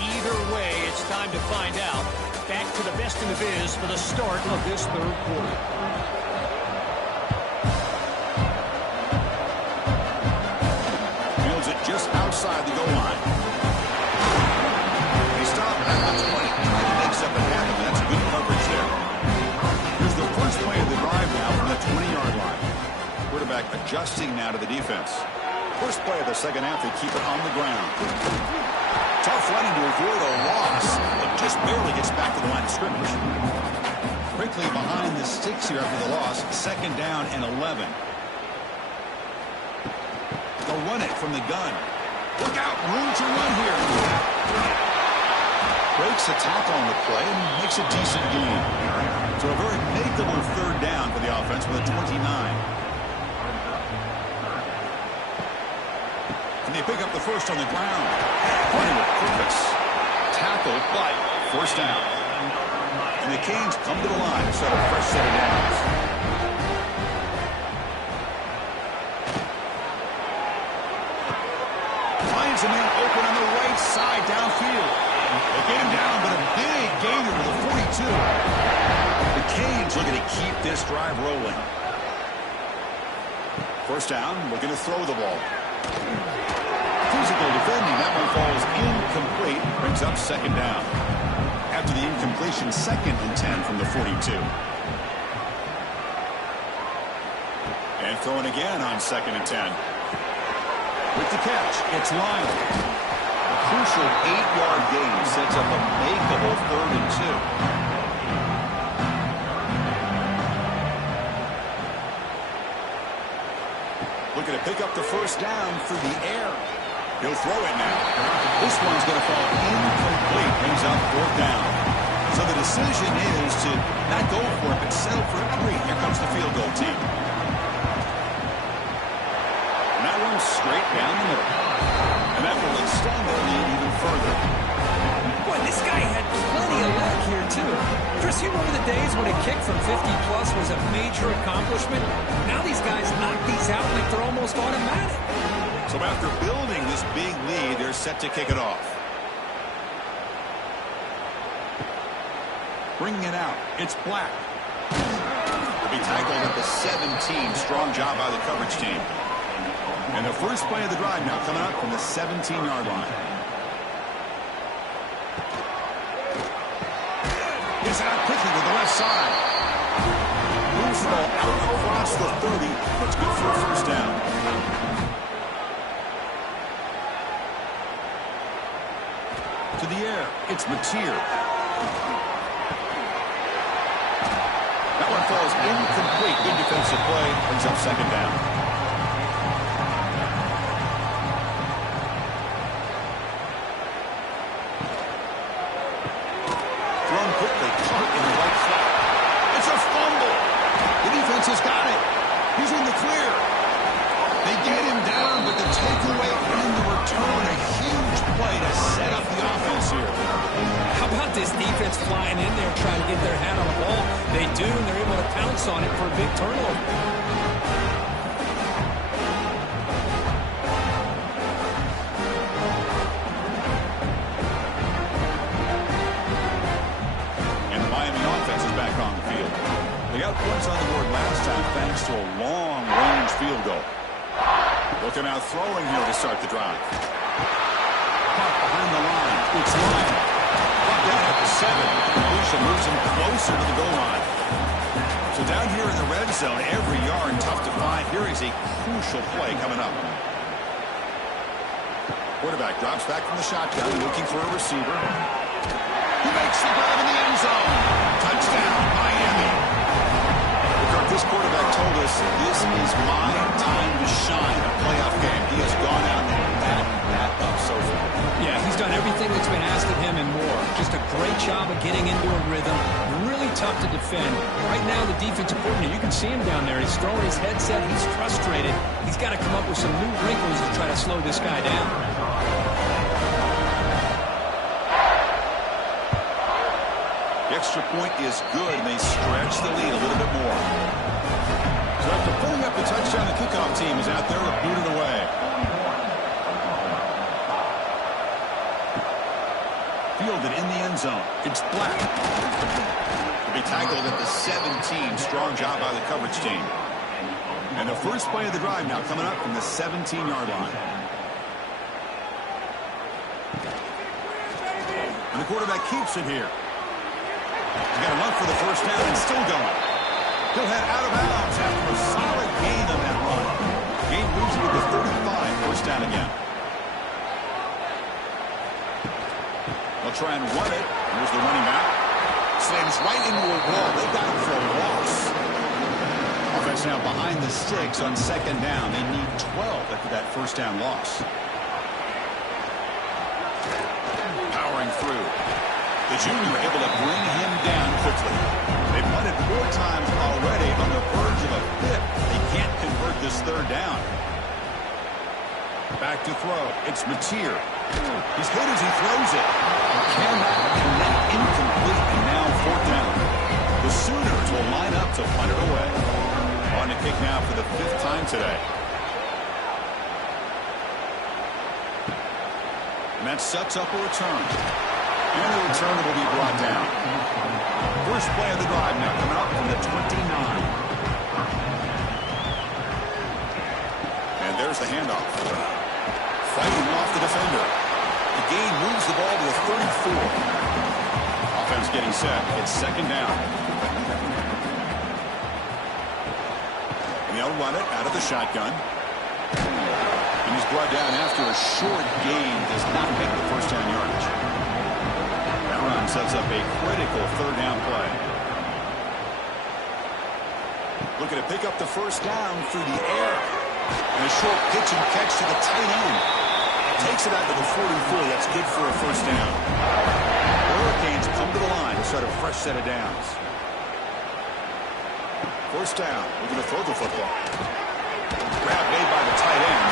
Either way, it's time to find out. Back to the best in the biz for the start of this 3rd quarter. Fields it just outside the goal line. They stop at the 20. That makes up a half of it. That's good coverage there. Here's the first play of the drive now from the 20-yard line. Quarterback adjusting now to the defense. First play of the second half, they keep it on the ground. Tough running to avoid a loss, but just barely gets back to the line of scrimmage. Quickly behind the sticks here after the loss. 2nd down and 11. They'll run it from the gun. Look out, room to run here. Breaks a tackle on the play and makes a decent gain. So a very makeable 3rd down for the offense with a 29. And they pick up the first on the ground. Running with purpose. Tackle, but first down. And the Canes come to the line to set a fresh set of downs. Finds a man open on the right side downfield. They get him down, but a big gainer to the 42. The Canes looking to keep this drive rolling. First down, looking to throw the ball. Physical defending. That one falls incomplete. Brings up 2nd down. After the incompletion, 2nd and 10 from the 42. And throwing again on 2nd and 10. With the catch, it's Lyle. A crucial 8-yard gain sets up a makeable 3rd and 2. Looking to pick up the first down through the air. He'll throw it now. This one's going to fall incomplete. Brings up 4th down. So the decision is to not go for it, but settle for a 3. Here comes the field goal team. straight down the middle. And that will extend their lead even further. Boy, this guy had plenty of leg here, too. Chris, you remember the days when a kick from 50-plus was a major accomplishment? Now these guys knock these out like they're almost automatic. So after building this big lead, they're set to kick it off. Bringing it out, it's Black. To be tackled at the 17. Strong job by the coverage team. And the first play of the drive now coming up from the 17-yard line. Gets it out quickly with the left side. Moves the ball out across the 30. That's good for a first down. To the air, it's Mateer. That one falls incomplete. Good defensive play. Brings up second down. Thrown quickly. Caught in the right flat. It's a fumble. The defense has got it. He's in the clear. They get him down, but the takeaway and the return, a huge play to set up the offense here. How about this defense flying in there trying to get their hand on the ball? They do, and they're able to pounce on it for a big turnover. And the Miami offense is back on the field. They got points on the board last time thanks to a long-range field goal. Looking out throwing here to start the drive. Caught behind the line. It's Lyon. Brought down at the 7. Lucia moves him closer to the goal line. So down here in the red zone, every yard tough to find. Here is a crucial play coming up. Quarterback drops back from the shotgun, looking for a receiver. He makes the grab in the end zone. Touchdown, Miami. This quarterback told us this is my time to shine, a playoff game. He has gone out and backed that up so far. Yeah, he's done everything that's been asked of him and more. Just a great job of getting into a rhythm. Really tough to defend. Right now, the defensive coordinator, you can see him down there. He's throwing his headset. He's frustrated. He's got to come up with some new wrinkles to try to slow this guy down. The extra point is good, and they stretch the lead a little bit more. So after pulling up the touchdown, the kickoff team is out there to boot it away. Fielded in the end zone. It's Black. To be tackled at the 17. Strong job by the coverage team. And the first play of the drive now coming up from the 17-yard line. And the quarterback keeps it here. He's got enough for the first down and still going. He'll head out of bounds after a solid gain on that run. Gain moves to the 35, first down again. They'll try and run it. Here's the running back. Slams right into a wall. They got him for a loss. Offense now behind the sticks on second down. They need 12 after that first down loss. Powering through. The junior able to bring him down quickly. They've won it 4 times already on the verge of a 5th. They can't convert this third down. Back to throw. It's Mateer. He's hit as he throws it. Cannot connect, incomplete, and now 4th down. The Sooners will line up to punt it away. On to kick now for the 5th time today. And that sets up a return. And the return will be brought down. First play of the drive now coming up from the 29. And there's the handoff. Fighting off the defender. The gain moves the ball to the 34. Offense getting set. It's second down. And they'll run it out of the shotgun. And he's brought down after a short gain. Does not make the first down yardage. Run sets up a critical third down play. Looking to pick up the first down through the air. And a short pitch and catch to the tight end. Takes it out to the 44. That's good for a first down. The Hurricanes come to the line to start a fresh set of downs. First down. Looking to throw the football. Grab made by the tight end.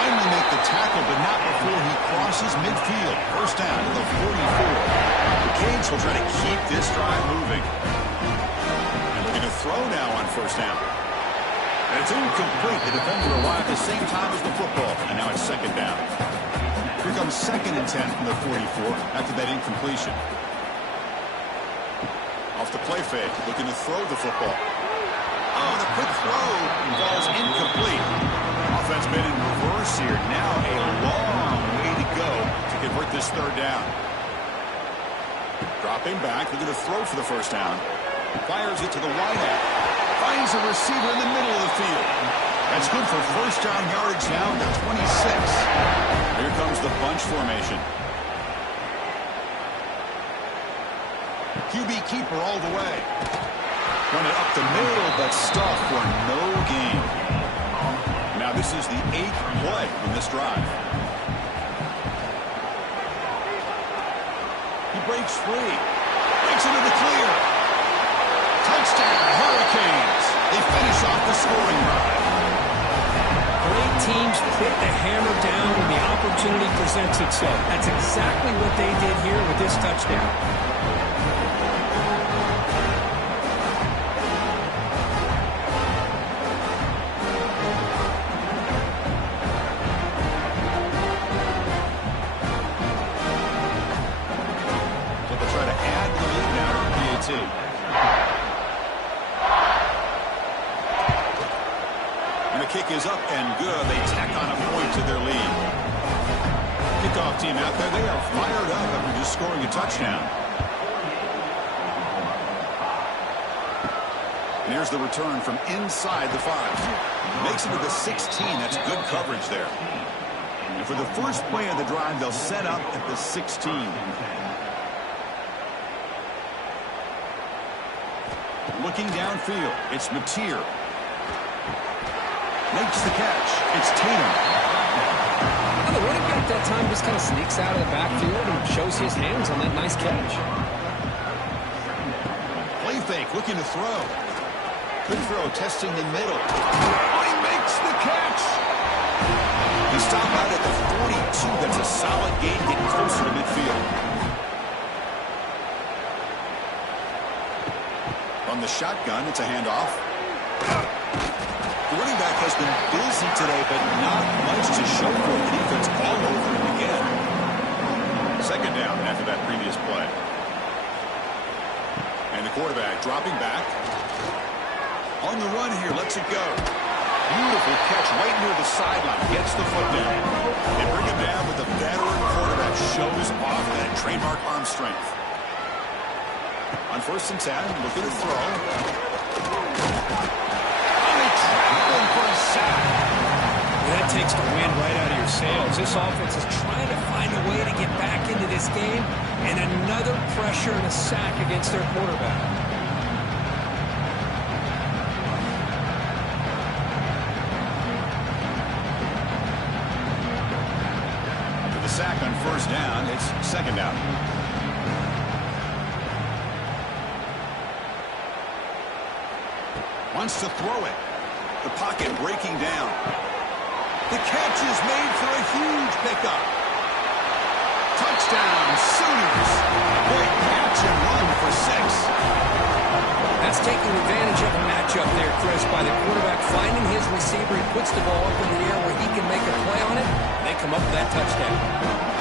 finally make the tackle, but not before he crosses midfield. First down to the 44. The Canes will try to keep this drive moving. And looking to throw now on first down. And it's incomplete. The defender arrived at the same time as the football. And now it's second down. Here comes 2nd and 10 from the 44 after that incompletion. Off the play fake, looking to throw the football. Oh, the quick throw falls incomplete. Offense made in reverse here. Now a long way to go to convert this third down. Dropping back, looking to throw for the first down. Fires it to the wideout. Finds a receiver in the middle of the field. That's good for first down yardage now to 26. Here comes the bunch formation. QB keeper all the way. Run it up the middle, but stuffed for no gain. Now this is the 8th play in this drive. He breaks free. Breaks into the clear. Touchdown, Hurricanes. They finish off the scoring drive. Great teams put the hammer down when the opportunity presents itself. That's exactly what they did here with this touchdown. And the kick is up and good. They tack on a point to their lead. Kickoff team out there. They are fired up after just scoring a touchdown. And here's the return from inside the 5. Makes it to the 16. That's good coverage there. And for the first play of the drive, they'll set up at the 16. Looking downfield, it's Mateer. Makes the catch. It's Tatum. Well, the running back that time just kind of sneaks out of the backfield and shows his hands on that nice catch. Play fake, looking to throw. Good throw, testing the middle. Oh, he makes the catch. He stopped out at the 42. That's a solid gain, getting closer to midfield. On the shotgun, it's a handoff. The running back has been busy today, but not much to show for the defense all over him again. Second down after that previous play. And the quarterback dropping back. On the run here, lets it go. Beautiful catch right near the sideline. Gets the foot down. They bring him down with the veteran quarterback. Shows off that trademark arm strength. On 1st and 10, looking to throw. Oh, they trap him for a sack. That takes the wind right out of your sails. This offense is trying to find a way to get back into this game, and another pressure and a sack against their quarterback. With the sack on 1st down, it's 2nd down. Wants to throw it. The pocket breaking down. The catch is made for a huge pickup. Touchdown, Sooners. Great catch and run for 6. That's taking advantage of a matchup there, Chris, by the quarterback finding his receiver. He puts the ball up in the air where he can make a play on it, and they come up with that touchdown.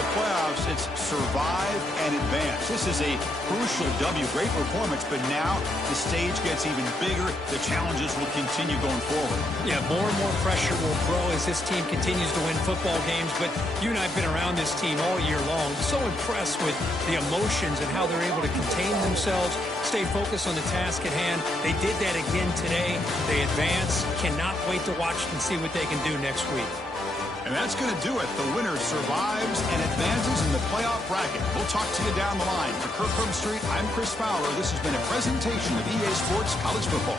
the playoffs, it's survive and advance. This is a crucial W. Great performance, but now the stage gets even bigger. The challenges will continue going forward. Yeah, more and more pressure will grow as this team continues to win football games. But you and I have been around this team all year long. So impressed with the emotions and how they're able to contain themselves, stay focused on the task at hand. They did that again today. They advance. Cannot wait to watch and see what they can do next week. And that's going to do it. The winner survives and advances in the playoff bracket. We'll talk to you down the line. For Kirkland Street, I'm Chris Fowler. This has been a presentation of EA Sports College Football.